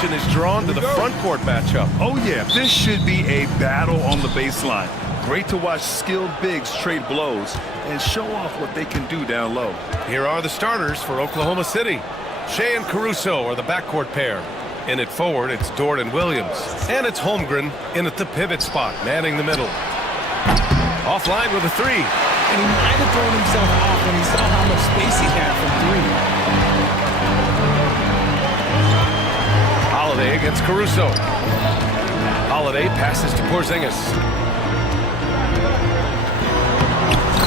attention is drawn to the front court matchup. Oh yeah, this should be a battle on the baseline. Great to watch skilled bigs trade blows and show off what they can do down low. Here are the starters for Oklahoma City. Shea and Caruso are the backcourt pair. In it forward, it's Dort and Williams. And it's Holmgren in at the pivot spot, manning the middle. Offline with a three. And he might have thrown himself off when he saw how much space he had from three. Holiday against Caruso. Holiday passes to Porzingis.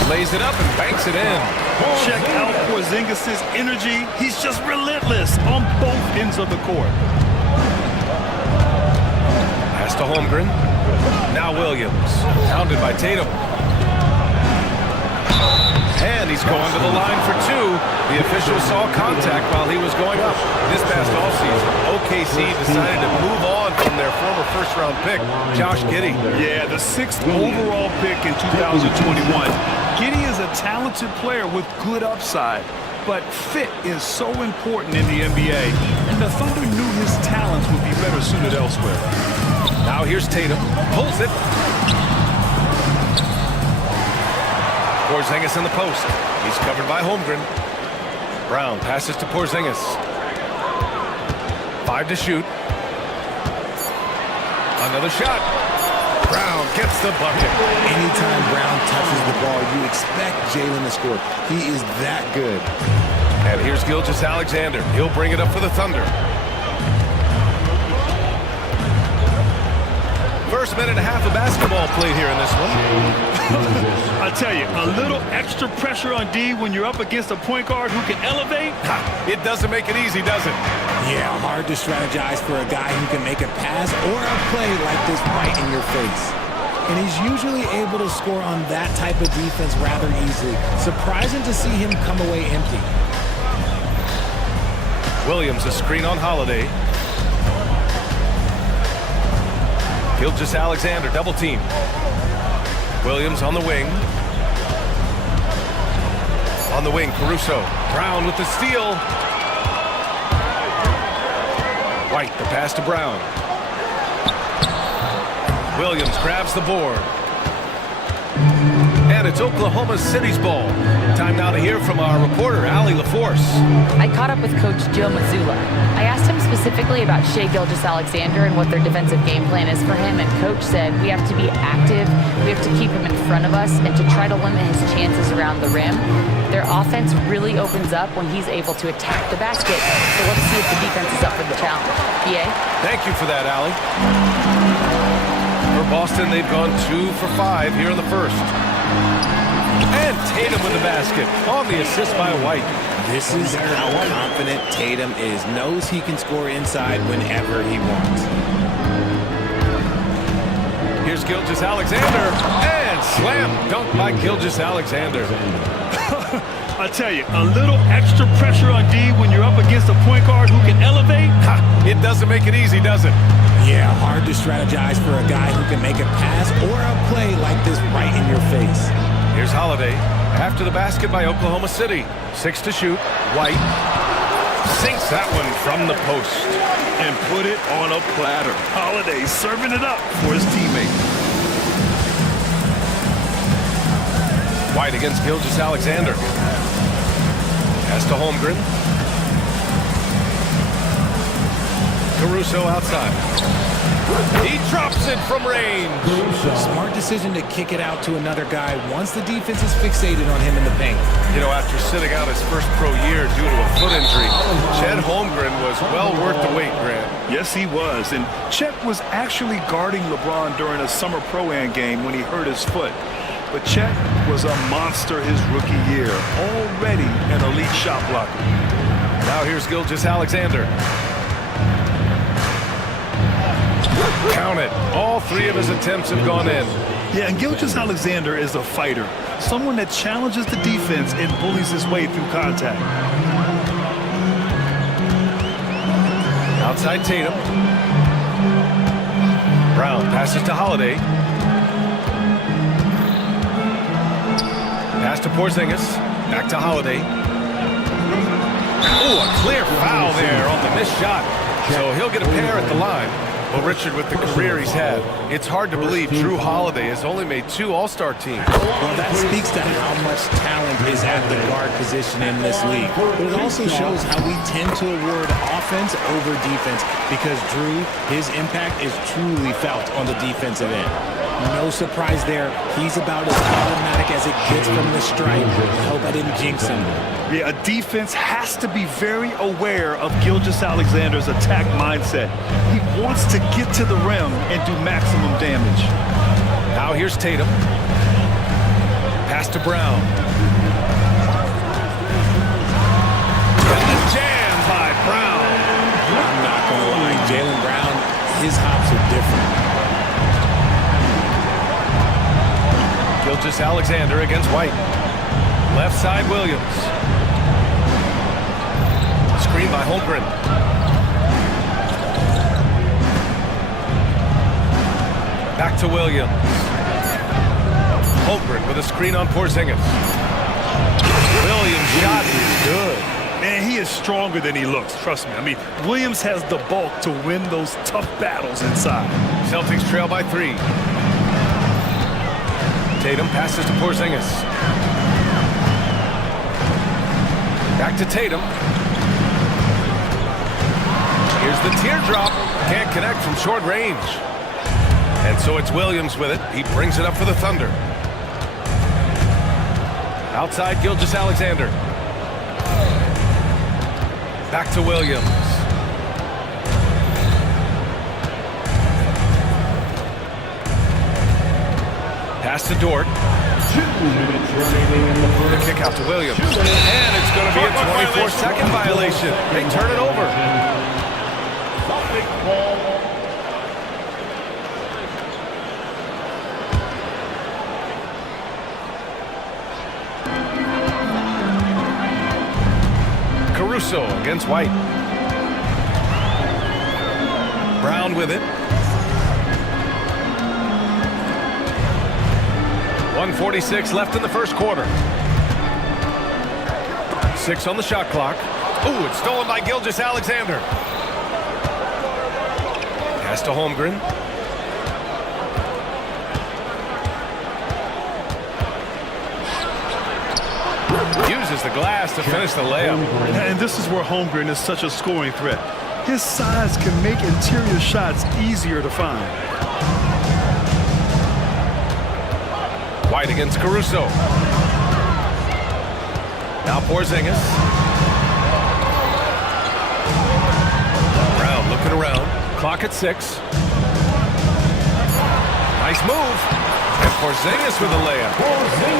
Lays it up and banks it in. Check out Porzingis' energy. He's just relentless on both ends of the court. Pass to Holmgren. Now Williams. Pounded by Tatum. And he's going to the line for two. The official saw contact while he was going up. This past offseason, OKC decided to move on from their former first-round pick, Josh Giddey. Yeah, the 6th overall pick in 2021. Giddey is a talented player with good upside, but fit is so important in the NBA, and the Thunder knew his talents would be better suited elsewhere. Now here's Tatum. Pulls it. Porzingis in the post. He's covered by Holmgren. Brown passes to Porzingis. 5 to shoot. Another shot. Brown gets the bucket. Anytime Brown touches the ball, you expect Jalen to score. He is that good. And here's Gilgeous-Alexander. He'll bring it up for the Thunder. First minute and a half of basketball played here in this one. I tell you, a little extra pressure on D when you're up against a point guard who can elevate. It doesn't make it easy, does it? Yeah, hard to strategize for a guy who can make a pass or a play like this right in your face. And he's usually able to score on that type of defense rather easily. Surprising to see him come away empty. Williams, a screen on Holiday. Gilgeous-Alexander, double team. Williams on the wing. On the wing, Caruso. Brown with the steal. White, the pass to Brown. Williams grabs the board. And it's Oklahoma City's ball. Time now to hear from our reporter, Allie LaForce. I caught up with Coach Joe Mazzulla. I asked him specifically about Shea Gilgeous-Alexander and what their defensive game plan is for him, and Coach said we have to be active, we have to keep him in front of us, and to try to limit his chances around the rim. Their offense really opens up when he's able to attack the basket, so let's see if the defense is up for the challenge. BA? Thank you for that, Allie. For Boston, they've gone 2 for 5 here in the first. And Tatum with the basket on the assist by White. This is how confident Tatum is. Knows he can score inside whenever he wants. Here's Gilgeous-Alexander. And slam dunk by Gilgeous-Alexander. I tell you, a little extra pressure on D when you're up against a point guard who can elevate. It doesn't make it easy, does it? Yeah, hard to strategize for a guy who can make a pass or a play like this right in your face. Here's Holiday. After the basket by Oklahoma City. 6 to shoot. White sinks that one from the post. And put it on a platter. Holiday serving it up for his teammate. White against Gilgeous-Alexander. Pass to Holmgren. Caruso outside. He drops it from range. Smart decision to kick it out to another guy once the defense is fixated on him in the paint. You know, after sitting out his first pro year due to a foot injury, Chet Holmgren was well worth the wait, Grant. Yes, he was. And Chet was actually guarding LeBron during a summer Pro-Am game when he hurt his foot. But Chet was a monster his rookie year, already an elite shot blocker. Now here's Gilgeous-Alexander. Count it. All 3 of his attempts have gone in. Yeah, and Gilgeous-Alexander is a fighter. Someone that challenges the defense and bullies his way through contact. Outside Tatum. Brown passes to Holiday. Pass to Porzingis. Back to Holiday. Oh, a clear foul there on the missed shot. So he'll get a pair at the line. Well, Richard, with the career he's had, it's hard to believe Drew Holiday has only made 2 All-Star teams. Well, that speaks to how much talent is at the guard position in this league. But it also shows how we tend to award offense over defense because Drew, his impact is truly felt on the defensive end. No surprise there. He's about as automatic as it gets from the stripe. I hope I didn't jinx him. Yeah, a defense has to be very aware of Gilgeous-Alexander's attack mindset. He wants to get to the rim and do maximum damage. Now here's Tatum. Pass to Brown. And the jam by Brown. I'm not going to lie. Jaylen Brown, his hops are different. Gilgeous-Alexander against White. Left side, Williams. Screen by Holmgren. Back to Williams. Holmgren with a screen on Porzingis. Williams' shot is good. Man, he is stronger than he looks, trust me. I mean, Williams has the bulk to win those tough battles inside. Celtics trail by 3. Tatum passes to Porzingis. Back to Tatum. Here's the teardrop. Can't connect from short range. And so it's Williams with it. He brings it up for the Thunder. Outside, Gilgeous-Alexander. Back to Williams. Pass to Dort. 2 minutes remaining in the The first. kick out to Williams. And it's going to be a 24-second violation. They turn it over. Caruso against White. Brown with it. 1:46 left in the first quarter. 6 on the shot clock. Ooh, it's stolen by Gilgeous-Alexander. Pass to Holmgren. Uses the glass to finish the layup. And this is where Holmgren is such a scoring threat. His size can make interior shots easier to find. White against Caruso. Now Porzingis. Brown looking around. Clock at 6. Nice move. And Porzingis with a layup.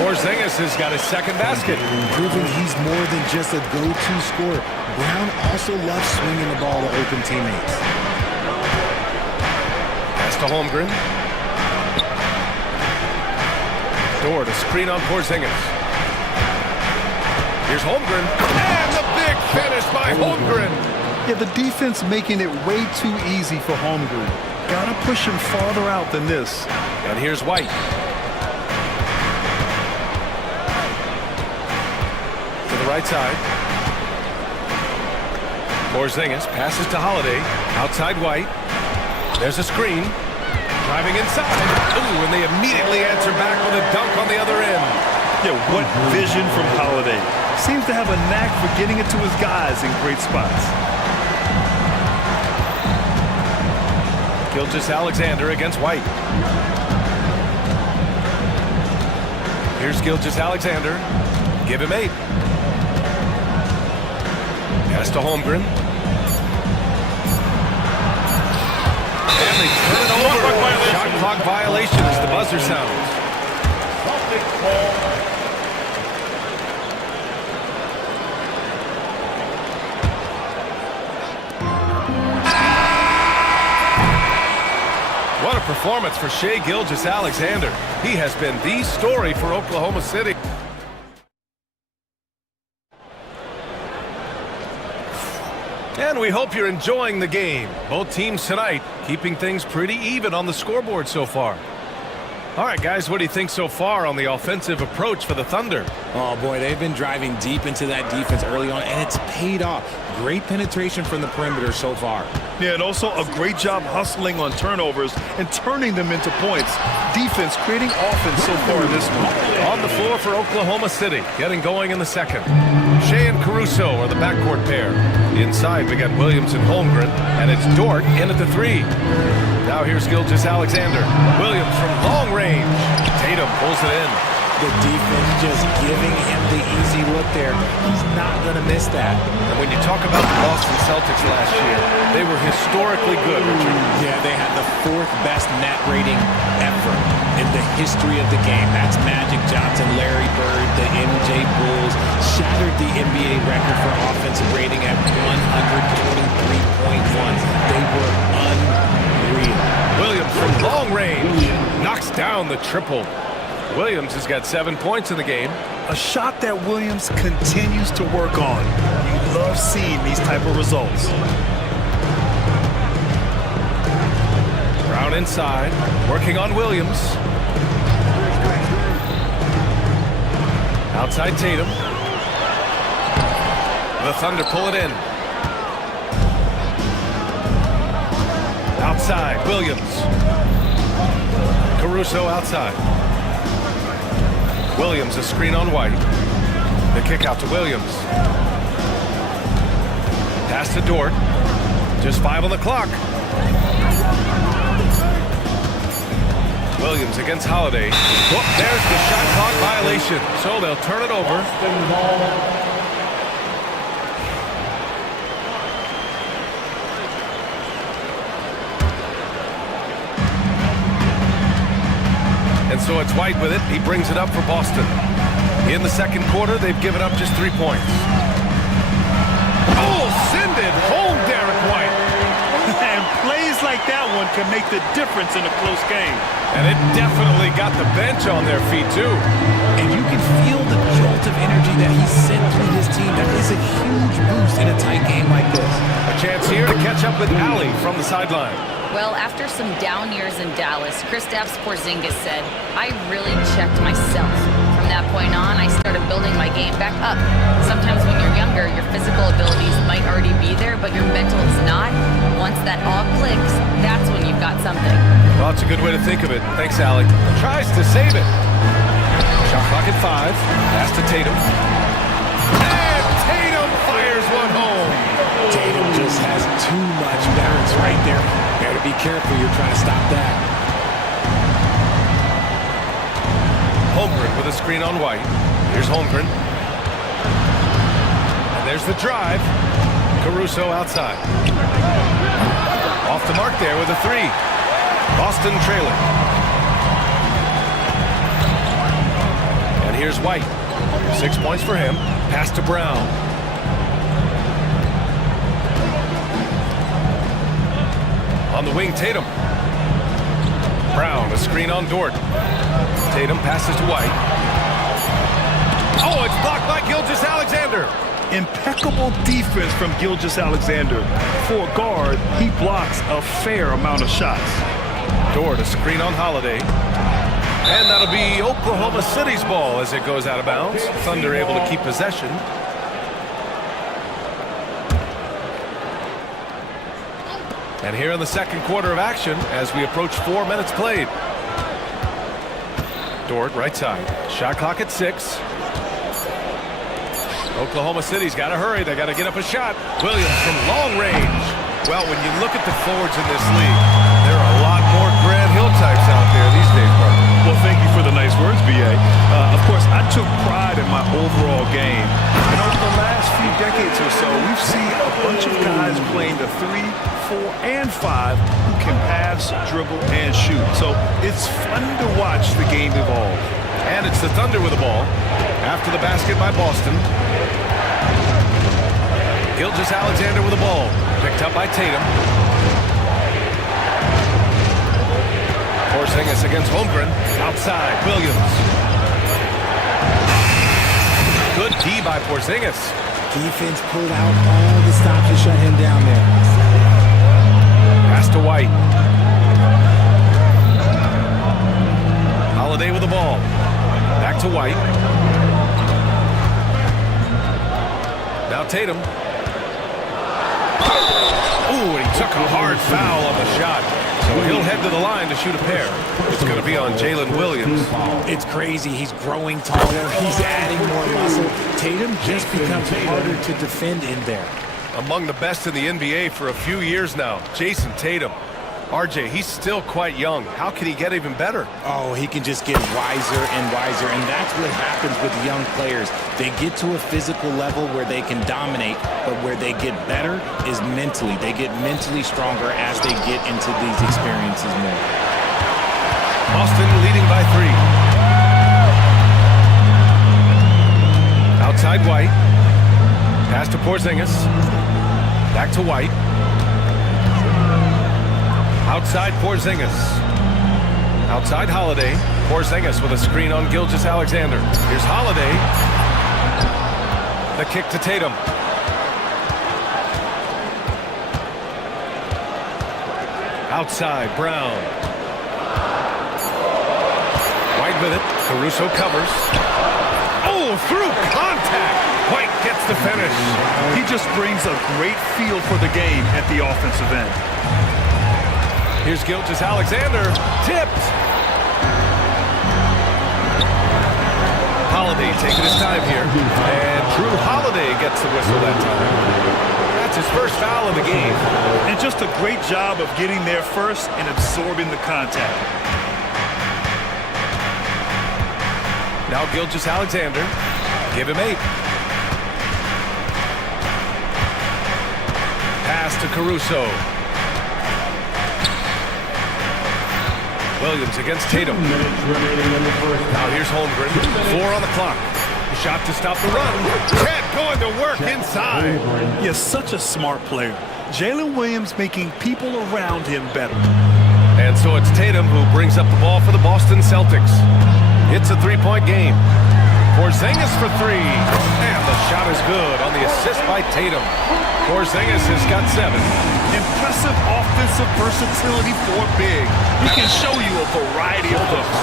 Porzingis has got his second basket. Proving he's more than just a go-to scorer. Brown also loves swinging the ball to open teammates. Pass to Holmgren. Dort, a screen on Porzingis. Here's Holmgren. And the big finish by Holmgren. Yeah, the defense making it way too easy for Holmgren. Gotta push him farther out than this. And here's White. To the right side. Porzingis passes to Holiday. Outside White. There's a screen. Driving inside. Ooh, and they immediately answer back with a dunk on the other end. Yeah, what vision from Holiday. Seems to have a knack for getting it to his guys in great spots. Gilgeous-Alexander against White. Here's Gilgeous-Alexander. Give him 8. Pass to Holmgren. And they turn it over. Shot clock violation as the buzzer sounds. What a performance for Shai Gilgeous-Alexander. He has been the story for Oklahoma City. And we hope you're enjoying the game. Both teams tonight keeping things pretty even on the scoreboard so far. All right, guys, what do you think so far on the offensive approach for the Thunder? Oh, boy, they've been driving deep into that defense early on, and it's paid off. Great penetration from the perimeter so far. Yeah, and also a great job hustling on turnovers and turning them into points. Defense creating offense so far in this one. On the floor for Oklahoma City, getting going in the second. Shea and Caruso are the backcourt pair. Inside, we got Williams and Holmgren, and it's Dort in at the three. Now here's Gilgeous-Alexander. Williams from long range. Tatum pulls it in. The defense just giving him the easy look there. He's not going to miss that. And when you talk about the Boston Celtics last year, they were historically good, Richard. Yeah, they had the 4th best net rating ever in the history of the game. That's Magic Johnson, Larry Bird, the MJ Bulls. Shattered the NBA record for offensive rating at 123.1. They were unreal. Williams from long range knocks down the triple. Williams has got 7 points in the game. A shot that Williams continues to work on. You love seeing these type of results. Brown inside, working on Williams. Outside Tatum. The Thunder pull it in. Outside, Williams. Caruso outside. Williams, a screen on White. The kick out to Williams. Pass to Dort. Just 5 on the clock. Williams against Holiday. Oh, there's the shot clock violation. So they'll turn it over. And so it's White with it. He brings it up for Boston. In the second quarter, they've given up just 3 points. Oh, send it home, Derek White. And plays like that one can make the difference in a close game. And it definitely got the bench on their feet, too. And you can feel the jolt of energy that he sent through his team. That is a huge boost in a tight game like this. A chance here to catch up with Allie from the sideline. Well, after some down years in Dallas, Kristaps Porzingis said, I really checked myself. From that point on, I started building my game back up. Sometimes when you're younger, your physical abilities might already be there, but your mental is not. Once that all clicks, that's when you've got something. Well, that's a good way to think of it. Thanks, Allie. Tries to save it. Shot clock at 5. Pass to Tatum. And Tatum fires one home. Tatum just has too much balance right there. Better be careful, you're trying to stop that. Holmgren with a screen on White. Here's Holmgren. And there's the drive. Caruso outside. Off the mark there with a 3. Boston trailing. And here's White. 6 points for him. Pass to Brown. On the wing, Tatum. Brown, a screen on Dort. Tatum passes to White. Oh, it's blocked by Gilgeous-Alexander. Impeccable defense from Gilgeous-Alexander. For a guard, he blocks a fair amount of shots. Dort, a screen on Holiday. And that'll be Oklahoma City's ball as it goes out of bounds. Thunder able to keep possession. And here in the second quarter of action as we approach 4 minutes played. Dort, right side. Shot clock at 6. Oklahoma City's got to hurry. They got to get up a shot. Williams from long range. Well, when you look at the forwards in this league, there are a lot more Grant Hill types out there these days, Mark. Well, thank you for the nice words, B.A. Of course, I took pride in my overall game. And over the last few decades or so, we've seen a bunch of guys playing the 3, 4, and 5 who can pass, dribble, and shoot. So it's fun to watch the game evolve. And it's the Thunder with the ball. After the basket by Boston. Gilgeous-Alexander with the ball. Picked up by Tatum. Porzingis against Holmgren. Outside, Williams. Good D by Porzingis. Defense pulled out all the stops to shut him down there. Pass to White. with the ball. Back to White. Now Tatum. Ooh, and he took a hard foul on the shot. So he'll head to the line to shoot a pair. It's going to be on Jalen Williams. It's crazy. He's growing taller. He's adding more muscle. Tatum just becomes harder to defend in there. Among the best in the NBA for a few years now, Jason Tatum. RJ, he's still quite young. How can he get even better? Oh, he can just get wiser and wiser, and that's what happens with young players. They get to a physical level where they can dominate, but where they get better is mentally. They get mentally stronger as they get into these experiences more. Boston leading by 3. Outside White. Pass to Porzingis. Back to White. Outside Porzingis. Outside Holiday. Porzingis with a screen on Gilgeous-Alexander. Here's Holiday. The kick to Tatum. Outside Brown. White with it. Caruso covers. Oh, through contact. White gets the finish. He just brings a great feel for the game at the offensive end. Here's Gilgeous-Alexander, tipped. Holiday taking his time here, and Drew Holiday gets the whistle that time. That's his first foul of the game. And just a great job of getting there first and absorbing the contact. Now Gilgeous-Alexander, give him 8. Pass to Caruso. Williams against Tatum. Now here's Holmgren. 4 on the clock. The shot to stop the run. Ted going to work inside. He's such a smart player. Jalen Williams making people around him better. And so it's Tatum who brings up the ball for the Boston Celtics. It's a 3-point game. Porzingis for 3. And the shot is good on the assist by Tatum. Porzingis has got 7. Impressive offensive versatility for big. He can show you a variety of looks.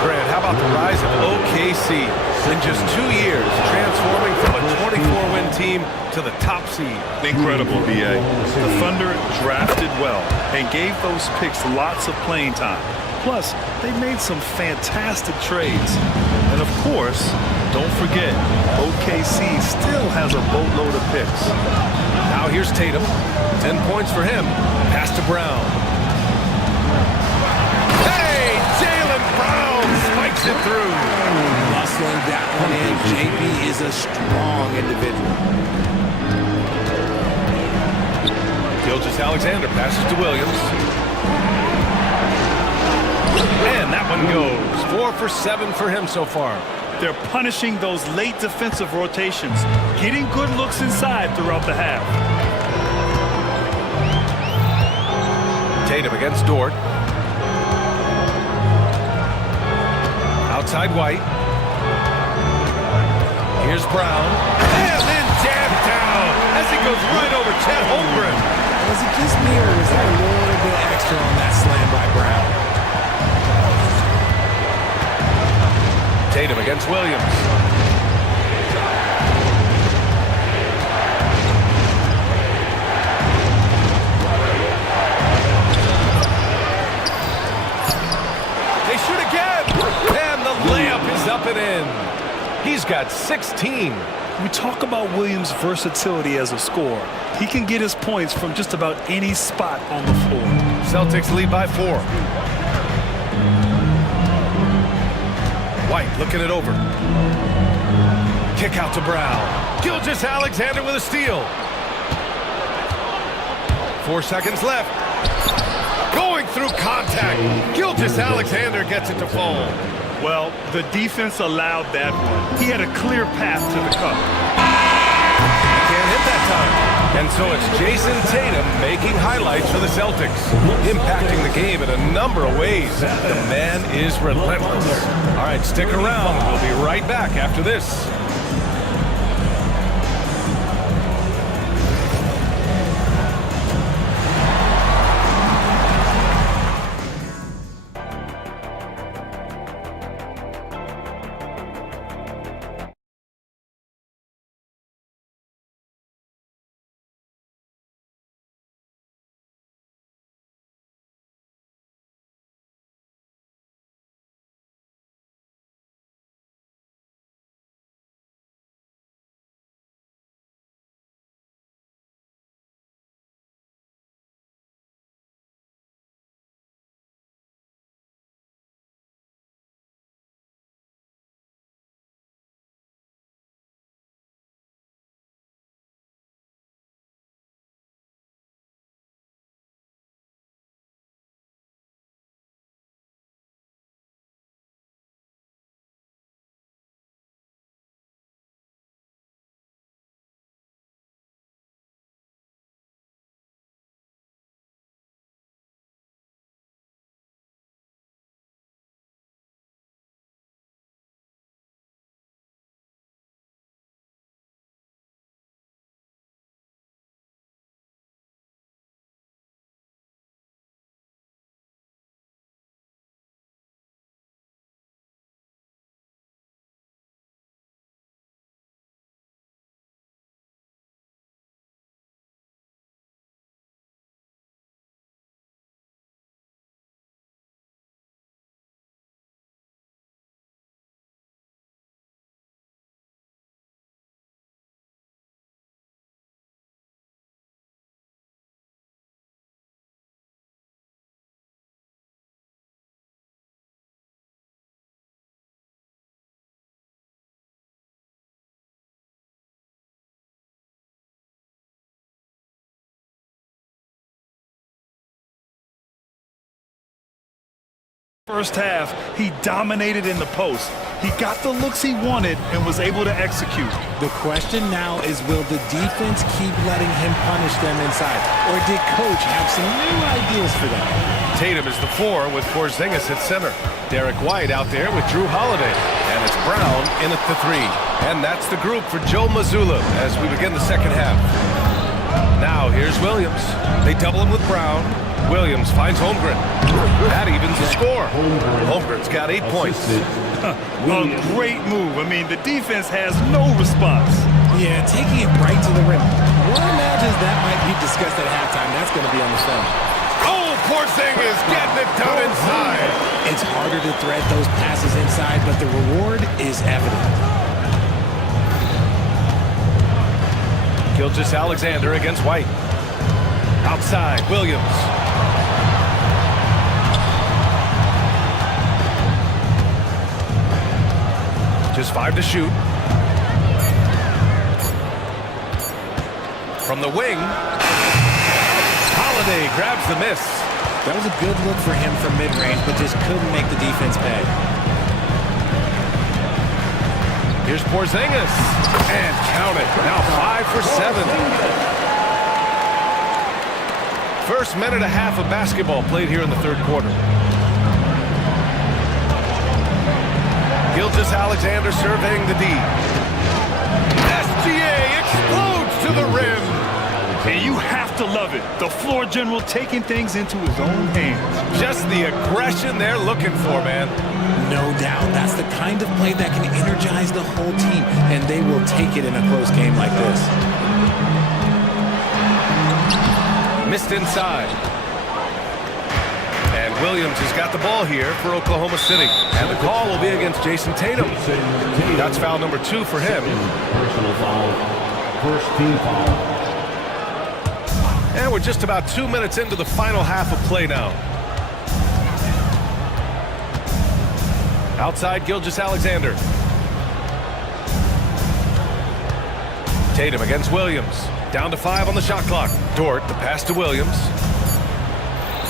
Grant, how about the rise of OKC? In just 2 years, transforming from a 24-win team to the top seed. Incredible, B.A. The Thunder drafted well and gave those picks lots of playing time. Plus, they made some fantastic trades. And of course, don't forget, OKC still has a boatload of picks. Now here's Tatum. 10 points for him. Pass to Brown. Hey, Jalen Brown spikes it through. Muscling that one in. JB is a strong individual. Gilgeous-Alexander passes to Williams. And that one goes. 4 for 7 for him so far. They're punishing those late defensive rotations, getting good looks inside throughout the half. Tatum against Dort. Outside White. Here's Brown. And then jabbed down as he goes right over Chet Holmgren. Was it just me, or was that a little bit extra on that slam by Brown? Tatum against Williams. They shoot again, and the layup is up and in. He's got 16. We talk about Williams' versatility as a scorer. He can get his points from just about any spot on the floor. Celtics lead by 4. White looking it over. Kick out to Brown. Gilgeous-Alexander with a steal. 4 seconds left. Going through contact. Gilgeous-Alexander gets it to fall. Well, the defense allowed that one. He had a clear path to the cup. Can't hit that time. And so it's Jason Tatum making highlights for the Celtics, impacting the game in a number of ways. The man is relentless. All right, stick around. We'll be right back after this. First half, he dominated in the post. He got the looks he wanted and was able to execute. The question now is, will the defense keep letting him punish them inside? Or did coach have some new ideas for them? Tatum is the 4 with Porzingis at center. Derek White out there with Drew Holiday. And it's Brown in at the 3. And that's the group for Joe Mazzulla as we begin the second half. Now here's Williams. They double him with Brown. Williams finds Holmgren. That evens the score. Holmgren's got 8 points. A great move. I mean, the defense has no response. Yeah, taking it right to the rim. One imagines that might be discussed at halftime. That's going to be on the film. Oh, Porzingis getting it done inside. It's harder to thread those passes inside, but the reward is evident. Gilgeous-Alexander against White. Outside, Williams. Just 5 to shoot. From the wing, Holiday grabs the miss. That was a good look for him from mid-range, but just couldn't make the defense pay. Here's Porzingis. And count it. Now 5 for 7. First minute and a half of basketball played here in the third quarter. Gilgeous-Alexander surveying the D. SGA explodes to the rim. And you have to love it. The floor general taking things into his own hands. Just the aggression they're looking for, man. No doubt. That's the kind of play that can energize the whole team, and they will take it in a close game like this. Missed inside. And Williams has got the ball here for Oklahoma City. And the call will be against Jason Tatum. That's foul number 2 for him. Personal foul. First team foul. And we're just about 2 minutes into the final half of play now. Outside, Gilgeous-Alexander. Tatum against Williams. Down to 5 on the shot clock. Dort, the pass to Williams.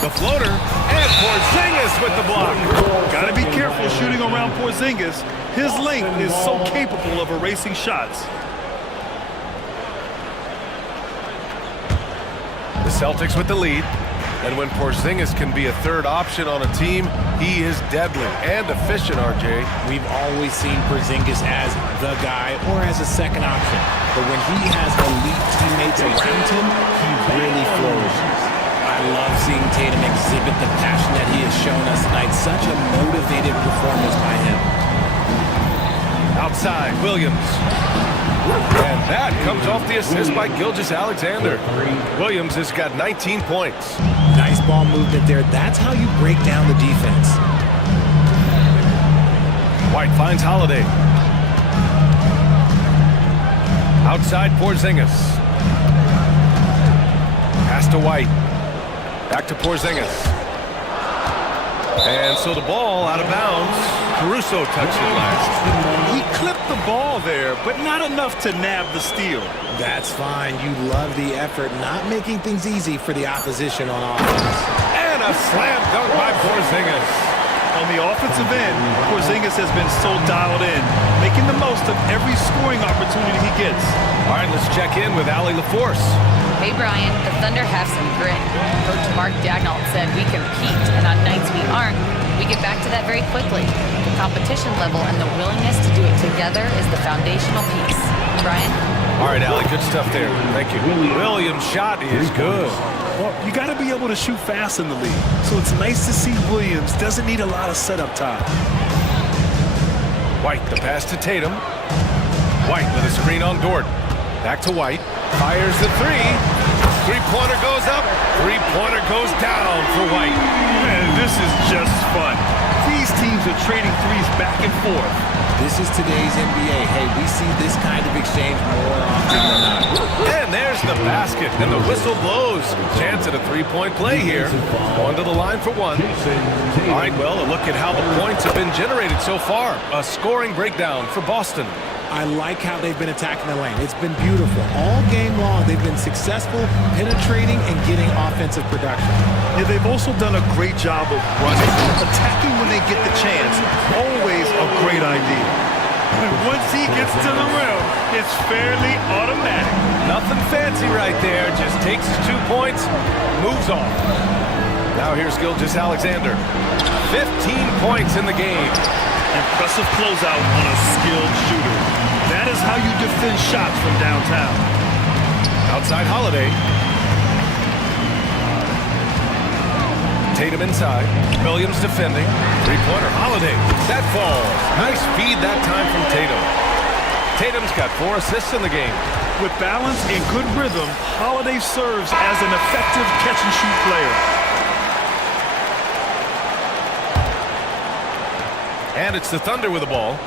The floater, and Porzingis with the block. Got to be careful shooting around Porzingis. His length is so capable of erasing shots. The Celtics with the lead. And when Porzingis can be a third option on a team, he is deadly and efficient, RJ. We've always seen Porzingis as the guy or as a second option. But when he has elite teammates around him, he really flourishes. I love seeing Tatum exhibit the passion that he has shown us tonight. Such a motivated performance by him. Outside, Williams. And that comes off the assist by Gilgeous-Alexander. Williams has got 19 points. Nice ball movement there. That's how you break down the defense. White finds Holiday. Outside, Porzingis. Pass to White. Back to Porzingis. And so the ball out of bounds. Caruso touched it last. He clipped the ball there, but not enough to nab the steal. That's fine. You love the effort, not making things easy for the opposition on offense. And a slam dunk by Porzingis. On the offensive end, Porzingis has been so dialed in, making the most of every scoring opportunity he gets. All right, let's check in with Allie LaForce. Hey, Brian, the Thunder have some grit. Coach Mark Dagnall said we compete, and on nights we aren't, we get back to that very quickly. The competition level and the willingness to do it together is the foundational piece. Brian? All right, Allie, good stuff there. Thank you. Williams' shot is good. Well, you got to be able to shoot fast in the league. So it's nice to see Williams doesn't need a lot of setup time. White, the pass to Tatum. White with a screen on Dort. Back to White. Fires the 3. Three-pointer goes up. Three-pointer goes down for White. Man, this is just fun. These teams are trading threes back and forth. This is today's NBA. Hey, we see this kind of exchange more often than not. And there's the basket, and the whistle blows. Chance at a three-point play here. Going to the line for 1. All right, well, a look at how the points have been generated so far. A scoring breakdown for Boston. I like how they've been attacking the lane. It's been beautiful. All game long, they've been successful penetrating and getting offensive production. Yeah, they've also done a great job of running, attacking when they get the chance. Always a great idea. And once he gets to the rim, it's fairly automatic. Nothing fancy right there. Just takes his 2 points, moves on. Now here's Gilgeous-Alexander. 15 points in the game. Impressive closeout on a skilled shooter. That is how you defend shots from downtown. Outside Holiday. Tatum inside. Williams defending. Three-pointer Holiday. That falls. Nice feed that time from Tatum. Tatum's got 4 assists in the game. With balance and good rhythm, Holiday serves as an effective catch-and-shoot player. And it's the Thunder with the ball,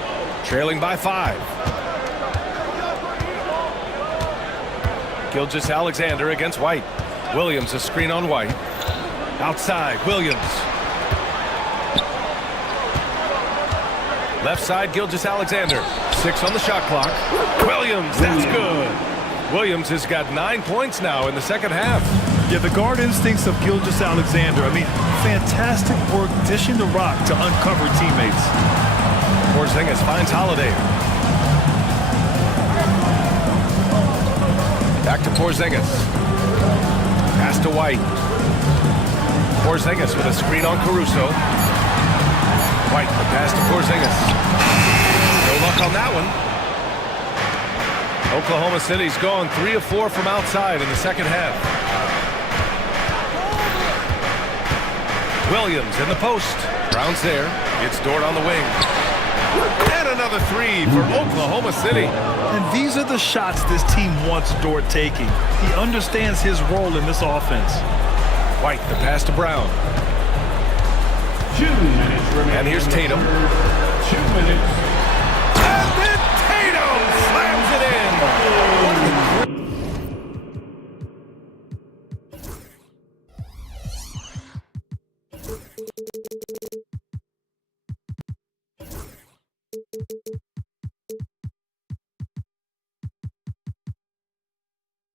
trailing by 5. Gilgeous-Alexander against White. Williams a screen on White. Outside, Williams. Left side, Gilgeous-Alexander. 6 on the shot clock. Williams, that's good. Williams has got 9 points now in the second half. Yeah, the guard instincts of Gilgeous-Alexander. I mean, fantastic work dishing the rock to uncover teammates. Porzingis finds Holiday. Back to Porzingis. Pass to White. Porzingis with a screen on Caruso. White, the pass to Porzingis. No luck on that one. Oklahoma City's gone 3 of 4 from outside in the second half. Williams in the post. Brown's there. It's Dort on the wing. And another 3 for Oklahoma City. And these are the shots this team wants Dort taking. He understands his role in this offense. White, the pass to Brown. 2 minutes remaining. And here's Tatum. 2 minutes. And then Tatum slams it in.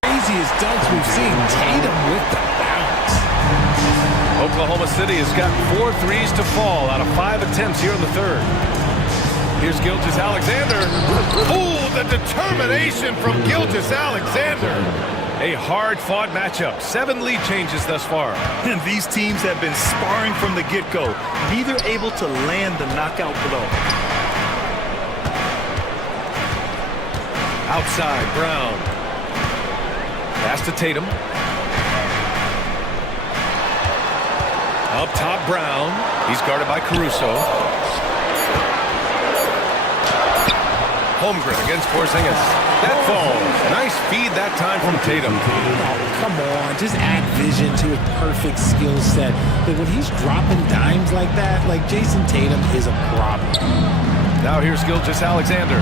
Craziest dunks we've seen. Tatum with the bounce. Oklahoma City has got 4 threes to fall out of 5 attempts here in the third. Here's Gilgeous-Alexander. Oh, the determination from Gilgeous-Alexander. A hard-fought matchup. 7 lead changes thus far. And these teams have been sparring from the get-go, neither able to land the knockout blow. Outside, Brown. Pass to Tatum. Up top, Brown. He's guarded by Caruso. Holmgren against Porzingis. That falls. Nice feed that time from Tatum. Come on, just add vision to a perfect skill set. But when he's dropping dimes like that, like Jason Tatum is a problem. Now here's Gilgeous-Alexander.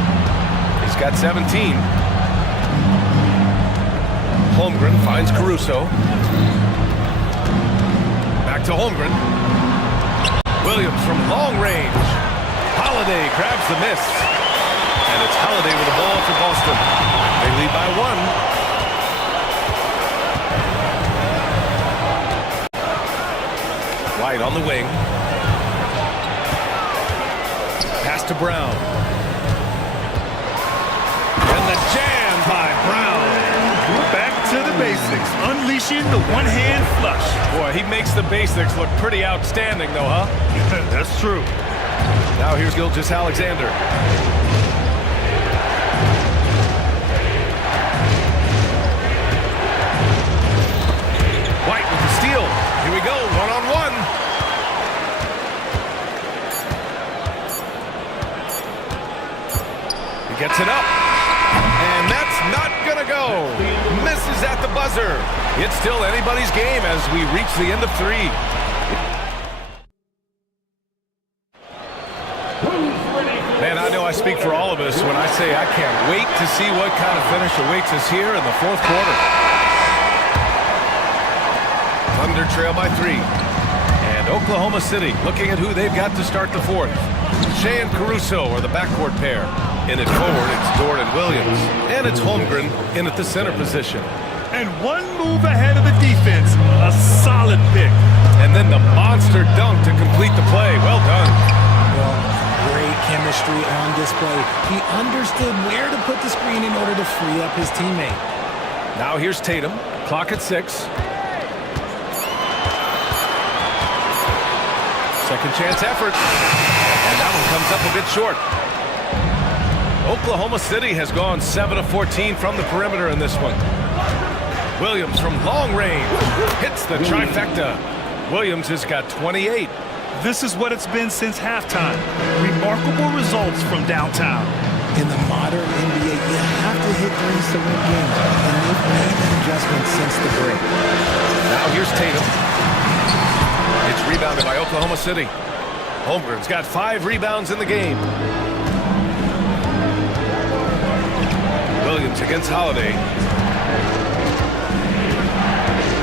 He's got 17. Holmgren finds Caruso. Back to Holmgren. Williams from long range. Holiday grabs the miss. And it's Holiday with the ball for Boston. They lead by 1. White on the wing. Pass to Brown. And the jam by Brown. Back to the basics, unleashing the one-hand flush. Boy, he makes the basics look pretty outstanding, though, huh? That's true. Now here's Gilgeous-Alexander. White with the steal. Here we go, one-on-one. He gets it up. And that's not gonna go. Misses at the buzzer. It's still anybody's game as we reach the end of 3. Man, I know I speak for all of us when I say I can't wait to see what kind of finish awaits us here in the 4th quarter. Thunder trail by 3. And Oklahoma City looking at who they've got to start the 4th. Shea and Caruso are the backcourt pair. In it forward, it's Dort and Williams. And it's Holmgren in at the center position. And And one move ahead of the defense. A solid pick. And then the monster dunk to complete the play. Well done. Well, great chemistry on display. He understood where to put the screen in order to free up his teammate. Now here's Tatum. Clock at 6. Second chance effort. And that one comes up a bit short. Oklahoma City has gone 7 of 14 from the perimeter in this one. Williams from long range hits the trifecta. Williams has got 28. This is what it's been since halftime. Remarkable results from downtown. In the modern NBA, you have to hit threes to win games, and they've made an adjustment since the break. Now here's Tatum. It's rebounded by Oklahoma City. Holmgren's got 5 rebounds in the game. Williams against Holiday.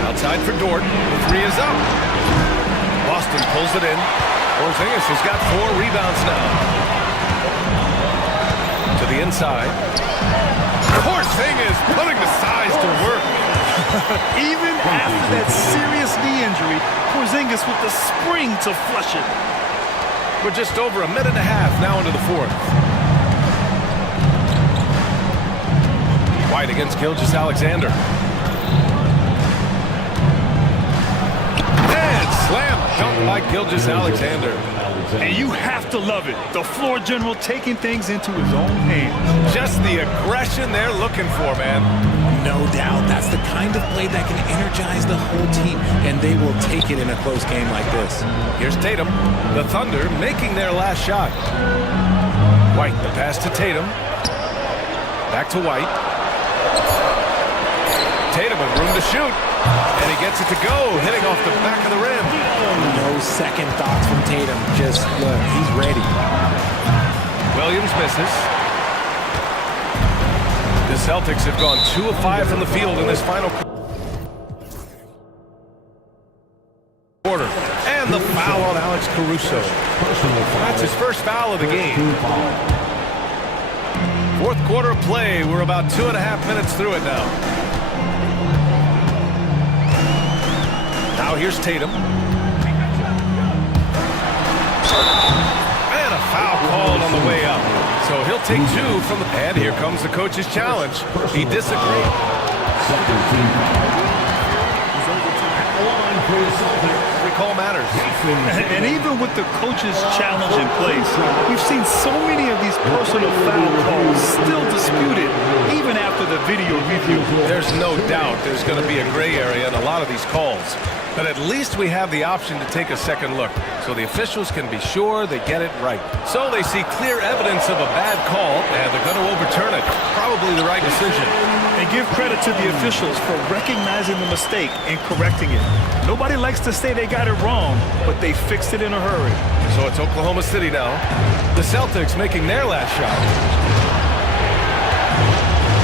Outside for Dort. The 3 is up. Boston pulls it in. Porzingis has got 4 rebounds now. To the inside. Porzingis putting the size to work. Even after that serious knee injury, Porzingis with the spring to flush it. We're just over a minute and a half now into the 4th. White against Gilgeous-Alexander. And slam dunk by Gilgeous-Alexander. And you have to love it. The floor general taking things into his own hands. Just the aggression they're looking for, man. No doubt, that's the kind of play that can energize the whole team, and they will take it in a close game like this. Here's Tatum. The Thunder making their last shot. White, the pass to Tatum. Back to White. Tatum with room to shoot. And he gets it to go, hitting off the back of the rim. No second thoughts from Tatum. Just, look, he's ready. Williams misses. The Celtics have gone 2 of 5 from the field in this final quarter. And the foul on Alex Caruso. That's his first foul of the game. 4th quarter of play. We're about 2.5 minutes through it now. Now here's Tatum. And a foul called on the way up. So he'll take 2 from the... And here comes the coach's challenge. He disagreed. Recall matters. And even with the coach's challenge in place, we've seen so many of these personal foul calls still disputed, even after the video review. There's no doubt there's going to be a gray area in a lot of these calls. But at least we have the option to take a second look, so the officials can be sure they get it right. So they see clear evidence of a bad call, and they're going to overturn it. Probably the right decision. And give credit to the officials for recognizing the mistake and correcting it. Nobody likes to say they got it wrong, but they fixed it in a hurry. So it's Oklahoma City now. The Celtics making their last shot.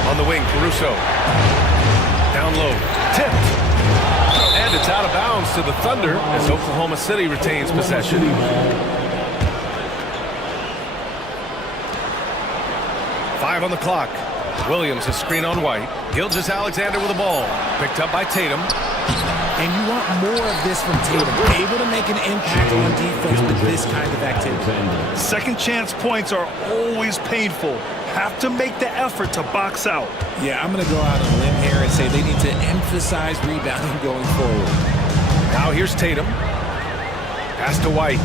On the wing, Caruso. Down low. Tipped. And it's out of bounds to the Thunder as Oklahoma City retains possession. Five on the clock. Williams a screen on White. Gilgeous-Alexander with the ball. Picked up by Tatum. And you want more of this from Tatum. Able to make an impact on defense with this kind of activity. Second chance points are always painful. Have to make the effort to box out. Yeah, I'm going to go out on a limb here and say they need to emphasize rebounding going forward. Now here's Tatum. Pass to White.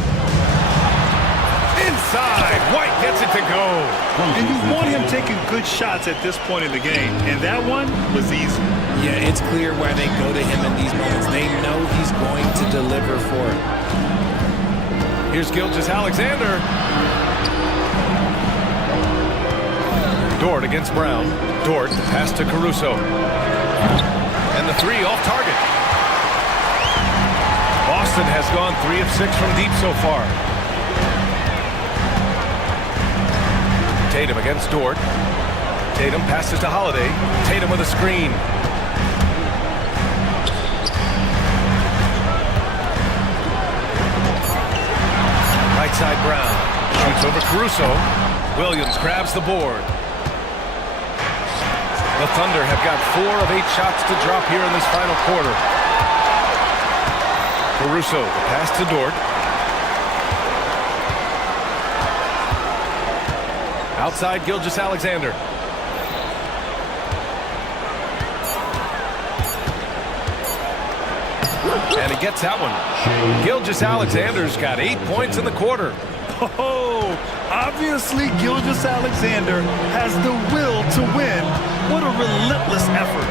Inside. White gets it to go. And you want him taking good shots at this point in the game. And that one was easy. Yeah, it's clear why they go to him in these moments. They know he's going to deliver for it. Here's Gilgeous-Alexander. Dort against Brown. Dort, the pass to Caruso. And the 3 off target. Boston has gone 3 of 6 from deep so far. Tatum against Dort. Tatum passes to Holiday. Tatum with a screen. Right side Brown. Shoots over Caruso. Williams grabs the board. The Thunder have got 4 of 8 shots to drop here in this final quarter. Caruso, the pass to Dort. Outside Gilgeous-Alexander. And he gets that one. Gilgeous-Alexander's got 8 points in the quarter. Oh, obviously Gilgeous-Alexander has the will to win. What a relentless effort.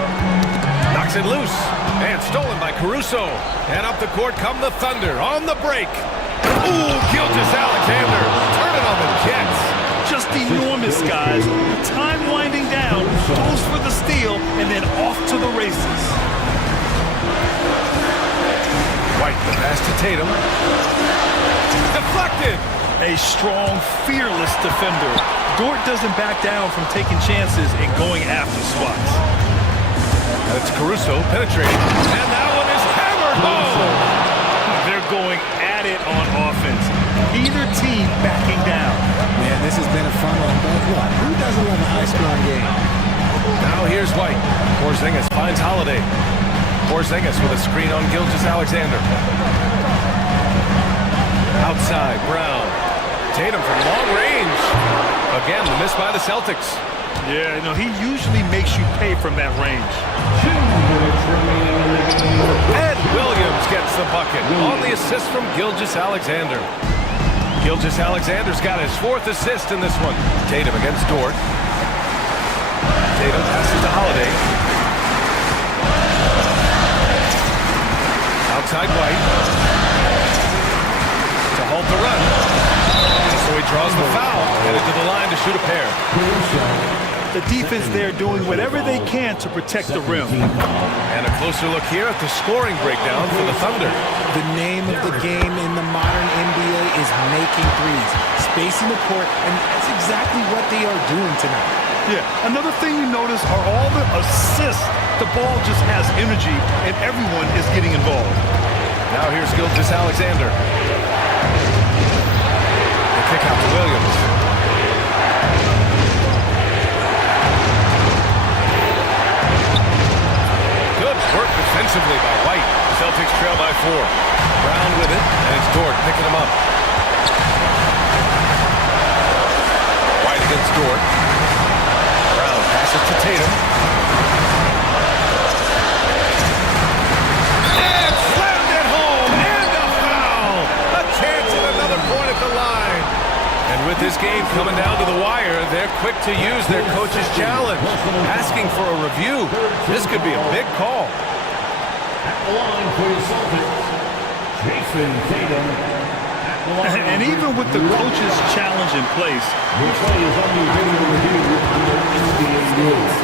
Knocks it loose. And stolen by Caruso. And up the court come the Thunder on the break. Ooh, Gilgeous-Alexander. Turn it on the Jets. Just enormous, guys. Time winding down. Goes for the steal and then off to the races. White, the pass to Tatum. Deflected. A strong, fearless defender. Dort doesn't back down from taking chances and going after spots. And it's Caruso penetrating. And that one is hammered home. They're going at it on offense. Neither team backing down. Man, this has been a fun one, but what? Who doesn't love a high-scoring game? Now here's White. Porzingis finds Holiday. Porzingis with a screen on Gilgeous-Alexander. Outside, Brown. Tatum from long range. Again, the miss by the Celtics. Yeah, you know, he usually makes you pay from that range. 2 minutes remaining in the game. Ed Williams gets the bucket on the assist from Gilgeous-Alexander. Gilgeous-Alexander's got his 4th assist in this one. Tatum against Dort. Tatum passes to Holiday. Outside White. To halt the run. So he draws the foul, headed to the line to shoot a pair. The defense there doing whatever they can to protect the rim. And a closer look here at the scoring breakdown for the Thunder. The name of the game in the modern NBA is making threes, spacing the court, and that's exactly what they are doing tonight. Yeah, another thing you notice are all the assists. The ball just has energy, and everyone is getting involved. Now here's Gilgeous-Alexander. The kick out to Williams. Good work defensively by White. Celtics trail by 4. Brown with it, and it's Dort picking him up. White against Dort. Brown passes to Tatum. And slammed it home, and a foul! A chance at another point at the line. And with this game coming down to the wire, they're quick to use their coach's challenge, asking for a review. This could be a big call. At the line for the Celtics, Jason Tatum. At the line. And even with the coach's challenge in place, Your play is under video review under NBA rules.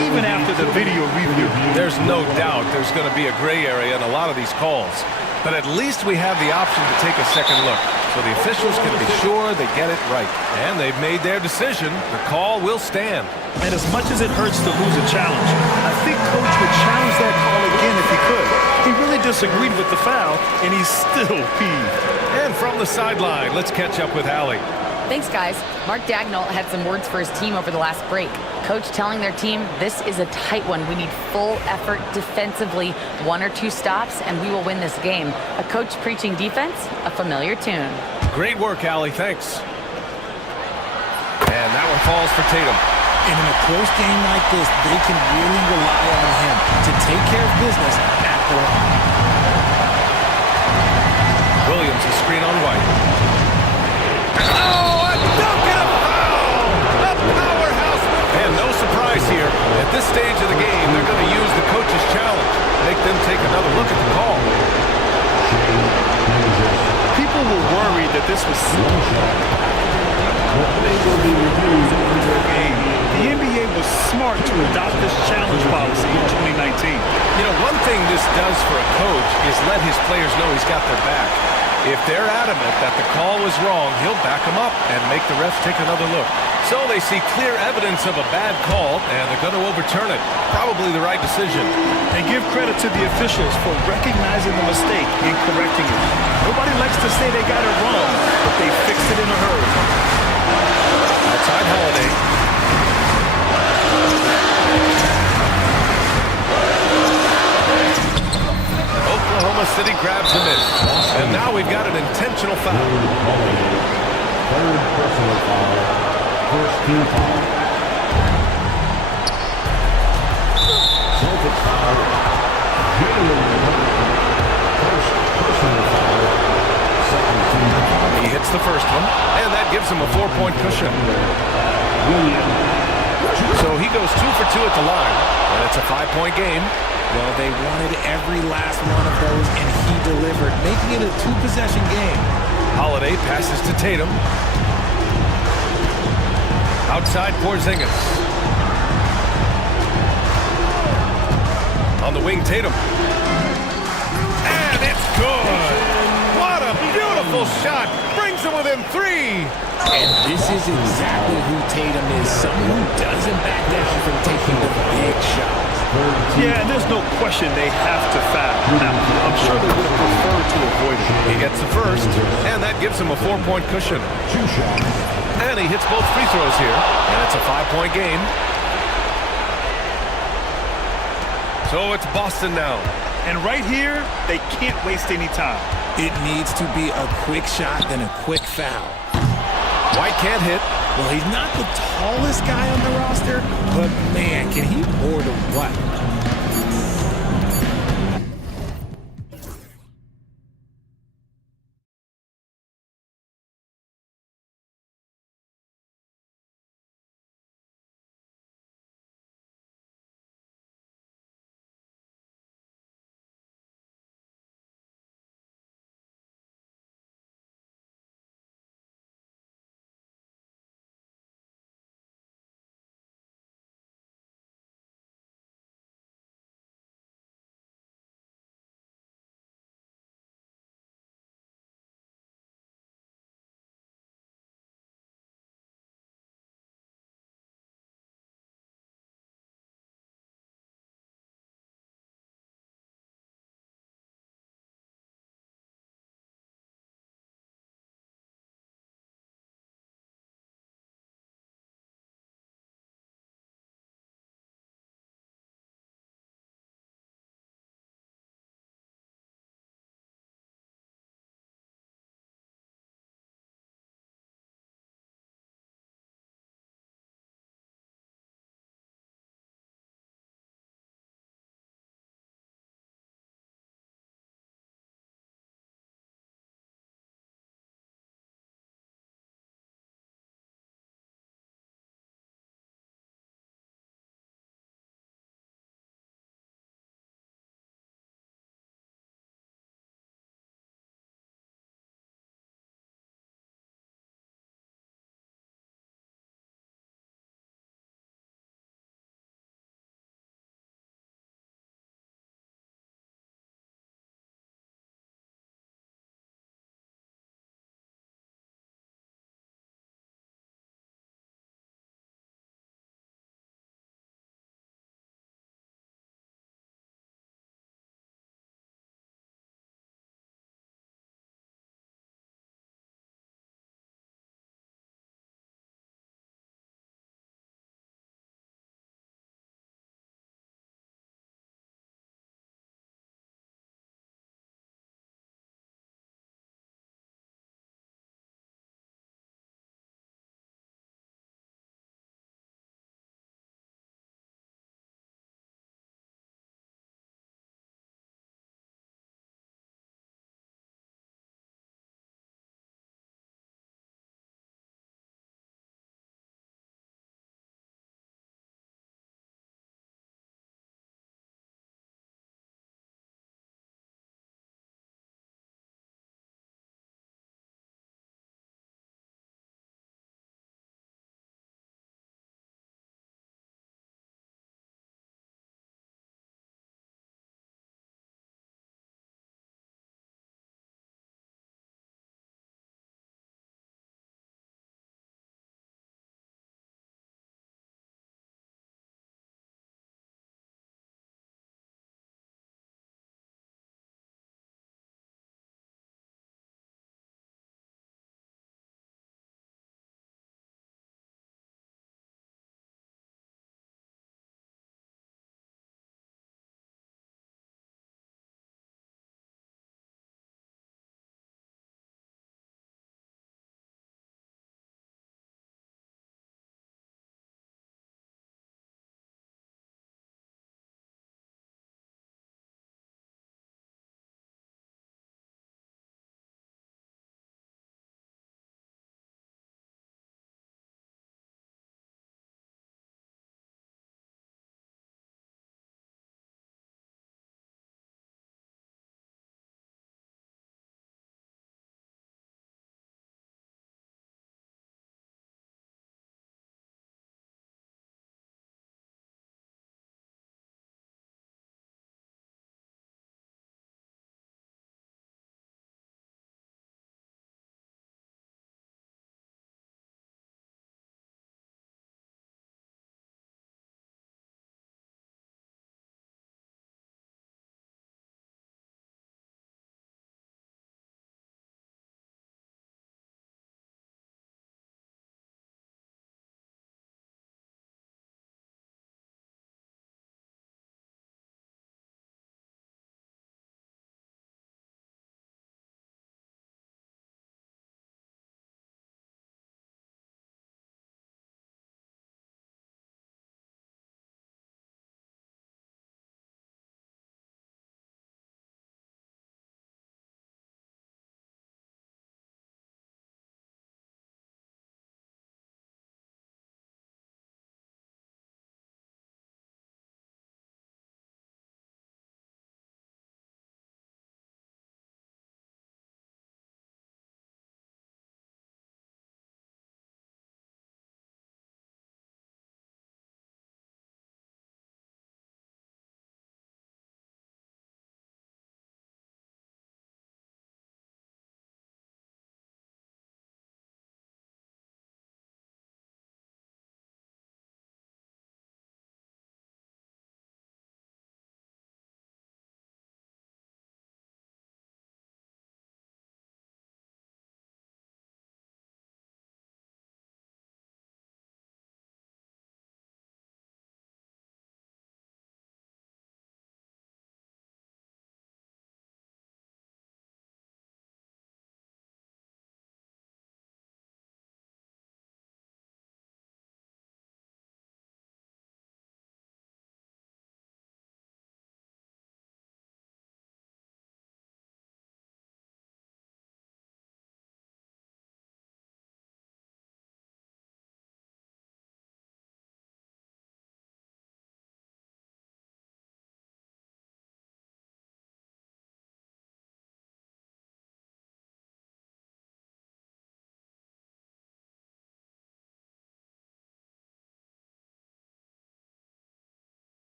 even after the video review. There's no doubt there's going to be a gray area in a lot of these calls. But at least we have the option to take a second look, so the officials can be sure they get it right. And they've made their decision. The call will stand. And as much as it hurts to lose a challenge, I think Coach would challenge that call again if he could. He really disagreed with the foul, and he's still peeved. And from the sideline, let's catch up with Allie. Thanks, guys. Mark Dagnall had some words for his team over the last break. Coach telling their team, this is a tight one. We need full effort defensively, 1 or 2 stops, and we will win this game. A coach preaching defense, a familiar tune. Great work, Allie. Thanks. And that one falls for Tatum. And in a close game like this, they can really rely on him to take care of business at the line. Williams, a screen on White. Oh, a dunk and a foul! A powerhouse! And no surprise here. At this stage of the game, they're going to use the coach's challenge. Make them take another look at the call. People were worried that this was game. The NBA was smart to adopt this challenge policy in 2019. You know, one thing this does for a coach is let his players know he's got their back. If they're adamant that the call was wrong, he'll back them up and make the refs take another look. So they see clear evidence of a bad call, and they're going to overturn it. Probably the right decision. And give credit to the officials for recognizing the mistake and correcting it. Nobody likes to say they got it wrong, but they fixed it in a hurry. Outside Holiday. personal foul. First team foul. Celtics foul. First personal foul. Second team foul. He hits the first one, and that gives him a 4-point cushion. So he goes 2 for 2 at the line, and it's a 5-point game. Well, they wanted every last one of those, and he delivered, making it a 2-possession game. Holiday passes to Tatum. Outside Porzingis. On the wing, Tatum. And it's good! What a beautiful shot! Brings them within 3! And this is exactly who Tatum is, someone who doesn't back down from taking the big shots. Yeah, and there's no question they have to foul. Now, I'm sure they would have preferred to avoid it. He gets the first, and that gives him a 4-point cushion. And he hits both free throws here, and it's a 5-point game. So it's Boston now. And right here, they can't waste any time. It needs to be a quick shot, then a quick foul. White can't hit. Well, he's not the tallest guy on the roster, but man, can he board or what?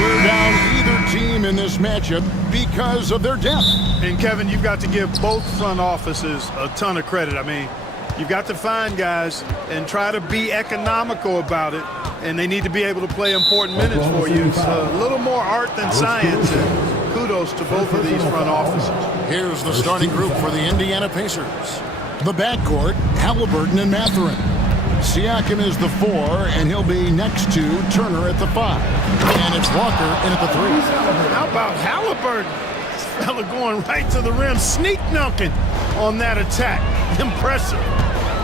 wear down either team in this matchup because of their depth. And Kevin, you've got to give both front offices a ton of credit. I mean, you've got to find guys and try to be economical about it, and they need to be able to play important minutes for you. It's a little more art than science, and kudos to both of these front offices. Here's the starting group for the Indiana Pacers. The backcourt, Halliburton and Mathurin. Siakam is the 4, and he'll be next to Turner at the 5. And it's Walker in at the 3. How about Halliburton? This fella going right to the rim, sneak dunking on that attack. Impressive.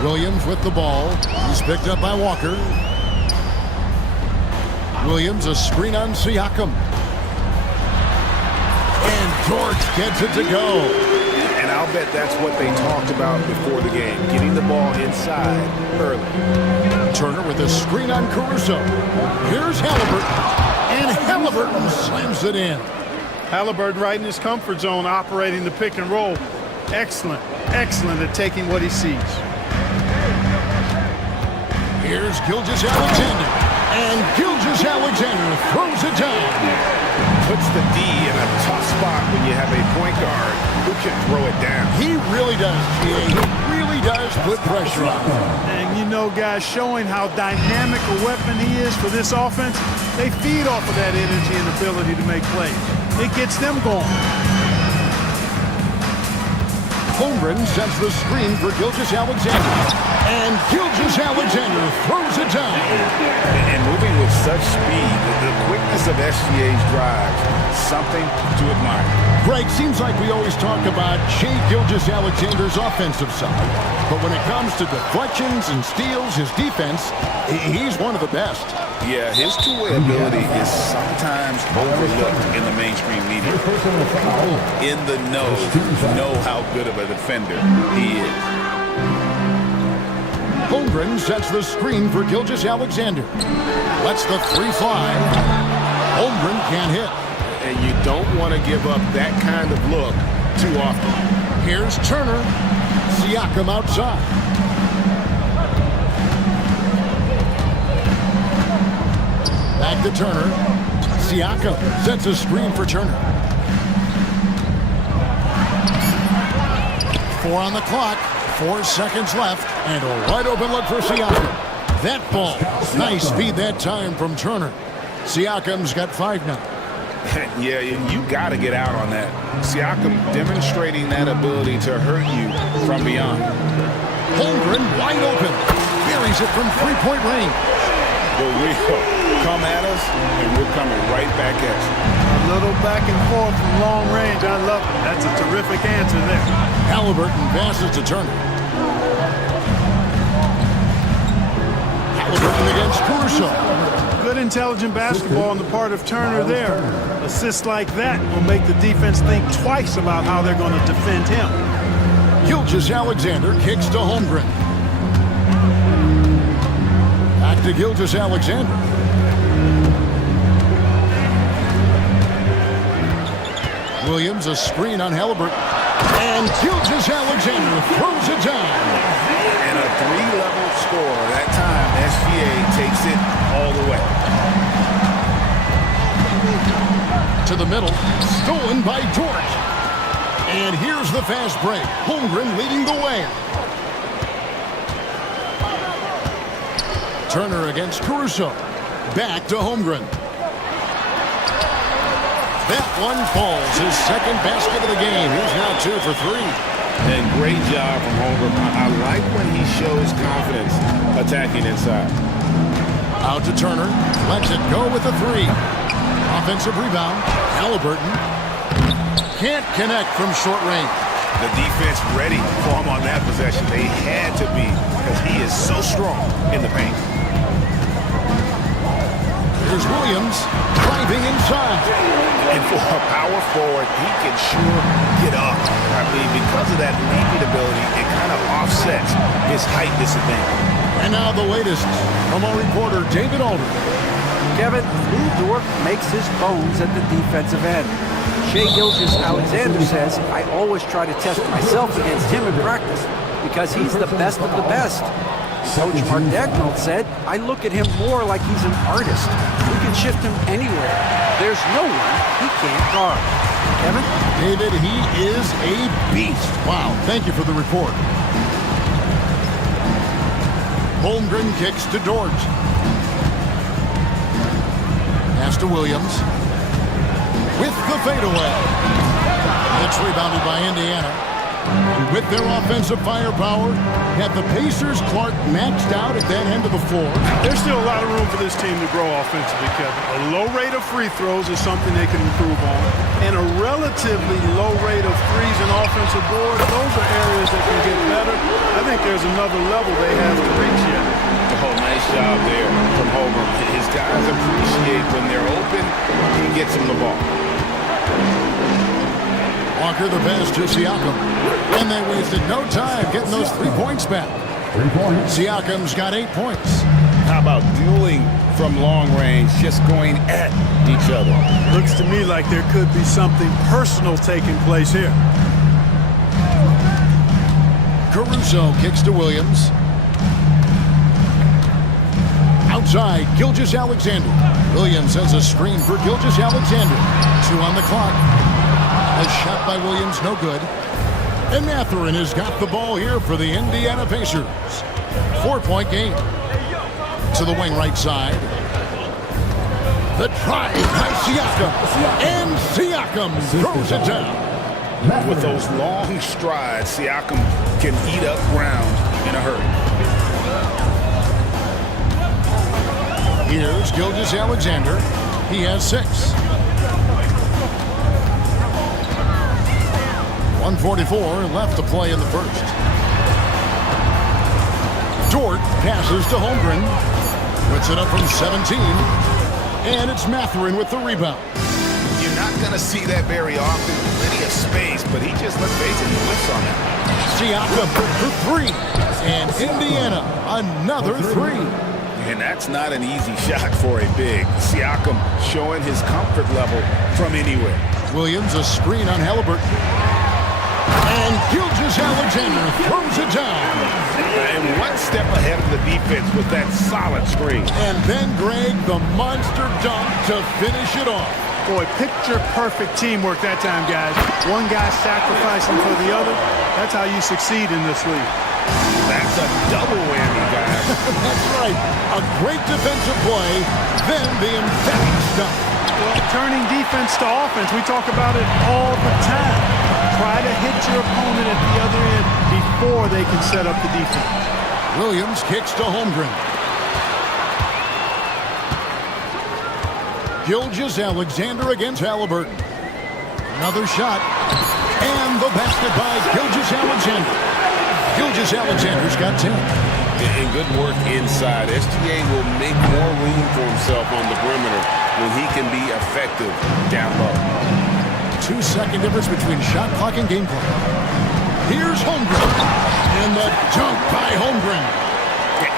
Williams with the ball. He's picked up by Walker. Williams, a screen on Siakam. And George gets it to go. And I'll bet that's what they talked about before the game, getting the ball inside early. Turner with a screen on Caruso. Here's Halliburton. And Halliburton slams it in. Halliburton right in his comfort zone, operating the pick and roll. Excellent, excellent at taking what he sees. Here's Gilgeous-Alexander. And Gilgeous-Alexander throws it down. Puts the D in a tough spot when you have a point guard who can throw it down. He really does, G.A. He really does put pressure on him. And you know, guys, showing how dynamic a weapon he is for this offense, they feed off of that energy and ability to make plays. It gets them going. Holmgren sets the screen for Gilgeous-Alexander. And Gilgeous-Alexander throws it down. And moving with such speed, the quickness of SGA's drive, something to admire. Greg, seems like we always talk about Shai Gilgeous-Alexander's offensive side. But when it comes to deflections and steals, his defense, he's one of the best. Yeah, his two-way ability is sometimes overlooked in the mainstream media. In the know how good of a defender he is. Holmgren sets the screen for Gilgeous-Alexander. Lets the 3 fly. Holmgren can't hit. And you don't want to give up that kind of look too often. Here's Turner. Siakam outside. Back to Turner. Siakam sets a screen for Turner. 4 on the clock. 4 seconds left. And a wide open look for Siakam. That ball. Nice feed that time from Turner. Siakam's got 5 now. Yeah, you got to get out on that. Siakam demonstrating that ability to hurt you from beyond. Holmgren wide open. Buries it from 3-point range. But we'll come at us, and we're coming right back at you. A little back and forth from long range. I love it. That's a terrific answer there. Halliburton passes to Turner. Halliburton against Caruso. Good intelligent basketball on the part of Turner there. Assists like that will make the defense think twice about how they're going to defend him. Gilgeous-Alexander kicks to Holmgren. Back to Gilgeous-Alexander. Williams, a screen on Halliburton. And Gilgeous-Alexander throws it down. And a 3-level score. That time, SGA takes it all the way. To the middle, stolen by Dort. And here's the fast break. Holmgren leading the way. Turner against Caruso. Back to Holmgren. That one falls. His second basket of the game. He's now 2 for 3. And great job from Holmgren. I like when he shows confidence attacking inside. Out to Turner. Lets it go with a 3. Offensive rebound. Halliburton. Can't connect from short range. The defense ready for him on that possession. They had to be because he is so strong in the paint. Here's Williams driving inside. And for a power forward, he can sure get up. I mean, because of that leaping ability, it kind of offsets his height disadvantage. And now the latest from our reporter, David Alder. Kevin, Lou Dort makes his bones at the defensive end. Shai Gilgeous-Alexander says, I always try to test myself against him in practice because he's the best of the best. Coach Mark Dagnall said, I look at him more like he's an artist. We can shift him anywhere. There's no one he can't guard. Kevin? David, he is a beast. Wow, thank you for the report. Holmgren kicks to Dort. Pass to Williams. With the fadeaway. It's rebounded by Indiana. With their offensive firepower, have the Pacers Clark maxed out at that end of the floor. There's still a lot of room for this team to grow offensively, Kevin. A low rate of free throws is something they can improve on. And a relatively low rate of threes and offensive boards, those are areas that can get better. I think there's another level they have to reach yet. Oh, nice job there from Homer. His guys appreciate when they're open, he gets them the ball. Walker the pass to Siakam. And they wasted no time getting those 3 points back. 3 points. Siakam's got 8 points. How about dueling from long range, just going at each other? Looks to me like there could be something personal taking place here. Caruso kicks to Williams. Outside, Gilgeous-Alexander. Williams has a screen for Gilgeous-Alexander. 2 on the clock. A shot by Williams, no good. And Mathurin has got the ball here for the Indiana Pacers. 4-point game. To the wing right side. The drive by Siakam. And Siakam throws it down. With those long strides, Siakam can eat up ground in a hurry. Here's Gilgeous-Alexander. He has 6. 1:44 left to play in the first. Dort passes to Holmgren. Puts it up from 17. And it's Mathurin with the rebound. You're not going to see that very often. Plenty of space, but he just, let's face it, he whiffs on that. Siakam for 3. And Indiana, another 3. And that's not an easy shot for a big. Siakam showing his comfort level from anywhere. Williams, a screen on Halliburton. And Gilgeous-Alexander throws it down. And one step ahead of the defense with that solid screen. And then Greg, the monster dunk to finish it off. Boy, picture-perfect teamwork that time, guys. One guy sacrificing for the other. That's how you succeed in this league. That's a double whammy, guys. That's right. A great defensive play, then the emphatic stuff. Well, turning defense to offense, we talk about it all the time. Try to hit your opponent at the other end before they can set up the defense. Williams kicks to Holmgren. Gilgeous-Alexander against Halliburton. Another shot. And the basket by Gilgeous-Alexander. Gilgeous-Alexander's got 10. And good work inside. SGA will make more room for himself on the perimeter when he can be effective down low. 2-second difference between shot clock and game clock. Here's Holmgren. And the dunk by Holmgren.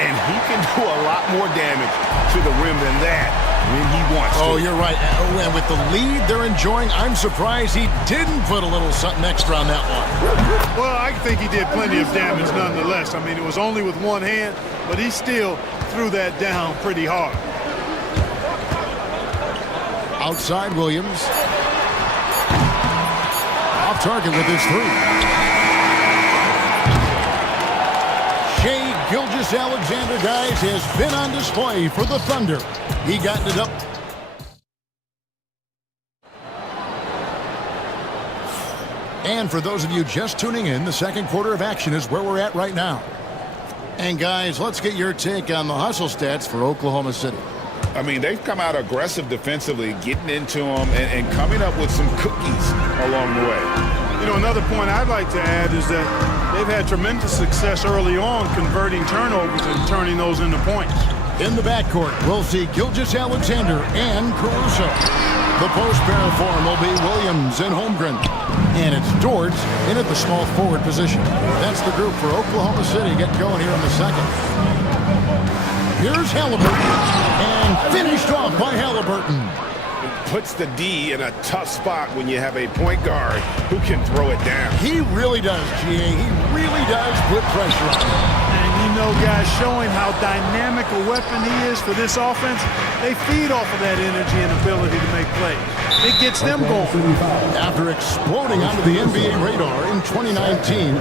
And he can do a lot more damage to the rim than that when he wants to. Oh, you're right. And with the lead they're enjoying, I'm surprised he didn't put a little something extra on that one. Well, I think he did plenty of damage nonetheless. I mean, it was only with one hand, but he still threw that down pretty hard. Outside Williams. Off target with his 3. Shai Gilgeous-Alexander, guys, has been on display for the Thunder. He got it up. And for those of you just tuning in, the second quarter of action is where we're at right now. And guys, let's get your take on the hustle stats for Oklahoma City. I mean, they've come out aggressive defensively, getting into them and coming up with some cookies along the way. You know, another point I'd like to add is that they've had tremendous success early on converting turnovers and turning those into points. In the backcourt, we'll see Gilgeous-Alexander and Caruso. The post pair form will be Williams and Holmgren. And it's Dort in at the small forward position. That's the group for Oklahoma City getting going here in the second. Here's Halliburton. And finished off by Halliburton. Puts the D in a tough spot when you have a point guard who can throw it down. He really does, GA. He really does put pressure on him. And he know, guys, showing how dynamic a weapon he is for this offense, they feed off of that energy and ability to make plays. It gets them going. After exploding onto the NBA radar in 2019,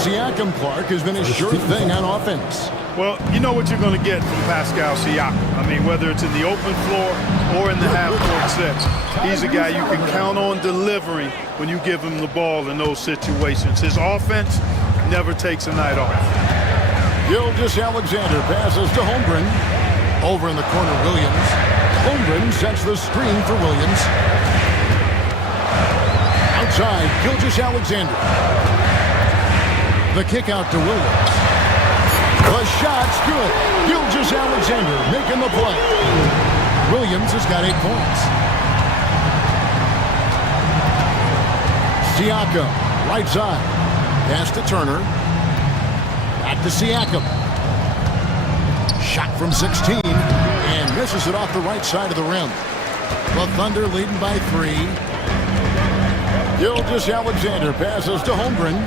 Siakam Clark has been a sure thing on offense. Well, you know what you're going to get from Pascal Siakam. I mean, whether it's in the open floor or in the half-court sets, he's a guy you can count on delivering when you give him the ball in those situations. His offense never takes a night off. Gilgeous-Alexander passes to Holmgren. Over in the corner, Williams. Holmgren sets the screen for Williams. Outside, Gilgeous-Alexander. The kick out to Williams. The shot's good. Gilgeous-Alexander making the play. Williams has got 8 points. Siakam, right side. Pass to Turner. Back to Siakam. Shot from 16 and misses it off the right side of the rim. The Thunder leading by 3. Gilgeous-Alexander passes to Holmgren.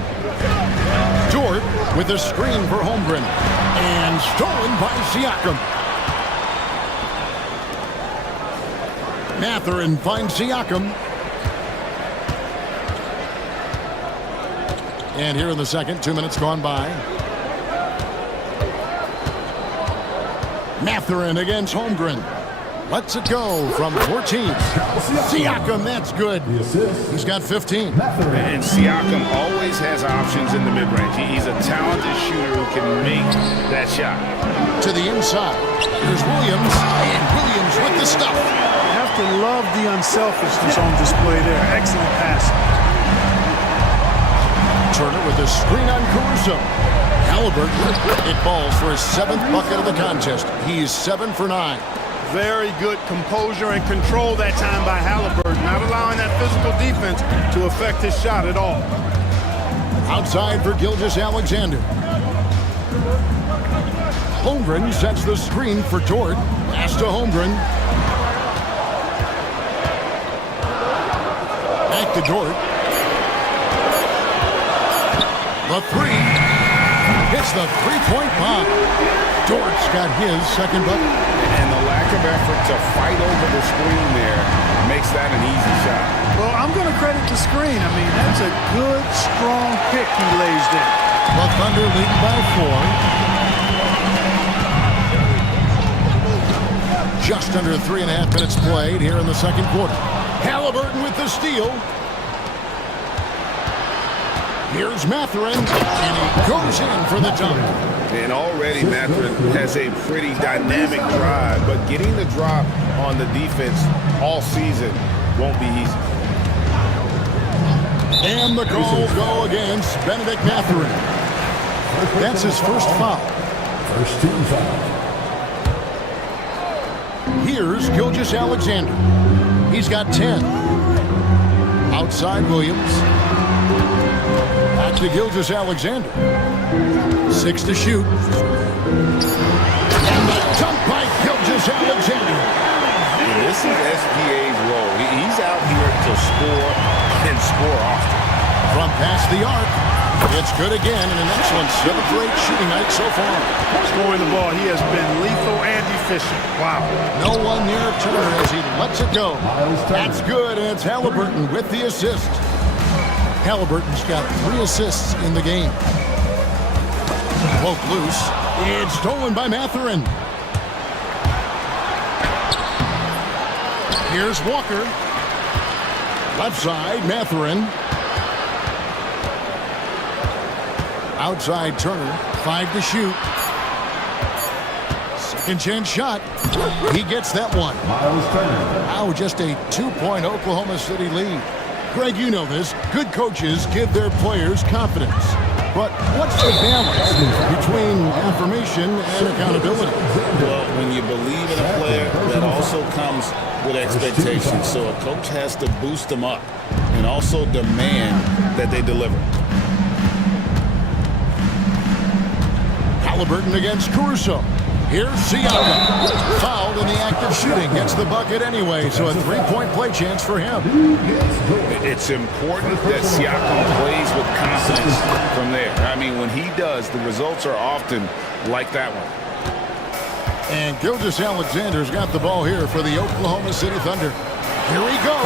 Dort with a screen for Holmgren. And stolen by Siakam. Mathurin finds Siakam. And here in the second, 2 minutes gone by. Mathurin against Holmgren. Lets it go from 14. Siakam, that's good. He's got 15. And Siakam always has options in the mid-range. He's a talented shooter who can make that shot. To the inside. Here's Williams. And Williams with the stuff. You have to love the unselfishness on display there. Excellent pass. Turner with a screen on Caruso. Halliburton, it falls for his 7th bucket of the contest. He's 7 for 9. Very good composure and control that time by Halliburton, not allowing that physical defense to affect his shot at all. Outside for Gilgeous-Alexander. Holmgren sets the screen for Dort. Pass to Holmgren. Back to Dort. The 3. Hits the three-point bomb. Dort's got his second bucket. And the lack of effort to fight over the screen there makes that an easy shot. Well, I'm going to credit the screen. I mean, that's a good, strong pick he lays there. The Thunder leading by 4. Just under 3.5 minutes played here in the second quarter. Halliburton with the steal. Here's Mathurin, and he goes in for the dunk. And already Mathurin has a pretty dynamic drive, but getting the drop on the defense all season won't be easy. And the calls go against Benedict Mathurin. That's his first foul. First team foul. Here's Gilgeous-Alexander. He's got 10. Outside Williams. Back to Gilgeous-Alexander. 6 to shoot. And the dunk by Gilgeous-Alexander. This is SGA's role. He's out here to score and score often. From past the arc, it's good again, and an excellent 7th for 8 shooting night so far. Scoring the ball, he has been lethal and efficient. Wow. No one near Turner as he lets it go. That's good, and it's Halliburton with the assist. Halliburton's got 3 assists in the game. Poke loose. It's stolen by Mathurin. Here's Walker. Left side, Mathurin. Outside Turner. 5 to shoot. Second chance shot. He gets that one. Miles Turner. Now just a 2-point Oklahoma City lead. Greg, you know this. Good coaches give their players confidence. But what's the balance between affirmation and accountability? Well, when you believe in a player, that also comes with expectations. So a coach has to boost them up and also demand that they deliver. Halliburton against Caruso. Here's Siakam. Fouled in the act of shooting. Gets the bucket anyway, so a three-point play chance for him. It's important that Siakam plays with confidence from there. I mean, when he does, the results are often like that one. And Gilgeous-Alexander's got the ball here for the Oklahoma City Thunder. Here we go.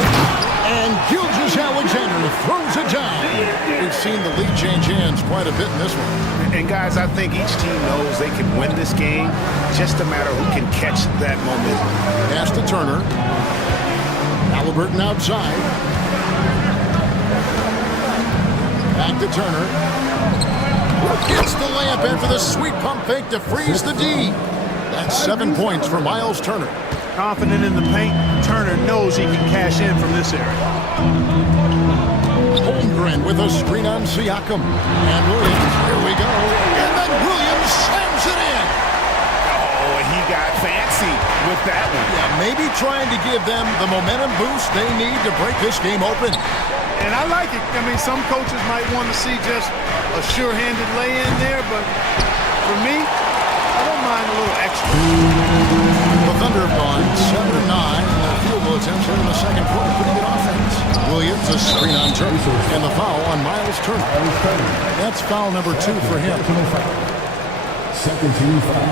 And Gilgeous-Alexander throws it down. We've seen the lead change hands quite a bit in this one. And guys, I think each team knows they can win this game. Just a matter who can catch that momentum. Pass to Turner. Halliburton outside. Back to Turner. Gets the layup in for the sweet pump fake to freeze the D. That's 7 points for Miles Turner. Confident in the paint, Turner knows he can cash in from this area. Holmgren with a screen on Siakam. And Williams, here we go. And then Williams slams it in. Oh, he got fancy with that one. Yeah, maybe trying to give them the momentum boost they need to break this game open. And I like it. I mean, some coaches might want to see just a sure-handed lay-in there, but for me, I don't mind a little extra. The Thunder have gone 7-9 in their field goal attempts here in the second quarter. Pretty good offense. Williams, a screen on Turner, and the foul on Miles Turner. That's foul number 2 for him. Second team foul.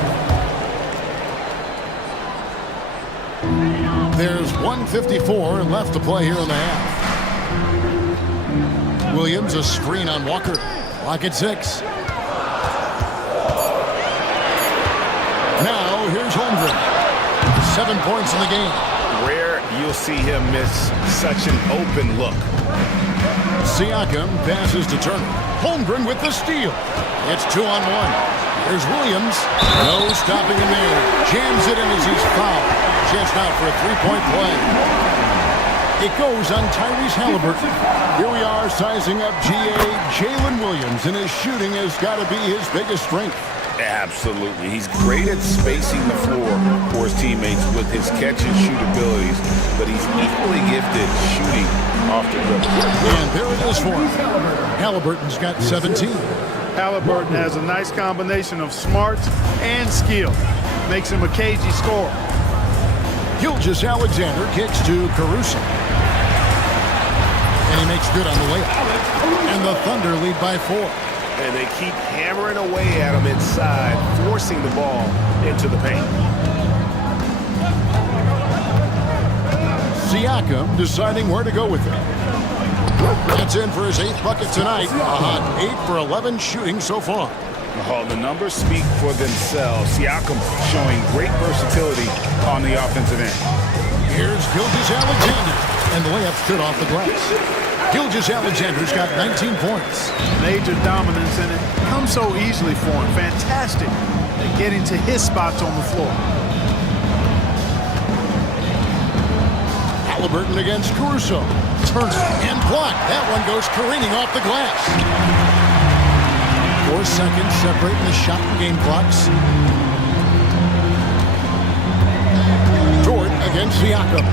There's 1:54 left to play here in the half. Williams, a screen on Walker. Lock at 6. Now, here's Holmgren. 7 points in the game. Rare you'll see him miss such an open look. Siakam passes to Turner. Holmgren with the steal. It's 2-on-1. Here's Williams. No stopping him there. Jams it in as he's fouled. Chance out for a three-point play. It goes on Tyrese Halliburton. Here we are sizing up Jalen Williams, and his shooting has got to be his biggest strength. Absolutely. He's great at spacing the floor for his teammates with his catch and shoot abilities, but he's equally gifted shooting off the dribble. And there it is for him. Halliburton's got 17. Halliburton has a nice combination of smarts and skill. Makes him a cagey scorer. Gilgeous-Alexander kicks to Caruso. And he makes good on the layup. And the Thunder lead by 4. And they keep hammering away at him inside, forcing the ball into the paint. Siakam deciding where to go with it. That's in for his 8th bucket tonight. A hot 8 for 11 shooting so far. Oh, the numbers speak for themselves. Siakam showing great versatility on the offensive end. Here's Gilgeous-Alexander. And the layup's good off the glass. Gilgeous-Alexander's got 19 points. Major dominance, and it comes so easily for him. Fantastic at getting to his spots on the floor. Halliburton against Caruso. Turner and blocked. That one goes careening off the glass. 4 seconds separating the shot and game clocks. Dort against Siakam.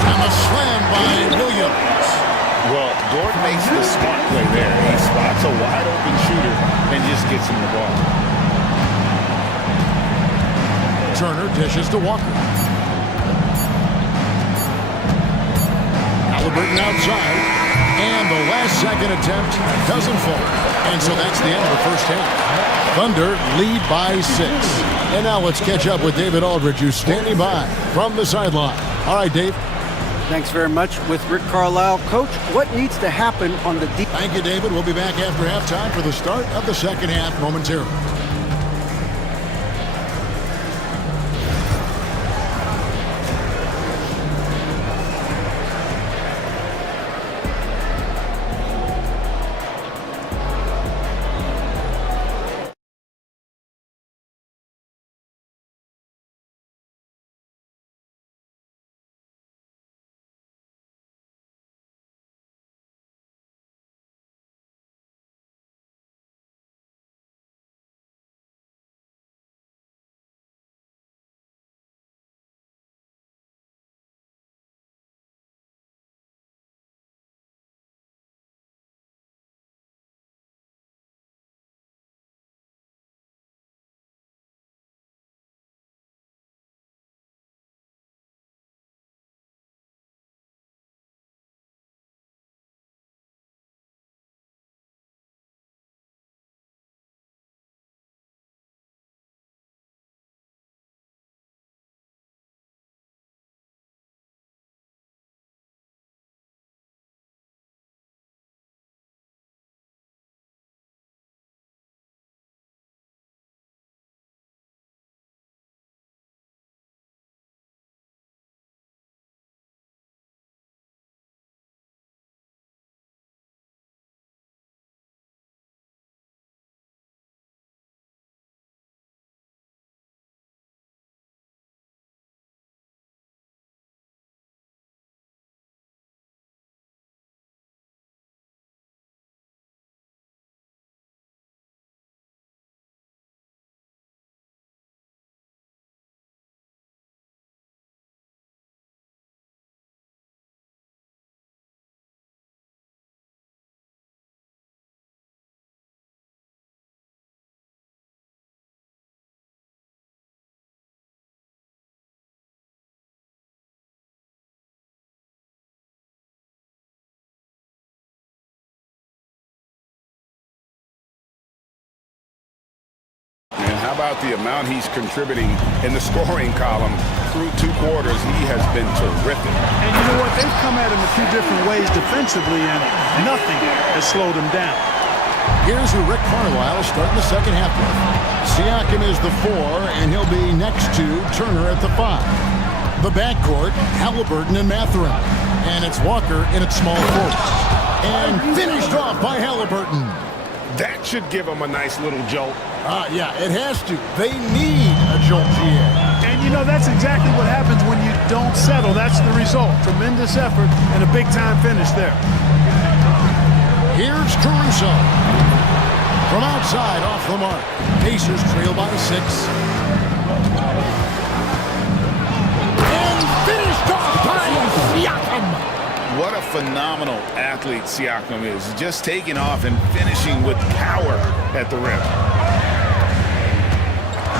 And a slam by Williams. Well, Dort makes the smart play there. He spots a wide open shooter and just gets him the ball. Turner dishes to Walker. Halliburton outside. And the last second attempt doesn't fall. And so that's the end of the first half. Thunder lead by 6. And now let's catch up with David Aldridge, who's standing by from the sideline. All right, Dave. Thanks very much with Rick Carlisle. Coach, what needs to happen on the defense? Thank you, David. We'll be back after halftime for the start of the second half momentarily. how about the amount he's contributing in the scoring column through 2 quarters? He has been terrific. And you know what? They've come at him a few different ways defensively, and nothing has slowed him down. Here's who Rick Carlisle starting the second half with. Siakam is the 4, and he'll be next to Turner at the 5. The backcourt, Halliburton and Mathurin. And it's Walker in at small forward. And finished off by Halliburton. That should give him a nice little jolt. Yeah, it has to. They need a jolt, GA. And you know, that's exactly what happens when you don't settle. That's the result. Tremendous effort and a big-time finish there. Here's Caruso. From outside, off the mark. Pacers trail by 6. And finished off by Siakam. What a phenomenal athlete Siakam is. Just taking off and finishing with power at the rim.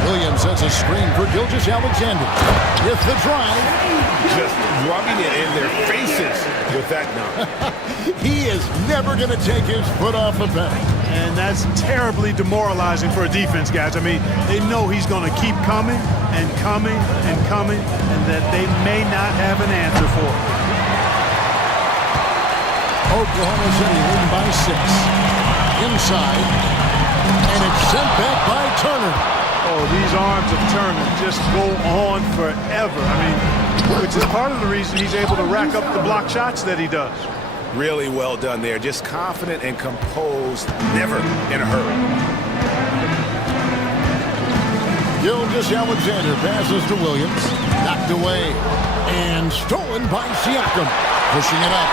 Williams sets a screen for Gilgeous-Alexander. With the drive. Just rubbing it in their faces with that dunk. He is never going to take his foot off the pedal. And that's terribly demoralizing for a defense, guys. I mean, they know he's going to keep coming and coming and coming, and that they may not have an answer for it. Oklahoma City leading by 6. Inside. And it's sent back by Turner. Oh, these arms of Turner just go on forever. I mean, which is part of the reason he's able to rack up the block shots that he does. Really well done there. Just confident and composed, never in a hurry. Gilgeous-Alexander passes to Williams. Knocked away. And stolen by Siakam. Pushing it up.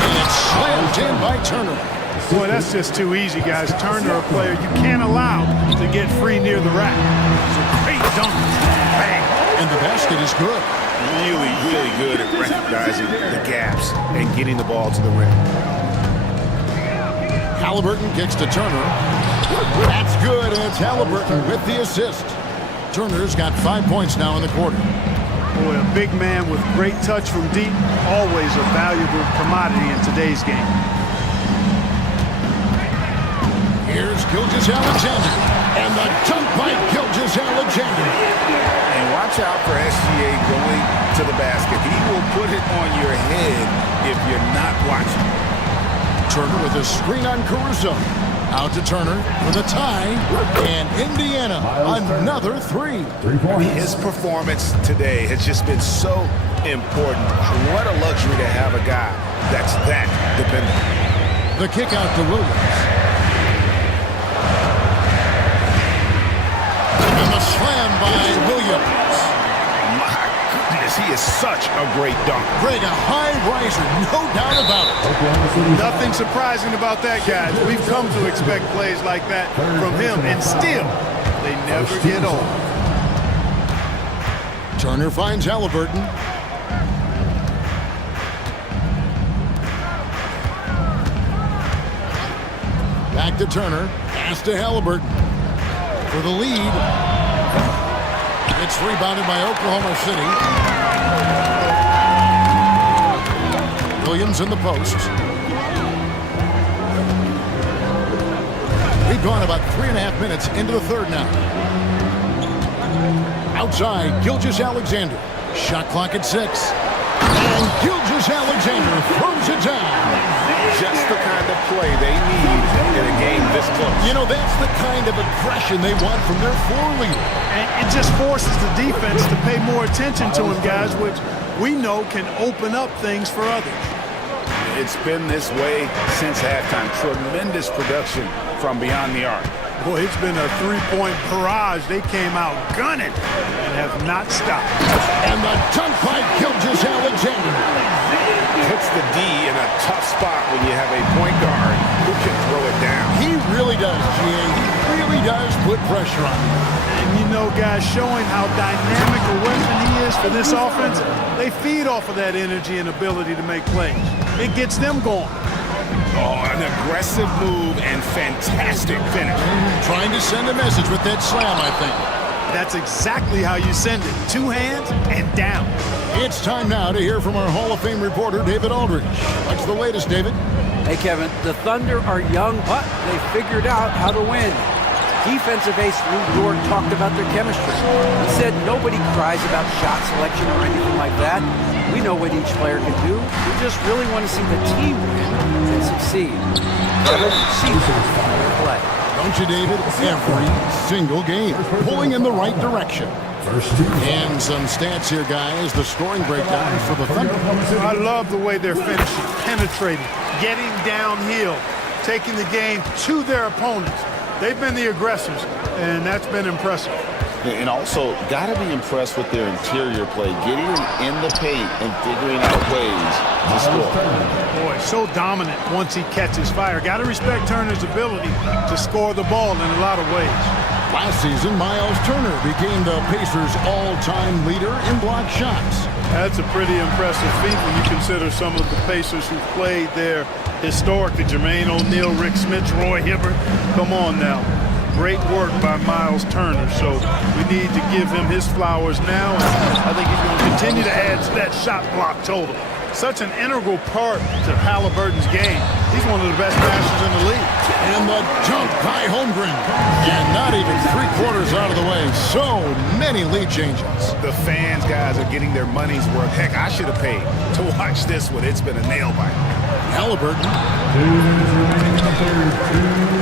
And it's slammed in by Turner. Boy, that's just too easy, guys. Turner, a player you can't allow to get free near the rack. It's a great dunk. Bang. And the basket is good. Really, really good at recognizing the gaps and getting the ball to the rim. Halliburton kicks to Turner. That's good, and it's Halliburton with the assist. Turner's got 5 points now in the quarter. Boy, a big man with great touch from deep, always a valuable commodity in today's game. Here's Gilgeous-Alexander, and the dunk by Gilgeous-Alexander. And watch out for SGA going to the basket. He will put it on your head if you're not watching. Turner with a screen on Caruso. Out to Turner for the tie, and Indiana another 3. 3 points. His performance today has just been so important. What a luxury to have a guy that's that dependent. The kick out to Williams. And the slam by Williams. My goodness, he is such a great dunker. Greg, a high riser, no doubt about it. Nothing surprising about that, guys. We've come to expect plays like that from him, and still, they never get old. Turner finds Halliburton. Back to Turner. Pass to Halliburton. For the lead. It's rebounded by Oklahoma City. Williams in the post. We've gone about 3.5 minutes into the third now. Outside, Gilgeous-Alexander. Shot clock at 6. And Gilgeous-Alexander throws it down. Just the kind of play they need in a game this close. You know, that's the kind of aggression they want from their floor leader. And it just forces the defense to pay more attention to him, guys, which we know can open up things for others. It's been this way since halftime. Tremendous production from beyond the arc. Boy, it's been a three-point barrage. They came out gunning and have not stopped. And the dunk by Gilgeous-Alexander. Puts the D in a tough spot when you have a point guard who can throw it down. He really does, GA. He really does put pressure on him. And you know, guys, showing how dynamic a weapon he is for this offense, they feed off of that energy and ability to make plays. It gets them going. Oh, an aggressive move and fantastic finish. Trying to send a message with that slam, I think. That's exactly how you send it. 2 hands and down. It's time now to hear from our Hall of Fame reporter, David Aldridge. What's the latest, David? Hey, Kevin, the Thunder are young, but they figured out how to win. Defensive ace Lou Dort talked about their chemistry. He said nobody cries about shot selection or anything like that. We know what each player can do. We just really want to see the team win and succeed. Kevin, see that play. Don't you, David? Every single game, pulling in the right direction. And some stats here, guys. The scoring breakdown for the Thunder. I love the way they're finishing, penetrating, getting downhill, taking the game to their opponents. They've been the aggressors, and that's been impressive. And also, got to be impressed with their interior play, getting in the paint and figuring out ways to score. Boy, so dominant once he catches fire. Got to respect Turner's ability to score the ball in a lot of ways. Last season, Miles Turner became the Pacers' all-time leader in block shots. That's a pretty impressive feat when you consider some of the Pacers who played there historically. Jermaine O'Neal, Rick Smith, Roy Hibbert. Come on now. Great work by Miles Turner. So we need to give him his flowers now. And I think he's going to continue to add to that shot block total. Such an integral part to Halliburton's game. He's one of the best passers in the league. And the jump by Holmgren. And not even three-quarters out of the way. So many lead changes. The fans, guys, are getting their money's worth. Heck, I should have paid to watch this one. It's been a nail-biter. Halliburton.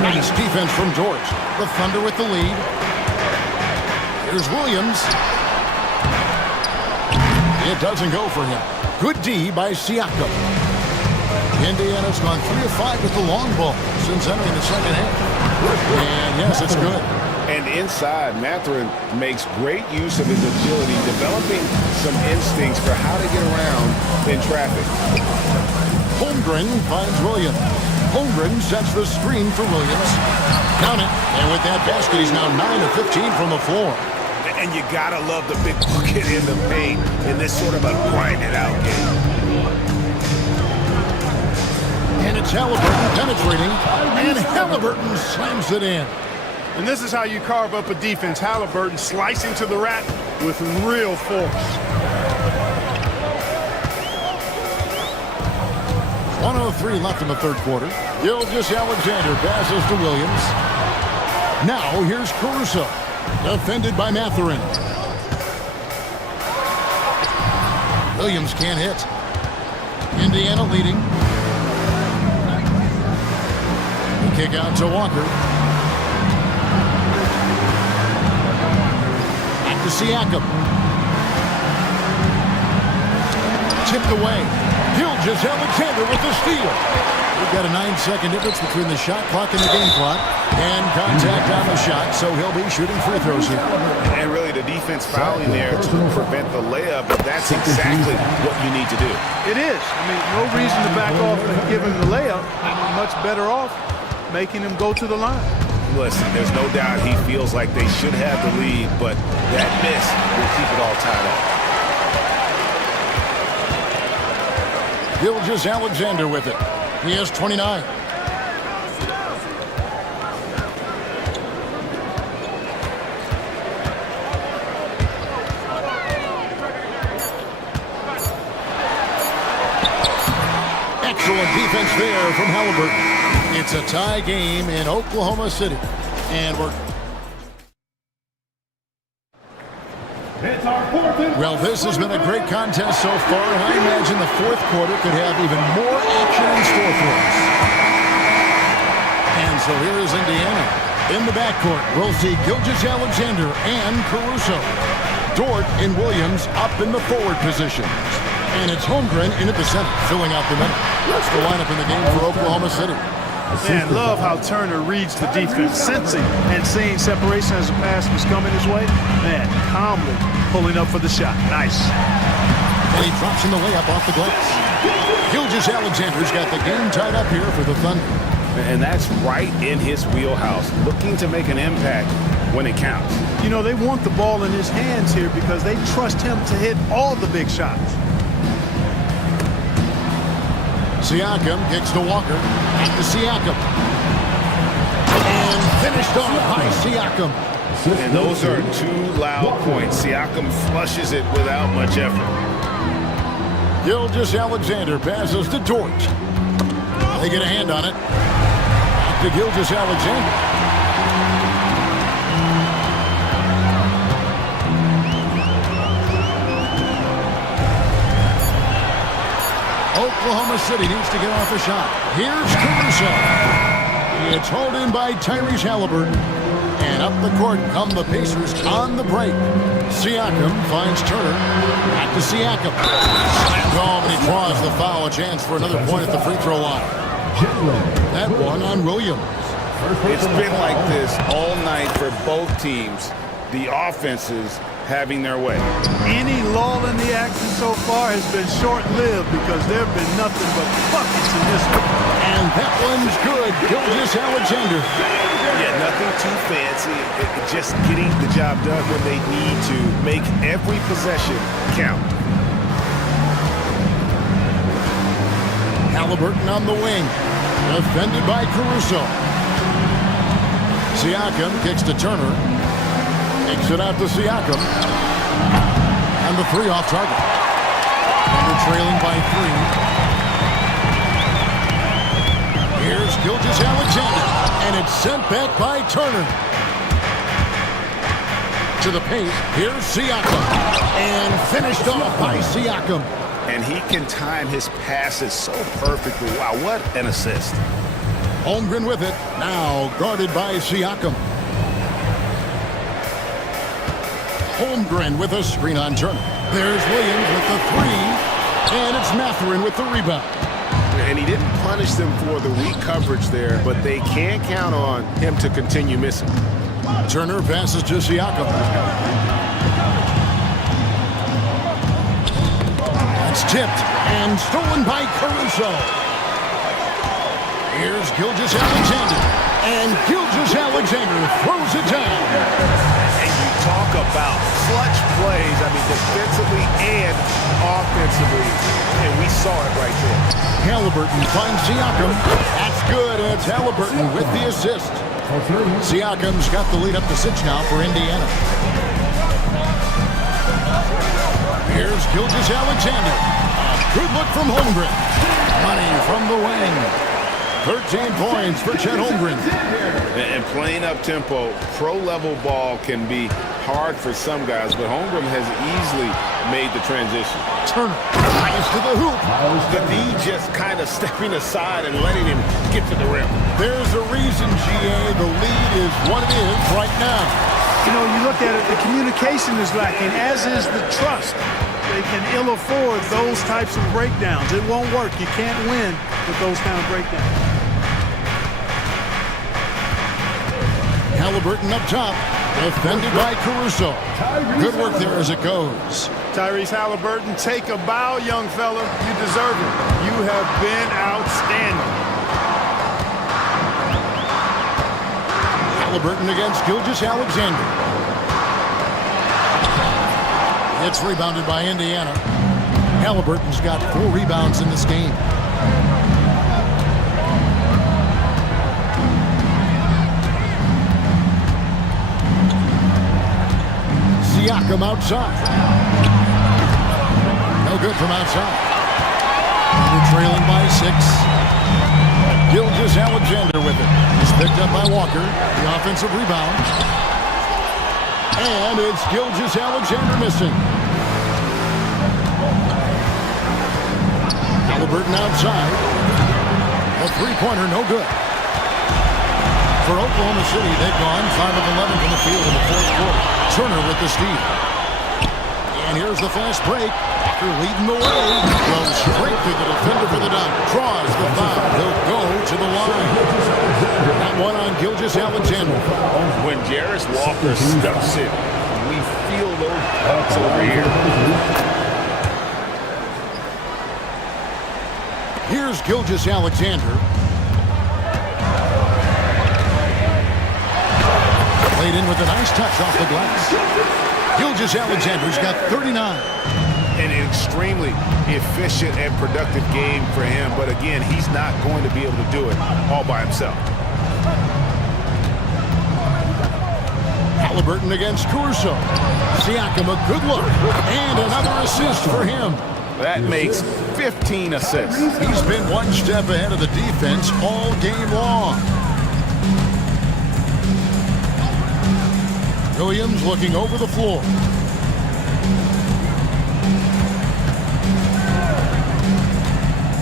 Nice defense from George. The Thunder with the lead. Here's Williams. It doesn't go for him. Good D by Siakam. Indiana's gone 3 of 5 with the long ball since entering the second half. And yes, it's good. And inside, Mathurin makes great use of his agility, developing some instincts for how to get around in traffic. Holmgren finds Williams. Holmgren sets the screen for Williams. Count it. And with that basket, he's now 9 of 15 from the floor. And you gotta love the big bucket in the paint in this sort of a grind-it-out game. And it's Halliburton penetrating, and Halliburton slams it in. And this is how you carve up a defense. Halliburton slicing to the rack with real force. 1:03 left in the third quarter. Gilgeous-Alexander passes to Williams. Now here's Caruso. Defended by Mathurin. Williams can't hit. Indiana leading. The kick out to Walker. Back to Siakam. Tipped away. Gilgeous-Alexander with the steal. We've got a 9-second difference between the shot clock and the game clock. And contact on the shot, so he'll be shooting free throws here. And really, the defense fouling there to prevent the layup, but that's exactly what you need to do. It is. I mean, no reason to back off and give him the layup. I'm much better off making him go to the line. Listen, there's no doubt he feels like they should have the lead, but that miss will keep it all tied up. Gilgeous-Alexander with it. He has 29. Excellent defense there from Halliburton. It's a tie game in Oklahoma City. And we're... Well, this has been a great contest so far, and I imagine the fourth quarter could have even more action in store for us. And so here is Indiana. In the backcourt, we'll see Gilgeous-Alexander and Caruso. Dort and Williams up in the forward positions. And it's Holmgren in at the center, filling out the middle. That's the lineup in the game for Oklahoma City. Man, love how Turner reads the defense, sensing and seeing separation as the pass was coming his way. Man, calmly pulling up for the shot. Nice. And he drops in the layup off the glass. Gilgeous-Alexander's got the game tied up here for the Thunder. And that's right in his wheelhouse, looking to make an impact when it counts. You know, they want the ball in his hands here because they trust him to hit all the big shots. Siakam kicks to Walker. Back to Siakam. And finished off by Siakam. And those are two loud points. Siakam flushes it without much effort. Gilgeous-Alexander passes to Dort. They get a hand on it. Back to Gilgeous-Alexander. Oklahoma City needs to get off a shot. Here's Caruso. It's hauled in by Tyrese Halliburton. And up the court come the Pacers on the break. Siakam finds Turner. Back to Siakam. Slammed home and he draws the foul. A chance for another point at the free throw line. That one on Williams. It's been like this all night for both teams. The offenses having their way. Any lull in the action so far has been short-lived because there have been nothing but buckets in this one. And that one's good. Gilgeous Alexander. Yeah, nothing too fancy. Just getting the job done when they need to. Make every possession count. Halliburton on the wing. Defended by Caruso. Siakam kicks to Turner. Takes it out to Siakam. And the three off target. Thunder trailing by 3. Here's Gilgeous Alexander. And it's sent back by Turner. To the paint. Here's Siakam. And finished off by Siakam. And he can time his passes so perfectly. Wow, what an assist. Holmgren with it. Now guarded by Siakam. Holmgren with a screen on Turner. There's Williams with the 3. And it's Mathurin with the rebound. And he didn't punish them for the weak coverage there, but they can't count on him to continue missing. Turner passes to Siakam. It's tipped and stolen by Caruso. Here's Gilgeous Alexander. And Gilgeous Alexander throws it down. And you talk about clutch plays, I mean, defensively and offensively, and we saw it right there. Halliburton finds Siakam. That's good. It's Halliburton with the assist. Siakam's got the lead up to 6 now for Indiana. Here's Gilgeous Alexander. Good look from Holmgren. Money from the wing. 13 points for Chet Holmgren. And playing up tempo, pro-level ball can be hard for some guys, but Holmgren has easily made the transition. Turner ties to the hoop. The D just kind of stepping aside and letting him get to the rim. There's a reason, GA. The lead is what it is right now. You know, you look at it, the communication is lacking, as is the trust. They can ill afford those types of breakdowns. It won't work. You can't win with those kind of breakdowns. Halliburton up top, defended by Caruso. Good work there as it goes. Tyrese Halliburton, take a bow, young fella. You deserve it. You have been outstanding. Halliburton against Gilgeous Alexander. It's rebounded by Indiana. Halliburton's got 4 rebounds in this game. Siakam outside. No good from outside. They're trailing by 6. Gilgeous Alexander with it. It's picked up by Walker. The offensive rebound. And it's Gilgeous Alexander missing. Halliburton outside. A 3-pointer, no good. For Oklahoma City, they've gone 5 of 11 from the field in the 4th quarter. Turner with the steal. And here's the fast break. After leading the way, goes straight to the defender for the dunk. Draws the foul. He'll go to the line. That one on Gilgeous Alexander. When Jarris Walker steps in, we feel those bucks over here. Here's Gilgeous Alexander. Played in with a nice touch off the glass. Gilgeous Alexander's got 39. An extremely efficient and productive game for him, but again, he's not going to be able to do it all by himself. Halliburton against Caruso. Siakam, a good look. And another assist for him. That makes 15 assists. He's been one step ahead of the defense all game long. Williams looking over the floor.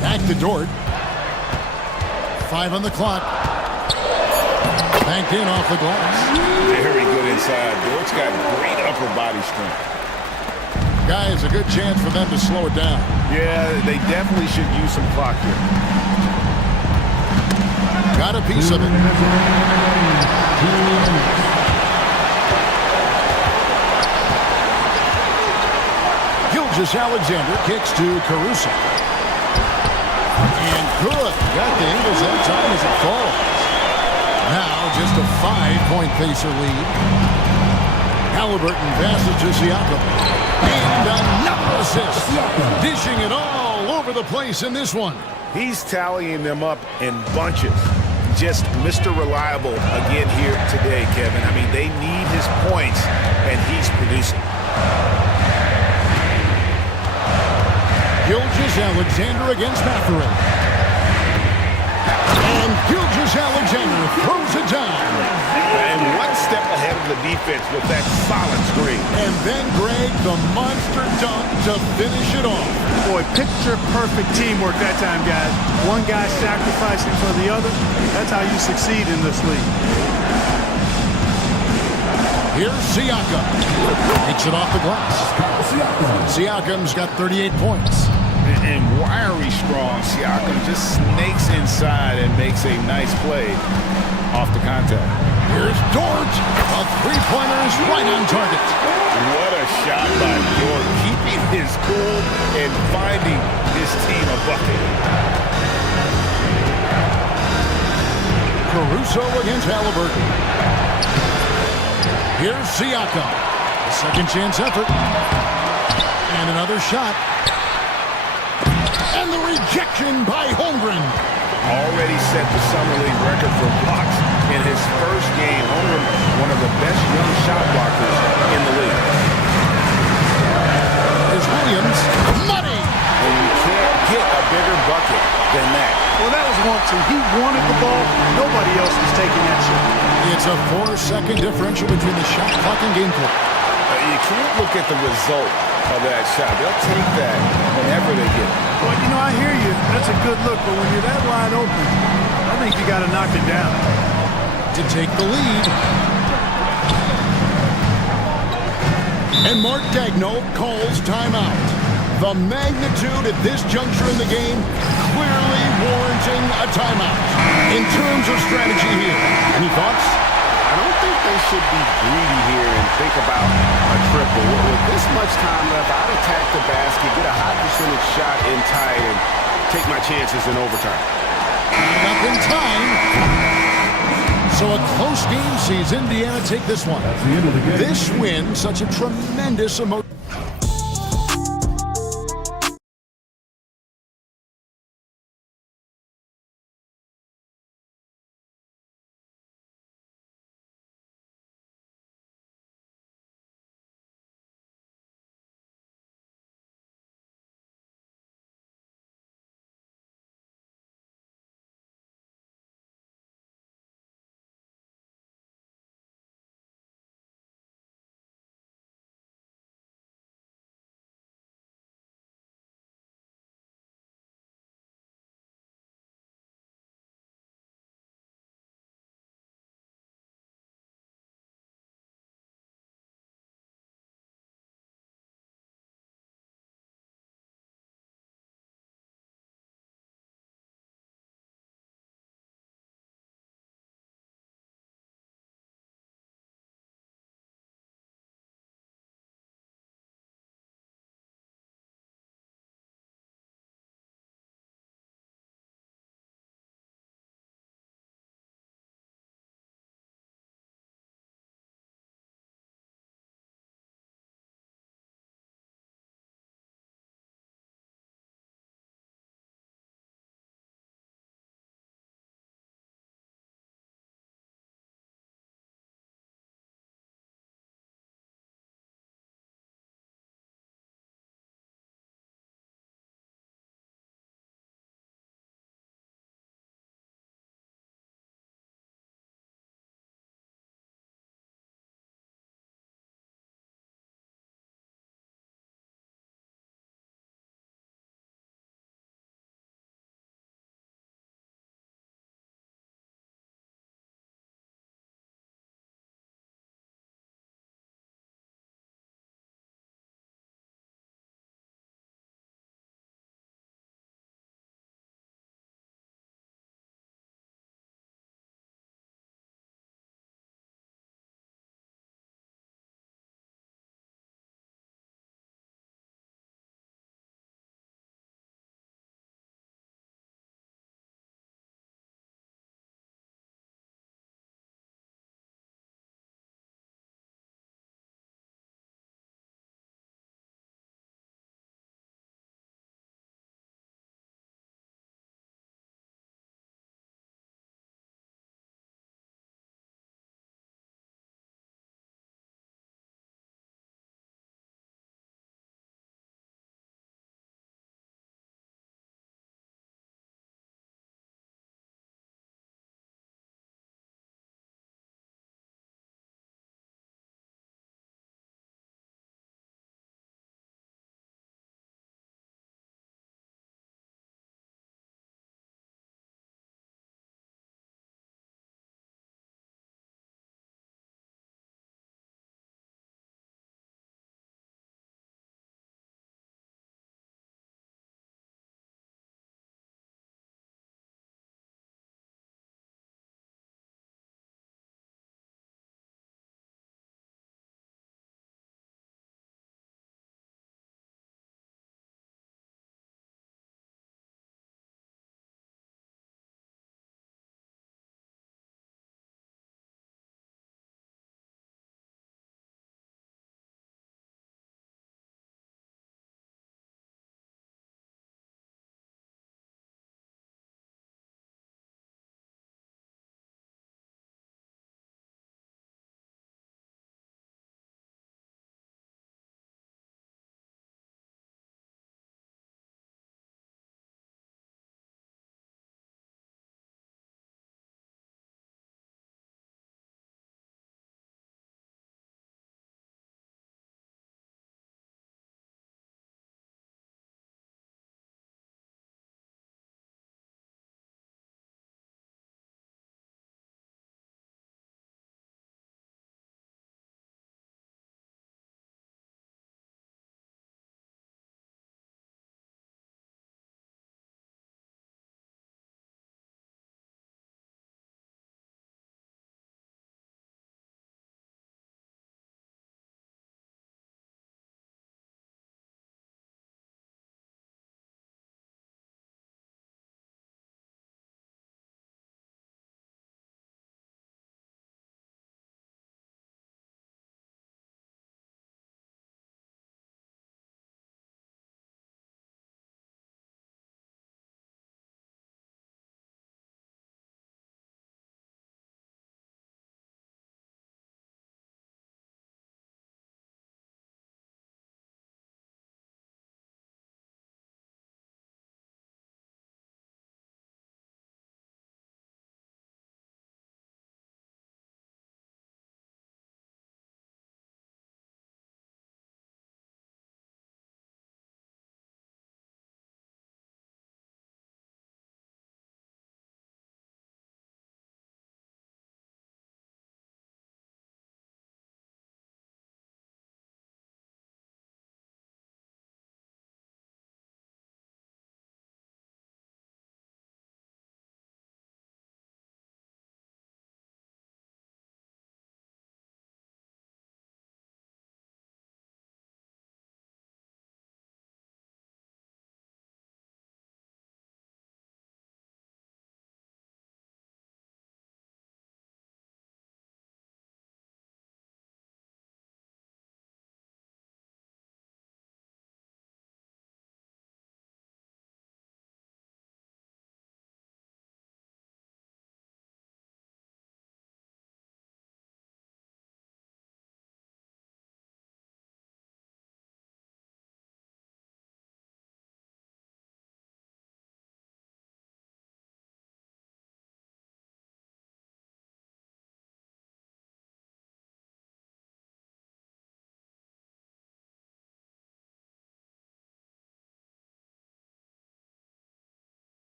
Back to Dort. 5 on the clock. Banked in off the glass. Very good inside. Dort's got great upper body strength. Guys, a good chance for them to slow it down. Yeah, they definitely should use some clock here. Got a piece of it. Gilgeous-Alexander kicks to Caruso. And good. Got the angles that time as it falls. Now just a 5-point Pacer lead. Halliburton passes to Siakam. And another assist. Dishing it all over the place in this one. He's tallying them up in bunches. Just Mr. Reliable again here today, Kevin. I mean, they need his points, and he's producing. Gilgeous-Alexander against Mathurin. And Gilgeous-Alexander throws it down. And one step ahead of the defense with that solid screen. And then Greg, the monster dunk to finish it off. Boy, picture-perfect teamwork that time, guys. One guy sacrificing for the other. That's how you succeed in this league. Here's Siakam. Takes it off the glass. Siakam's got 38 points. And wiry strong Siakam just snakes inside and makes a nice play off the contact. Here's Dort. A three-pointer is right on target. What a shot by Dort, keeping his cool and finding his team a bucket. Caruso against Halliburton. Here's Siakam. A second chance effort. And another shot. And the rejection by Holmgren. Already set the Summer League record for blocks in his first game. Holmgren, one of the best young shot blockers in the league. Here's Williams. Money! And you can't get a bigger bucket than that. Well, that was one, two. He wanted the ball. Nobody else was taking that shot. It's a 4-second differential between the shot clock and game clock. You can't look at the result of that shot. They'll take that whenever they get it. Well, you know, I hear you. That's a good look, but when you're that wide open, I think you got to knock it down. To take the lead. And Mark Daigneault calls timeout. The magnitude at this juncture in the game clearly warranting a timeout. In terms of strategy here, any thoughts? I don't think they should be greedy here and think about a triple. With this much time left, I'd attack the basket, get a high percentage shot in tight, and take my chances in overtime. And up in time. So a close game sees Indiana take this one. This win, such a tremendous emotion.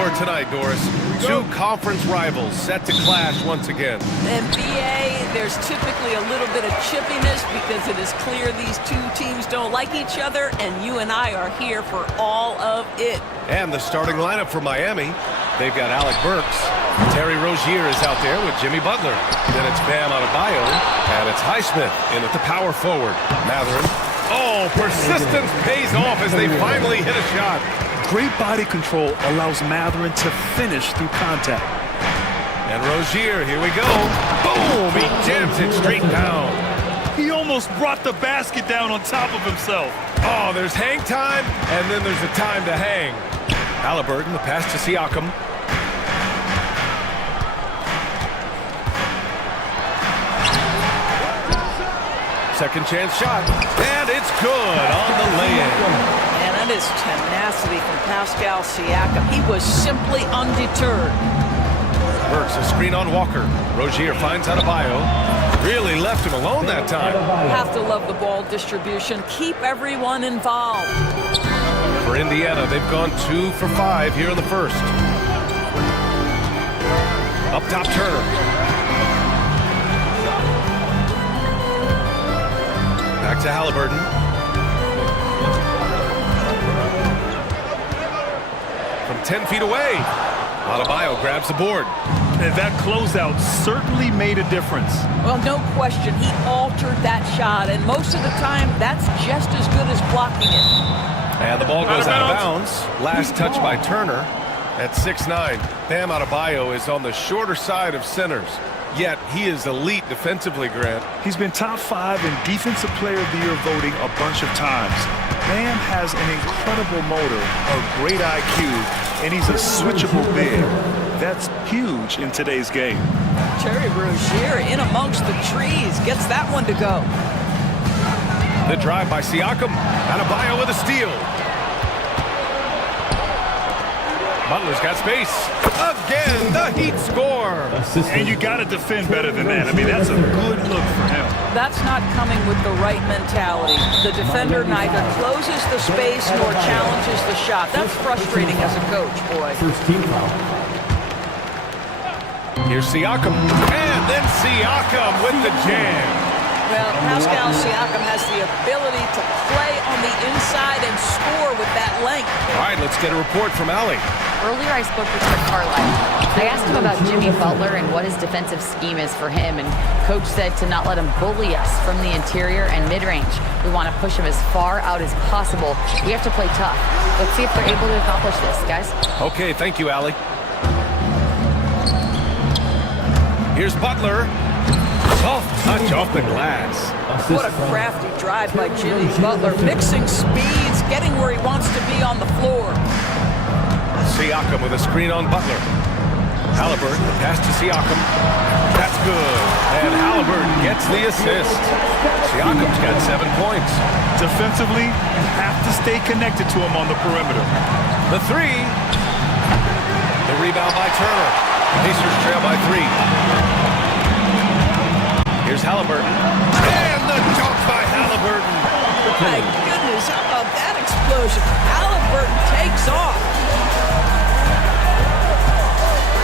score tonight, Doris. Two conference rivals set to clash once again. NBA, there's typically a little bit of chippiness because it is clear these two teams don't like each other, and you and I are here for all of it. And the starting lineup for Miami. They've got Alec Burks. Terry Rozier is out there with Jimmy Butler. Then it's Bam Adebayo, and it's Highsmith in at the power forward. Mathurin. Oh, persistence pays off as they finally hit a shot. Great body control allows Mathurin to finish through contact. And Rozier, here we go. Boom! He jams it straight down. He almost brought the basket down on top of himself. Oh, there's hang time, and then there's a time to hang. Halliburton, the pass to Siakam. Second chance shot, and it's good on the lay-in. Man, that is tenacity from Pascal Siakam. He was simply undeterred. Burks, a screen on Walker. Rozier finds Adebayo. Really left him alone that time. Have to love the ball distribution. Keep everyone involved. For Indiana, they've gone 2 for 5 here in the first. Up top, Turner. Back to Halliburton. From 10 feet away, Adebayo grabs the board. And that closeout certainly made a difference. Well, no question, he altered that shot, and most of the time, that's just as good as blocking it. And the ball goes out of bounds. Last touch by Turner at 6'9". Bam Adebayo is on the shorter side of centers. Yet he is elite defensively, Grant. He's been top 5 in Defensive Player of the Year voting a bunch of times. Bam has an incredible motor, a great IQ, and he's a switchable big. That's huge in today's game. Terry Rozier in amongst the trees gets that one to go. The drive by Siakam. Adebayo with a steal. Butler's got space. Again, the Heat score. And you got to defend better than that. I mean, that's a good look for him. That's not coming with the right mentality. The defender neither closes the space nor challenges the shot. That's frustrating as a coach, boy. First team foul. Here's Siakam. And then Siakam with the jam. Well, Pascal Siakam has the ability to play on the inside and score with that length. All right, let's get a report from Allie. Earlier, I spoke with Rick Carlisle. I asked him about Jimmy Butler and what his defensive scheme is for him, and Coach said to not let him bully us from the interior and mid-range. We want to push him as far out as possible. We have to play tough. Let's see if they're able to accomplish this, guys. Okay, thank you, Allie. Here's Butler. Soft touch off the glass. What a crafty drive by Jimmy Butler, mixing speeds, getting where he wants to be on the floor. Siakam with a screen on Butler. Halliburton, the pass to Siakam. That's good. And Halliburton gets the assist. Siakam's got 7 points. Defensively, you have to stay connected to him on the perimeter. The three. The rebound by Turner. Pacers trail by 3. Here's Halliburton. And the dunk by Halliburton. My goodness, how about that explosion? Halliburton takes off.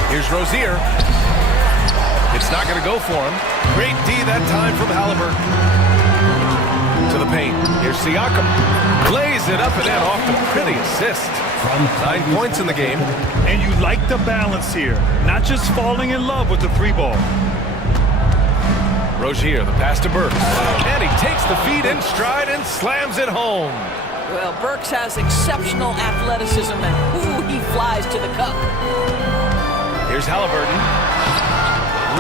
Here's Rozier. It's not going to go for him. Great D that time from Halliburton. To the paint. Here's Siakam. Lays it up and in off the pretty assist. 9 points in the game. And you like the balance here. Not just falling in love with the 3-ball. Rozier, the pass to Burks. And he takes the feed in stride and slams it home. Well, Burks has exceptional athleticism, and ooh, he flies to the cup. Here's Halliburton.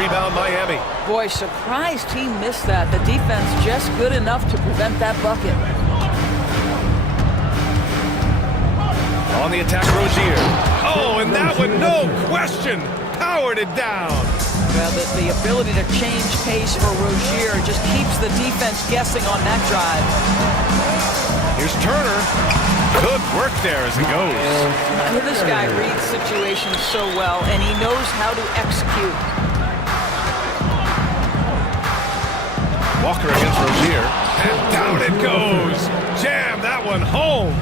Rebound Miami. Boy, surprised he missed that. The defense just good enough to prevent that bucket. On the attack, Rozier. Oh, and that one, no question, powered it down. Well, the ability to change pace for Rozier just keeps the defense guessing on that drive. Here's Turner. Good work there as he goes. This guy reads situations so well, and he knows how to execute. Walker against Rozier. And down it goes. Jam that one home.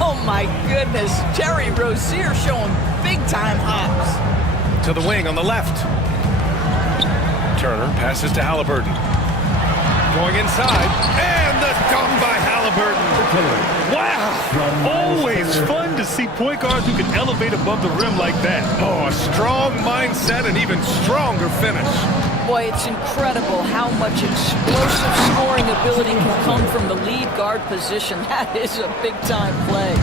Oh, my goodness. Terry Rozier showing big-time hops. To the wing on the left. Turner passes to Halliburton. Going inside. And the dunk by Halliburton. Wow! Always fun to see point guards who can elevate above the rim like that. Oh, a strong mindset and even stronger finish. Boy, it's incredible how much explosive scoring ability can come from the lead guard position. That is a big-time play.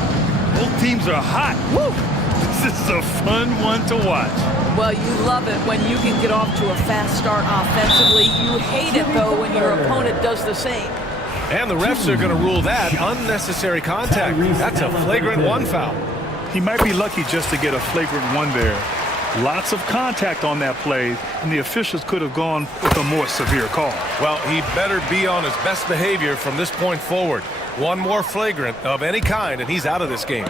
Both teams are hot. Woo! This is a fun one to watch. Well, you love it when you can get off to a fast start offensively. You hate it, though, when your opponent does the same. And the refs are going to rule that unnecessary contact. That's a flagrant one foul. He might be lucky just to get a flagrant one there. Lots of contact on that play, and the officials could have gone with a more severe call. Well, he better be on his best behavior from this point forward. One more flagrant of any kind, and he's out of this game.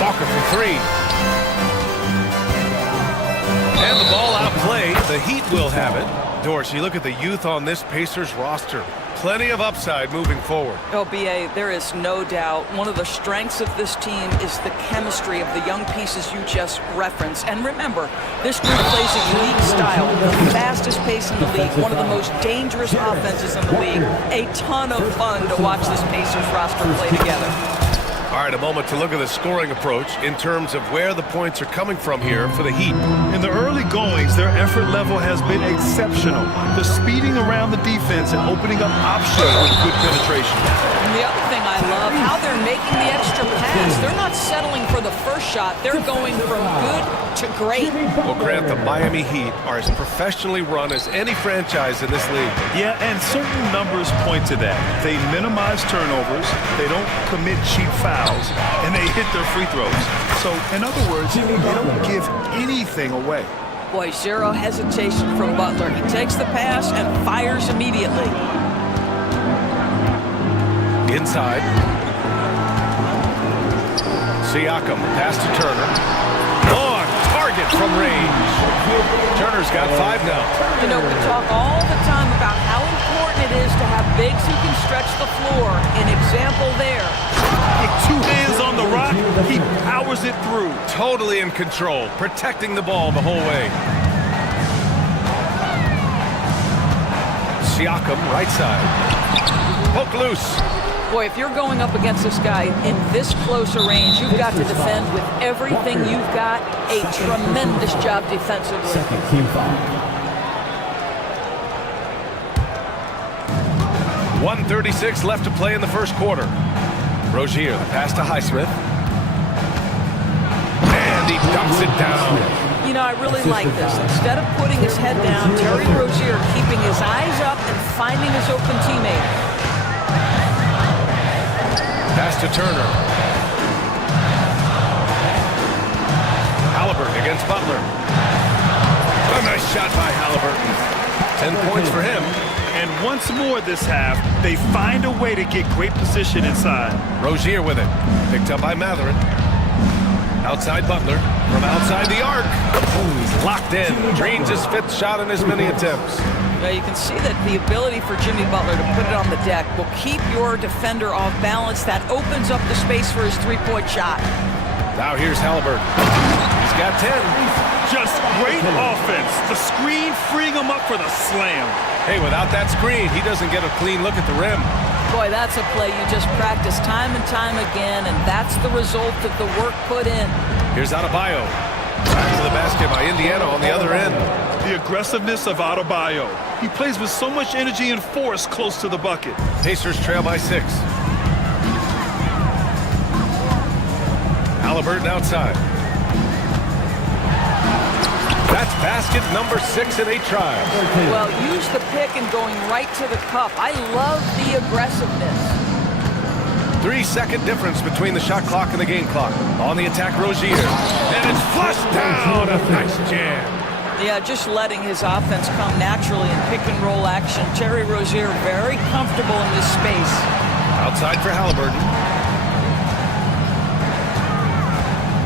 Walker for three. And the ball outplayed. The Heat will have it. Dorsey, look at the youth on this Pacers roster. Plenty of upside moving forward. Oh, B.A., there is no doubt one of the strengths of this team is the chemistry of the young pieces you just referenced. And remember, this group plays a unique style, the fastest pace in the league, one of the most dangerous offenses in the league. A ton of fun to watch this Pacers roster play together. All right, a moment to look at the scoring approach in terms of where the points are coming from here for the Heat. In the early goings, their effort level has been exceptional. The speeding around the defense and opening up options with good penetration. And the other thing I love, how they're making the extra pass. They're not settling for the first shot. They're going from good to great. Well, Grant, the Miami Heat are as professionally run as any franchise in this league. Yeah, and certain numbers point to that. They minimize turnovers, they don't commit cheap fouls, and they hit their free throws. So, in other words, they don't give anything away. Boy, zero hesitation from Butler. He takes the pass and fires immediately. Inside. Siakam, pass to Turner. On target from range. Turner's got 5 now. You know, we talk all the time about how important it is to have bigs who can stretch the floor. An example there. With 2 hands on the rock, he powers it through. Totally in control, protecting the ball the whole way. Siakam, right side. Poke loose. Boy, if you're going up against this guy in this close a range, you've got to defend with everything you've got. A tremendous job defensively. 1:36 left to play in the first quarter. Rozier, the pass to Highsmith. And he dumps it down. You know, I really like this. Instead of putting his head down, Terry Rozier keeping his eyes up and finding his open teammate. Pass to Turner. Halliburton against Butler. A nice shot by Halliburton. 10 points for him. And once more this half, they find a way to get great position inside. Rozier with it. Picked up by Matherin. Outside Butler. From outside the arc. He's locked in. Drains his 5th shot in as many attempts. Now you can see that the ability for Jimmy Butler to put it on the deck will keep your defender off balance. That opens up the space for his 3-point shot. Now here's Halliburton. He's got 10. Just great offense. The screen freeing him up for the slam. Hey, without that screen, he doesn't get a clean look at the rim. Boy, that's a play you just practice time and time again, and that's the result of the work put in. Here's Adebayo. Back to the basket by Indiana on the other end. The aggressiveness of Adebayo. He plays with so much energy and force close to the bucket. Pacers trail by 6. Halliburton outside. That's basket number 6 in 8 tries. Well, use the pick and going right to the cup. I love the aggressiveness. 3-second difference between the shot clock and the game clock. On the attack, Rozier. And it's flushed down. A nice jam. Yeah, just letting his offense come naturally in pick-and-roll action. Terry Rozier very comfortable in this space. Outside for Halliburton.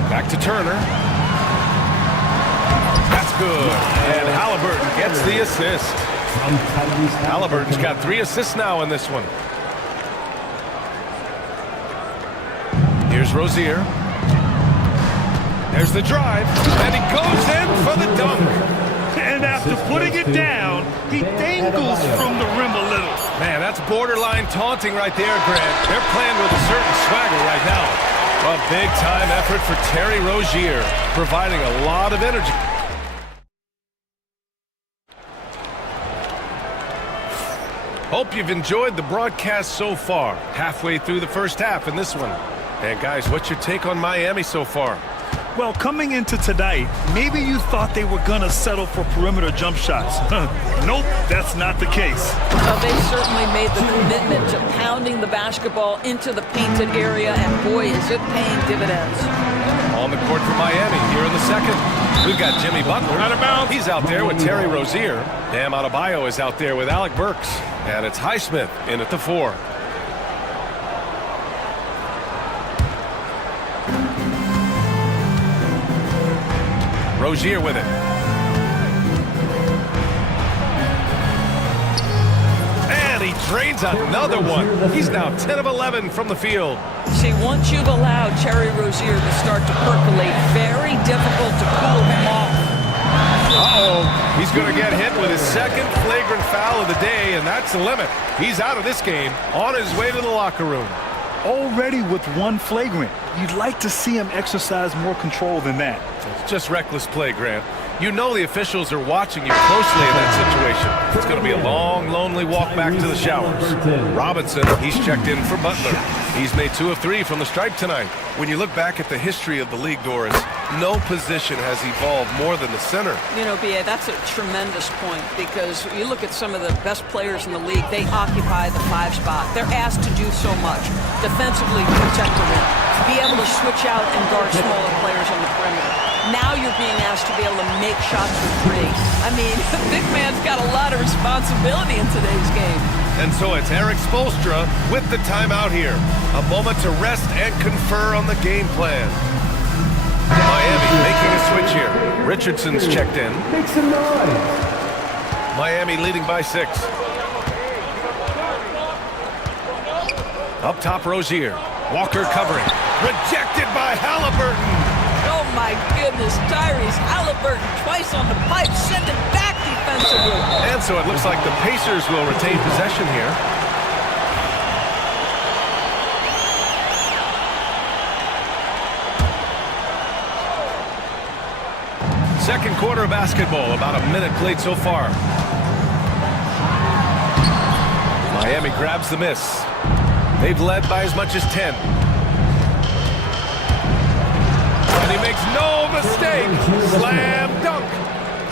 Back to Turner. That's good. And Halliburton gets the assist. Halliburton's got 3 assists now in this one. Here's Rozier. There's the drive, and he goes in for the dunk. And after putting it down, he dangles from the rim a little. Man, that's borderline taunting right there, Grant. They're playing with a certain swagger right now. A big-time effort for Terry Rozier, providing a lot of energy. Hope you've enjoyed the broadcast so far. Halfway through the first half in this one. And guys, what's your take on Miami so far? Well, coming into tonight, maybe you thought they were going to settle for perimeter jump shots. Nope, that's not the case. Well, they certainly made the commitment to pounding the basketball into the painted area, and boy, is it paying dividends. On the court for Miami here in the second. We've got Jimmy Butler. Out of bounds. He's out there with Terry Rozier. Bam Adebayo is out there with Alec Burks. And it's Highsmith in at the 4. Rozier with it. And he drains another one. He's now 10 of 11 from the field. See, once you've allowed Terry Rozier to start to percolate, very difficult to cool him off. Uh-oh, he's going to get hit with his second flagrant foul of the day, and that's the limit. He's out of this game, on his way to the locker room. Already with one flagrant. You'd like to see him exercise more control than that. It's just reckless play, Grant. You know the officials are watching you closely in that situation. It's going to be a long, lonely walk back to the showers. Robinson, he's checked in for Butler. He's made 2 of 3 from the stripe tonight. When you look back at the history of the league, Doris, no position has evolved more than the center. You know, B.A., that's a tremendous point, because you look at some of the best players in the league, they occupy the 5 spot. They're asked to do so much. Defensively, protect the rim. Be able to switch out and guard smaller players on the perimeter. Now you're being asked to be able to make shots for 3. I mean, the big man's got a lot of responsibility in today's game. And so it's Eric Spoelstra with the timeout here. A moment to rest and confer on the game plan. Miami making a switch here. Richardson's checked in. Make some noise. Miami leading by 6. Up top, Rozier. Walker covering. Rejected by Halliburton. Oh my goodness, Tyrese Halliburton twice on the pipe, send it back defensively. And so it looks like the Pacers will retain possession here. Second quarter of basketball, about a minute played so far. Miami grabs the miss. They've led by as much as 10. And he makes no mistake. Slam dunk.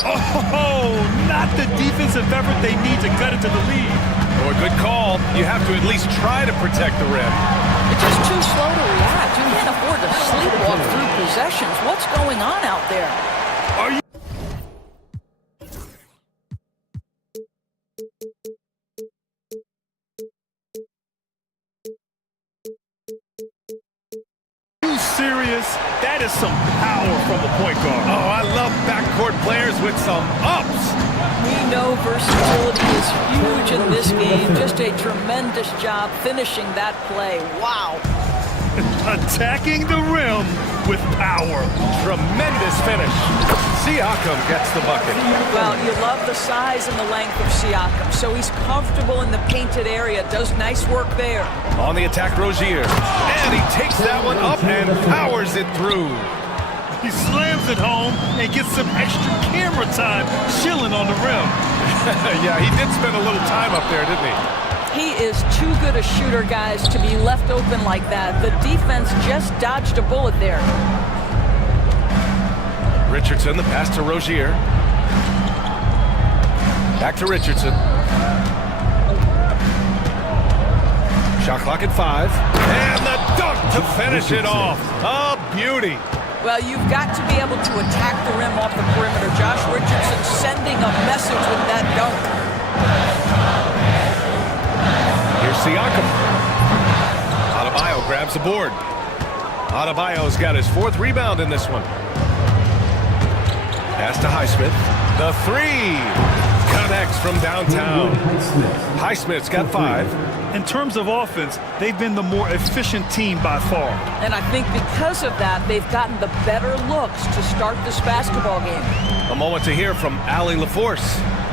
Oh, not the defensive effort they need to cut into the lead. Oh, a good call. You have to at least try to protect the rim. It's just too slow to react. You can't afford to sleepwalk through possessions. What's going on out there? Are you serious? That is some power from the point guard. Oh, I love backcourt players with some ups. We know versatility is huge in this game. Just a tremendous job finishing that play. Wow. Attacking the rim with power. Tremendous finish. Siakam gets the bucket. Well, you love the size and the length of Siakam, so he's comfortable in the painted area, does nice work there. On the attack, Rozier. And he takes that one up and powers it through. He slams it home and gets some extra camera time chilling on the rim. Yeah, he did spend a little time up there, didn't he? He is too good a shooter, guys, to be left open like that. The defense just dodged a bullet there. Richardson, the pass to Rozier. Back to Richardson. Shot clock at 5. And the dunk to finish it off. A beauty. Well, you've got to be able to attack the rim off the perimeter. Josh Richardson sending a message with that dunk. Here's Siakam. Adebayo grabs the board. Adebayo's got his 4th rebound in this one. Pass to Highsmith. The 3. connects from downtown. Highsmith's got 5. In terms of offense, they've been the more efficient team by far. And I think because of that, they've gotten the better looks to start this basketball game. A moment to hear from Allie LaForce.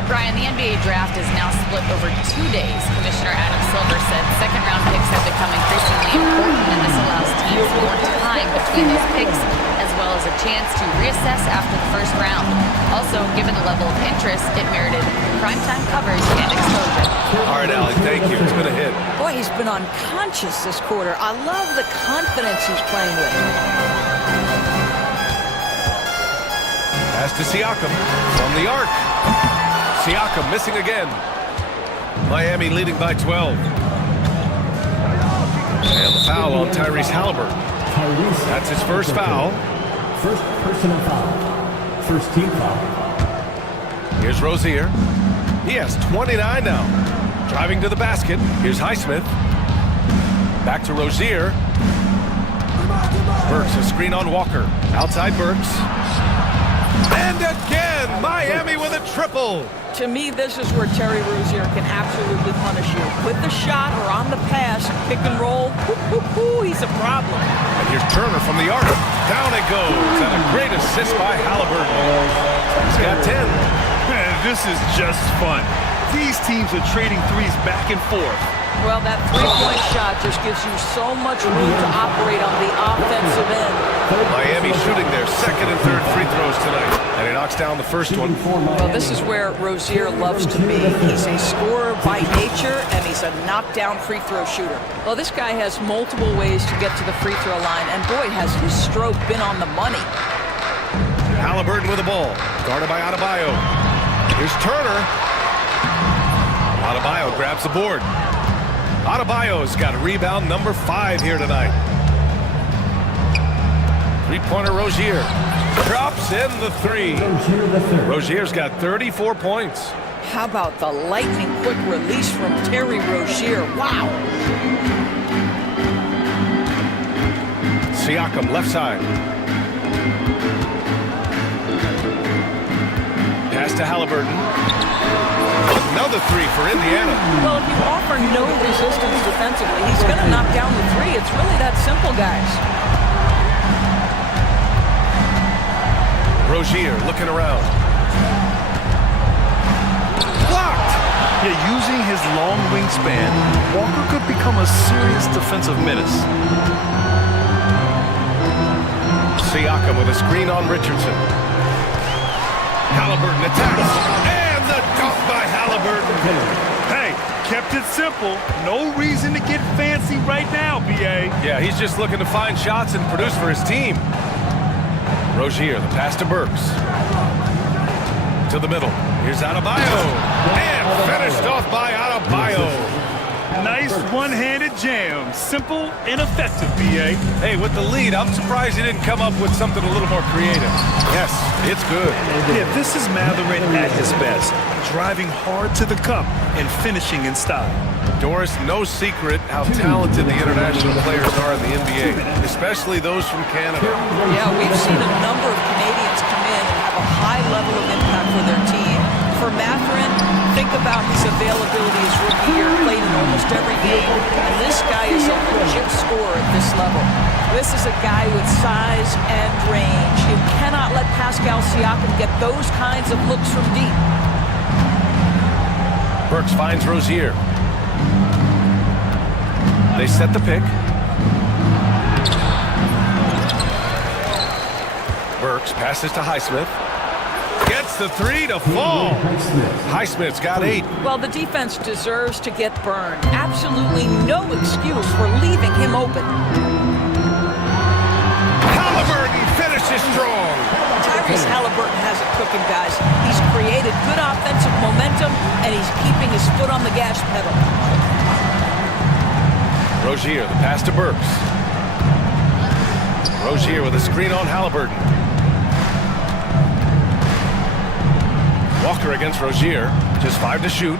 Brian, the NBA draft is now split over 2 days. Commissioner Adam Silver said second-round picks have become increasingly important, and this allows teams more time between those picks, as well as a chance to reassess after the first round. Also, given the level of interest, it merited primetime coverage and exposure. All right, Allie, thank you. It's been a hit. Boy, he's been unconscious this quarter. I love the confidence he's playing with. Pass to Siakam from the arc. Siakam missing again. Miami leading by 12. And the foul on Tyrese Halliburton. That's his first foul. First personal foul. First team foul. Here's Rozier. He has 29 now. Driving to the basket. Here's Highsmith. Back to Rozier. Burks, a screen on Walker. Outside Burks. And again, Miami with a triple. To me, this is where Terry Rozier can absolutely punish you. With the shot or on the pass, pick and roll, he's a problem. And here's Turner from the arc. Down it goes. And a great assist by Halliburton. He's got 10. Man, this is just fun. These teams are trading threes back and forth. Well, that three-point shot just gives you so much room to operate on the offensive end. Miami shooting their second and third free throws tonight. And he knocks down the first one. Well, this is where Rozier loves to be. He's a scorer by nature, and he's a knockdown free throw shooter. Well, this guy has multiple ways to get to the free throw line, and boy, has his stroke been on the money. Halliburton with the ball. Guarded by Adebayo. Here's Turner. Adebayo grabs the board. Adebayo's got rebound number 5 here tonight. Three-pointer Rozier. Drops in the 3. Rozier's got 34 points. How about the lightning quick release from Terry Rozier? Wow. Siakam left side. Pass to Halliburton. Another 3 for Indiana. Well, if you offer no resistance defensively, he's going to knock down the 3. It's really that simple, guys. Rozier looking around. Blocked! Yeah, using his long wingspan, Walker could become a serious defensive menace. Siakam with a screen on Richardson. Halliburton attacks. And the dunk by Halliburton. Hey, kept it simple. No reason to get fancy right now, B.A. Yeah, he's just looking to find shots and produce for his team. Rozier, the pass to Burks. To the middle. Here's Adebayo. And finished off by Adebayo. Nice one-handed jam. Simple and effective, B.A. Hey, with the lead, I'm surprised he didn't come up with something a little more creative. Yes, it's good. Yeah, this is Mathurin at his best. Driving hard to the cup and finishing in style. Doris, no secret how talented the international players are in the NBA, especially those from Canada. Yeah, we've seen a number of Canadians come in and have a high level of impact for their team. For Mathurin, think about his availability his rookie year, played in almost every game, and this guy is a legit scorer at this level. This is a guy with size and range. You cannot let Pascal Siakam get those kinds of looks from deep. Burks finds Rozier. They set the pick. Burks passes to Highsmith. Gets the 3 to fall. Highsmith's got 8. Well, the defense deserves to get burned. Absolutely no excuse for leaving him open. Halliburton finishes strong. Tyrese Halliburton has it cooking, guys. He's created good offensive momentum, and he's keeping his foot on the gas pedal. Rozier, the pass to Burks. Rozier with a screen on Halliburton. Walker against Rozier. Just 5 to shoot.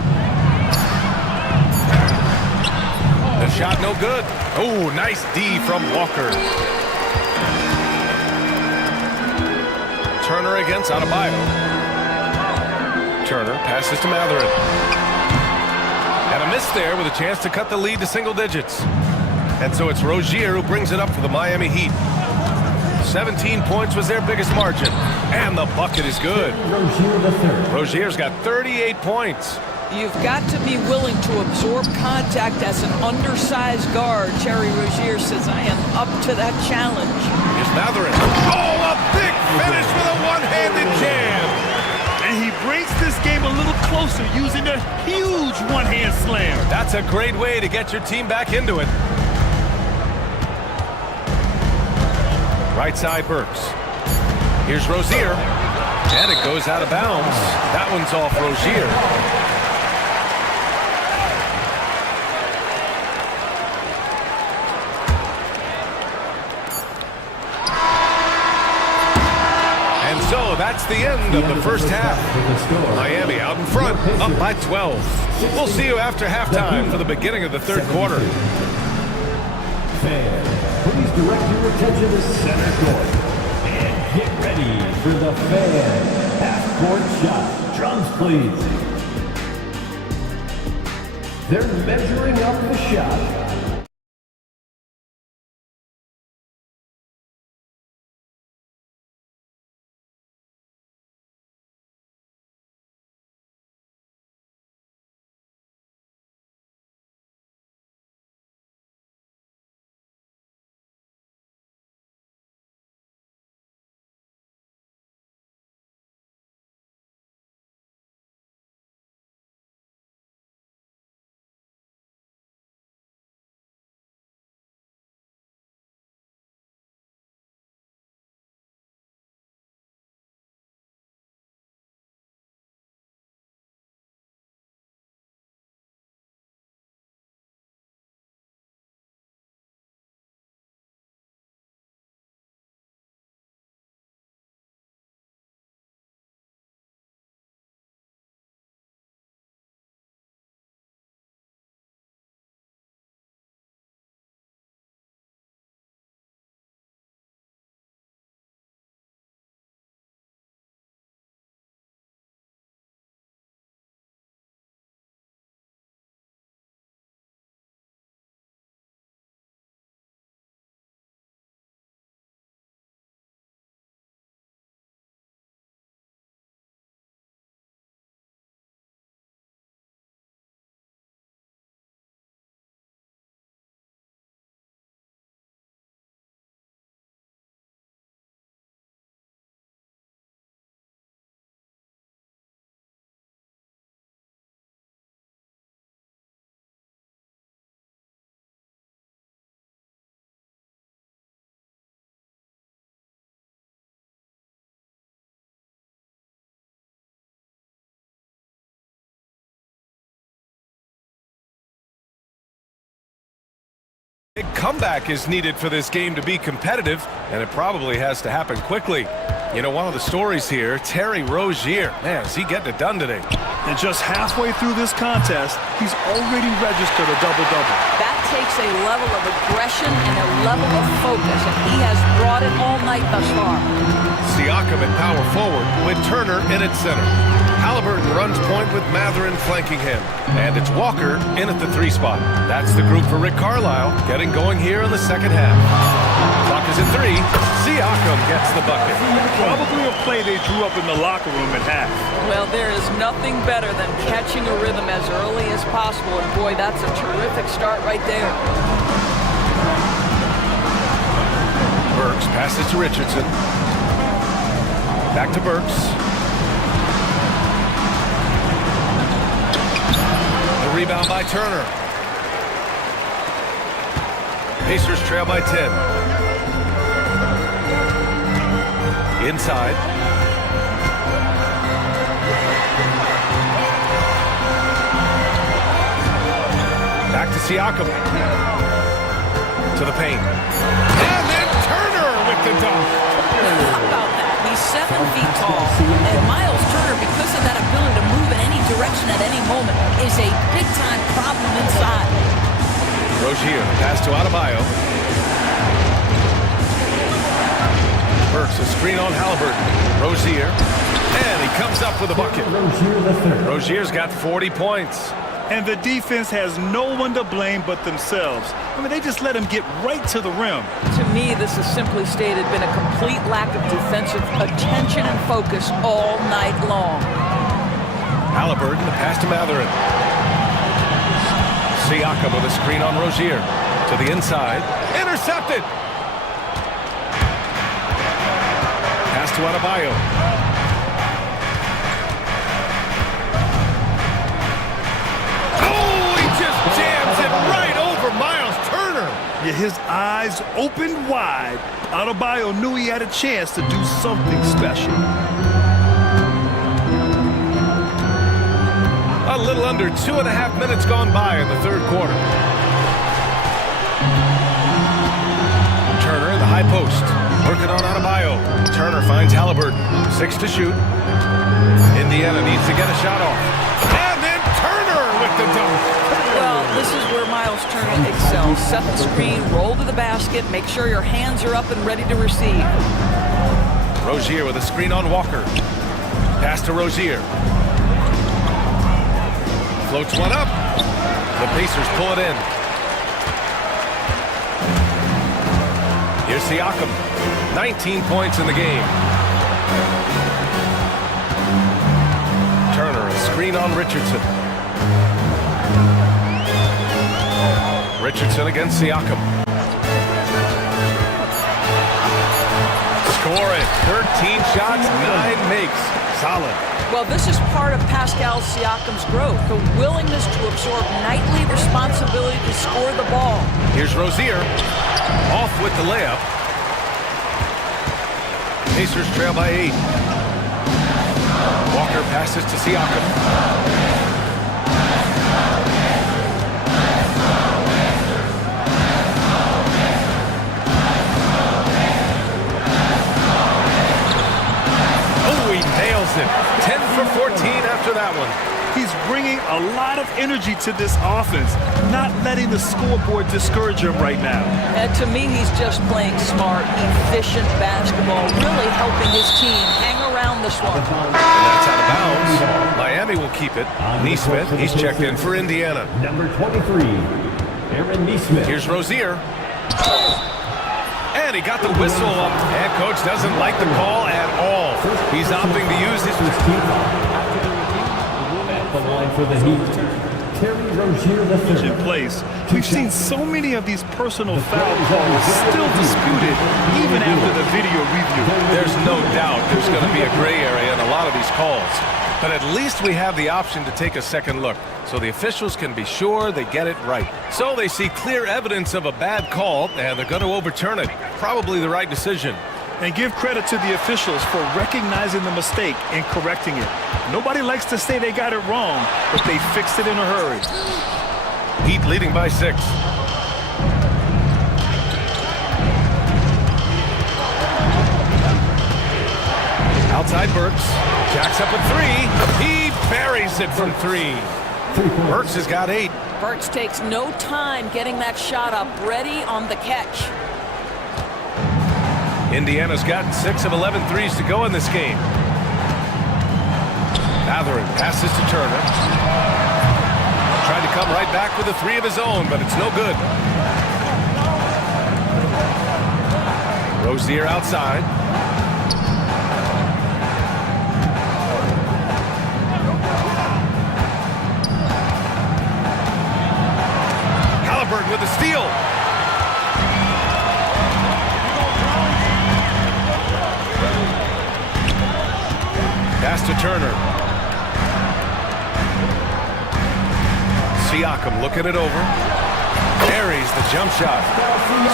The shot no good. Oh, nice D from Walker. Turner against Adebayo. Turner passes to Matherin. And a miss there with a chance to cut the lead to single digits. And so it's Rozier who brings it up for the Miami Heat. 17 points was their biggest margin. And the bucket is good. Rozier's got 38 points. You've got to be willing to absorb contact as an undersized guard. Terry Rozier says, I am up to that challenge. Here's Matherin. Oh, a big finish with a one-handed jam. And he brings this game a little closer using a huge one-hand slam. That's a great way to get your team back into it. Right side, Burks. Here's Rozier. And it goes out of bounds. That one's off Rozier. And so that's the end of the first half. Miami out in front, up by 12. We'll see you after halftime for the beginning of the third quarter. Please direct your attention to center court. And get ready for the fan half-court shot. Drums, please. They're measuring up the shot. Big comeback is needed for this game to be competitive, and it probably has to happen quickly. You know, one of the stories here, Terry Rozier. Man, is he getting it done today? And just halfway through this contest, he's already registered a double-double. That takes a level of aggression and a level of focus, and he has brought it all night thus far. Siakam at power forward with Turner in at center. Halliburton runs point with Matherin flanking him. And it's Walker in at the 3 spot. That's the group for Rick Carlisle, getting going here in the second half. Clock is at 3. Siakam gets the bucket. Probably a play they drew up in the locker room at half. Well, there is nothing better than catching a rhythm as early as possible, and boy, that's a terrific start right there. Burks passes to Richardson. Back to Burks. The rebound by Turner. Pacers trail by 10. Inside. Back to Siakam. To the paint. And then Turner with the dunk. How about that? He's 7 feet tall, and Miles Turner, because of that ability to move in any direction at any moment, is a big-time problem inside. Rozier, pass to Adebayo. Burks, a screen on Halliburton. Rozier And he comes up with a bucket. Rozier's got 40 points. And the defense has no one to blame but themselves. I mean, they just let him get right to the rim. To me, this has simply stated been a complete lack of defensive attention and focus all night long. Halliburton, the pass to Matherin. Siakam with a screen on Rozier. To the inside. Intercepted! Pass to Adebayo. Oh, he just jams it right over Miles Turner. Yeah, his eyes opened wide. Adebayo knew he had a chance to do something special. A little under 2.5 minutes gone by in the third quarter. Turner in the high post. Working on Adebayo. Turner finds Halliburton. 6 to shoot. Indiana needs to get a shot off. And then Turner with the dunk. Well, this is where Miles Turner excels. Set the screen, roll to the basket, make sure your hands are up and ready to receive. Rozier with a screen on Walker. Pass to Rozier. Floats one up. The Pacers pull it in. Here's Siakam. 19 points in the game. Turner, a screen on Richardson. Richardson against Siakam. Score it. 13 shots, 9 makes. Solid. Well, this is part of Pascal Siakam's growth, the willingness to absorb nightly responsibility to score the ball. Here's Rozier. Off with the layup. Pacers trail by 8. Walker passes to Siakam. Oh, he nails it. 10 for 14 after that one. He's bringing a lot of energy to this offense, not letting the scoreboard discourage him right now. And to me, he's just playing smart, efficient basketball, really helping his team hang around this one. And that's out of bounds. Miami will keep it. Nesmith, he's checked in for Indiana. Number 23, Aaron Nesmith. Here's Rozier. And he got the whistle up. And coach doesn't like the call at all. He's opting to use his... The line for the Heat, Terry Rozier III. In place. We've seen so many of these personal foul calls still disputed even after the video review. There's no doubt there's going to be a gray area in a lot of these calls. But at least we have the option to take a second look, so the officials can be sure they get it right. So they see clear evidence of a bad call, and they're going to overturn it. Probably the right decision. And give credit to the officials for recognizing the mistake and correcting it. Nobody likes to say they got it wrong, but they fixed it in a hurry. Heat leading by 6. Outside Burks. Jacks up at 3. He buries it from 3. Burks has got 8. Burks takes no time getting that shot up, ready on the catch. Indiana's got 6 of 11 threes to go in this game. Matherin passes to Turner. Tried to come right back with a 3 of his own, but it's no good. Rozier outside. Halliburton with a steal. Pass to Turner. Siakam looking it over. Buries the jump shot.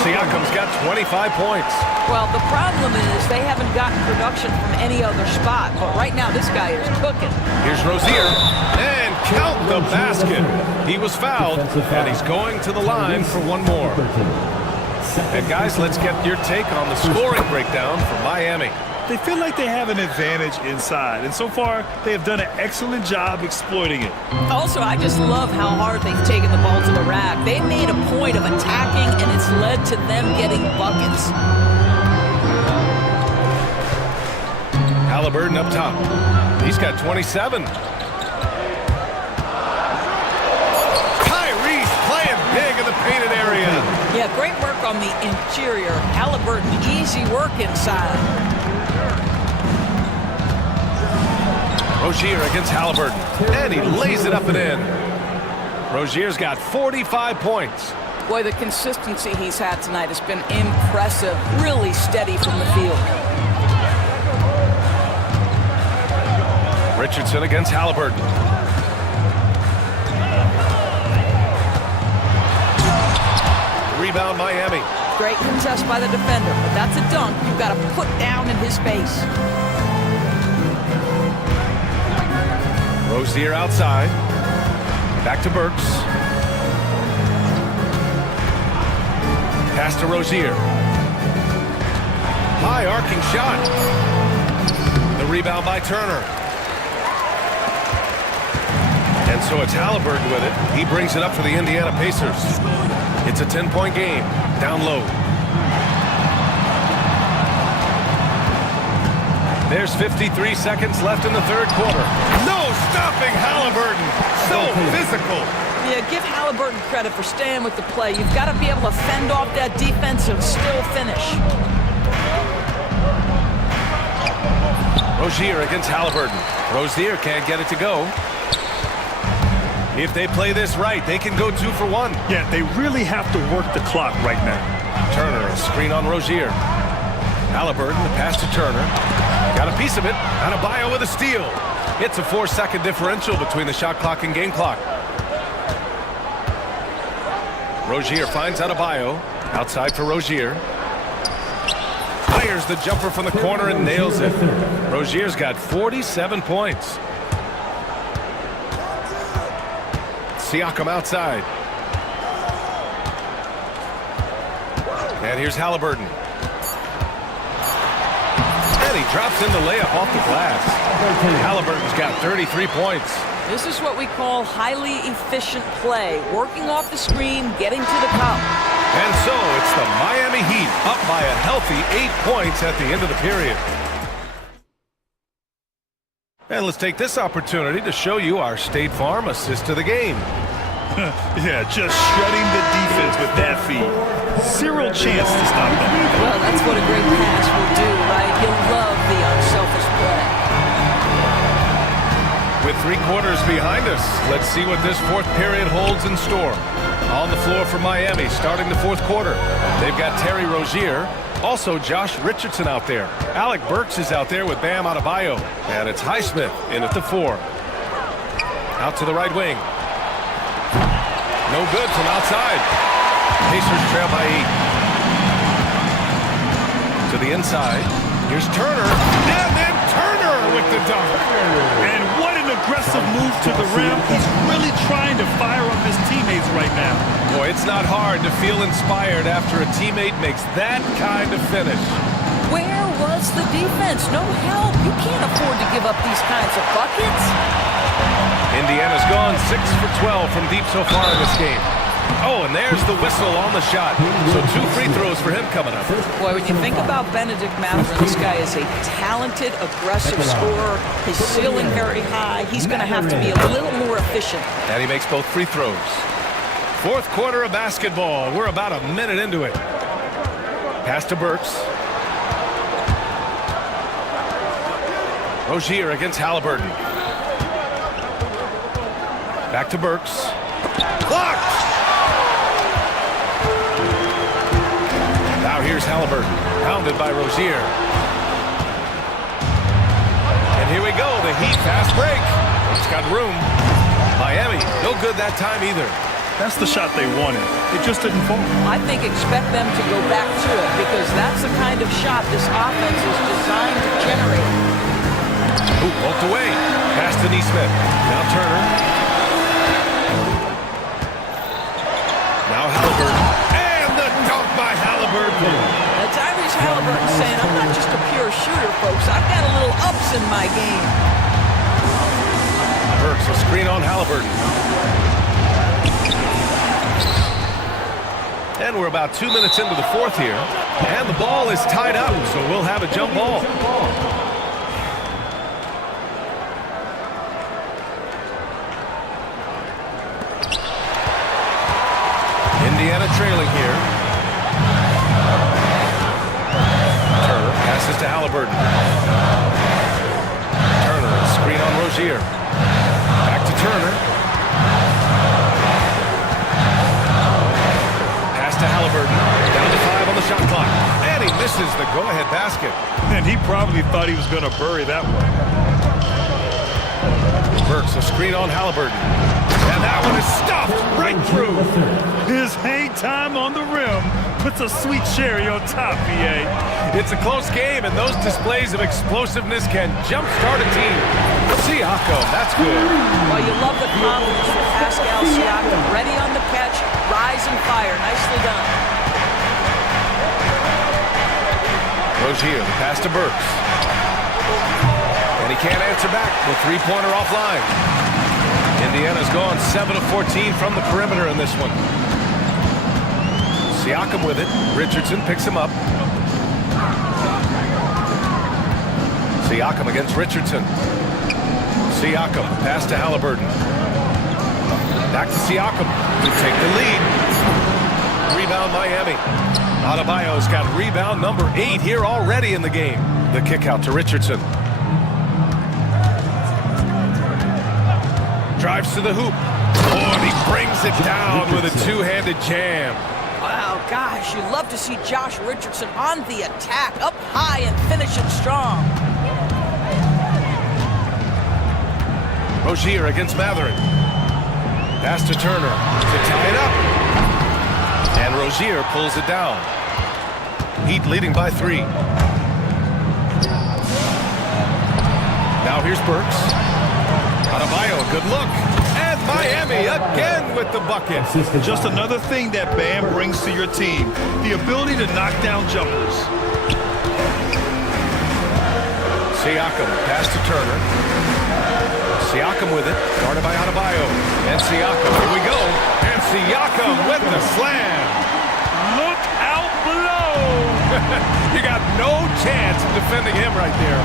Siakam's got 25 points. Well, the problem is they haven't gotten production from any other spot, but right now this guy is cooking. Here's Rozier. And count the basket. He was fouled, and he's going to the line for one more. And guys, let's get your take on the scoring breakdown for Miami. They feel like they have an advantage inside, and so far they have done an excellent job exploiting it. Also, I just love how hard they've taken the ball to the rack. They made a point of attacking, and it's led to them getting buckets. Halliburton up top. He's got 27. Tyrese playing big in the painted area. Yeah, great work on the interior. Halliburton, easy work inside. Rozier against Halliburton. And he lays it up and in. Rozier's got 45 points. Boy, the consistency he's had tonight has been impressive. Really steady from the field. Richardson against Halliburton. Rebound Miami. Great contest by the defender, but that's a dunk you've got to put down in his face. Rozier outside. Back to Burks. Pass to Rozier. High arcing shot. The rebound by Turner. And so it's Halliburton with it. He brings it up for the Indiana Pacers. It's a 10-point game. Down low. There's 53 seconds left in the third quarter. No stopping Halliburton. So physical. Yeah, give Halliburton credit for staying with the play. You've got to be able to fend off that defense and still finish. Rozier against Halliburton. Rozier can't get it to go. If they play this right, they can go 2 for 1. Yeah, they really have to work the clock right now. Turner, a screen on Rozier. Halliburton, the pass to Turner. Got a piece of it. Adebayo with a steal. It's a 4-second differential between the shot clock and game clock. Rozier finds Adebayo. Outside for Rozier. Fires the jumper from the corner and nails it. Rozier's got 47 points. Siakam outside. And here's Halliburton. And he drops in the layup off the glass. Halliburton's got 33 points. This is what we call highly efficient play. Working off the screen, getting to the cup. And so it's the Miami Heat up by a healthy 8 points at the end of the period. And let's take this opportunity to show you our State Farm assist to the game. Yeah, just shredding the defense with that feed. Zero chance to stop them. Well, that's what a great pass will do, right? You'll love the unselfish play. With 3 quarters behind us, let's see what this fourth period holds in store. On the floor for Miami, starting the fourth quarter. They've got Terry Rozier, also Josh Richardson out there. Alec Burks is out there with Bam Adebayo. And it's Highsmith in at the 4. Out to the right wing. No good from outside. Pacers trail by 8. To the inside. Here's Turner. And then Turner with the dunk. And what an aggressive move to the rim. He's really trying to fire up his teammates right now. Boy, it's not hard to feel inspired after a teammate makes that kind of finish. Where was the defense? No help. You can't afford to give up these kinds of buckets. Indiana's gone 6 for 12 from deep so far in this game. Oh, and there's the whistle on the shot. So 2 free throws for him coming up. Boy, when you think about Benedict Mathurin, this guy is a talented, aggressive scorer. His ceiling very high. He's going to have to be a little more efficient. And he makes both free throws. Fourth quarter of basketball. We're about a minute into it. Pass to Burks. Rozier against Halliburton. Back to Burks. Blocked! Now here's Halliburton, pounded by Rozier. And here we go, the Heat fast break. It's got room. Miami, no good that time either. That's the shot they wanted. It just didn't fall. I think expect them to go back to it because that's the kind of shot this offense is designed to generate. Ooh, poked away. Pass to Neesmith. Now Turner. Now Halliburton. And the dunk by Halliburton. Tyrese Halliburton saying, I'm not just a pure shooter, folks. I've got a little ups in my game. Burks a screen on Halliburton. And we're about 2 minutes into the fourth here. And the ball is tied up, so we'll have a jump ball. to Halliburton. Turner, a screen on Rozier. Back to Turner. Pass to Halliburton. Down to 5 on the shot clock. And he misses the go-ahead basket. And he probably thought he was going to bury that one. Burks, a screen on Halliburton. And that one is stuffed right through. His hang time on the rim puts a sweet cherry on top, BA. It's a close game, and those displays of explosiveness can jumpstart a team. Siakam, that's good. Well, you love the confidence with Pascal Siakam. Ready on the catch, rise and fire. Nicely done. Rozier, the pass to Burks. And he can't answer back. The three-pointer offline. Indiana's gone 7 of 14 from the perimeter in this one. Siakam with it. Richardson picks him up. Siakam against Richardson. Siakam, pass to Halliburton. Back to Siakam to take the lead. Rebound Miami. Adebayo's got rebound number 8 here already in the game. The kick out to Richardson. Drives to the hoop. Oh, and he brings it down with a two-handed jam. Wow, gosh, you love to see Josh Richardson on the attack, up high and finishing strong. Rozier against Matherin. Pass to Turner to tie it up. And Rozier pulls it down. Heat leading by 3. Now here's Burks. Adebayo, good look. And Miami again with the bucket. Just another thing that Bam brings to your team, the ability to knock down jumpers. Siakam, pass to Turner. Siakam with it, guarded by Adebayo. And Siakam, here we go. And Siakam with the slam. Look out below. You got no chance of defending him right there.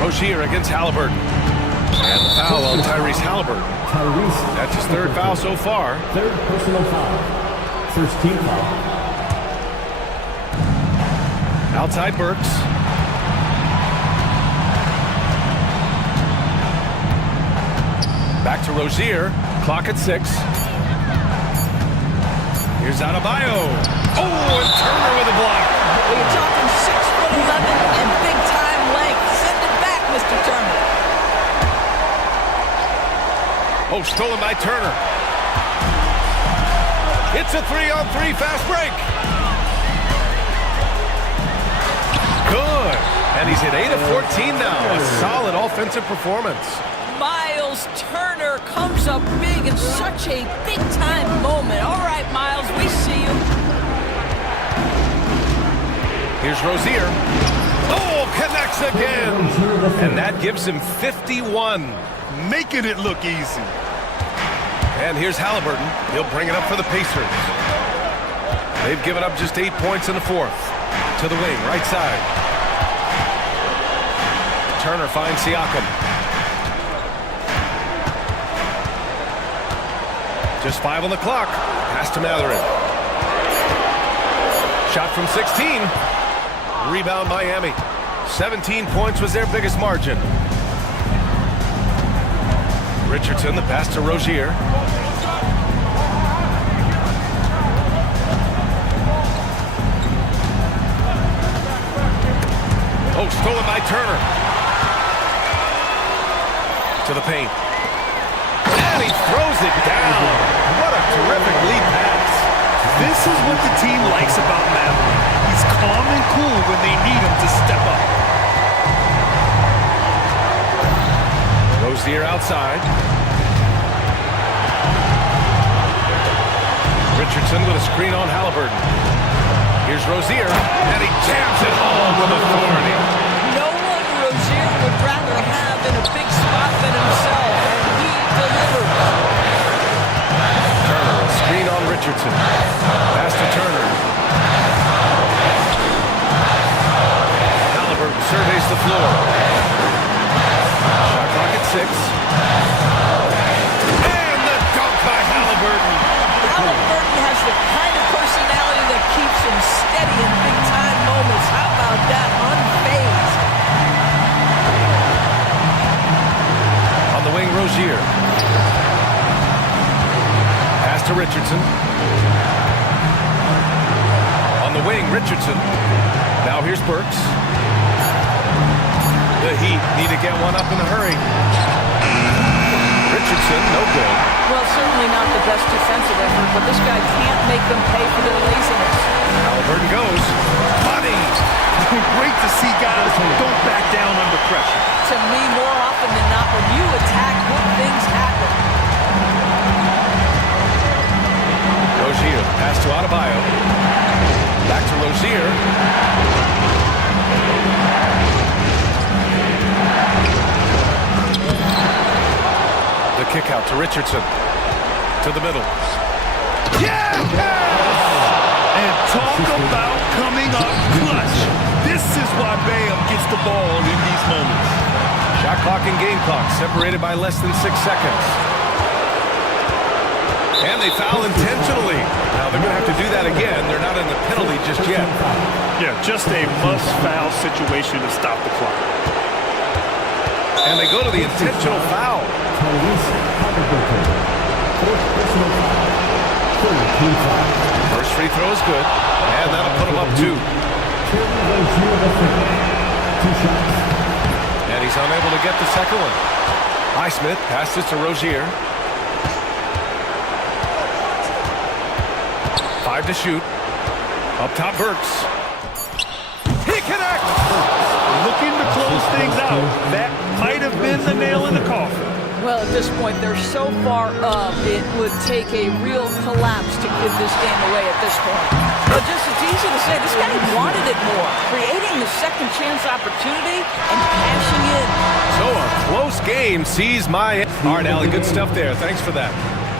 Rozier against Halliburton. And the foul on Tyrese Halliburton. That's his 3rd foul so far. 3rd personal foul. First team foul. Outside Burks. Back to Rozier. Clock at 6. Here's Adebayo. Oh, and Turner with a block. Well, you're talking 6'11" and big-time length. Send it back, Mr. Turner. Oh, stolen by Turner. It's a 3-on-3 fast break. Good. And he's hit 8 of 14 now. A solid offensive performance. Miles Turner comes up big in such a big-time moment. All right, Miles, we see you. Here's Rozier. Oh, connects again. And that gives him 51. Making it look easy. And here's Halliburton. He'll bring it up for the Pacers. They've given up just 8 points in the 4th. To the wing, right side. Turner finds Siakam. Just 5 on the clock. Pass to Matherin. Shot from 16. Rebound Miami. 17 points was their biggest margin. Richardson, the pass to Rozier. Oh, stolen by Turner. To the paint. And he throws it down. What a terrific lead pass. This is what the team likes about Matherin. He's calm and cool when they need him to step up. Rozier outside. Richardson with a screen on Halliburton. Here's Rozier, and he jams it home with authority. No one Rozier would rather have in a big spot than himself, and he delivers. Turner, a screen on Richardson. Pass to Turner. Halliburton surveys the floor. Shot clock at 6. And the dunk by Halliburton. Halliburton has the kind of personality that keeps him steady Richardson. On the wing, Richardson. Now here's Burks. The Heat need to get one up in a hurry. Richardson, no good. Well, certainly not the best defensive effort, but this guy can't make them pay for their laziness. Halliburton goes. Money! Great to see guys who don't back down under pressure. To me, more often than not, when you attack, good things happen. Rozier, pass to Adebayo. Back to Rozier. The kick out to Richardson. To the middle. Yeah! And talk about coming up clutch. This is why Bam gets the ball in these moments. Shot clock and game clock separated by less than 6 seconds. And they foul intentionally. Now they're going to have to do that again. They're not in the penalty just yet. Yeah, just a must-foul situation to stop the clock. And they go to the intentional foul. First free throw is good. And that'll put him up 2. And he's unable to get the second one. Highsmith passes to Rozier. 5 to shoot. Up top, Burks. He connects! Looking to close things out. That might have been the nail in the coffin. Well, at this point, they're so far up, it would take a real collapse to give this game away at this point. But just it's easy to say, this guy wanted it more, creating the second chance opportunity and cashing in. So a close game sees my... All right, Allie, good stuff there. Thanks for that.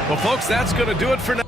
Well, folks, that's going to do it for now.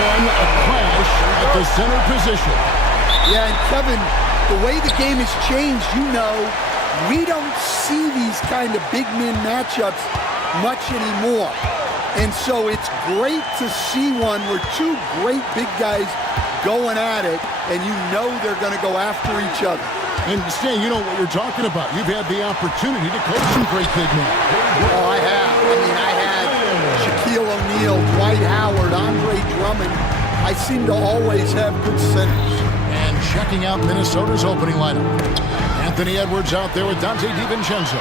then a crash at the center position. Yeah, and Kevin, the way the game has changed, we don't see these kind of big men matchups much anymore. And so it's great to see one where two great big guys going at it, and they're going to go after each other. And Stan, you know what you're talking about. You've had the opportunity to coach some great big men. Oh, I have. I had Shaquille O'Neal, Dwight Howard, Andre Drummond. I seem to always have good centers. And checking out Minnesota's opening lineup. Anthony Edwards out there with Dante DiVincenzo.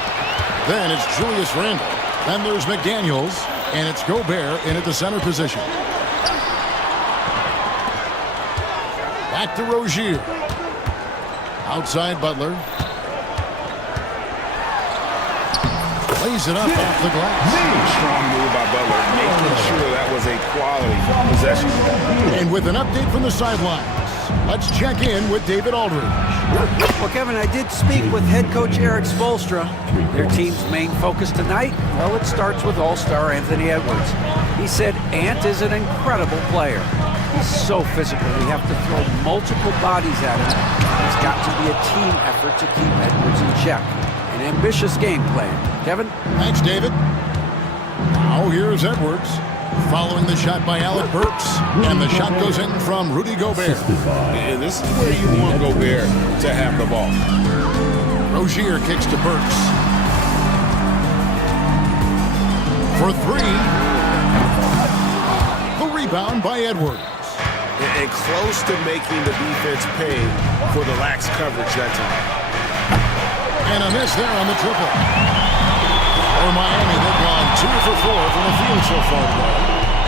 Then it's Julius Randle. Then there's McDaniels. And it's Gobert in at the center position. Back to Rozier. Outside Butler. Lays it up off the glass. Strong move by Butler, making sure that was a quality possession. And with an update from the sidelines, let's check in with David Aldridge. Well, Kevin, I did speak with head coach Eric Spoelstra. Their team's main focus tonight, well, it starts with all-star Anthony Edwards. He said Ant is an incredible player. He's so physical, we have to throw multiple bodies at him. It's got to be a team effort to keep Edwards in check. An ambitious game plan. Kevin? Thanks, David. Now here's Edwards. Following the shot by Alec Burks. And the shot goes in from Rudy Gobert. And this is where you want Gobert to have the ball. Rozier kicks to Burks. For three. The rebound by Edwards. And close to making the defense pay for the lax coverage that time. And a miss there on the triple. For Miami, they've gone 2 for 4 from the field so far today.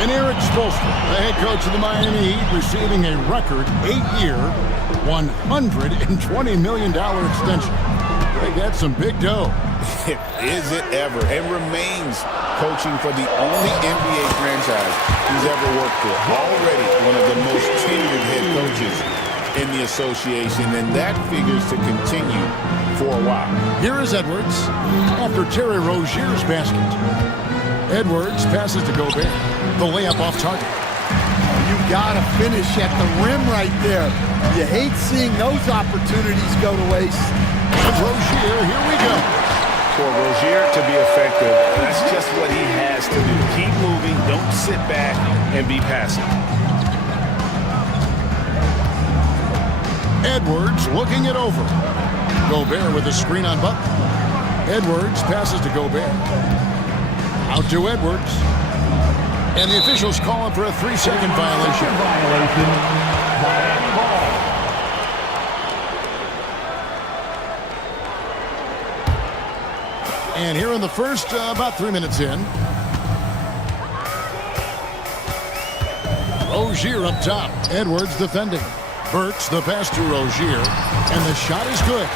And Eric Spoelstra, the head coach of the Miami Heat, receiving a record 8-year, $120 million extension. They got some big dough. Is it ever? And remains coaching for the only NBA franchise he's ever worked for. Already one of the most tenured head coaches in the association, and that figures to continue for a while. Here is Edwards after Terry Rozier's basket. Edwards passes to Gobert. The layup off target. You gotta finish at the rim right there. You hate seeing those opportunities go to waste. And Rozier, here we go. For Rozier to be effective, that's just what he has to do. Keep moving, don't sit back and be passive. Edwards looking it over. Gobert with a screen on Butler. Edwards passes to Gobert. Out to Edwards. And the officials calling for a 3-second violation. And here in the first, about 3 minutes in. Rozier up top. Edwards defending. Burks the pass to Rozier. And the shot is good.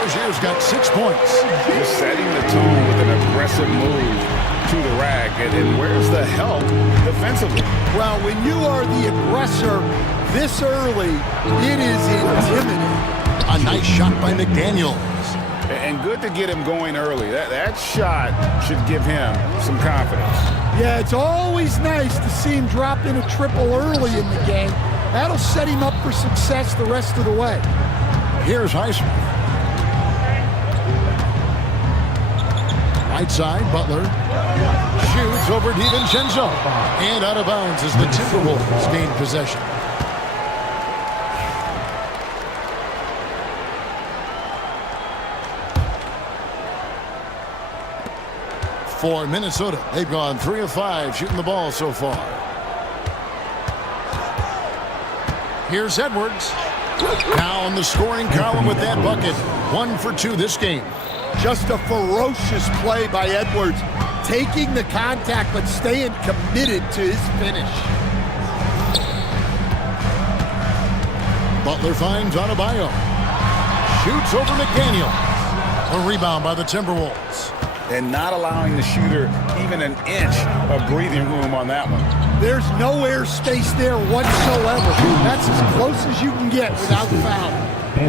Rozier's got 6 points. Just setting the tone with an aggressive move to the rack. And where's the help defensively? Well, when you are the aggressor this early, it is intimidating. A nice shot by McDaniels. And good to get him going early. That shot should give him some confidence. Yeah, it's always nice to see him drop in a triple early in the game. That'll set him up for success the rest of the way. Here's Highsmith. Right side, Butler. Shoots over DiVincenzo. And out of bounds as the Timberwolves gain possession. For Minnesota, they've gone 3 of 5 shooting the ball so far. Here's Edwards. Now on the scoring column with that bucket. 1 for 2 this game. Just a ferocious play by Edwards. Taking the contact, but staying committed to his finish. Butler finds Adebayo. Shoots over McDaniels. A rebound by the Timberwolves. And not allowing the shooter even an inch of breathing room on that one. There's no airspace there whatsoever. That's as close as you can get without foul.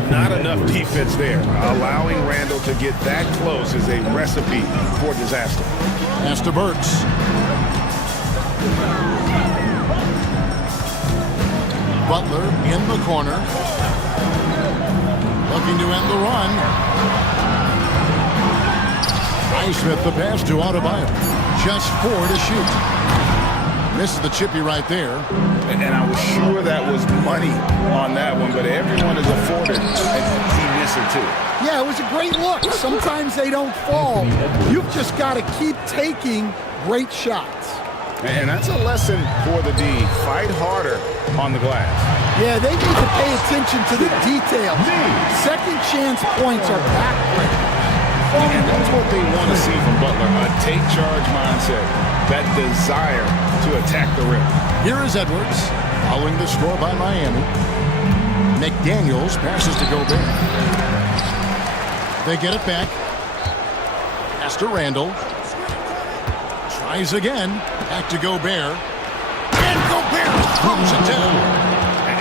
Not enough defense there. Allowing Randle to get that close is a recipe for disaster. Pass to Burks. Butler in the corner. Looking to end the run. Highsmith the pass to Adebayo. Just 4 to shoot. Misses the chippy right there. And I was sure that was money on that one, but everyone is afforded, and he missed it too. Yeah, it was a great look. Sometimes they don't fall. You've just got to keep taking great shots. And that's a lesson for the D. Fight harder on the glass. Yeah, they need to pay attention to the details. Second chance points are backbreakers. And that's what they want to see from Butler, a take-charge mindset, that desire to attack the rim. Here is Edwards, following the score by Miami. McDaniels passes to Gobert. They get it back. Pass to Randall. Tries again. Back to Gobert. And Gobert throws it down.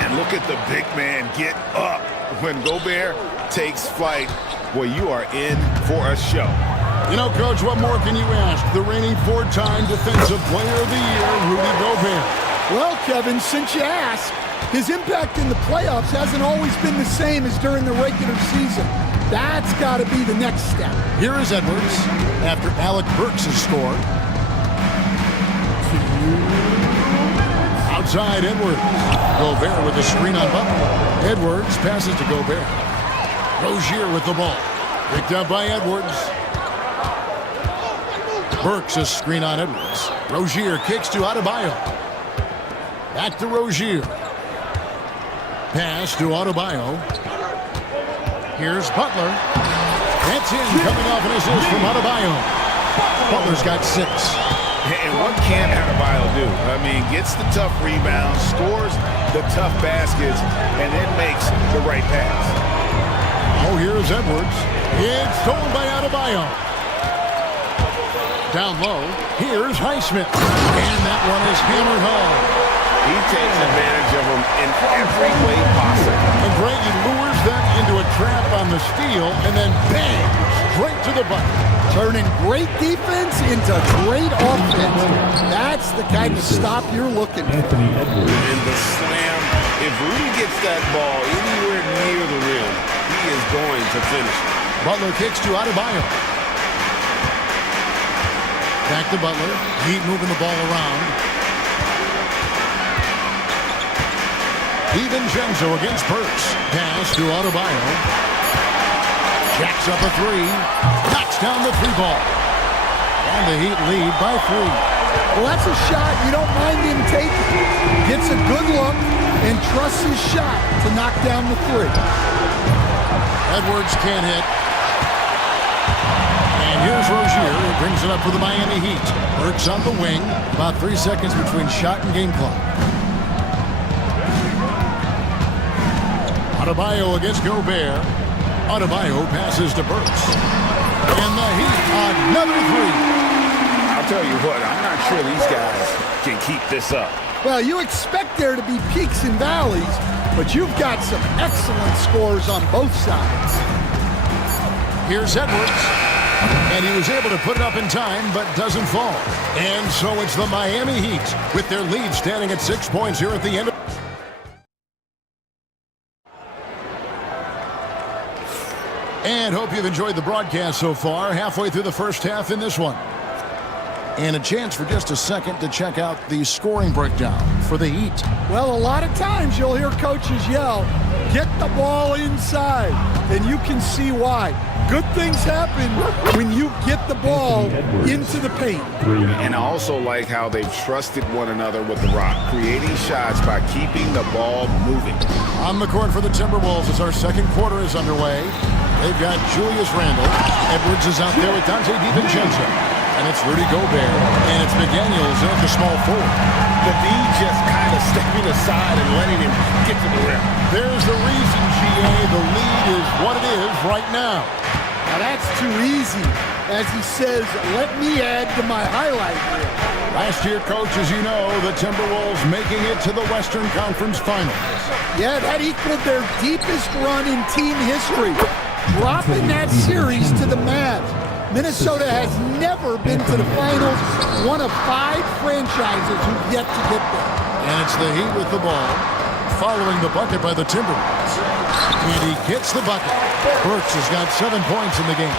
And look at the big man get up. When Gobert takes flight, well, you are in for a show. You know, Coach, what more can you ask? The reigning 4-time Defensive Player of the Year, Rudy Gobert. Well, Kevin, since you asked, his impact in the playoffs hasn't always been the same as during the regular season. That's got to be the next step. Here is Edwards after Alec Burks has scored. Outside Edwards. Gobert with the screen on Butler. Edwards passes to Gobert. Rozier with the ball. Picked up by Edwards. Burks a screen on Edwards. Rozier kicks to Adebayo. Back to Rozier. Pass to Adebayo. Here's Butler. That's in, coming off an assist from Adebayo. Butler's got 6. And what can Adebayo do? I mean, gets the tough rebounds, scores the tough baskets, and then makes the right pass. Oh, here's Edwards. It's stolen by Adebayo. Down low, here's Highsmith. And that one is hammered home. He takes advantage of them in every way possible. And Grady lures them into a trap on the steal, and then bang, straight to the bucket. Turning great defense into great offense. That's the kind of stop you're looking for. In the slam, if Rudy gets that ball anywhere near the rim, he is going to finish. Butler kicks to Adebayo. Back to Butler. Heat moving the ball around. DiVincenzo against Burks. Pass to Adebayo. Jacks up a 3. Knocks down the 3-ball. And the Heat lead by 3. Well, that's a shot you don't mind him taking. Gets a good look and trusts his shot to knock down the 3. Edwards can't hit. And here's Rozier, who brings it up for the Miami Heat. Burks on the wing. About 3 seconds between shot and game clock. Adebayo against Gobert. Adebayo passes to Burks. And the Heat, another 3. I'll tell you what, I'm not sure these guys can keep this up. Well, you expect there to be peaks and valleys, but you've got some excellent scores on both sides. Here's Edwards. And he was able to put it up in time, but doesn't fall. And so it's the Miami Heat with their lead standing at 6 points here at the end of And hope you've enjoyed the broadcast so far. Halfway through the first half in this one. And a chance for just a second to check out the scoring breakdown for the Heat. Well, a lot of times you'll hear coaches yell, get the ball inside. And you can see why. Good things happen when you get the ball into the paint. And I also like how they've trusted one another with the rock, creating shots by keeping the ball moving. On the court for the Timberwolves as our second quarter is underway. They've got Julius Randle. Edwards is out there with Dante DiVincenzo. And it's Rudy Gobert. And it's McDaniels in at the small forward. The D just kind of stepping aside and letting him get to the rim. There's the reason, GA. The lead is what it is right now. Now that's too easy. As he says, let me add to my highlight reel. Last year, Coach, as you know, the Timberwolves making it to the Western Conference Finals. Yeah, that equaled their deepest run in team history. Dropping that series to the Mavs. Minnesota has never been to the finals, one of 5 franchises who've yet to get there. And it's the Heat with the ball. following the bucket by the Timberwolves. And he gets the bucket. Burks has got 7 points in the game.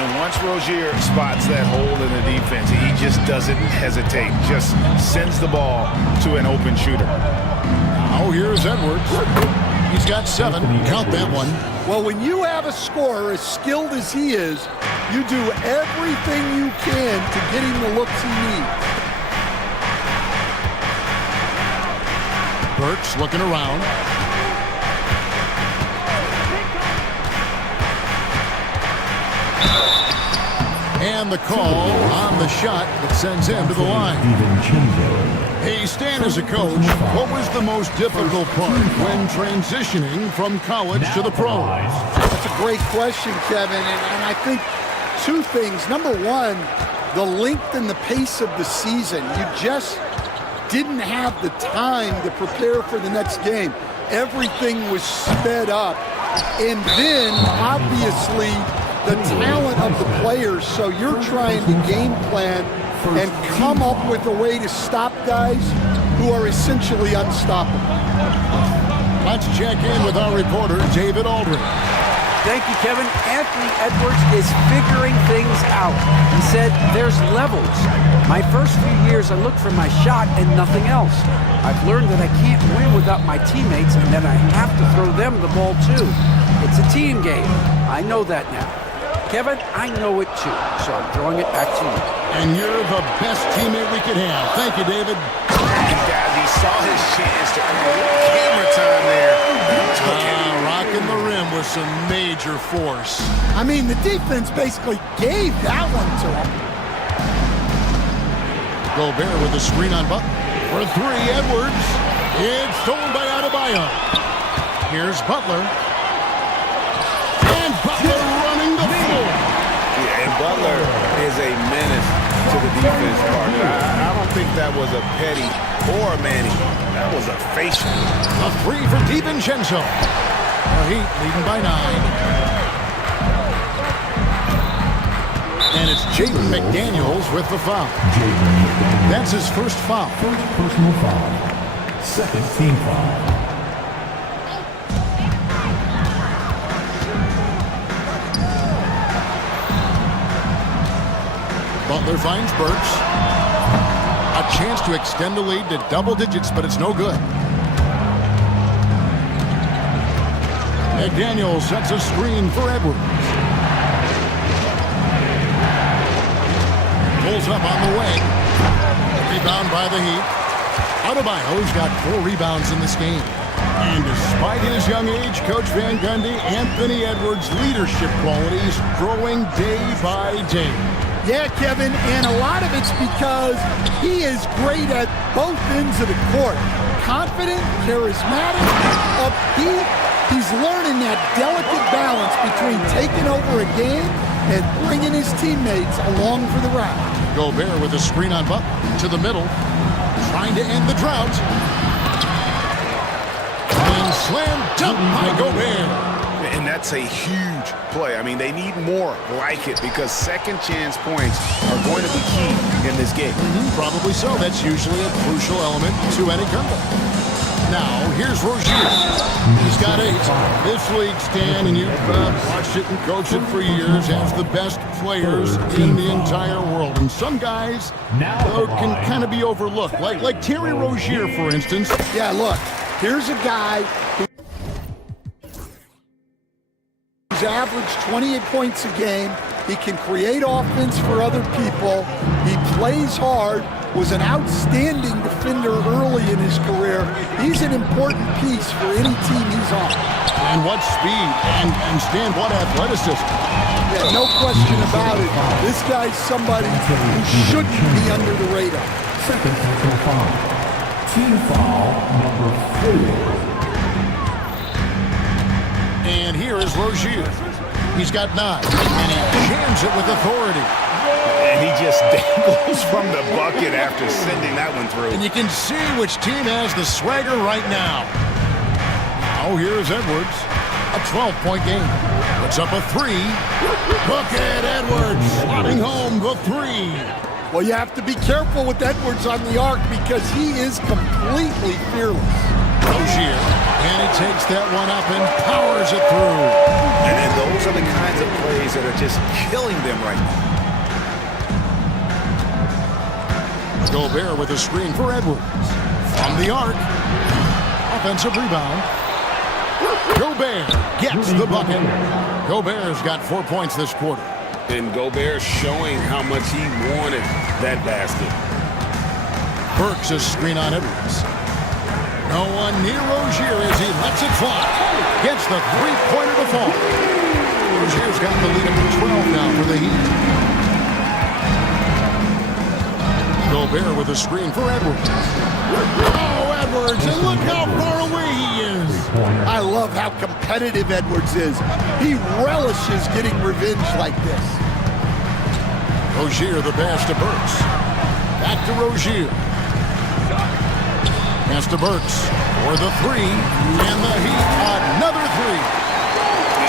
And once Rozier spots that hole in the defense, he just doesn't hesitate. Just sends the ball to an open shooter. Now here's Edwards. He's got 7. Count that one. Well, when you have a scorer as skilled as he is, you do everything you can to get him the looks he needs. Burks looking around. And the call on the shot that sends him to the line. Hey, Stan, as a coach, what was the most difficult part when transitioning from college to the pros? That's a great question, Kevin, and I think two things. Number one, the length and the pace of the season. You just didn't have the time to prepare for the next game. Everything was sped up. And then, obviously, the talent of the players, so you're trying to game plan and come up with a way to stop guys who are essentially unstoppable. Let's check in with our reporter, David Aldridge. Thank you, Kevin. Anthony Edwards is figuring things out. He said there's levels. My first few years, I looked for my shot and nothing else. I've learned that I can't win without my teammates and that I have to throw them the ball too. It's a team game. I know that now. Kevin, I know it too, so I'm throwing it back to you. And you're the best teammate we could have. Thank you, David. And guys, he saw his chance to earn camera time there. Rocking the rim with some major force. I mean, the defense basically gave that one to him. Gobert with the screen on Butler. For 3, Edwards. It's stolen by Adebayo. Here's Butler. And Butler running the floor. Yeah, and Butler is a menace to the defense part. I don't think that was a Petty or a Manny. That was a facial. A 3 for DiVincenzo. The Heat leading by 9. And it's Jaden McDaniels with the foul. That's his first foul. First personal foul. Second team foul. Butler finds Burks. A chance to extend the lead to double digits, but it's no good. McDaniel sets a screen for Edwards. Pulls up on the wing. Rebound by the Heat. Adebayo's got 4 rebounds in this game. And despite his young age, Coach Van Gundy, Anthony Edwards' leadership qualities growing day by day. Yeah, Kevin, and a lot of it's because he is great at both ends of the court. Confident, charismatic, upbeat. He's learning that delicate balance between taking over a game and bringing his teammates along for the ride. Gobert with a screen on Butler to the middle, trying to end the drought. And slam dunk by Gobert. And that's a huge play. I mean, they need more like it because second chance points are going to be key in this game. Probably so. That's usually a crucial element to any comeback. Now, here's Rozier. He's got 8. This league, Stan, and you've watched it and coached it for years, has the best players in the entire world. And some guys can kind of be overlooked, like Terry Rozier, for instance. Yeah, look, here's a guy who's averaged 28 points a game. He can create offense for other people. He plays hard. Was an outstanding defender early in his career. He's an important piece for any team he's on. And what speed, and Stan, what athleticism. Yeah, no question about it. This guy's somebody who shouldn't be under the radar. Second personal foul. Team foul number 4. And here is Rozier. He's got 9, and he jams it with authority. And he just dangles from the bucket after sending that one through. And you can see which team has the swagger right now. Now here's Edwards. A 12-point game. Puts up a 3. Look at Edwards slotting home the 3. Well, you have to be careful with Edwards on the arc because he is completely fearless. Rozier, and he takes that one up and powers it through. And those are the kinds of plays that are just killing them right now. Gobert with a screen for Edwards. From the arc. Offensive rebound. Gobert gets the bucket. Gobert's got 4 points this quarter. And Gobert showing how much he wanted that basket. Burks a screen on Edwards. No one near Rozier as he lets it fly. Gets the three-pointer to fall. Rozier's got the lead up to 12 now for the Heat. Gobert with a screen for Edwards. Oh, Edwards, and look how far away he is. I love how competitive Edwards is. He relishes getting revenge like this. Rozier the pass to Burks. Back to Rozier. Pass to Burks for the three, and the Heat another three.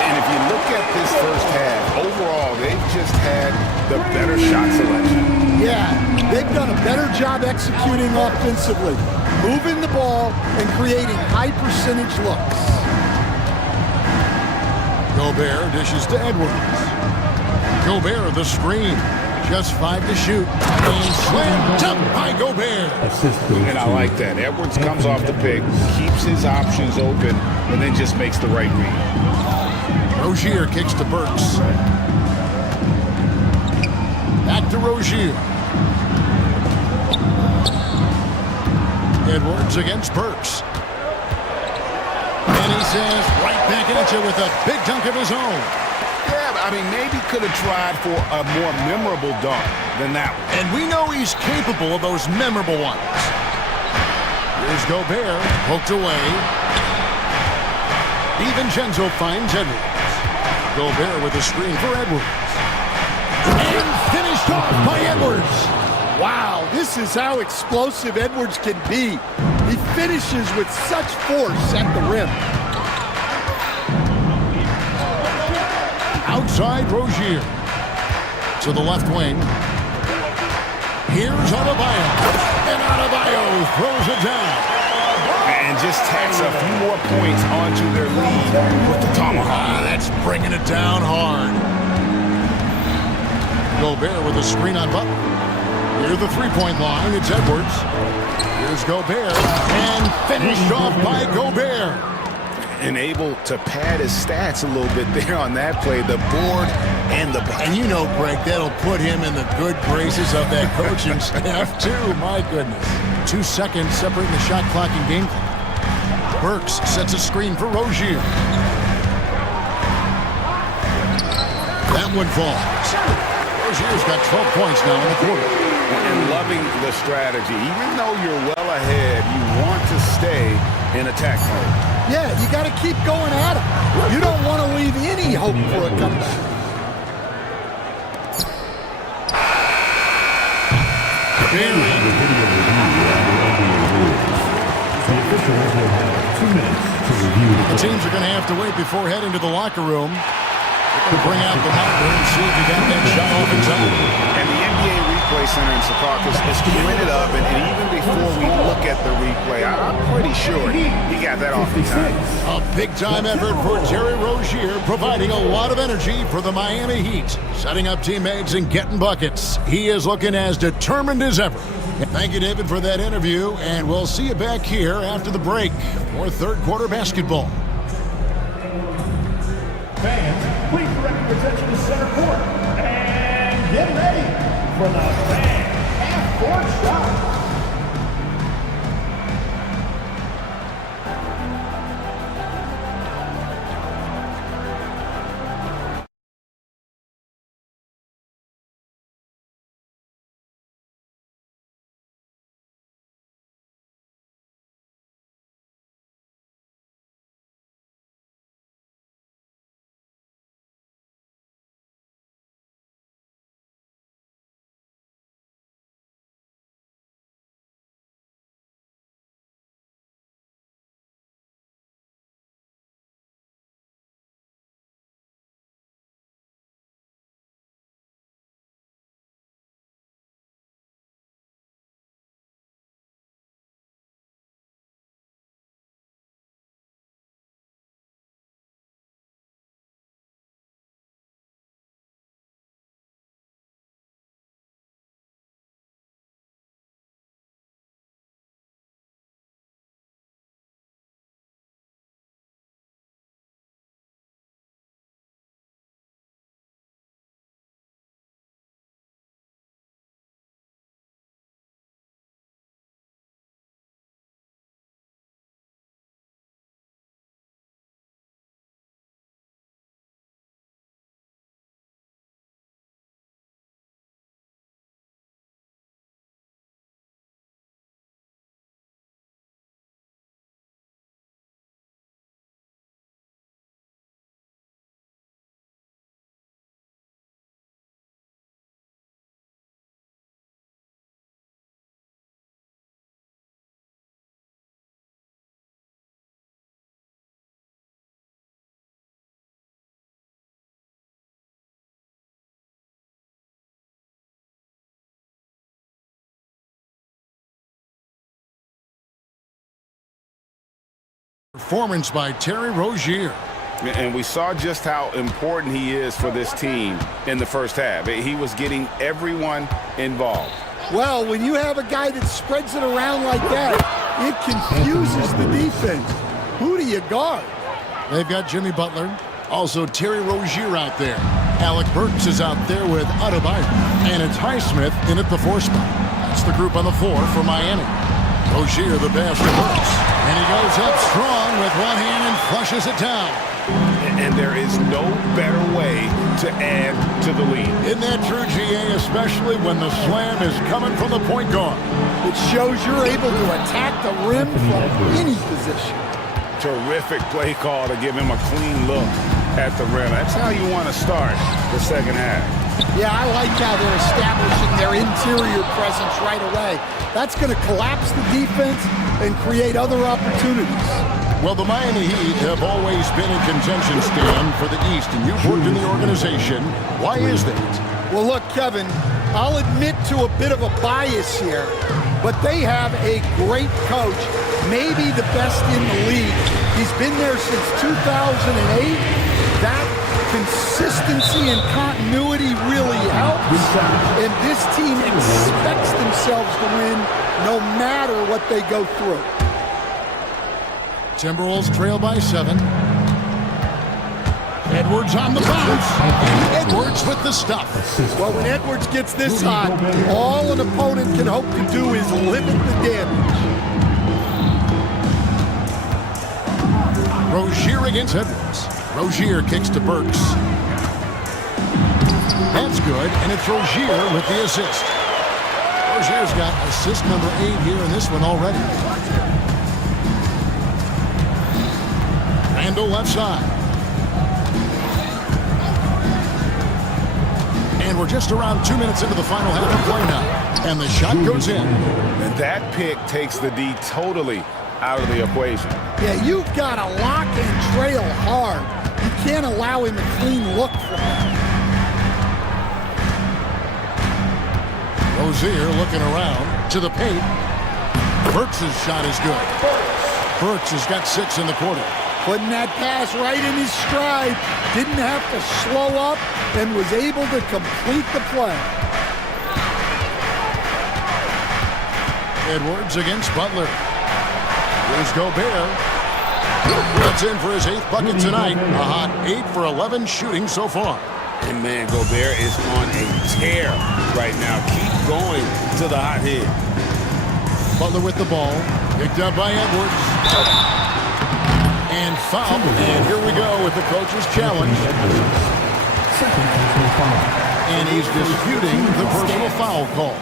And if you look at this first half, overall, they've just had the better shot selection. Yeah, they've done a better job executing offensively, moving the ball and creating high percentage looks. Gobert dishes to Edwards. Gobert the screen. Just 5 to shoot. And slammed up by Gobert. And I like that. Edwards comes off the pick, keeps his options open, and then just makes the right read. Rozier kicks to Burks. Back to Rozier. Edwards against Burks. And he says, right back at you with a big dunk of his own. Yeah, I mean, maybe could have tried for a more memorable dunk than that one. And we know he's capable of those memorable ones. Here's Gobert, poked away. DiVincenzo finds Edwards. Gobert with a screen for Edwards. And finished off by Edwards. Wow, this is how explosive Edwards can be. He finishes with such force at the rim. Outside Rozier. To the left wing. Here's Adebayo. And Adebayo throws it down. And just tacks a few more points onto their lead with the tomahawk. That's bringing it down hard. Gobert with a screen on Butler. Near the three-point line, it's Edwards. Here's Gobert. And finished off by Gobert. And able to pad his stats a little bit there on that play. The board and the... And you know, Greg, that'll put him in the good graces of that coaching staff, too. My goodness. 2 seconds separating the shot clock and game clock. Burks sets a screen for Rozier. That one falls. Rozier's got 12 points now in the quarter. And loving the strategy. Even though you're well ahead, you want to stay in attack mode. Yeah, you got to keep going at it. You don't want to leave any hope for a comeback. The teams are going to have to wait before heading to the locker room. They're going to bring out the monitor and see if you got that shot off in time. And the NBA Replay Center in Secaucus is cleaning it up, and even before we look at the replay, I'm pretty sure he got that off in time. A big-time effort for Terry Rozier, providing a lot of energy for the Miami Heat. Setting up teammates and getting buckets. He is looking as determined as ever. Thank you, David, for that interview, and we'll see you back here after the break for third quarter basketball. Fans, please direct your attention to center court and get ready for the fan half-court shot. Performance by Terry Rozier. And we saw just how important he is for this team in the first half. He was getting everyone involved. Well, when you have a guy that spreads it around like that, it confuses the defense. Who do you guard? They've got Jimmy Butler, also Terry Rozier out there. Alec Burks is out there with Adebayo. And it's Highsmith in at the 4 spot. That's the group on the floor for Miami. Rozier the pass to Burks. And he goes up strong with one hand and flushes it down. And there is no better way to add to the lead. Isn't that true, GA, especially when the slam is coming from the point guard? It shows you're able to attack the rim from any position. Terrific play call to give him a clean look at the rim. That's how you want to start the second half. Yeah, I like how they're establishing their interior presence right away. That's going to collapse the defense and create other opportunities. Well, the Miami Heat have always been in contention, Stan, for the East, and you've worked in the organization. Why is that? Well, look, Kevin, I'll admit to a bit of a bias here, but they have a great coach, maybe the best in the league. He's been there since 2008. That consistency and continuity really helps, and this team expects themselves to win no matter what they go through. Timberwolves trail by 7. Edwards on the bounce, and Edwards with the stuff. Well, when Edwards gets this hot, all an opponent can hope to do is limit the damage. Rozier against Edwards. Rozier kicks to Burks. That's good, and it's Rozier with the assist. Rozier's got assist number 8 here in this one already. Randall left side. And we're just around 2 minutes into the final half of play now. And the shot goes in. And that pick takes the D totally out of the equation. Yeah, you've got to lock and trail hard. You can't allow him a clean look from that. Rozier looking around to the paint. Burks' shot is good. Burks has got 6 in the quarter. Putting that pass right in his stride. Didn't have to slow up and was able to complete the play. Edwards against Butler. Here's Gobert. That's in for his 8th bucket tonight. A hot 8 for 11 shooting so far. And man, Gobert is on a tear right now. Keep going to the hot head. Butler with the ball. Picked up by Edwards. And foul. And here we go with the coach's challenge. And he's disputing the personal foul call.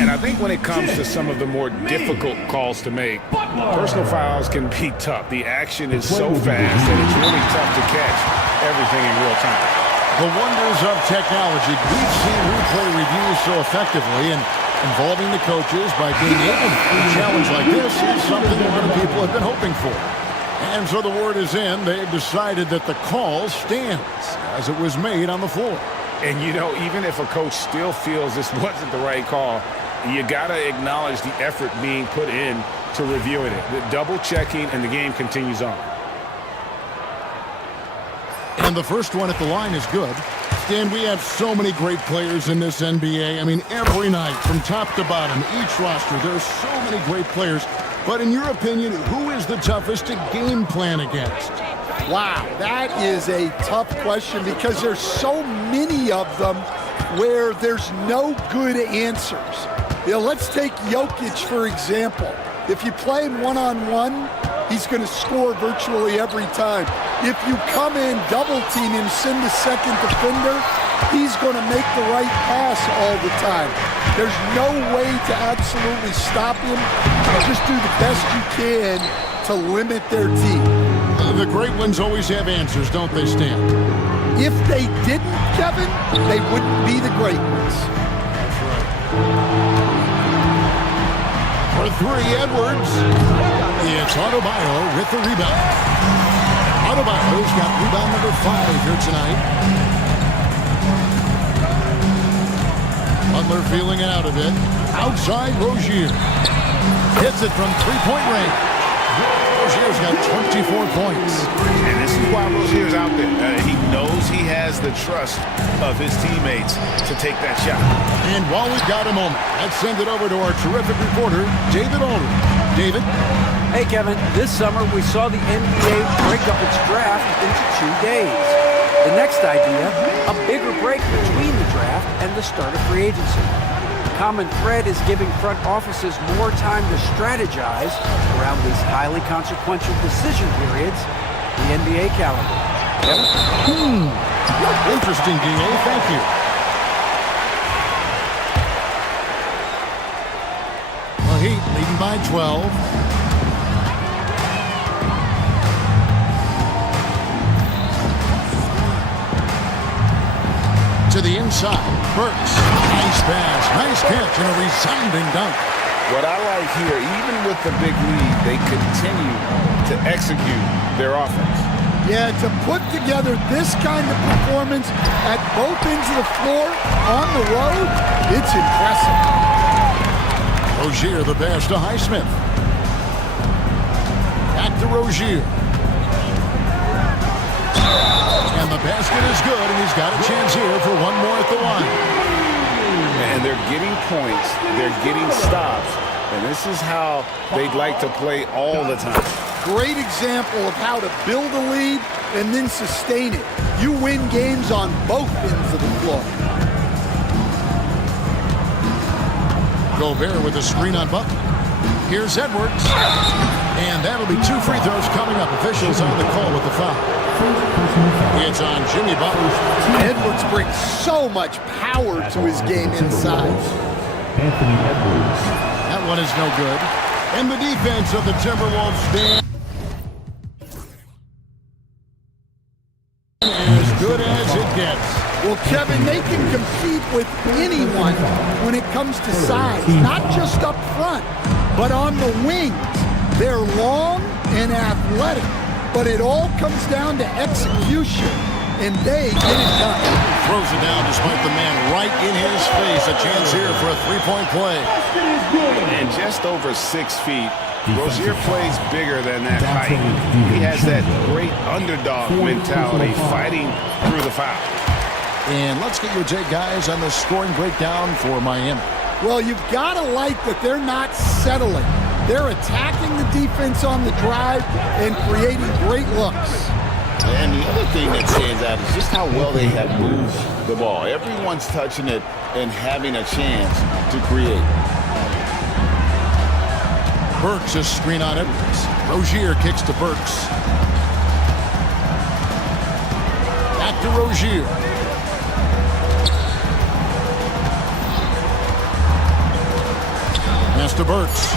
And I think when it comes to some of the more difficult calls to make, personal fouls can be tough. The action is so fast that it's really tough to catch everything in real time. The wonders of technology. We've seen replay reviews so effectively, and involving the coaches by being able to do a challenge like this is something a lot of people have been hoping for. And so the word is in. They've decided that the call stands as it was made on the floor. And, you know, even if a coach still feels this wasn't the right call, you got to acknowledge the effort being put in to reviewing it. The double checking, and the game continues on. And the first one at the line is good. Stan, we have so many great players in this NBA. I mean, every night, from top to bottom, each roster, there are so many great players. But in your opinion, who is the toughest to game plan against? Wow, that is a tough question because there's so many of them where there's no good answers. You know, let's take Jokic, for example. If you play him one-on-one, he's going to score virtually every time. If you come in, double-team him, send the second defender, he's going to make the right pass all the time. There's no way to absolutely stop him. Just do the best you can to limit their team. The great ones always have answers, don't they, Stan? If they didn't, Kevin, they wouldn't be the great ones. That's right. For 3, Edwards. It's Adebayo with the rebound. Adebayo's got rebound number 5 here tonight. Butler feeling out of it. Outside Rozier. Hits it from 3-point range. Rozier's got 24 points. And this is why Rozier's out there. He knows he has the trust of his teammates to take that shot. And while we've got a moment, let's send it over to our terrific reporter, David Aldridge. David? Hey, Kevin, this summer we saw the NBA break up its draft into 2 days. The next idea, a bigger break between the draft and the start of free agency. The common thread is giving front offices more time to strategize around these highly consequential decision periods, the NBA calendar. Kevin? Interesting, DA. Thank you. The Heat leading by 12. To the inside, Burks. Nice pass, nice catch, and a resounding dunk. What I like here, even with the big lead, they continue to execute their offense. Yeah, to put together this kind of performance at both ends of the floor on the road, it's impressive. Rozier, the pass to Highsmith. Back to Rozier. And the basket is good, and he's got a chance here for one more at the line. And they're getting points, they're getting stops, and this is how they'd like to play all the time. Great example of how to build a lead and then sustain it. You win games on both ends of the floor. Gobert with a screen on Butler. Here's Edwards. And that'll be 2 free throws coming up. Officials on the call with the foul. It's on Jimmy Butler. Edwards brings so much power to his game inside. Anthony Edwards. That one is no good. And the defense of the Timberwolves stand as good as it gets. Well, Kevin, they can compete with anyone when it comes to size, not just up front, but on the wings. They're long and athletic, but it all comes down to execution, and they get it done. Throws it down despite the man right in his face. A chance here for a three-point play. And just over 6 feet, Rozier plays bigger than that height. He has that great underdog mentality, fighting through the foul. And let's get your take, guys, on the scoring breakdown for Miami. Well, you've got to like that they're not settling. They're attacking the defense on the drive and creating great looks. And the other thing that stands out is just how well they have moved the ball. Everyone's touching it and having a chance to create. Burks is screen on Edwards. Rozier kicks to Burks. Back to Rozier. Pass to Burks.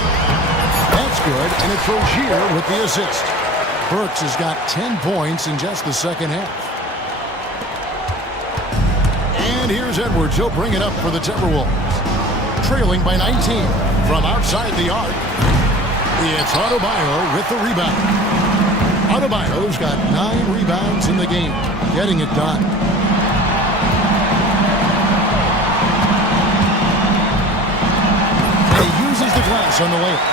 That's good, and it's Rozier with the assist. Burks has got 10 points in just the second half. And here's Edwards. He'll bring it up for the Timberwolves. Trailing by 19 from outside the arc. It's Adebayo with the rebound. Adebayo's got 9 rebounds in the game, getting it done. And he uses the glass on the layup.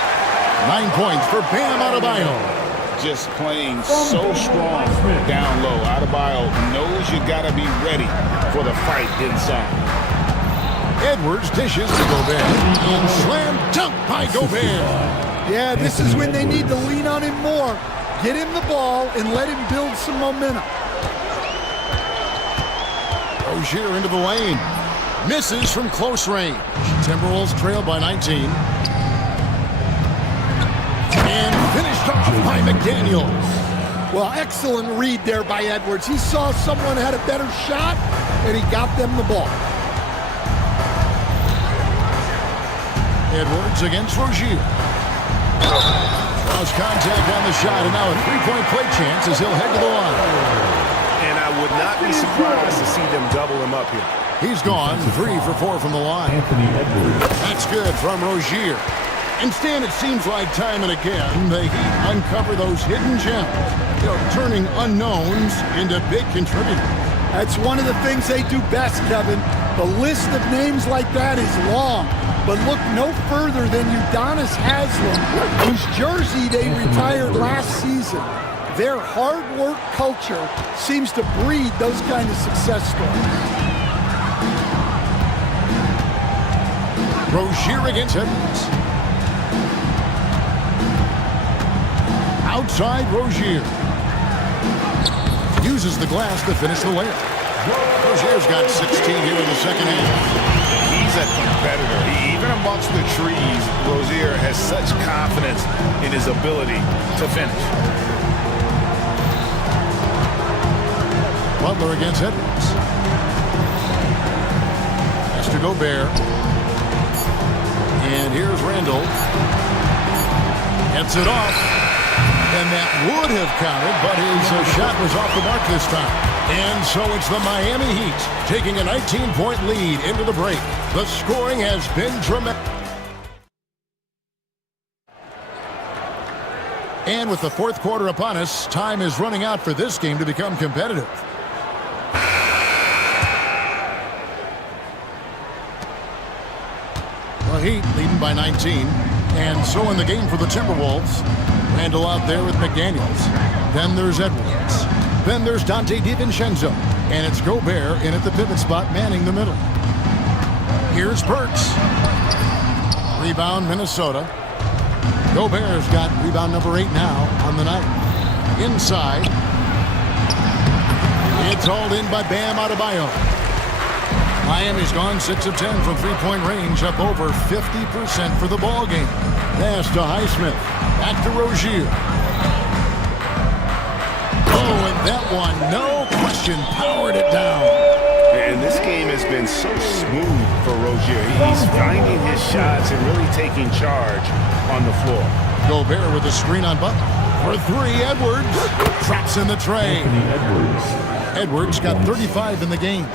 9 points for Bam Adebayo. Just playing so strong down low. Adebayo knows you got to be ready for the fight inside. Edwards dishes to Gobert. And slam dunk by Gobert. Yeah, this is when they need to lean on him more. Get him the ball and let him build some momentum. Rozier into the lane. Misses from close range. Timberwolves trail by 19. And finished off by McDaniels. Well, excellent read there by Edwards. He saw someone had a better shot, and he got them the ball. Edwards against Rozier. Lost contact on the shot, and now a three-point play chance as he'll head to the line. And I would not be surprised to see them double him up here. He's gone 3 for 4 from the line. Anthony Edwards. That's good from Rozier. And Stan, it seems like time and again they uncover those hidden gems, turning unknowns into big contributors. That's one of the things they do best, Kevin. The list of names like that is long, but look no further than Udonis Haslem, whose jersey they retired last season. Their hard work culture seems to breed those kind of success stories. Rozier against Edwards. Outside Rozier. Uses the glass to finish the layup. Rozier's got 16 here in the second half. He's a competitor. Even amongst the trees, Rozier has such confidence in his ability to finish. Butler against Edwards. Has to Gobert. And here's Randall. Gets it off. And that would have counted, but his shot was off the mark this time. And so it's the Miami Heat taking a 19-point lead into the break. The scoring has been tremendous. And with the fourth quarter upon us, time is running out for this game to become competitive. The Heat leading by 19. And so in the game for the Timberwolves, Randall out there with McDaniels. Then there's Edwards. Then there's Dante DiVincenzo. And it's Gobert in at the pivot spot, manning the middle. Here's Burks. Rebound, Minnesota. Gobert's got rebound number 8 now on the night. Inside. It's hauled in by Bam Adebayo. Miami's gone 6 of 10 from three-point range, up over 50% for the ball game. Pass to Highsmith. Back to Rozier. Oh, and that one, no question, powered it down. And this game has been so smooth for Rozier. He's finding his shots and really taking charge on the floor. Gobert with a screen on Butler. For 3, Edwards. Traps in the tray. Edwards got 35 in the game.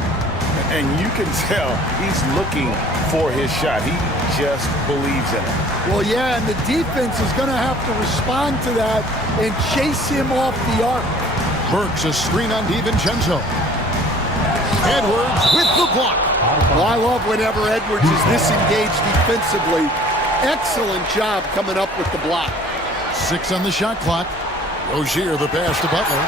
And you can tell he's looking for his shot. He just believes in it. Well, yeah, and the defense is going to have to respond to that and chase him off the arc. Burks a screen on DiVincenzo. Edwards with the block. Well, I love whenever Edwards is this engaged defensively. Excellent job coming up with the block. 6 on the shot clock. Rozier the pass to Butler.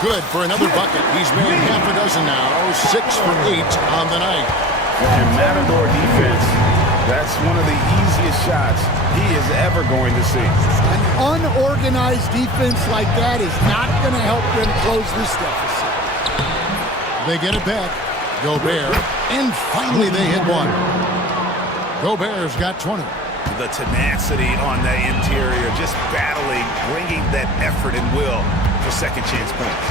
Good for another bucket. He's made half a dozen now. 6 for 8 on the night. And Matador defense, that's one of the easiest shots he is ever going to see. An unorganized defense like that is not going to help them close this deficit. They get it back. Gobert. And finally they hit one. Gobert's got 20. The tenacity on the interior, just battling, bringing that effort and will for second chance points.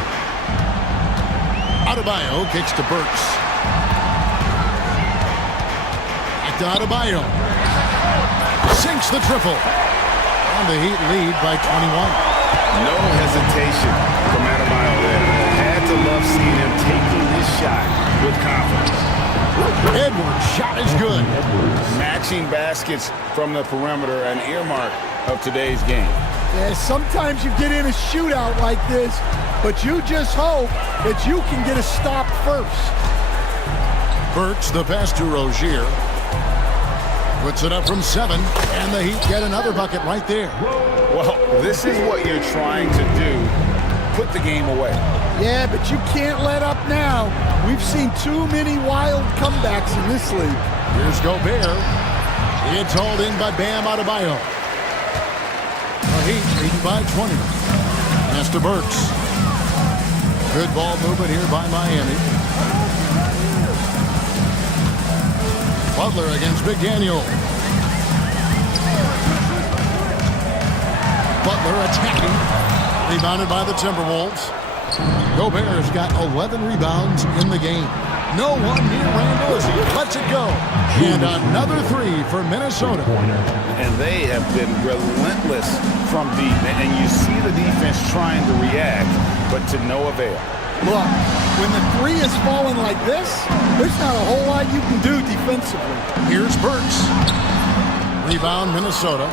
Adebayo kicks to Burks. Back to Adebayo. Sinks the triple. And the Heat lead by 21. No hesitation from Adebayo there. Had to love seeing him taking this shot with confidence. Edwards' shot is good. Matching baskets from the perimeter, an earmark of today's game. Yeah, sometimes you get in a shootout like this, but you just hope that you can get a stop first. Burks the pass to Rozier. Puts it up from 7, and the Heat get another bucket right there. Well, this is what you're trying to do. Put the game away. Yeah, but you can't let up now. We've seen too many wild comebacks in this league. Here's Gobert. It's hauled in by Bam Adebayo. The Heat leading by 20. Pass to Burks. Good ball movement here by Miami. Butler against McDaniel. Butler attacking. Rebounded by the Timberwolves. Gobert's got 11 rebounds in the game. No one near Randall as he lets it go. And another 3 for Minnesota. And they have been relentless from deep. And you see the defense trying to react, but to no avail. Look, when the 3 is falling like this, there's not a whole lot you can do defensively. Here's Burks. Rebound, Minnesota.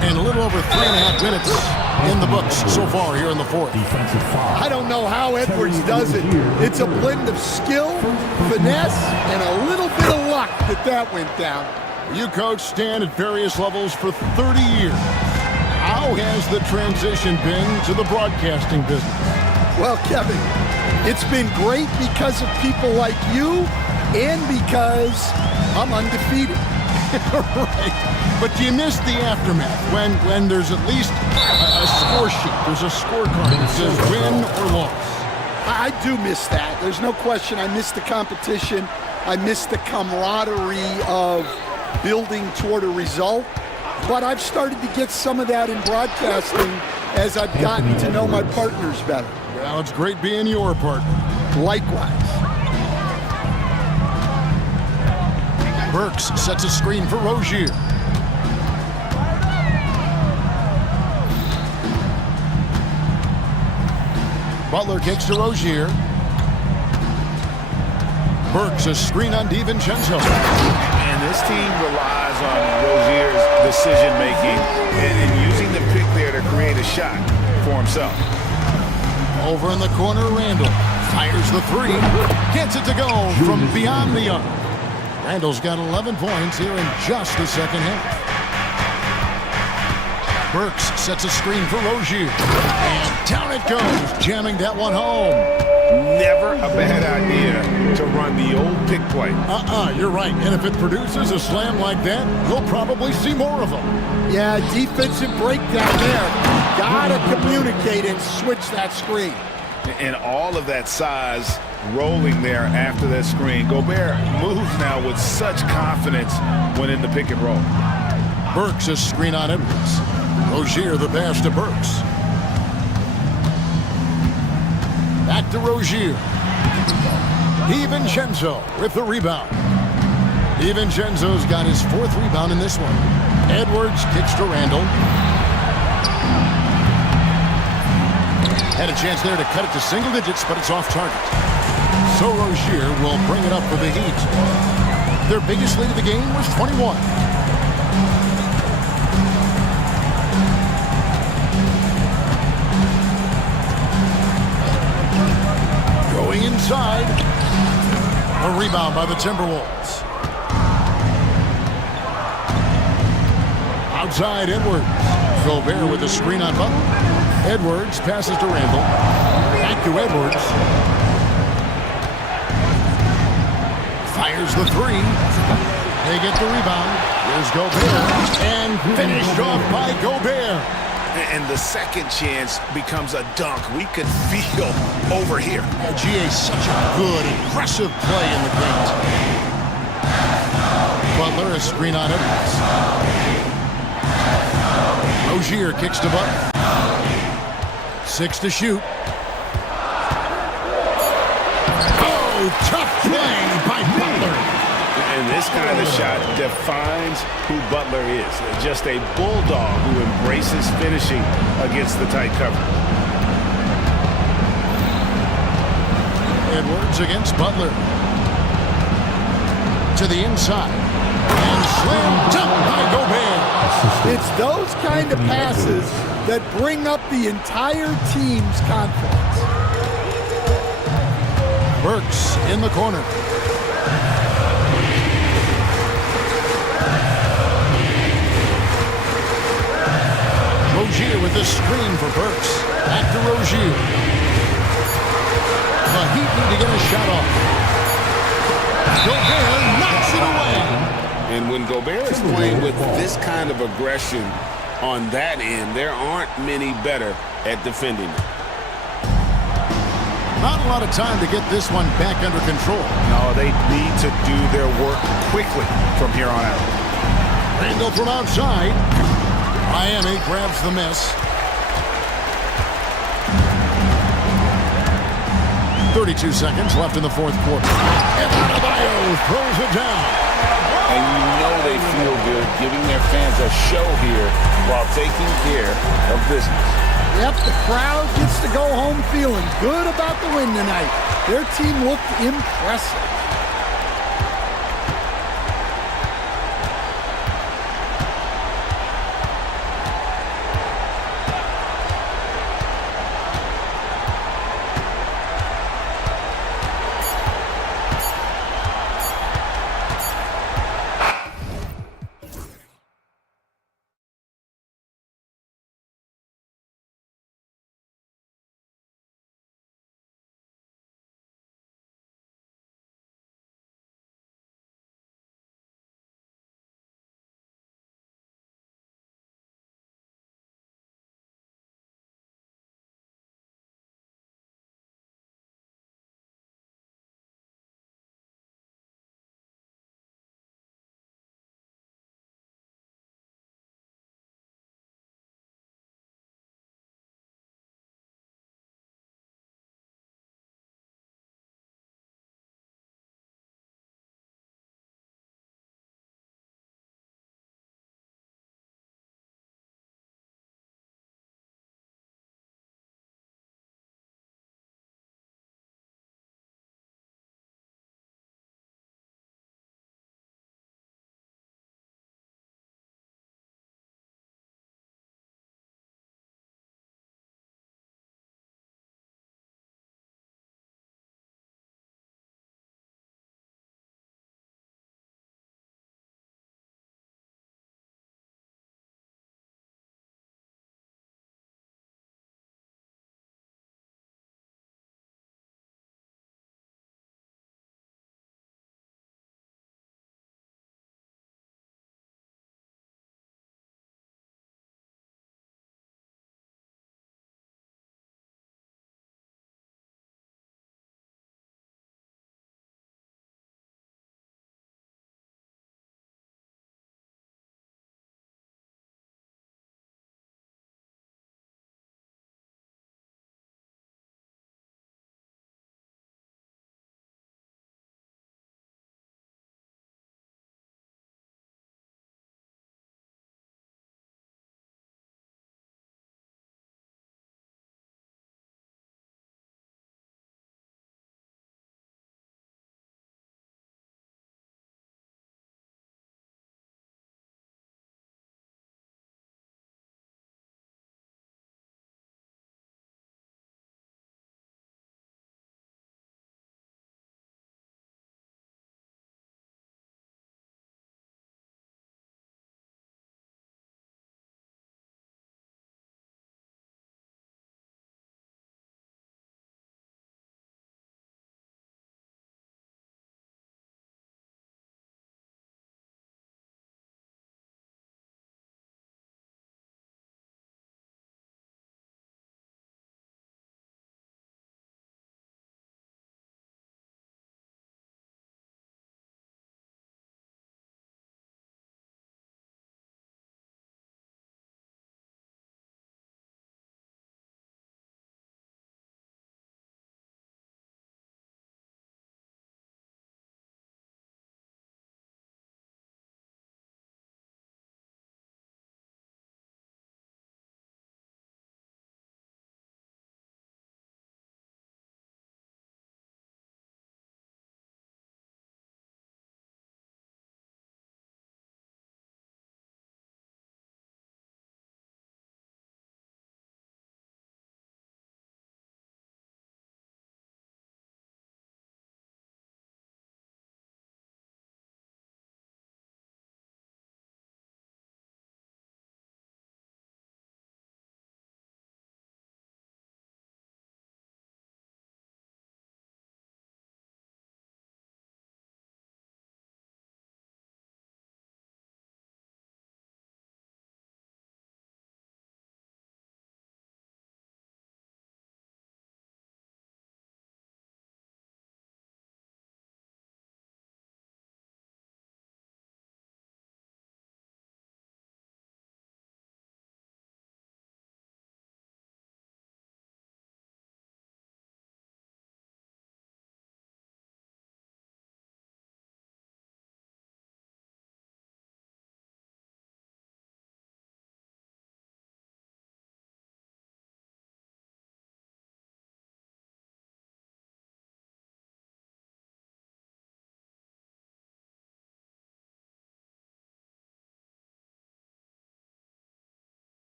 And a little over 3.5 minutes in the books so far here in the fourth. I don't know how Edwards does it. It's a blend of skill, finesse, and a little bit of luck that went down. You coached Stan at various levels for 30 years. How has the transition been to the broadcasting business? Well, Kevin, it's been great because of people like you and because I'm undefeated. Right. But do you miss the aftermath when there's at least a score sheet? There's a scorecard that says win or loss. I do miss that. There's no question. I miss the competition. I miss the camaraderie of building toward a result. But I've started to get some of that in broadcasting as I've gotten to know my partners better. Well, it's great being your partner. Likewise. Burks sets a screen for Rozier. Butler kicks to Rozier. Burks a screen on DiVincenzo. And this team relies on Rozier's decision-making and using the pick there to create a shot for himself. Over in the corner, Randall fires the three. Gets it to go from beyond the arc. Randall's got 11 points here in just the second half. Burks sets a screen for Rozier. And down it goes, jamming that one home. Never a bad idea to run the old pick play. You're right. And if it produces a slam like that, you'll probably see more of them. Yeah, defensive breakdown there. Gotta communicate and switch that screen. And all of that size rolling there after that screen. Gobert moves now with such confidence when in the pick and roll. Burks a screen on Edwards. Rozier the pass to Burks. Back to Rozier. DiVincenzo with the rebound. DiVincenzo's got his fourth rebound in this one. Edwards kicks to Randall. Had a chance there to cut it to single digits, but it's off target. So Rozier will bring it up for the Heat. Their biggest lead of the game was 21. Going inside. A rebound by the Timberwolves. Outside Edwards. Gobert with a screen on Butler. Edwards passes to Randall. Back to Edwards. Fires the three. They get the rebound. Here's Gobert. And finished off by Gobert. And the second chance becomes a dunk. We could feel over here. GA, such a good, impressive play in the paint. Butler, a screen on Edwards. Rozier kicks to Butler. 6 to shoot. Oh, tough play by Butler. And this kind of shot defines who Butler is. Just a bulldog who embraces finishing against the tight cover. Edwards against Butler. To the inside. And slam dunk by Gobert. It's those kind of passes that bring up the entire team's confidence. Burks in the corner. Rozier with the screen for Burks. Back to Rozier. The Heat need to get a shot off. Gobert knocks it away. And when Gobert is playing with this kind of aggression on that end, there aren't many better at defending it. Not a lot of time to get this one back under control. No, they need to do their work quickly from here on out. Randall from outside. Miami grabs the miss. 32 seconds left in the fourth quarter. And Adebayo throws it down. And you know they feel good giving their fans a show here while taking care of business. Yep, the crowd gets to go home feeling good about the win tonight. Their team looked impressive.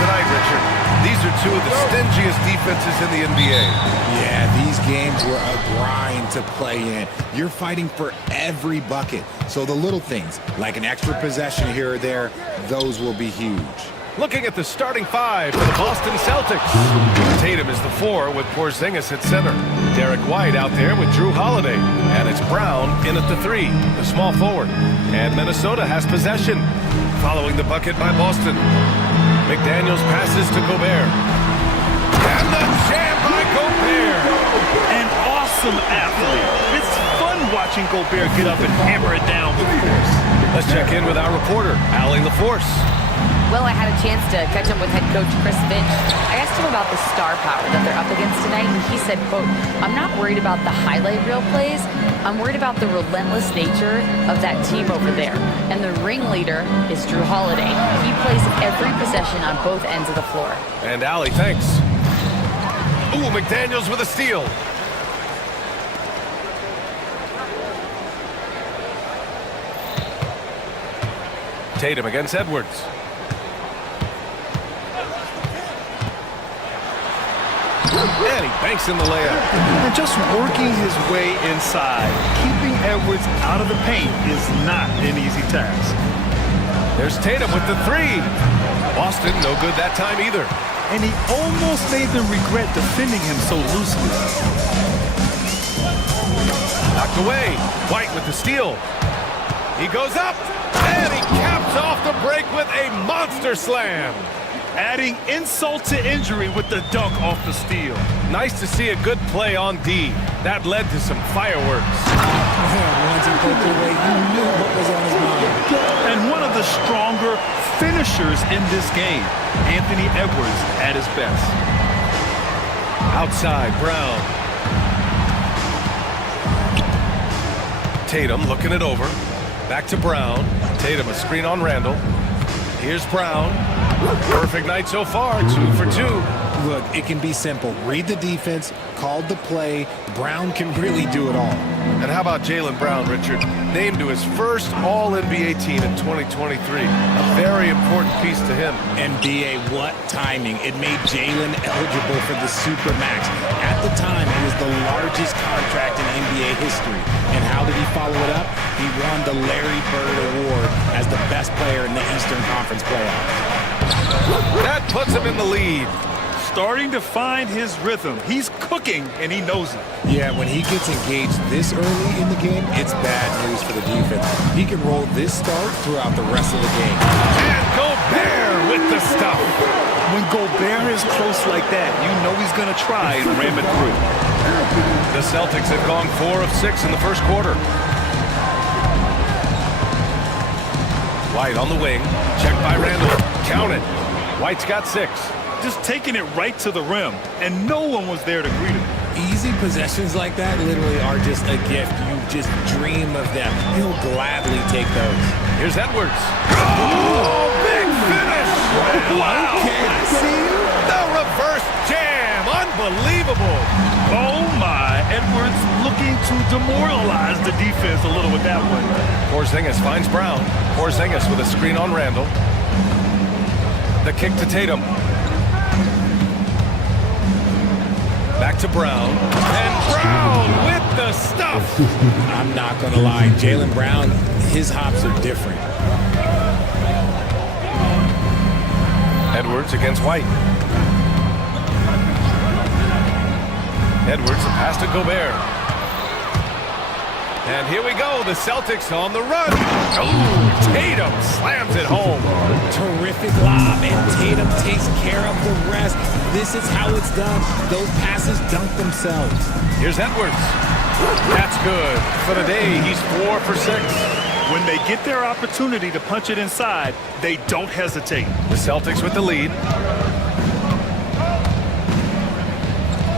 tonight, Richard. These are two of the stingiest defenses in the NBA. Yeah, these games were a grind to play in. You're fighting for every bucket. So the little things, like an extra possession here or there, those will be huge. Looking at the starting five for the Boston Celtics. Tatum is the 4 with Porzingis at center. Derek White out there with Drew Holiday. And it's Brown in at the 3, the small forward. And Minnesota has possession. Following the bucket by Boston. McDaniels passes to Gobert. And the jam by Gobert. An awesome athlete. It's fun watching Gobert get up and hammer it down with force. Let's check in with our reporter, Allie LaForce. Well, I had a chance to catch up with head coach Chris Finch. I asked him about the star power that they're up against tonight, and he said, quote, "I'm not worried about the highlight reel plays. I'm worried about the relentless nature of that team over there. And the ringleader is Drew Holiday. He plays every possession on both ends of the floor." And Allie, thanks. Ooh, McDaniels with a steal. Tatum against Edwards. And he banks in the layup. And just working his way inside, keeping Edwards out of the paint is not an easy task. There's Tatum with the 3. Boston, no good that time either. And he almost made them regret defending him so loosely. Knocked away. White with the steal. He goes up, and he caps off the break with a monster slam. Adding insult to injury with the dunk off the steal. Nice to see a good play on D. That led to some fireworks. Once he put it away, you knew what was on his mind. And one of the stronger finishers in this game, Anthony Edwards at his best. Outside, Brown. Tatum looking it over. Back to Brown. Tatum a screen on Randall. Here's Brown. Perfect night so far, 2 for 2. Look, it can be simple. Read the defense, call the play. Brown can really do it all. And how about Jaylen Brown, Richard? Named to his first All-NBA team in 2023. A very important piece to him. NBA, what timing. It made Jaylen eligible for the Supermax. At the time, it was the largest contract in NBA history. And how did he follow it up? He won the Larry Bird Award as the best player in the Eastern Conference playoffs. That puts him in the lead. Starting to find his rhythm. He's cooking, and he knows it. Yeah, when he gets engaged this early in the game, it's bad news for the defense. He can roll this start throughout the rest of the game. And Gobert with the stuff. When Gobert is close like that, you know he's going to try and ram it through. The Celtics have gone 4 of 6 in the first quarter. White on the wing. Checked by Randall. Count it. White's got 6. Just taking it right to the rim, and no one was there to greet him. Easy possessions like that literally are just a gift. You just dream of them. He'll gladly take those. Here's Edwards. Oh, big finish! Wow! Okay, I see you. The reverse jam! Unbelievable! Oh my, Edwards looking to demoralize the defense a little with that one. Porzingis finds Brown. Porzingis with a screen on Randall. The kick to Tatum. Back to Brown. And Brown with the stuff. I'm not going to lie. Jaylen Brown, his hops are different. Edwards against White. Edwards, a pass to Gobert. And here we go, the Celtics on the run. Oh, Tatum slams it home. Terrific lob, and Tatum takes care of the rest. This is how it's done. Those passes dunk themselves. Here's Edwards. That's good. For the day, he's 4 for 6. When they get their opportunity to punch it inside, they don't hesitate. The Celtics with the lead.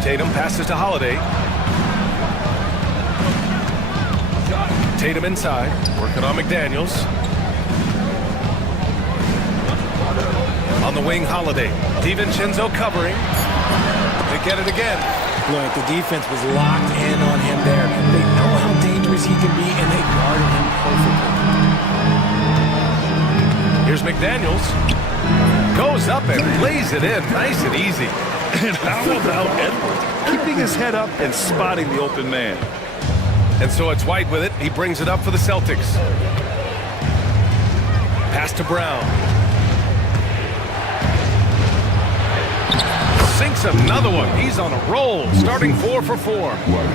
Tatum passes to Holiday. Tatum inside, working on McDaniels. On the wing, Holiday. DiVincenzo covering. They get it again. Look, the defense was locked in on him there. They know how dangerous he can be, and they guarded him perfectly. Here's McDaniels. Goes up and lays it in, nice and easy. And how about Edwards? Keeping his head up and spotting the open man. And so it's White with it. He brings it up for the Celtics. Pass to Brown. Sinks another one. He's on a roll, starting 4 for 4.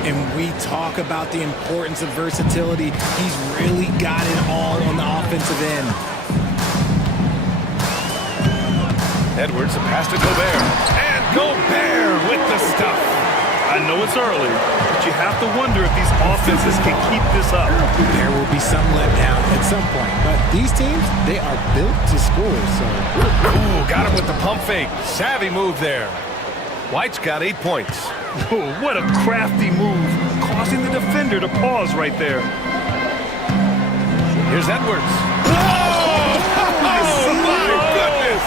And we talk about the importance of versatility. He's really got it all on the offensive end. Edwards, a pass to Gobert. And Gobert with the stuff. I know it's early, but you have to wonder if these offenses can keep this up. There will be some letdown at some point, but these teams, they are built to score, so... Ooh, got him with the pump fake. Savvy move there. White's got 8 points. Oh, what a crafty move, causing the defender to pause right there. Here's Edwards. Oh, my goodness!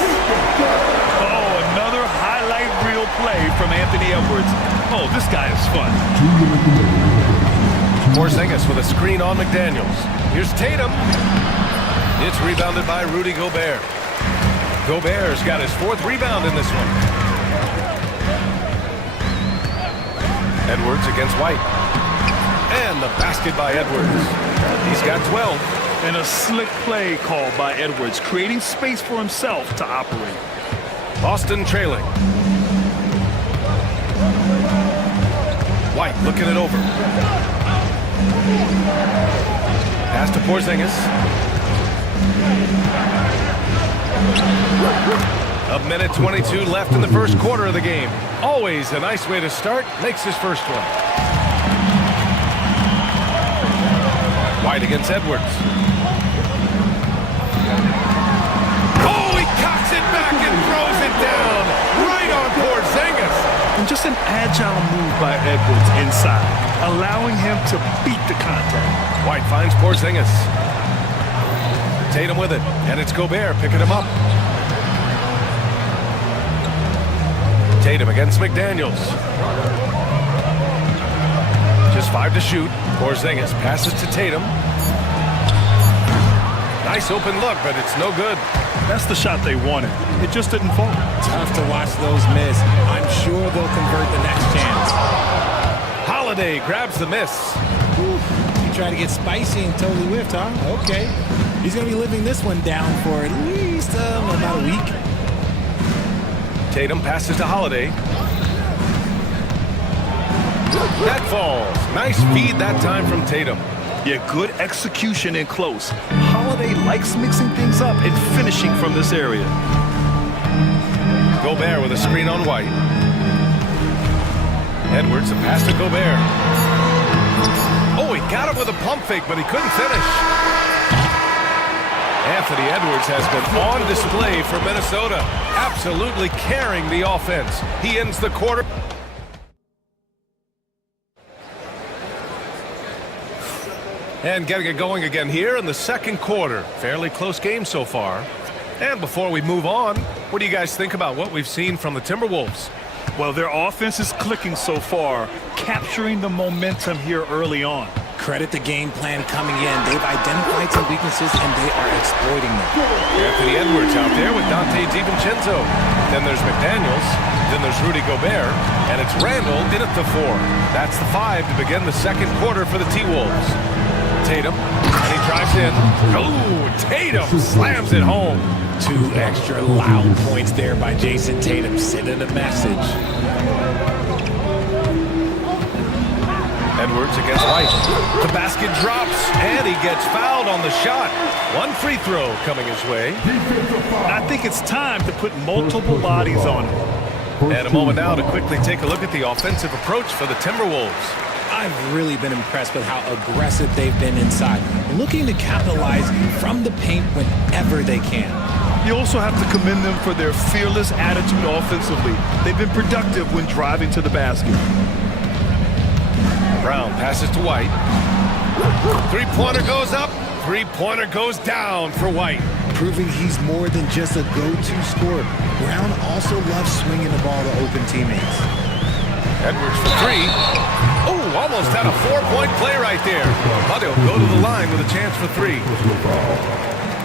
Oh, another highlight reel play from Anthony Edwards. Oh, this guy is fun. Porzingis with a screen on McDaniels. Here's Tatum. It's rebounded by Rudy Gobert. Gobert's got his 4th rebound in this one. Edwards against White. And the basket by Edwards. He's got 12. And a slick play called by Edwards, creating space for himself to operate. Boston trailing. White looking it over. Pass to Porzingis. A minute 22 left in the first quarter of the game. Always a nice way to start. Makes his first one. White against Edwards. Oh, he cocks it back and throws it down. Right on Porzingis. And just an agile move by Edwards inside, allowing him to beat the contact. White finds Porzingis. Tatum with it, and it's Gobert picking him up. Tatum against McDaniels. Just 5 to shoot. Porzingis passes to Tatum. Nice open look, but it's no good. That's the shot they wanted. It just didn't fall. Tough to watch those miss. I'm sure they'll convert the next chance. Holiday grabs the miss. Ooh, you try to get spicy and totally whiffed, huh? Okay. He's going to be living this one down for at least about a week. Tatum passes to Holiday. That falls. Nice feed that time from Tatum. Yeah, good execution in close. Holiday likes mixing things up and finishing from this area. Gobert with a screen on White. Edwards, a pass to Gobert. Oh, he got it with a pump fake, but he couldn't finish. Anthony Edwards has been on display for Minnesota, absolutely carrying the offense. He ends the quarter. And getting it going again here in the second quarter. Fairly close game so far. And before we move on, what do you guys think about what we've seen from the Timberwolves? Well, their offense is clicking so far, capturing the momentum here early on. Credit the game plan coming in. They've identified some weaknesses, and they are exploiting them. Anthony Edwards out there with Dante DiVincenzo. Then there's McDaniels. Then there's Rudy Gobert. And it's Randall in at the 4. That's the 5 to begin the second quarter for the T-Wolves. Tatum, and he drives in. Oh, Tatum slams it home. 2 extra loud points there by Jason Tatum, sending a message. Edwards against White. The basket drops, and he gets fouled on the shot. 1 free throw coming his way. I think it's time to put multiple bodies on him. And a moment now to quickly take a look at the offensive approach for the Timberwolves. I've really been impressed with how aggressive they've been inside, looking to capitalize from the paint whenever they can. You also have to commend them for their fearless attitude offensively. They've been productive when driving to the basket. Brown passes to White. 3-pointer goes up. 3-pointer goes down for White. Proving he's more than just a go-to scorer. Brown also loves swinging the ball to open teammates. Edwards for 3. Oh, almost had a 4-point play right there. But he'll go to the line with a chance for 3.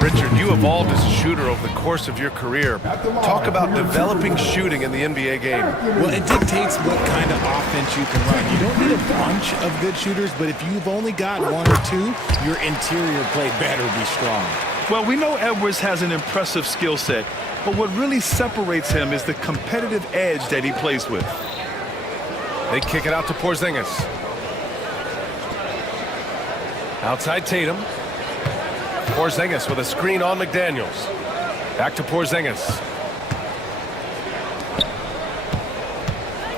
Richard, you evolved as a shooter over the course of your career. Talk about developing shooting in the NBA game. Well, it dictates what kind of offense you can run. You don't need a bunch of good shooters, but if you've only got one or two, your interior play better be strong. Well, we know Edwards has an impressive skill set, but what really separates him is the competitive edge that he plays with. They kick it out to Porzingis. Outside Tatum. Porzingis with a screen on McDaniels. Back to Porzingis.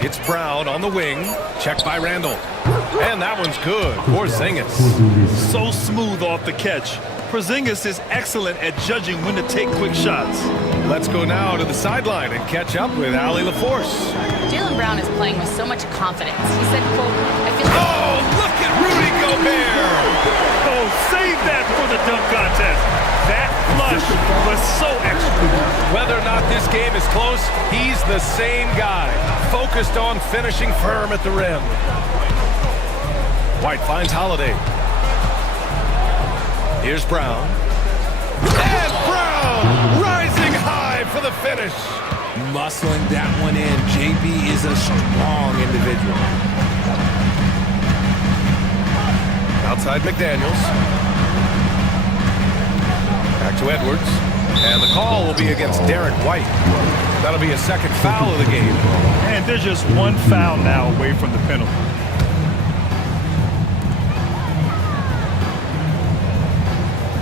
It's Brown on the wing. Checked by Randall. And that one's good. Porzingis. So smooth off the catch. Porzingis is excellent at judging when to take quick shots. Let's go now to the sideline and catch up with Allie LaForce. Jaylen Brown is playing with so much confidence. He said, quote, I feel like... Oh, look at Rudy Gobert! Oh, save that for the dunk contest. That flush was so extra. Whether or not this game is close, he's the same guy. Focused on finishing firm at the rim. White finds Holiday. Here's Brown. And Brown rising high for the finish. Muscling that one in. JB is a strong individual. Outside McDaniels. Back to Edwards. And the call will be against Derek White. That'll be a second foul of the game. And they're just one foul now away from the penalty.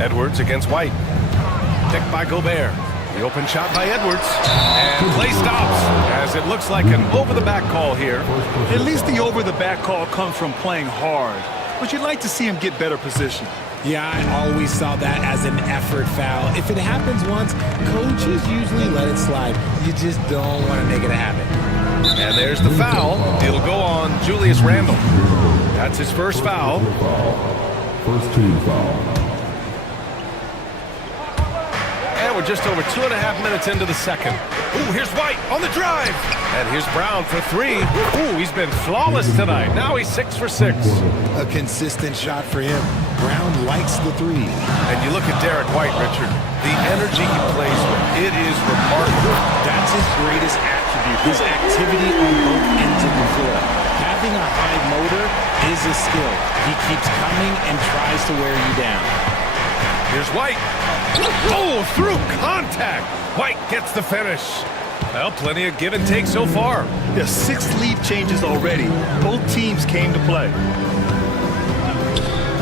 Edwards against White. Picked by Gobert. The open shot by Edwards. And play stops as it looks like an over-the-back call here. At least the over-the-back call comes from playing hard. But you'd like to see him get better position. Yeah, I always saw that as an effort foul. If it happens once, coaches usually let it slide. You just don't want to make it a habit. And there's the foul. It'll go on Julius Randle. That's his first foul. First team foul. And we're just over 2.5 minutes into the second. Ooh, here's White on the drive. And here's Brown for three. Ooh, he's been flawless tonight. Now he's 6 for 6. A consistent shot for him. Brown likes the three. And you look at Derek White, Richard. The energy he plays with, it is remarkable. That's his greatest attribute, his activity on both ends of the floor. Having a high motor is a skill. He keeps coming and tries to wear you down. Here's White. Oh, through contact. White gets the finish. Well, plenty of give and take so far. There's 6 lead changes already. Both teams came to play.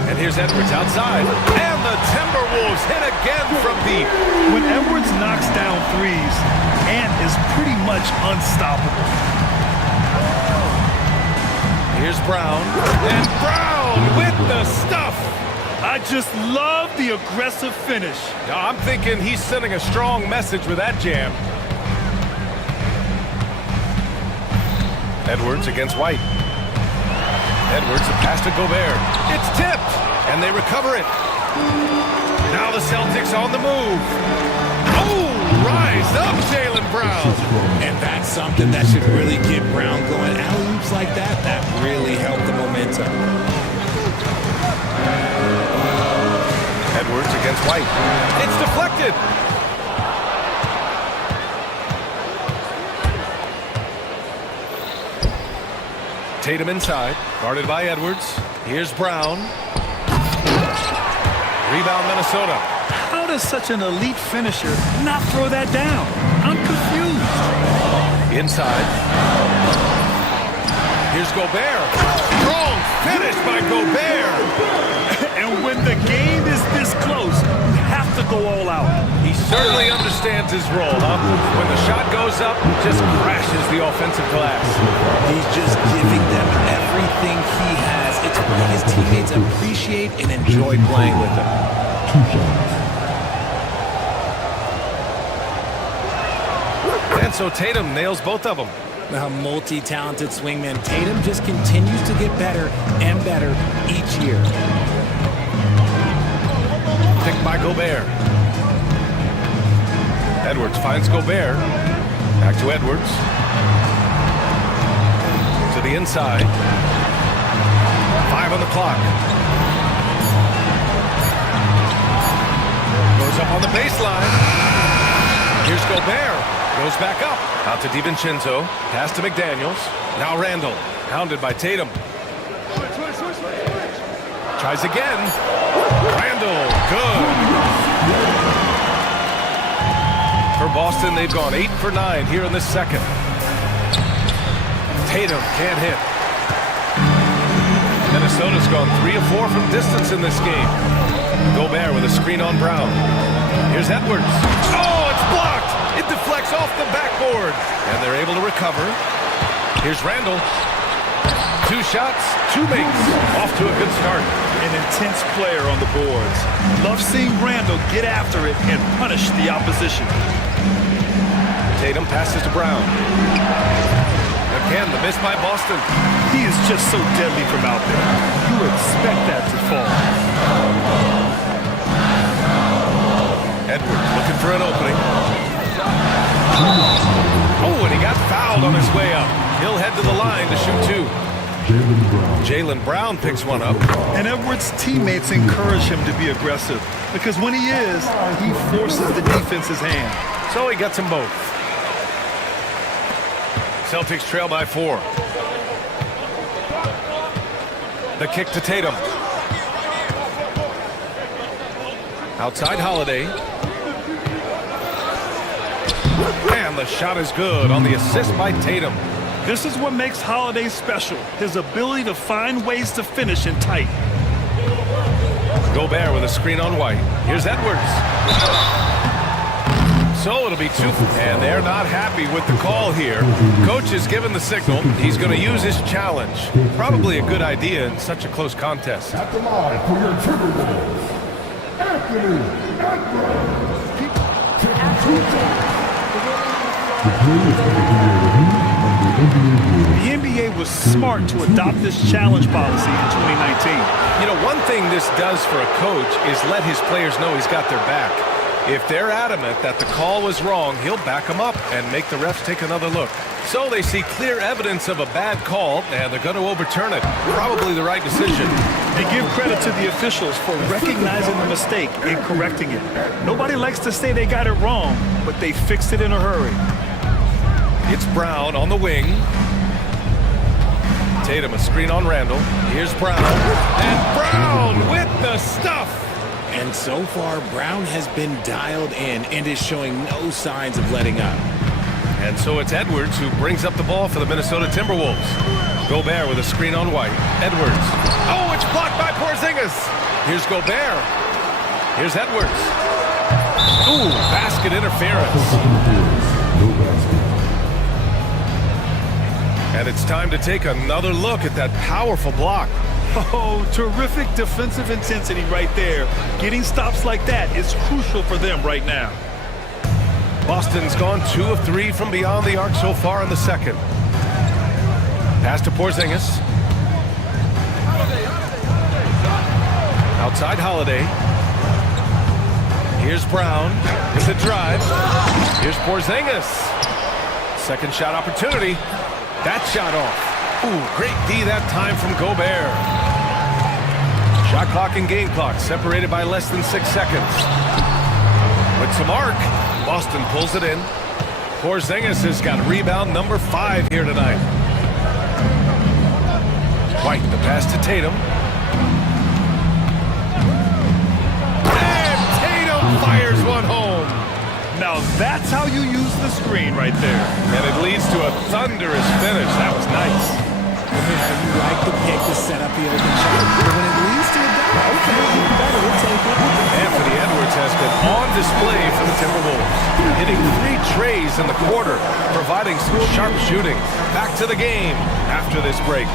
And here's Edwards outside. And the Timberwolves hit again from deep. When Edwards knocks down threes, Ant is pretty much unstoppable. Here's Brown. And Brown with the stuff. I just love the aggressive finish. Now, I'm thinking he's sending a strong message with that jam. Edwards against White. Edwards, the pass to Gobert. It's tipped, and they recover it. Now the Celtics on the move. Oh, rise up, Jaylen Brown. And that's something that should really get Brown going. Alley-oops like that really help the momentum. Edwards against White. It's deflected. Tatum inside, guarded by Edwards. Here's Brown. Rebound, Minnesota. How does such an elite finisher not throw that down? I'm confused. Inside. Here's Gobert. Strong finish by Gobert. And when the game is this close, you have to go all out. He certainly understands his role, huh? When the shot goes up, just crashes the offensive glass. He's just giving them everything he has. It's what his teammates appreciate and enjoy playing with him. 2 shots. And so Tatum nails both of them. A multi-talented swingman, Tatum just continues to get better and better each year. Picked by Gobert. Edwards finds Gobert. Back to Edwards. To the inside. 5 on the clock. Goes Goes up on the baseline. Here's Gobert. Goes back up. Out to DiVincenzo. Pass to McDaniels. Now Randall. Hounded by Tatum. Tries again. Randall. Good. For Boston, they've gone 8 for 9 here in this second. Tatum can't hit. Minnesota's gone 3 of 4 from distance in this game. Gobert with a screen on Brown. Here's Edwards. Oh, it's blocked! It deflects off the backboard. And they're able to recover. Here's Randall. 2 shots, 2 makes. Off to a good start. An intense player on the boards. Love seeing Randall get after it and punish the opposition. Tatum passes to Brown. Again, the miss by Boston. He is just so deadly from out there. You expect that to fall. Edwards looking for an opening. Oh, and he got fouled on his way up. He'll head to the line to shoot 2. Jaylen Brown picks one up. And Edwards' teammates encourage him to be aggressive because when he is, he forces the defense's hand. So he gets them both. Celtics trail by 4. The kick to Tatum. Outside Holiday. And the shot is good on the assist by Tatum. This is what makes Holiday special, his ability to find ways to finish in tight. Gobert with a screen on White. Here's Edwards. So it'll be 2. And they're not happy with the call here. Coach has given the signal. He's going to use his challenge. Probably a good idea in such a close contest. At the line for your Timberwolves, Anthony The NBA was smart to adopt this challenge policy in 2019. You know, one thing this does for a coach is let his players know he's got their back. If they're adamant that the call was wrong, he'll back them up and make the refs take another look. So they see clear evidence of a bad call, and they're going to overturn it. Probably the right decision. They give credit to the officials for recognizing the mistake and correcting it. Nobody likes to say they got it wrong, but they fixed it in a hurry. It's Brown on the wing. Tatum a screen on Randall. Here's Brown. And Brown with the stuff. And so far, Brown has been dialed in and is showing no signs of letting up. And so it's Edwards who brings up the ball for the Minnesota Timberwolves. Gobert with a screen on White. Edwards. Oh, it's blocked by Porzingis. Here's Gobert. Here's Edwards. Ooh, basket interference. And it's time to take another look at that powerful block. Oh, terrific defensive intensity right there. Getting stops like that is crucial for them right now. Boston's gone 2 of 3 from beyond the arc so far in the second. Pass to Porzingis. Outside Holiday. Here's Brown with the drive. Here's Porzingis. Second shot opportunity. That shot off. Ooh, great D that time from Gobert. Shot clock and game clock separated by less than 6 seconds. With some arc, Boston pulls it in. Porzingis has got rebound number 5 here tonight. White, the pass to Tatum. And Tatum fires one home. Now that's how you use the screen right there. And it leads to a thunderous finish. That was nice. You like the pick to set up the open shot, but when it leads to a dunk, okay, even better, we'll take it. Anthony Edwards has been on display for the Timberwolves, hitting 3 trays in the quarter, providing some sharp shooting. Back to the game after this break.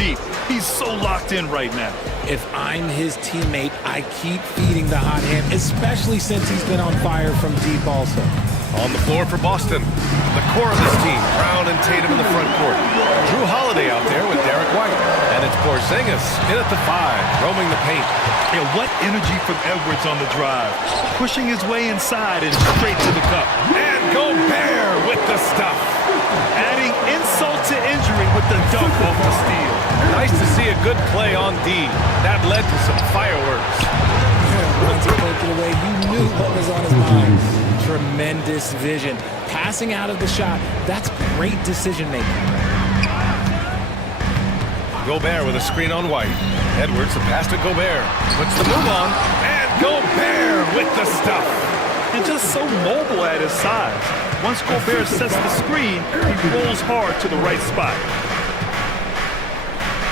deep. He's so locked in right now. If I'm his teammate, I keep feeding the hot hand, especially since he's been on fire from deep also. On the floor for Boston, the core of this team, Brown and Tatum in the front court. Drew Holiday out there with Derek White. And it's Porzingis in at the 5, roaming the paint. Yeah, what energy from Edwards on the drive. Pushing his way inside and straight to the cup. And Gobert with the stuff. Adding insult to injury with the dunk off the steal. Nice to see a good play on D. That led to some fireworks. Once he poked it away, you knew what was on his mind. Tremendous vision. Passing out of the shot, that's great decision-making. Gobert with a screen on White. Edwards, the pass to Gobert. Puts the move on. And Gobert with the stuff. And just so mobile at his size. Once Gobert sets the screen, he rolls hard to the right spot.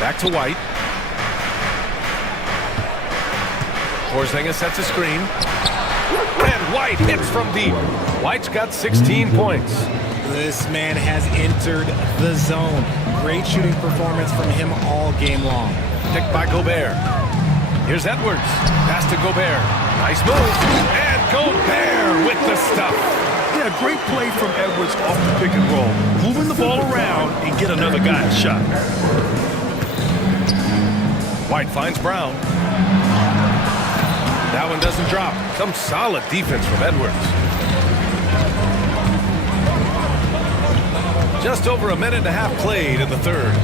Back to White. Porzingis sets a screen. And White hits from deep. White's got 16 points. This man has entered the zone. Great shooting performance from him all game long. Picked by Gobert. Here's Edwards. Pass to Gobert. Nice move. And Gobert with the stuff. Yeah, great play from Edwards off the pick and roll. Moving the ball around and get another guy a shot. White finds Brown. That one doesn't drop. Some solid defense from Edwards. Just over a minute and a half played in the third.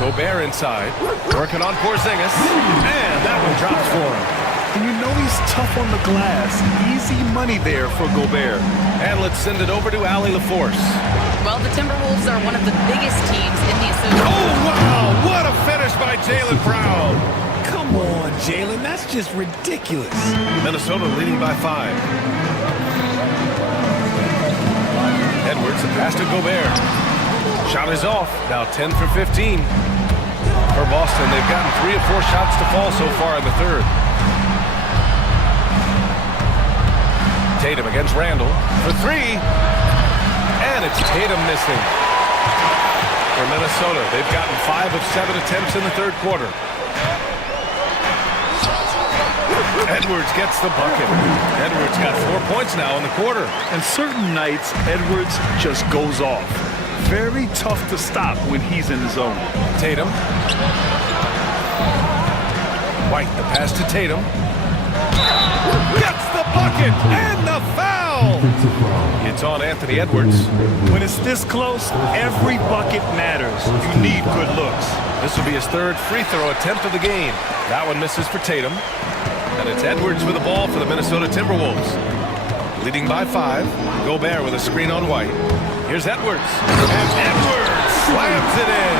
Gobert inside, working on Porzingis, and that one drops for him. And you know he's tough on the glass. Easy money there for Gobert. And let's send it over to Allie LaForce. Well, the Timberwolves are one of the biggest teams in the association. Oh, wow! What a finish by Jaylen Brown! Come on, Jaylen, that's just ridiculous. Minnesota leading by 5. Edwards, a pass to Gobert. Shot is off. Now 10 for 15. For Boston, they've gotten 3 or 4 shots to fall so far in the third. Tatum against Randall for 3. And it's Tatum missing. For Minnesota, they've gotten 5 of 7 attempts in the third quarter. Edwards gets the bucket. Edwards got 4 points now in the quarter. And certain nights, Edwards just goes off. Very tough to stop when he's in the zone. Tatum. White, the pass to Tatum. Gets the bucket and the foul! It's on Anthony Edwards. When it's this close, every bucket matters. You need good looks. This will be his third free throw attempt of the game. That one misses for Tatum. And it's Edwards with the ball for the Minnesota Timberwolves. Leading by 5. Gobert with a screen on White. Here's Edwards. And Edwards slams it in.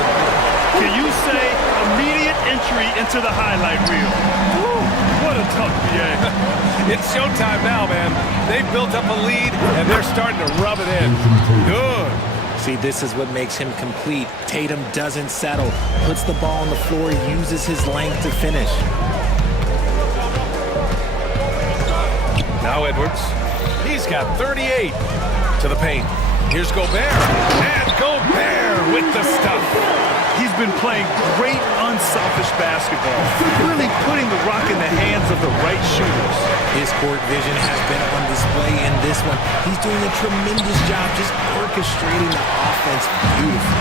Can you say immediate entry into the highlight reel? Woo, what a tough game. It's showtime now, man. They've built up a lead, and they're starting to rub it in. Good. See, this is what makes him complete. Tatum doesn't settle, puts the ball on the floor, uses his length to finish. Now Edwards. He's got 38 to the paint. Here's Gobert. And Gobert with the stuff. He's been playing great, unselfish basketball. Really putting the rock in the hands of the right shooters. His court vision has been on display in this one. He's doing a tremendous job just orchestrating the offense beautifully.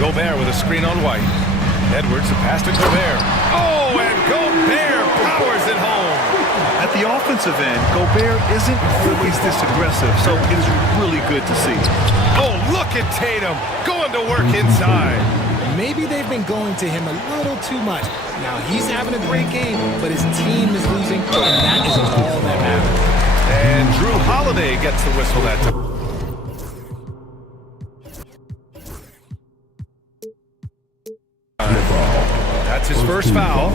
Gobert with a screen on White. Edwards, the pass to Gobert. Oh, and Gobert powers it home. At the offensive end, Gobert isn't always this aggressive, so it is really good to see. Oh, look at Tatum going to work inside. Maybe they've been going to him a little too much. Now he's having a great game, but his team is losing, and that is all that matters. And Drew Holiday gets the whistle that time. That's his first foul.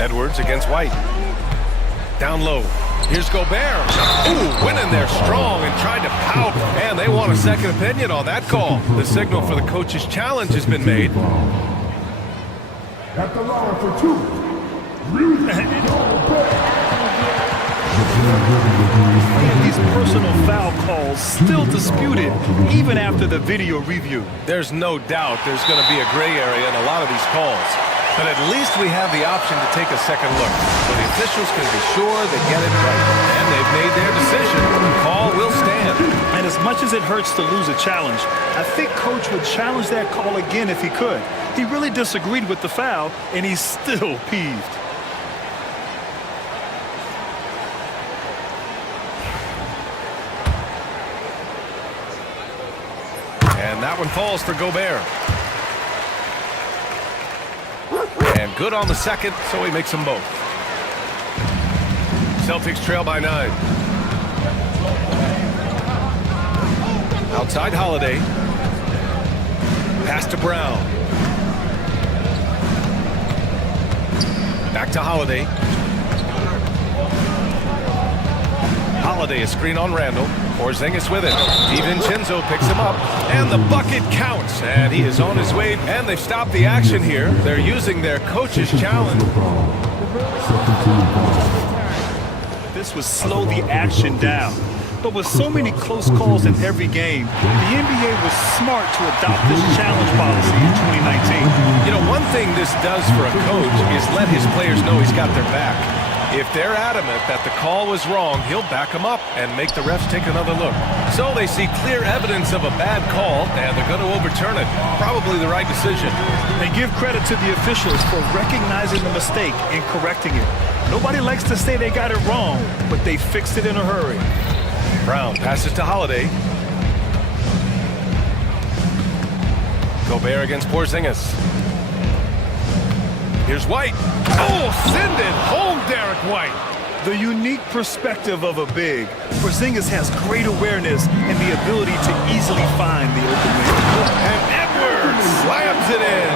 Edwards against White. Down low. Here's Gobert. Ooh, went in there strong and tried to pout. And they want want a second opinion on that call? The signal for the coach's challenge has been made. At the line for two. These personal foul calls still disputed even after the video review. There's no doubt there's going to be a gray area in a lot of these calls. But at least we have the option to take a second look. So the officials can be sure they get it right. And they've made their decision. The call will stand. And as much as it hurts to lose a challenge, I think Coach would challenge that call again if he could. He really disagreed with the foul, and he's still peeved. And that one falls for Gobert. And good on the second, so he makes them both. Celtics trail by 9. Outside Holiday. Pass to Brown. Back to Holiday. Holiday, a screen on Randall. Porzingis with it. DiVincenzo picks him up, and the bucket counts. And he is on his way, and they've stopped the action here. They're using their coach's challenge. This would slow the action down. But with so many close calls in every game, the NBA was smart to adopt this challenge policy in 2019. You know, one thing this does for a coach is let his players know he's got their back. If they're adamant that the call was wrong, he'll back them up and make the refs take another look. So they see clear evidence of a bad call, and they're going to overturn it. Probably the right decision. And give credit to the officials for recognizing the mistake and correcting it. Nobody likes to say they got it wrong, but they fixed it in a hurry. Brown passes to Holiday. Gobert against Porzingis. Here's White. Oh, send it home, Derek White. The unique perspective of a big. Porzingis has great awareness and the ability to easily find the open man. And Edwards slams it in.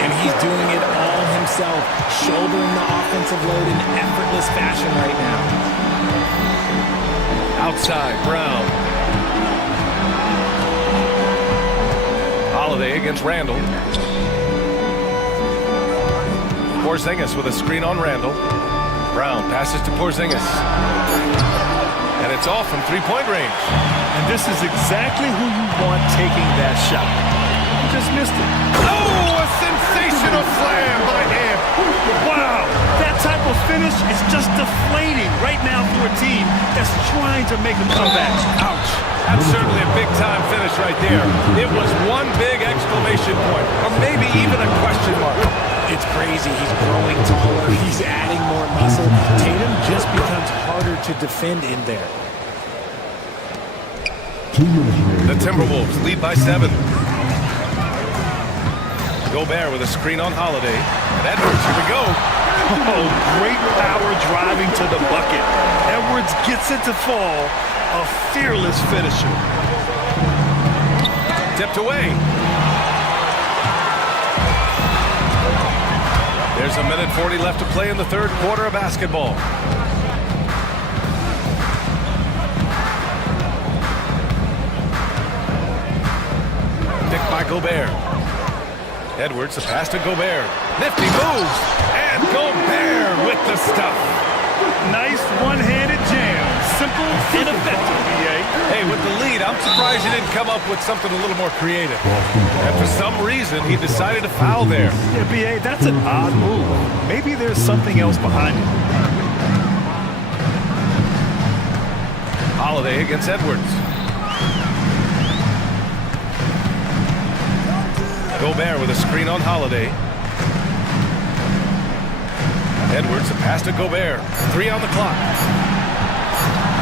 And he's doing it all himself, shouldering the offensive load in effortless fashion right now. Outside, Brown. Holiday against Randall. Porzingis with a screen on Randall. Brown passes to Porzingis. And it's off from three-point range. And this is exactly who you want taking that shot. You just missed it. Oh, a sensational slam by him. Wow, that type of finish is just deflating right now for a team that's trying to make a comeback. Ouch. That's certainly a big-time finish right there. It was one big exclamation point, or maybe even a question mark. It's crazy. He's growing taller. He's adding more muscle. Tatum just becomes harder to defend in there. The Timberwolves lead by 7. Gobert with a screen on Holiday. And Edwards, here we go. Oh, great power driving to the bucket. Edwards gets it to fall. A fearless finisher. Tipped away. There's a minute 40 left to play in the third quarter of basketball. Picked by Gobert. Edwards, the pass to Gobert. Nifty moves, and Gobert with the stuff. Nice one-handed jam. Simple and effective, BA. Hey, with the lead, I'm surprised he didn't come up with something a little more creative. And for some reason, he decided to foul there. Yeah, BA, that's an odd move. Maybe there's something else behind it. Holiday against Edwards. Gobert with a screen on Holiday. Edwards, a pass to Gobert. 3 on the clock.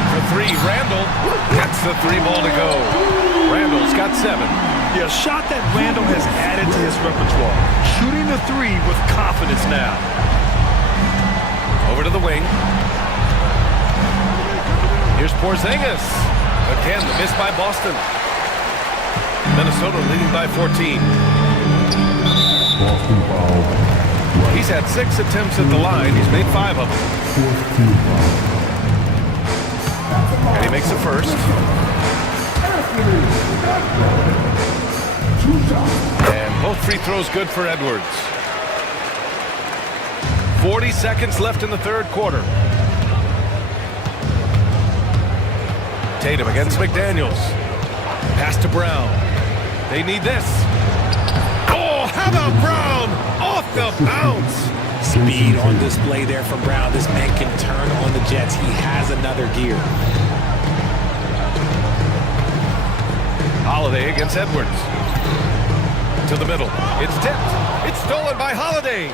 For 3, Randall gets the 3-ball to go. Randall's got 7. Yeah, a shot that Randall has added to his repertoire. Shooting the 3 with confidence now. Over to the wing. Here's Porzingis. Again, the miss by Boston. Minnesota leading by 14. He's had 6 attempts at the line. He's made 5 of them. And he makes the first. free throws good for Edwards. 40 seconds left in the third quarter. Tatum against McDaniels. Pass to Brown. They need this. Oh, how about Brown? Off the bounce. Speed on display there from Brown. This man can turn on the Jets. He has another gear. Holiday against Edwards. To the middle. It's tipped. It's stolen by Holiday.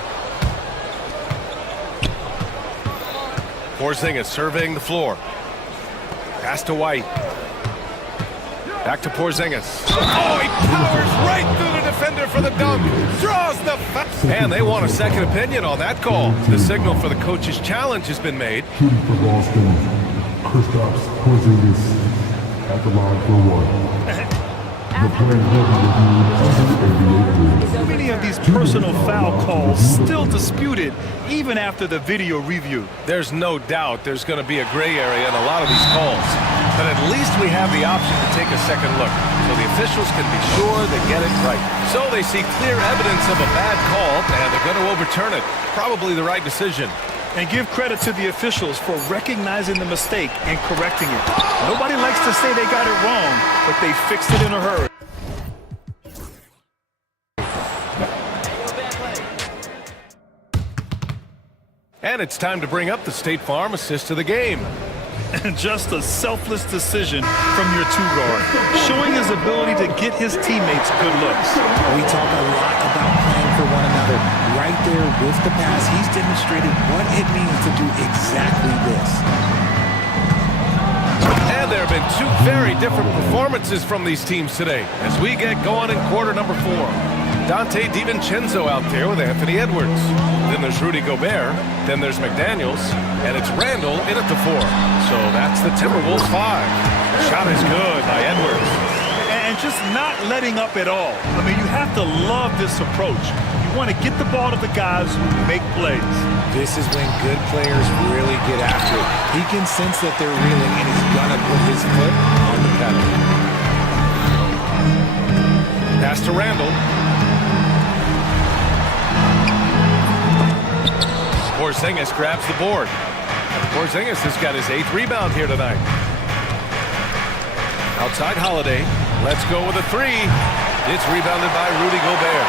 Porzingis surveying the floor. Pass to White. Back to Porzingis. Oh, he powers right through the defender for the dunk. Draws the foul. And they want a second opinion on that call. The signal for the coach's challenge has been made. Shooting for Boston, Kristaps Porzingis at the line for one. The play will be reviewed under NBA rules. Many of these personal foul calls still disputed even after the video review. There's no doubt there's going to be a gray area in a lot of these calls. But at least we have the option to take a second look, so the officials can be sure they get it right. So they see clear evidence of a bad call, and they're going to overturn it. Probably the right decision. And give credit to the officials for recognizing the mistake and correcting it. Nobody likes to say they got it wrong, but they fixed it in a hurry. And it's time to bring up the State Farm assist of the game. And just a selfless decision from your two-guard, showing his ability to get his teammates good looks. We talk a lot about playing for one another. Right there with the pass, he's demonstrated what it means to do exactly this. And there have been two very different performances from these teams today as we get going in quarter number 4. Dante DiVincenzo out there with Anthony Edwards. Then there's Rudy Gobert. Then there's McDaniels. And it's Randall in at the 4. So that's the Timberwolves 5. Shot is good by Edwards. And just not letting up at all. I mean, you have to love this approach. You want to get the ball to the guys who make plays. This is when good players really get after it. He can sense that they're reeling, and he's going to put his foot on the pedal. Pass to Randall. Porzingis grabs the board. Porzingis has got his 8th rebound here tonight. Outside Holiday. Let's go with a 3. It's rebounded by Rudy Gobert.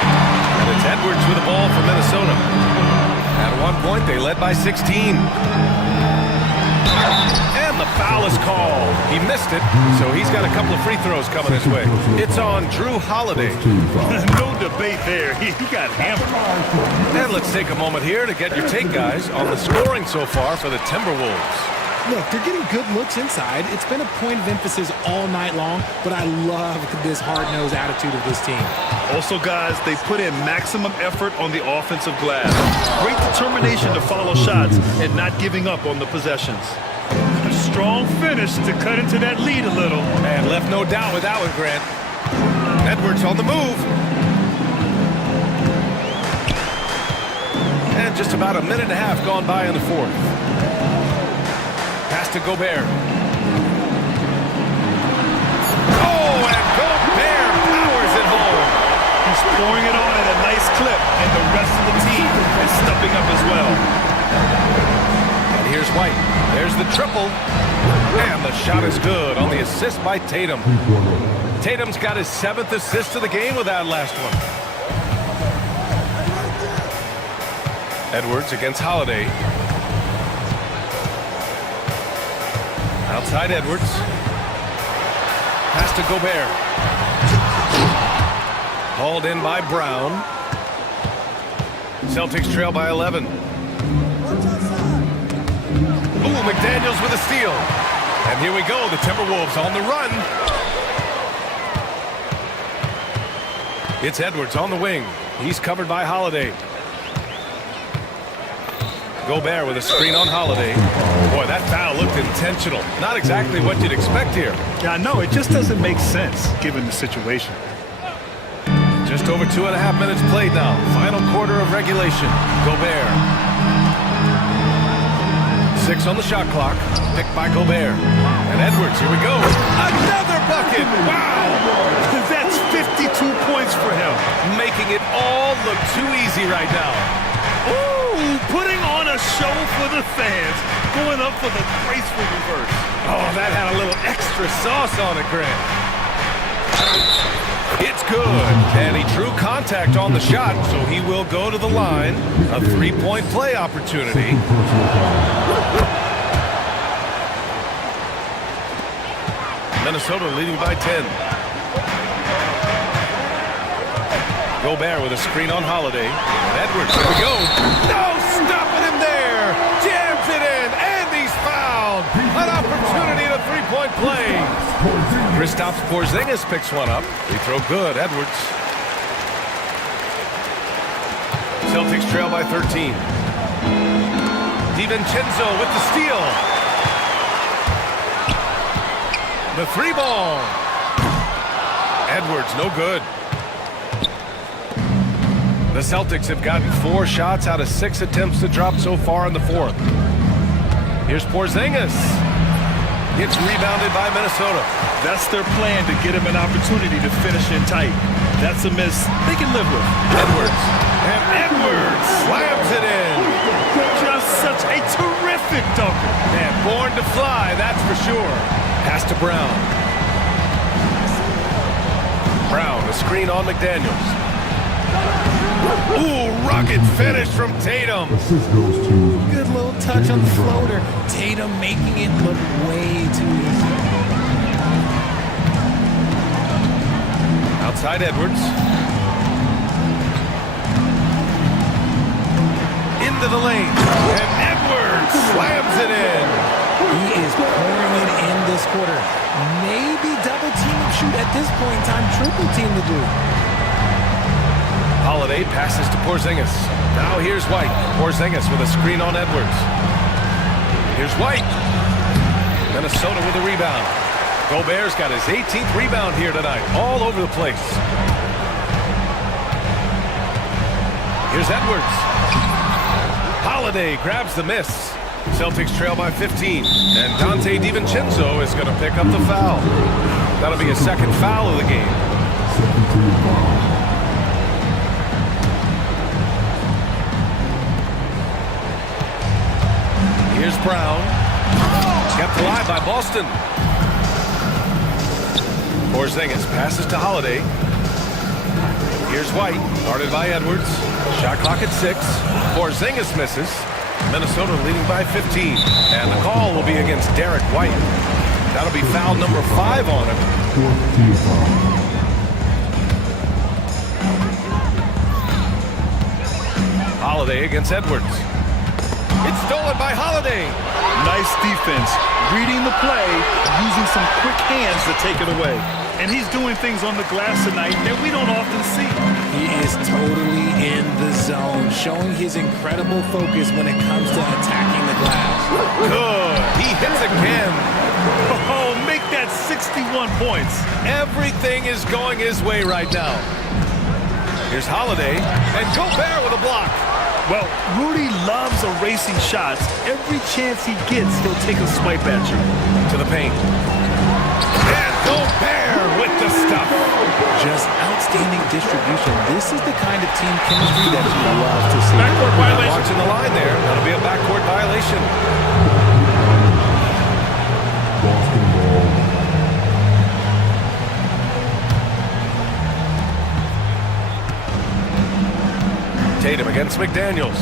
And it's Edwards with the ball for Minnesota. At one point, they led by 16. And the foul is called. He missed it, so he's got a couple of free throws coming his way. It's on Drew Holiday. No debate there. He got hammered. And let's take a moment here to get your take, guys, on the scoring so far for the Timberwolves. Look, they're getting good looks inside. It's been a point of emphasis all night long, but I love this hard-nosed attitude of this team. Also, guys, they put in maximum effort on the offensive glass. Great determination to follow shots and not giving up on the possessions. A strong finish to cut into that lead a little. And left no doubt with that one, Grant. Edwards on the move. And just about a minute and a half gone by in the 4th. Pass to Gobert. Oh, and Gobert powers it home. He's pouring it on at a nice clip, and the rest of the team is stepping up as well. And here's White. There's the triple. And the shot is good on the assist by Tatum. Tatum's got his 7th assist of the game with that last one. Edwards against Holiday. Outside Edwards. Pass to Gobert. Hauled in by Brown. Celtics trail by 11. Ooh, McDaniels with a steal. And here we go, the Timberwolves on the run. It's Edwards on the wing. He's covered by Holiday. Gobert with a screen on Holiday. Boy, that foul looked intentional. Not exactly what you'd expect here. Yeah, I know. It just doesn't make sense given the situation. Just over 2.5 minutes played now. Final quarter of regulation. Gobert. 6 on the shot clock. Picked by Gobert. And Edwards, here we go. Another bucket! Wow! That's 52 points. making it all look too easy right now. Ooh, putting on a show for the fans. Going up for the graceful reverse. Oh, that had a little extra sauce on it, Grant. It's good. And he drew contact on the shot, so he will go to the line. A three-point play opportunity. Minnesota leading by 10. Gobert with a screen on Holiday. Edwards, here we go. No, stopping him there. Jams it in, and he's fouled. An opportunity to three-point play. Kristaps Porzingis picks one up. Free throw good, Edwards. Celtics trail by 13. DiVincenzo with the steal. The three ball. Edwards, no good. The Celtics have gotten 4 shots out of 6 attempts to drop so far in the fourth. Here's Porzingis. It's rebounded by Minnesota. That's their plan, to get him an opportunity to finish in tight. That's a miss they can live with. Edwards. And Edwards slams it in. Just such a terrific dunker. Man, born to fly, that's for sure. Pass to Brown. Brown, a screen on McDaniels. Ooh, rugged finish from Tatum. Assist goes to Good little touch on the floater. Tatum making it look way too easy. Outside Edwards. Into the lane. And Edwards slams it in. He is pouring it in this quarter. Maybe double team and shoot at this point in time. Triple team to do. Holiday passes to Porzingis. Now here's White. Porzingis with a screen on Edwards. Here's White. Minnesota with a rebound. Gobert's got his 18th rebound here tonight. All over the place. Here's Edwards. Holiday grabs the miss. Celtics trail by 15. And Dante DiVincenzo is going to pick up the foul. That'll be his second foul of the game. Here's Brown. Kept alive by Boston. Porzingis passes to Holiday. Here's White, guarded by Edwards. Shot clock at 6. Porzingis misses. Minnesota leading by 15. And the call will be against Derek White. That'll be foul number 5 on him. Holiday against Edwards. It's stolen by Holiday. Nice defense, reading the play, using some quick hands to take it away. And he's doing things on the glass tonight that we don't often see. He is totally in the zone, showing his incredible focus when it comes to attacking the glass. Good. He hits again. Oh, make that 61 points. Everything is going his way right now. Here's Holiday, and Gobert with a block. Well, Rudy loves erasing shots. Every chance he gets, he'll take a swipe at you. To the paint. And Gobert with the stuff. Just outstanding distribution. This is the kind of team chemistry that you love to see. Backcourt violation. Watching the line there. That'll be a backcourt violation. Boston ball. Tatum against McDaniels.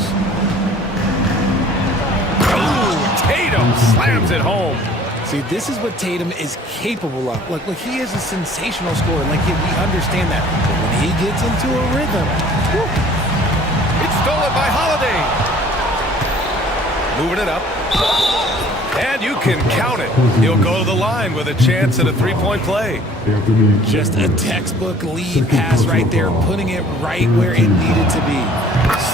Ooh, Tatum slams it home. See, this is what Tatum is capable of. Look, he is a sensational scorer. Like, we understand that. But when he gets into a rhythm, whew. It's stolen by Holiday. Moving it up. And you can count it. He'll go to the line with a chance at a three-point play. Just a textbook lead pass right there, putting it right where it needed to be.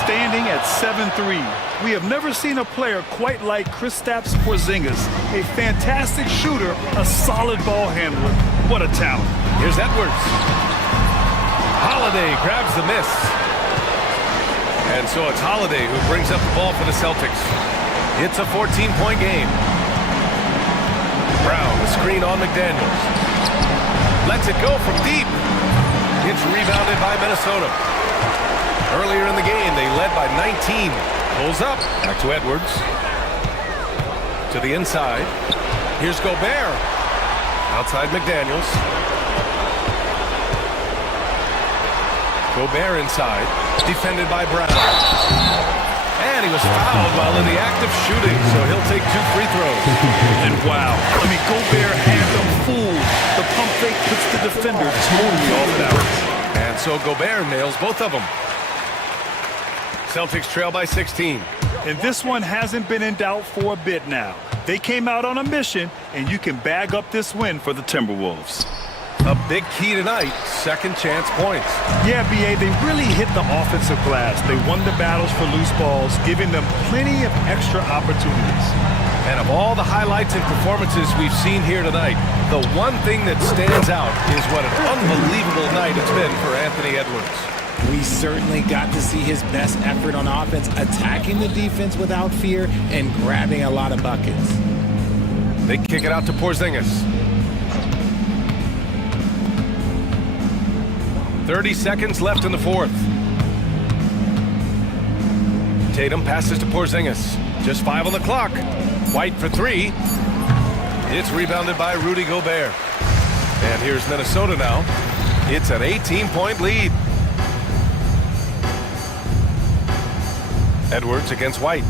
Standing at 7'3", we have never seen a player quite like Kristaps Porzingis. A fantastic shooter, a solid ball handler. What a talent. Here's Edwards. Holiday grabs the miss. And so it's Holiday who brings up the ball for the Celtics. It's a 14-point game. Brown, the screen on McDaniels. Lets it go from deep. It's rebounded by Minnesota. Earlier in the game, they led by 19. Pulls up. Back to Edwards. To the inside. Here's Gobert. Outside McDaniels. Gobert inside. Defended by Brown. And he was fouled while in the act of shooting, so he'll take 2 free throws. And wow, I mean, Gobert had them fooled. The pump fake puts the defender totally off balance. And so Gobert nails both of them. Celtics trail by 16. And this one hasn't been in doubt for a bit now. They came out on a mission, and you can bag up this win for the Timberwolves. A big key tonight, second chance points. Yeah, B.A., they really hit the offensive glass. They won the battles for loose balls, giving them plenty of extra opportunities. And of all the highlights and performances we've seen here tonight, the one thing that stands out is what an unbelievable night it's been for Anthony Edwards. We certainly got to see his best effort on offense, attacking the defense without fear and grabbing a lot of buckets. They kick it out to Porzingis. 30 seconds left in the fourth. Tatum passes to Porzingis. Just 5 on the clock. White for 3. It's rebounded by Rudy Gobert. And here's Minnesota now. It's an 18-point lead. Edwards against White.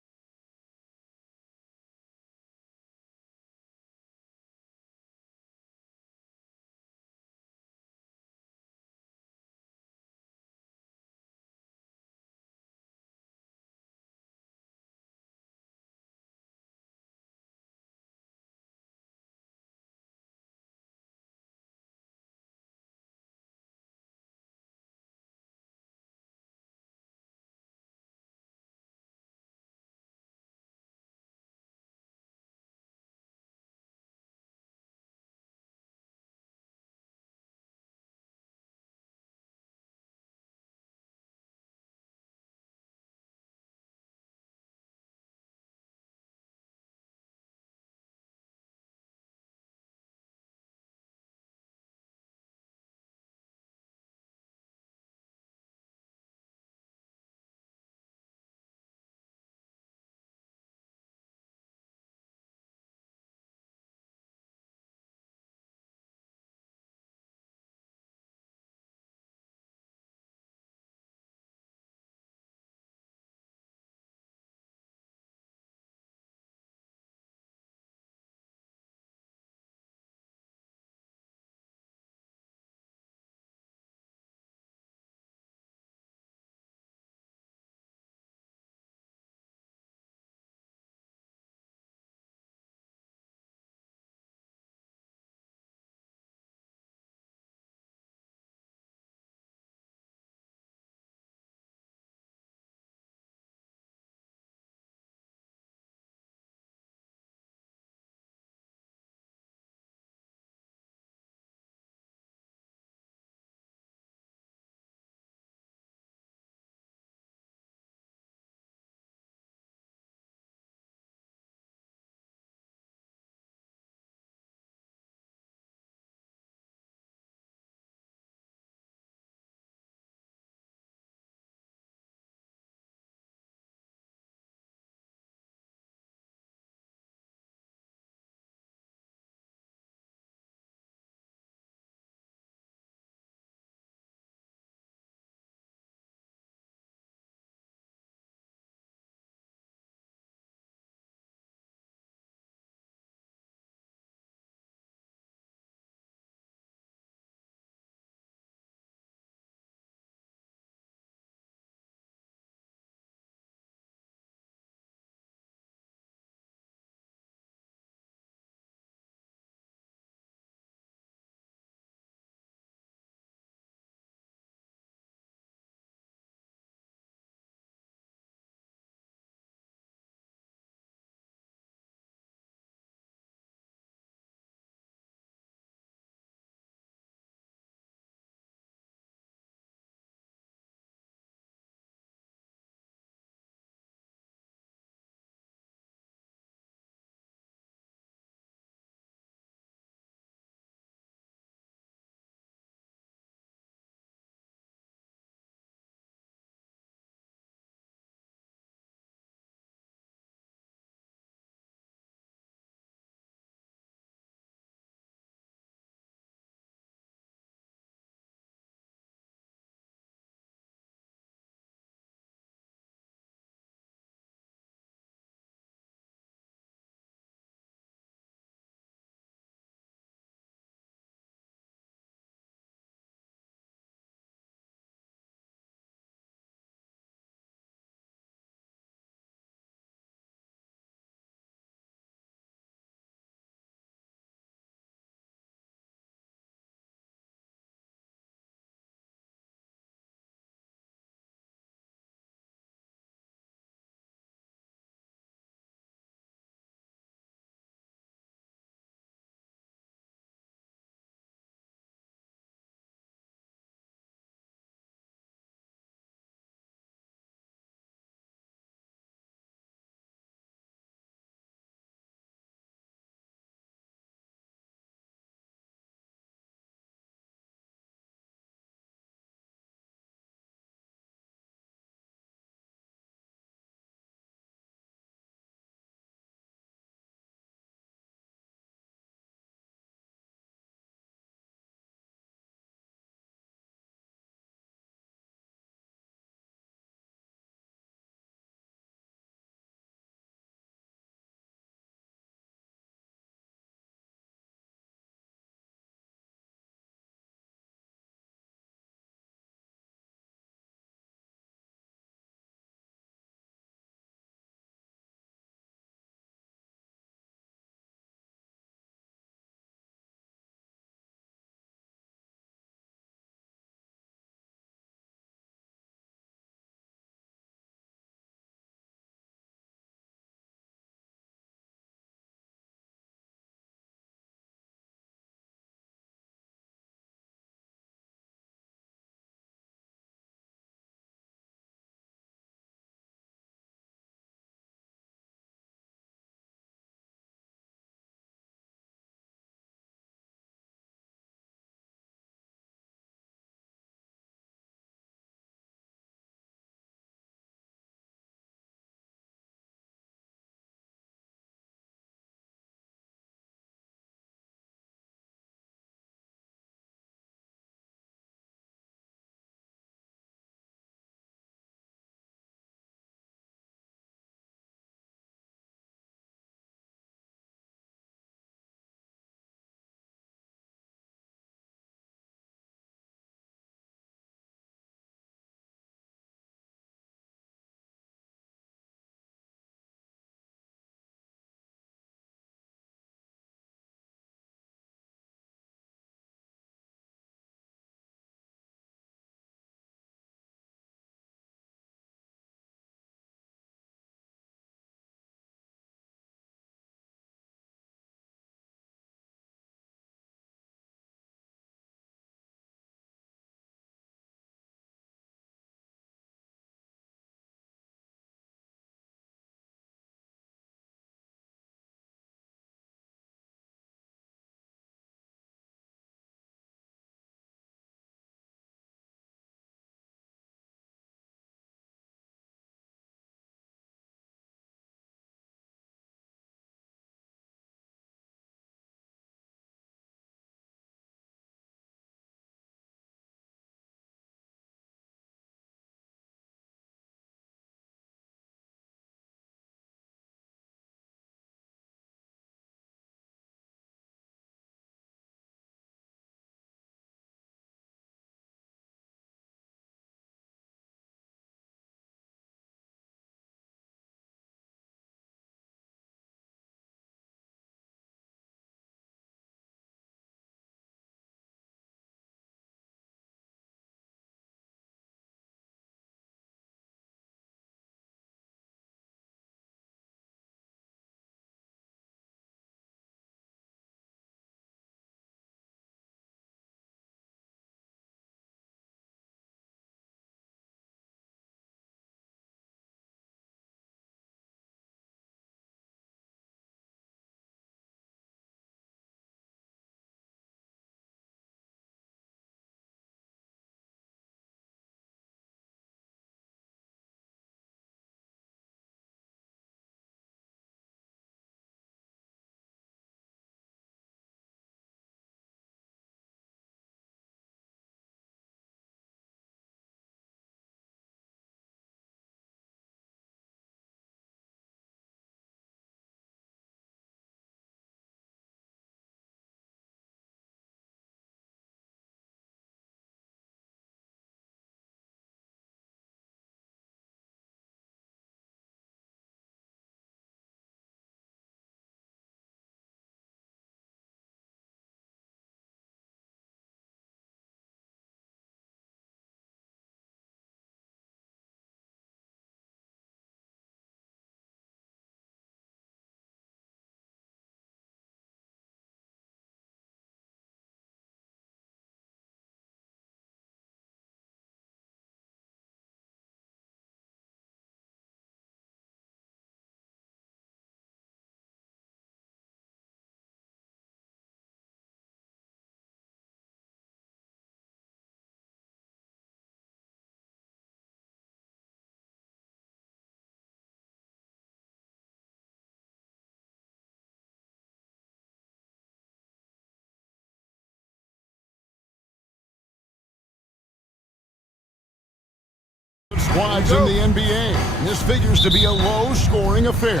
squads in the NBA. This figures to be a low-scoring affair.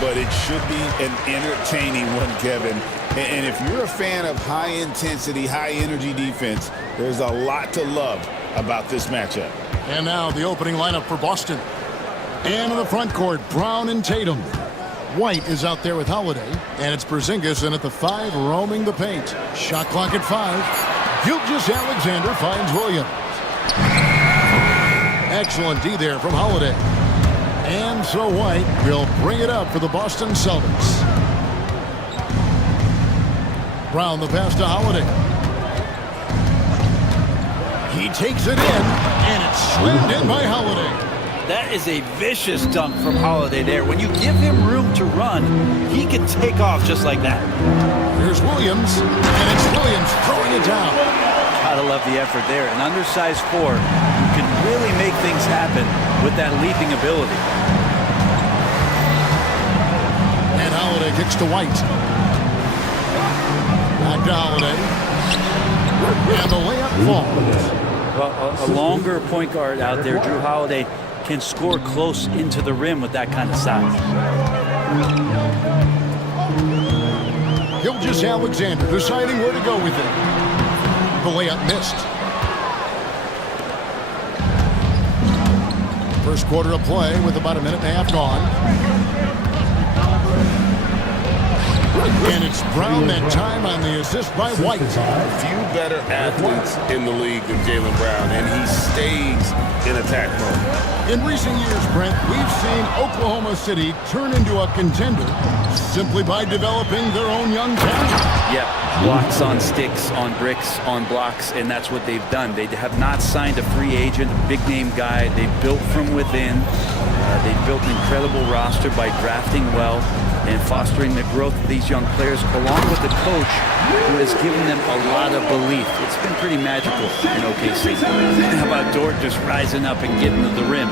But it should be an entertaining one, Kevin. And if you're a fan of high-intensity, high-energy defense, there's a lot to love about this matchup. And now the opening lineup for Boston. And in the front court, Brown and Tatum. White is out there with Holiday, and it's Porzingis in at the 5, roaming the paint. Shot clock at 5. Gilgeous-Alexander finds Williams. Excellent D there from Holiday. And so White will bring it up for the Boston Celtics. Brown the pass to Holiday. He takes it in, and it's slammed in by Holiday. That is a vicious dunk from Holiday there. When you give him room to run, he can take off just like that. Here's Williams, and it's Williams throwing it down. Gotta love the effort there. An undersized 4 who can really make things happen with that leaping ability. And Holiday kicks to White. Back to Holiday. And the layup falls. Well, a longer point guard out there, Drew Holiday, can score close into the rim with that kind of size. Gilgeous-Alexander deciding where to go with it. The layup missed. First quarter of play with about a minute and a half gone. And it's Brown that time on the assist by White. Few better athletes in the league than Jaylen Brown, and he stays in attack mode. In recent years, Brent, we've seen Oklahoma City turn into a contender simply by developing their own young talent. Yep, blocks on sticks, on bricks, on blocks, and that's what they've done. They have not signed a free agent, a big-name guy. They built from within. They built an incredible roster by drafting well and fostering the growth of these young players, along with the coach who has given them a lot of belief. It's been pretty magical in OKC. How about Dort just rising up and getting to the rim?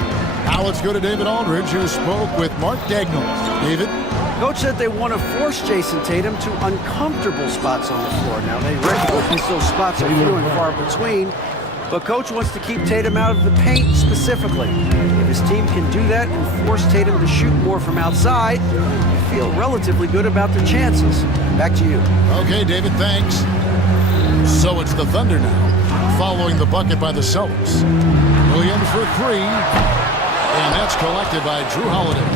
Now let's go to David Aldridge, who spoke with Mark Dagnall. David? Coach said they want to force Jason Tatum to uncomfortable spots on the floor. Now, they recognize those spots are few and far between, but Coach wants to keep Tatum out of the paint specifically. If his team can do that and force Tatum to shoot more from outside, they feel relatively good about their chances. Back to you. Okay, David, thanks. So it's the Thunder now, following the bucket by the Celtics. Williams for 3, and that's collected by Drew Holiday.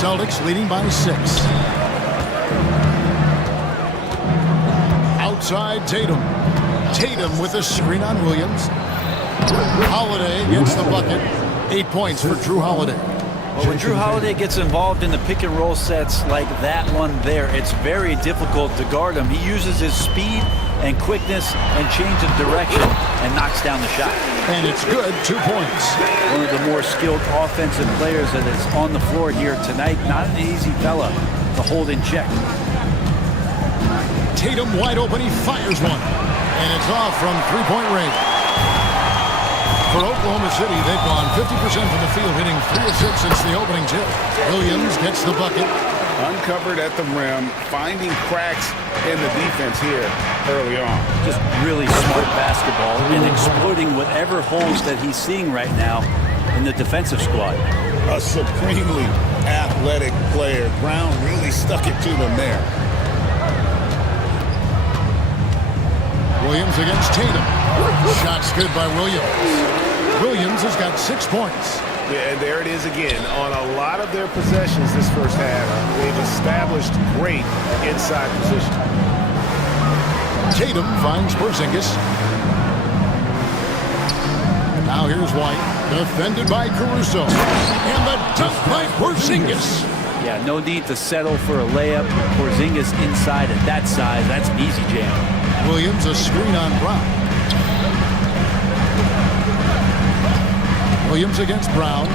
Celtics leading by 6. Outside Tatum. Tatum with a screen on Williams. Holiday gets the bucket. 8 points for Drew Holiday. Well, when Drew Holiday gets involved in the pick and roll sets like that one there, it's very difficult to guard him. He uses his speed and quickness and change of direction and knocks down the shot. And it's good, 2 points. One of the more skilled offensive players that is on the floor here tonight. Not an easy fella to hold in check. Tatum wide open, he fires one. And it's off from three-point range. For Oklahoma City, they've gone 50% from the field, hitting 3 of 6 since the opening tip. Williams gets the bucket. Uncovered at the rim, finding cracks in the defense here early on. Just really smart basketball and exploiting whatever holes that he's seeing right now in the defensive squad. A supremely athletic player. Brown really stuck it to them there. Williams against Tatum. Shots good by Williams. Williams has got 6 points. Yeah, and there it is again. On a lot of their possessions this first half, they've established great inside position. Tatum finds Porzingis. Now here's White, defended by Caruso. And the dunk by Porzingis. Yeah, no need to settle for a layup. Porzingis inside at that size, that's an easy jam. Williams a screen on Brown. Williams against Brown.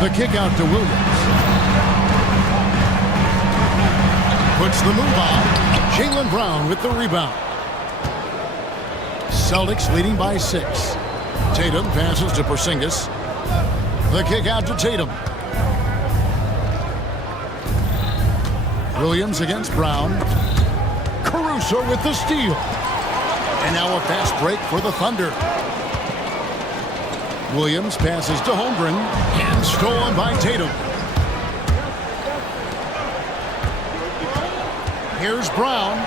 The kick out to Williams. Puts the move on. Jaylen Brown with the rebound. Celtics leading by 6. Tatum passes to Porzingis. The kick out to Tatum. Williams against Brown. Caruso with the steal. And now a fast break for the Thunder. Williams passes to Holmgren and stolen by Tatum. Here's Brown,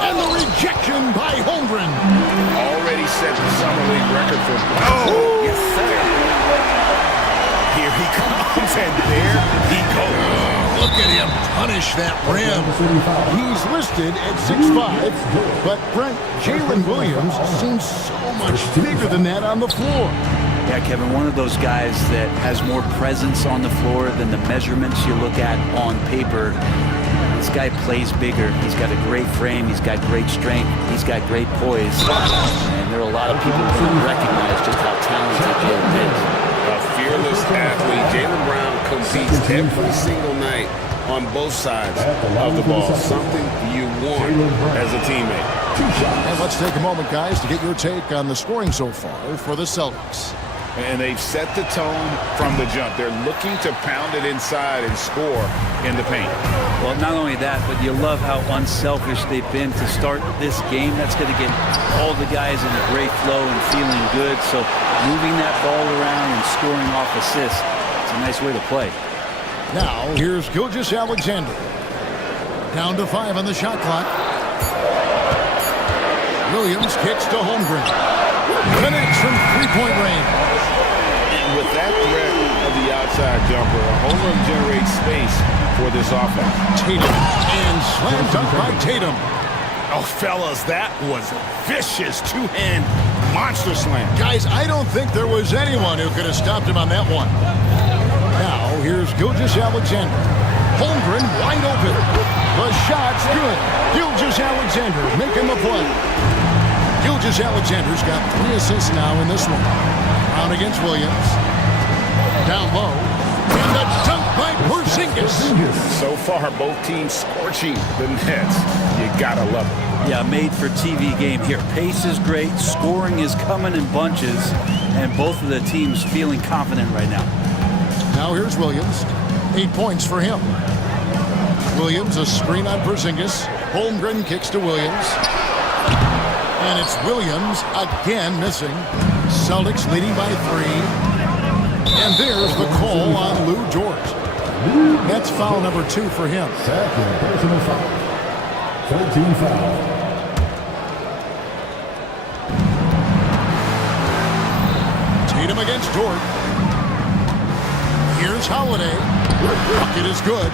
and the rejection by Holmgren. Already set the summer league record for... Oh, yes, sir. Here he comes, and there he goes. Look at him punish that rim. He's listed at 6'5", but Brent, Jalen Williams seems so much bigger than that on the floor. Yeah, Kevin, one of those guys that has more presence on the floor than the measurements you look at on paper. This guy plays bigger. He's got a great frame. He's got great strength. He's got great poise. And there are a lot of people who recognize just how talented Jalen is. A fearless athlete. Jalen Brown competes every single night on both sides of the ball. Something you want as a teammate. And let's take a moment, guys, to get your take on the scoring so far for the Celtics. And they've set the tone from the jump. They're looking to pound it inside and score in the paint. Well, not only that, but you love how unselfish they've been to start this game. That's going to get all the guys in a great flow and feeling good. So moving that ball around and scoring off assists, it's a nice way to play. Now, here's Gilgeous-Alexander. Down to 5 on the shot clock. Williams kicks to Holmgren. Connects from three-point range. And with that threat of the outside jumper, Holmgren generates space for this offense. Tatum, and slam dunk by Tatum. Oh, fellas, that was a vicious two-hand monster slam. Guys, I don't think there was anyone who could have stopped him on that one. Now, here's Gilgeous-Alexander. Holmgren wide open. The shot's good. Gilgeous-Alexander making the play. Gilgeous-Alexander's got 3 assists now in this one. Brown against Williams. Down low. And the dunk by Porzingis. So far, both teams scorching the nets. You gotta love it. Yeah, made for TV game here. Pace is great. Scoring is coming in bunches. And both of the teams feeling confident right now. Now here's Williams. 8 points for him. Williams, a screen on Porzingis. Holmgren kicks to Williams. And it's Williams again missing. Celtics leading by 3. And there's the call on Lou Dort. That's foul number 2 for him. Second personal foul. 13 foul. Tatum against Dort. Here's Holiday. Bucket is good.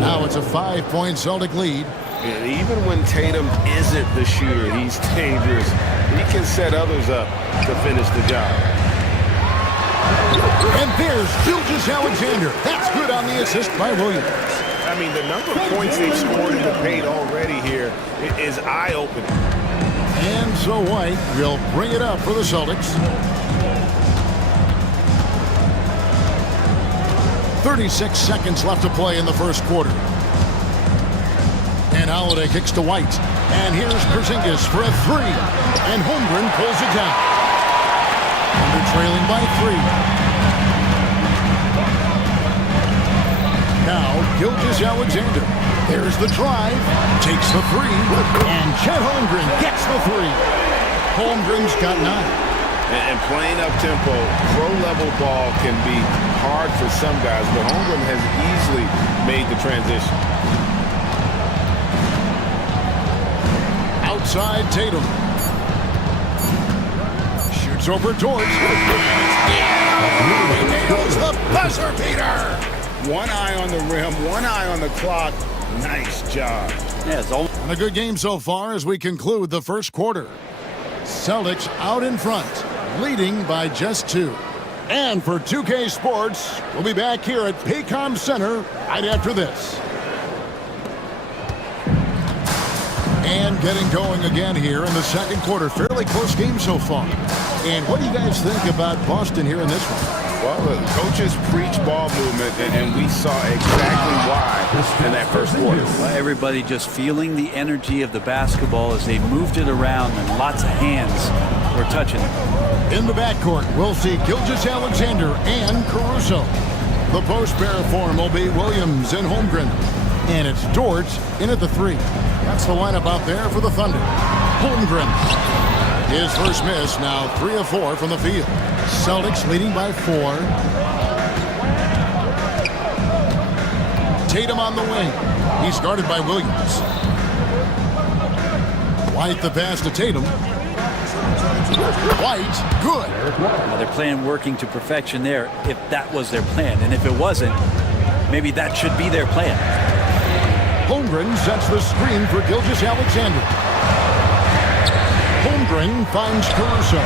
Now it's a 5-point Celtic lead. And even when Tatum isn't the shooter, he's dangerous. He can set others up to finish the job. And there's Gilgeous-Alexander. That's good on the assist by Williams. I mean, the number of points they've scored in the paint already here is eye-opening. And so White will bring it up for the Celtics. 36 seconds left to play in the first quarter. And Holiday kicks to White. And here's Porzingis for a 3. And Holmgren pulls it down. And they're trailing by 3. Now, Gilgeous-Alexander. There's the drive. Takes the 3. And Chet Holmgren gets the 3. Holmgren's got 9. And playing up-tempo, pro-level ball can be hard for some guys, but Holmgren has easily made the transition. Outside Tatum. Shoots over Dort. Nails the buzzer beater. One eye on the rim, one eye on the clock. Nice job. Yeah, it's all. And a good game so far as we conclude the first quarter. Celtics out in front, leading by just 2. And for 2K Sports, we'll be back here at Paycom Center right after this. And getting going again here in the second quarter. Fairly close game so far. And what do you guys think about Boston here in this one? Well, the coaches preach ball movement, and we saw exactly why in that first quarter. Well, everybody just feeling the energy of the basketball as they moved it around, and lots of hands were touching it. In the backcourt, we'll see Gilgeous-Alexander and Caruso. The post pair form will be Williams and Holmgren. And it's Dort in at the 3. That's the lineup out there for the Thunder. Holmgren. His first miss, now 3 of 4 from the field. Celtics leading by 4. Tatum on the wing. He's guarded by Williams. White the pass to Tatum. White, good. Well, they're playing working to perfection there if that was their plan. And if it wasn't, maybe that should be their plan. Holmgren sets the screen for Gilgeous-Alexander. Holmgren finds Caruso.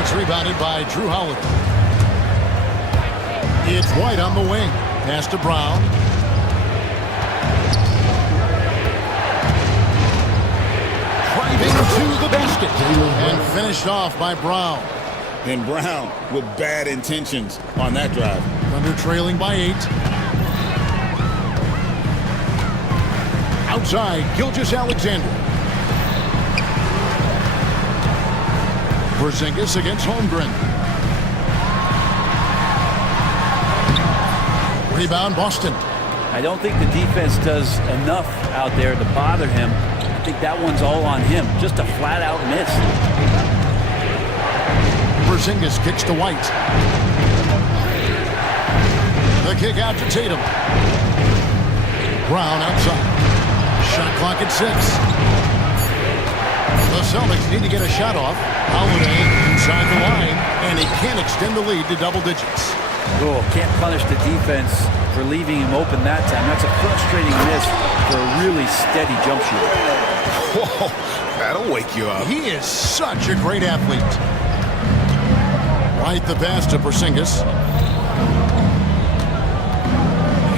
It's rebounded by Drew Holiday. It's White on the wing. Pass to Brown. Driving to the basket. And finished off by Brown. And Brown with bad intentions on that drive. Thunder trailing by 8. Outside, Gilgeous-Alexander. Porzingis against Holmgren. Rebound, Boston. I don't think the defense does enough out there to bother him. I think that one's all on him. Just a flat-out miss. Porzingis kicks to White. The kick out to Tatum. Brown outside. Shot clock at 6. The Celtics need to get a shot off. Holiday inside the line, and he can't extend the lead to double digits. Oh, can't punish the defense for leaving him open that time. That's a frustrating miss for a really steady jump shooter. Whoa, that'll wake you up. He is such a great athlete. Right the pass to Porzingis.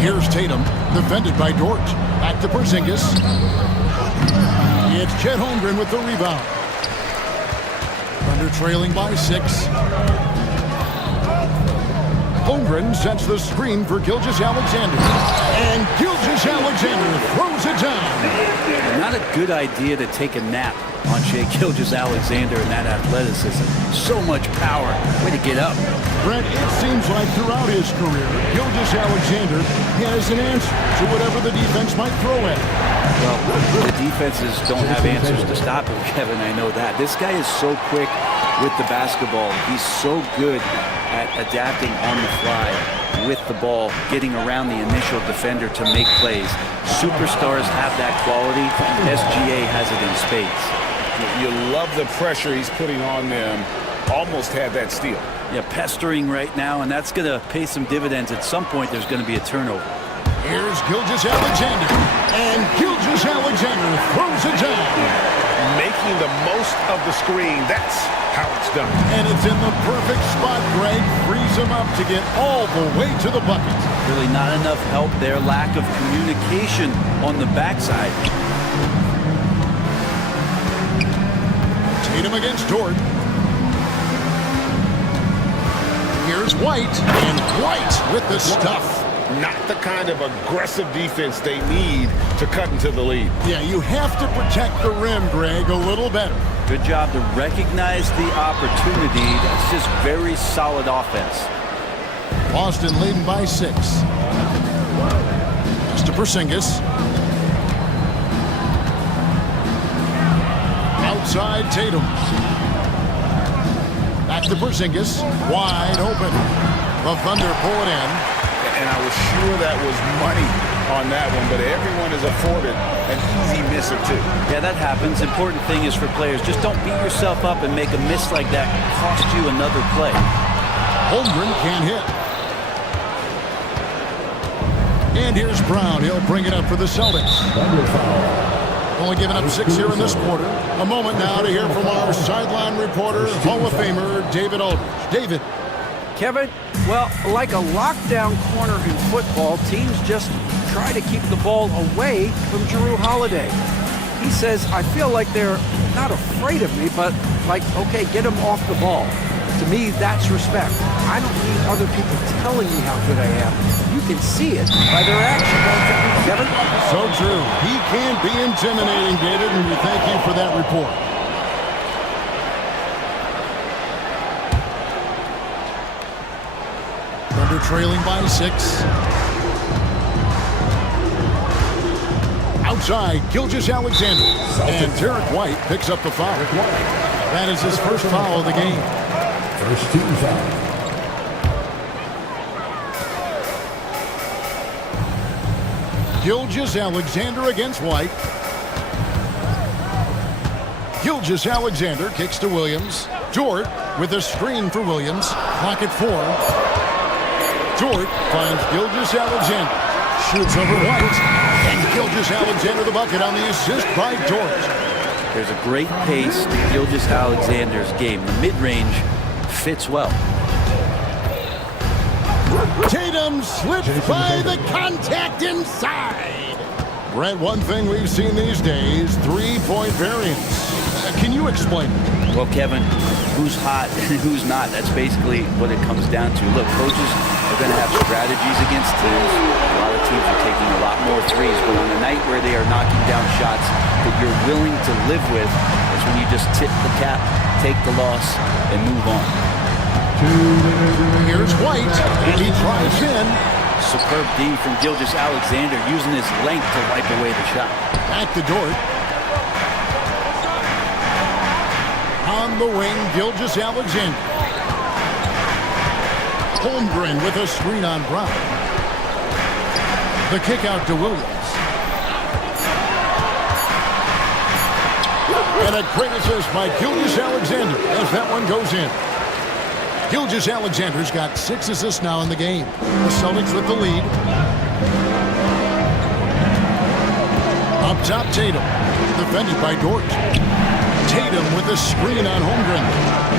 Here's Tatum, defended by Dort. Back to Porzingis. It's Chet Holmgren with the rebound. Thunder trailing by 6. Holmgren sets the screen for Gilgeous-Alexander. And Gilgeous-Alexander throws it down. Not a good idea to take a nap on Shai Gilgeous-Alexander and that athleticism. So much power. Way to get up. Brent, it seems like throughout his career, Gilgeous-Alexander has an answer to whatever the defense might throw at him. Well, the defenses don't have answers to stop him, Kevin. I know that. This guy is so quick with the basketball. He's so good at adapting on the fly with the ball, getting around the initial defender to make plays. Superstars have that quality. SGA has it in spades. You love the pressure he's putting on them. Almost had that steal. Yeah, pestering right now, and that's going to pay some dividends. At some point, there's going to be a turnover. Here's Gilgeous-Alexander. And Gilgeous-Alexander throws it down. Making the most of the screen. That's how it's done. And it's in the perfect spot, Greg. Frees him up to get all the way to the bucket. Really not enough help there. Lack of communication on the backside. Tatum against Dort. Here's White. And White with the stuff. Not the kind of aggressive defense they need to cut into the lead. Yeah, you have to protect the rim, Greg, a little better. Good job to recognize the opportunity. That's just very solid offense. Boston leading by 6. Just to Porzingis. Outside Tatum. Back to Porzingis. Wide open. The Thunder pull it in. And I was sure that was money on that one, but everyone is afforded an easy miss or two. Yeah, that happens. Important thing is for players, just don't beat yourself up and make a miss like that cost you another play. Holmgren can't hit. And here's Brown. He'll bring it up for the Celtics. Only giving up 6 here in this quarter. A moment now to hear from our sideline reporter, Hall of Famer, David Aldridge. David. Kevin, well, like a lockdown corner in football, teams just try to keep the ball away from Jrue Holiday. He says, I feel like they're not afraid of me, but like, okay, get him off the ball. To me, that's respect. I don't need other people telling me how good I am. You can see it by their action, don't you, Kevin? So true. He can be intimidating, David, and we thank you for that report. Thunder trailing by 6. Outside, Gilgeous Alexander. And Derek White picks up the foul. That is his first foul of the game. First team foul. Gilgeous Alexander against White. Gilgeous Alexander kicks to Williams. Dort with a screen for Williams. Clock at 4. Dort finds Gilgeous Alexander. Shoots over White. And Gilgeous Alexander the bucket on the assist by Dort. There's a great pace to Gilgeous Alexander's game. The mid-range fits well. Tatum slips by the contact inside. Brent, one thing we've seen these days, three-point variance. Can you explain it? Well, Kevin, who's hot and who's not, that's basically what it comes down to. Look, coaches are going to have strategies against teams. A lot of teams are taking a lot more threes, but on a night where they are knocking down shots that you're willing to live with, that's when you just tip the cap, take the loss, and move on. Here's White. He tries in. Superb D from Gilgeous Alexander, using his length to wipe away the shot. Back to Dort. On the wing, Gilgeous Alexander. Holmgren with a screen on Brown. The kick out to Williams. And a great assist by Gilgeous Alexander as that one goes in. Gilgeous Alexander's got 6 assists now in the game. The Celtics with the lead. Up top, Tatum. Defended by Dort. Tatum with a screen on Holmgren.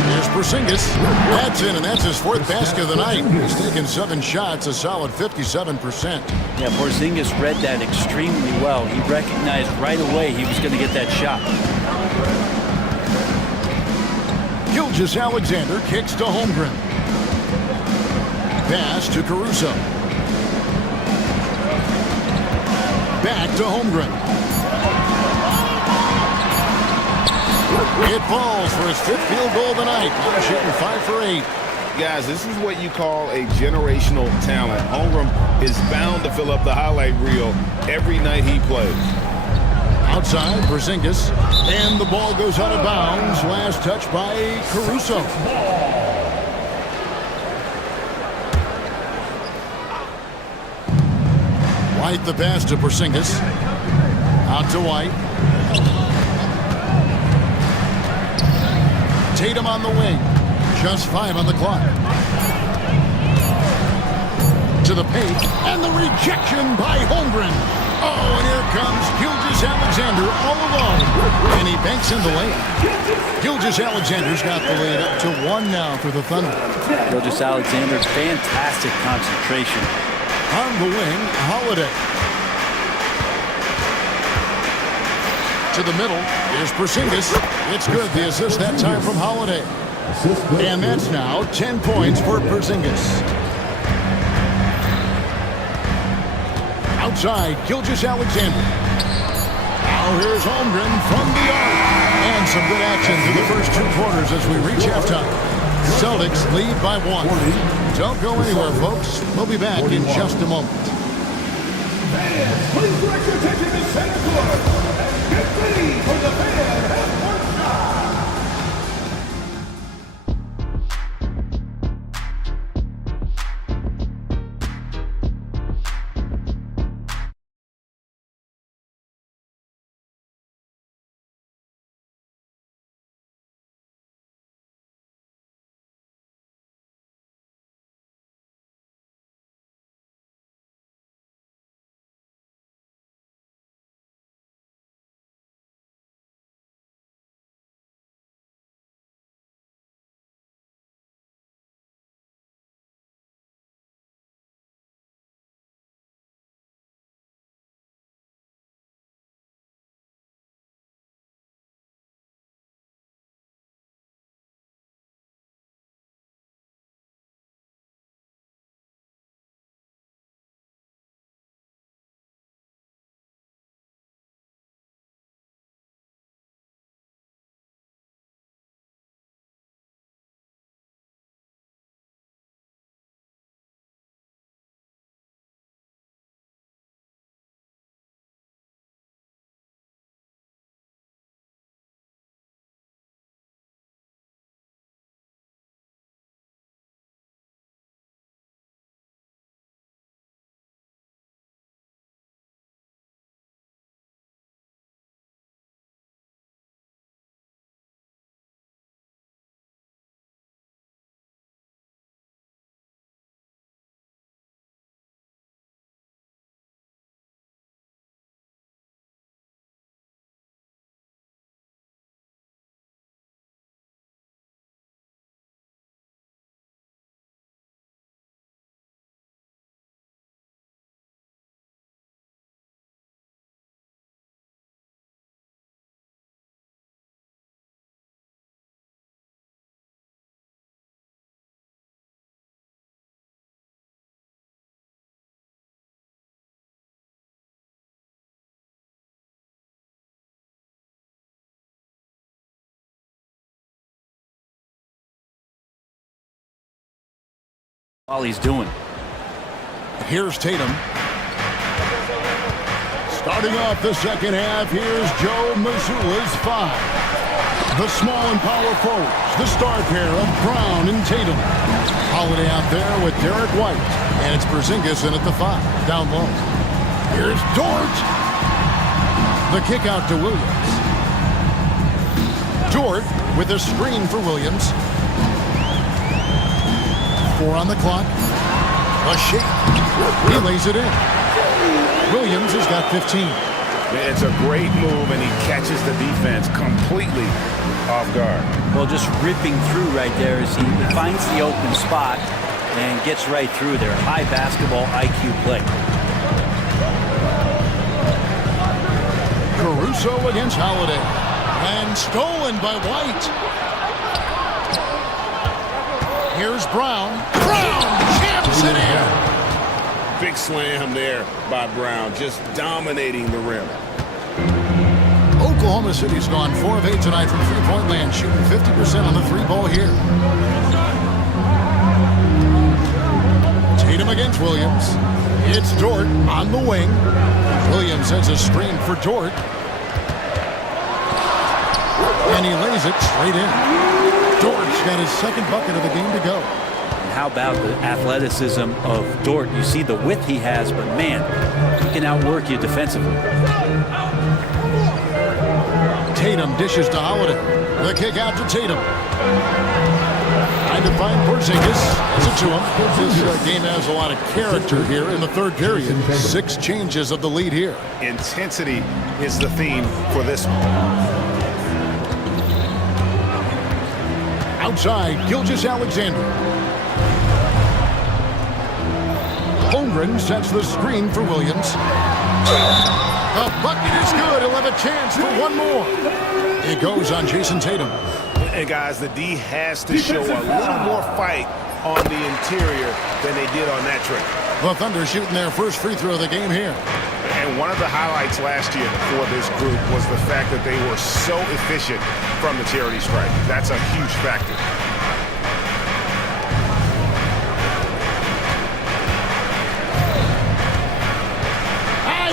There's Porzingis. That's in, and that's his 4th basket of the night. He's taken 7 shots, a solid 57%. Yeah, Porzingis read that extremely well. He recognized right away he was going to get that shot. Gilgeous Alexander kicks to Holmgren. Pass to Caruso. Back to Holmgren. It falls for his 5th field goal of the night. Now shooting 5 for 8. Guys, this is what you call a generational talent. Holmgren is bound to fill up the highlight reel every night he plays. Outside, Porzingis, and the ball goes out of bounds. Last touch by Caruso. White the pass to Porzingis. Out to White. Tatum on the wing. Just 5 on the clock. To the paint, and the rejection by Holmgren. Oh, and here comes Gilgeous Alexander all alone. And he banks in the layup. Gilgeous Alexander's got the lead up to 1 now for the Thunder. Gilgeous Alexander's fantastic concentration. On the wing, Holiday. To the middle is Porzingis. It's good. The assist that time from Holiday. And that's now 10 points for Porzingis. Outside, Gilgeous Alexander. Now here's Holmgren from the arc. And some good action through the first 2 quarters as we reach halftime. Celtics lead by 1. Don't go anywhere, folks. We'll be back in just a moment. Please direct your attention to center court. Get ready for the fan. while he's doing. Here's Tatum. Starting off the second half, here's Joe Mazzulla's 5. The small and power forwards, the star pair of Brown and Tatum. Holiday out there with Derek White. And it's Porzingis in at the 5, down low. Here's Dort. The kick out to Williams. Dort with a screen for Williams. 4 on the clock. A shake. He lays it in. Williams has got 15. It's a great move, and he catches the defense completely off guard. Well, just ripping through right there as he finds the open spot and gets right through there. High basketball IQ play. Caruso against Holiday. And stolen by White. Here's Brown. Brown jams it in. Big slam there by Brown, just dominating the rim. Oklahoma City's gone 4 of 8 tonight from three-point land, shooting 50% on the 3-ball here. Tatum against Williams. It's Dort on the wing. Williams has a screen for Dort. And he lays it straight in. Dort's got his second bucket of the game to go. How about the athleticism of Dort? You see the width he has, but man, he can outwork you defensively. Tatum dishes to Holiday. The kick out to Tatum. Trying to find Porzingis. Is it to him? This game has a lot of character here in the third period. 6 changes of the lead here. Intensity is the theme for this one. Outside, Gilgeous-Alexander. Holmgren sets the screen for Williams. The bucket is good. He'll have a chance for one more. It goes on Jason Tatum. And guys, the D has to show a little more fight on the interior than they did on that trip. The Thunder shooting their first free throw of the game here. And one of the highlights last year for this group was the fact that they were so efficient from the charity stripe. That's a huge factor.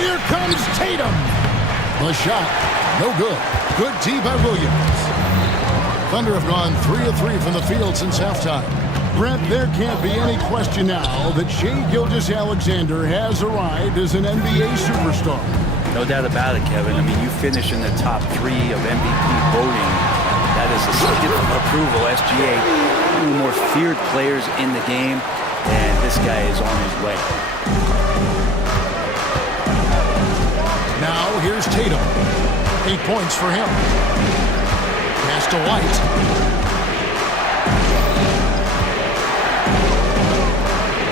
Here comes Tatum. The shot, no good. Good D by Williams. Thunder have gone 3 of 3 from the field since halftime. Brent, there can't be any question now that Shai Gilgeous-Alexander has arrived as an NBA superstar. No doubt about it, Kevin. I mean, you finish in the top 3 of MVP voting. That is a stamp of approval. SGA, one of the more feared players in the game, and this guy is on his way. Now here's Tatum. 8 points for him. Pass to White.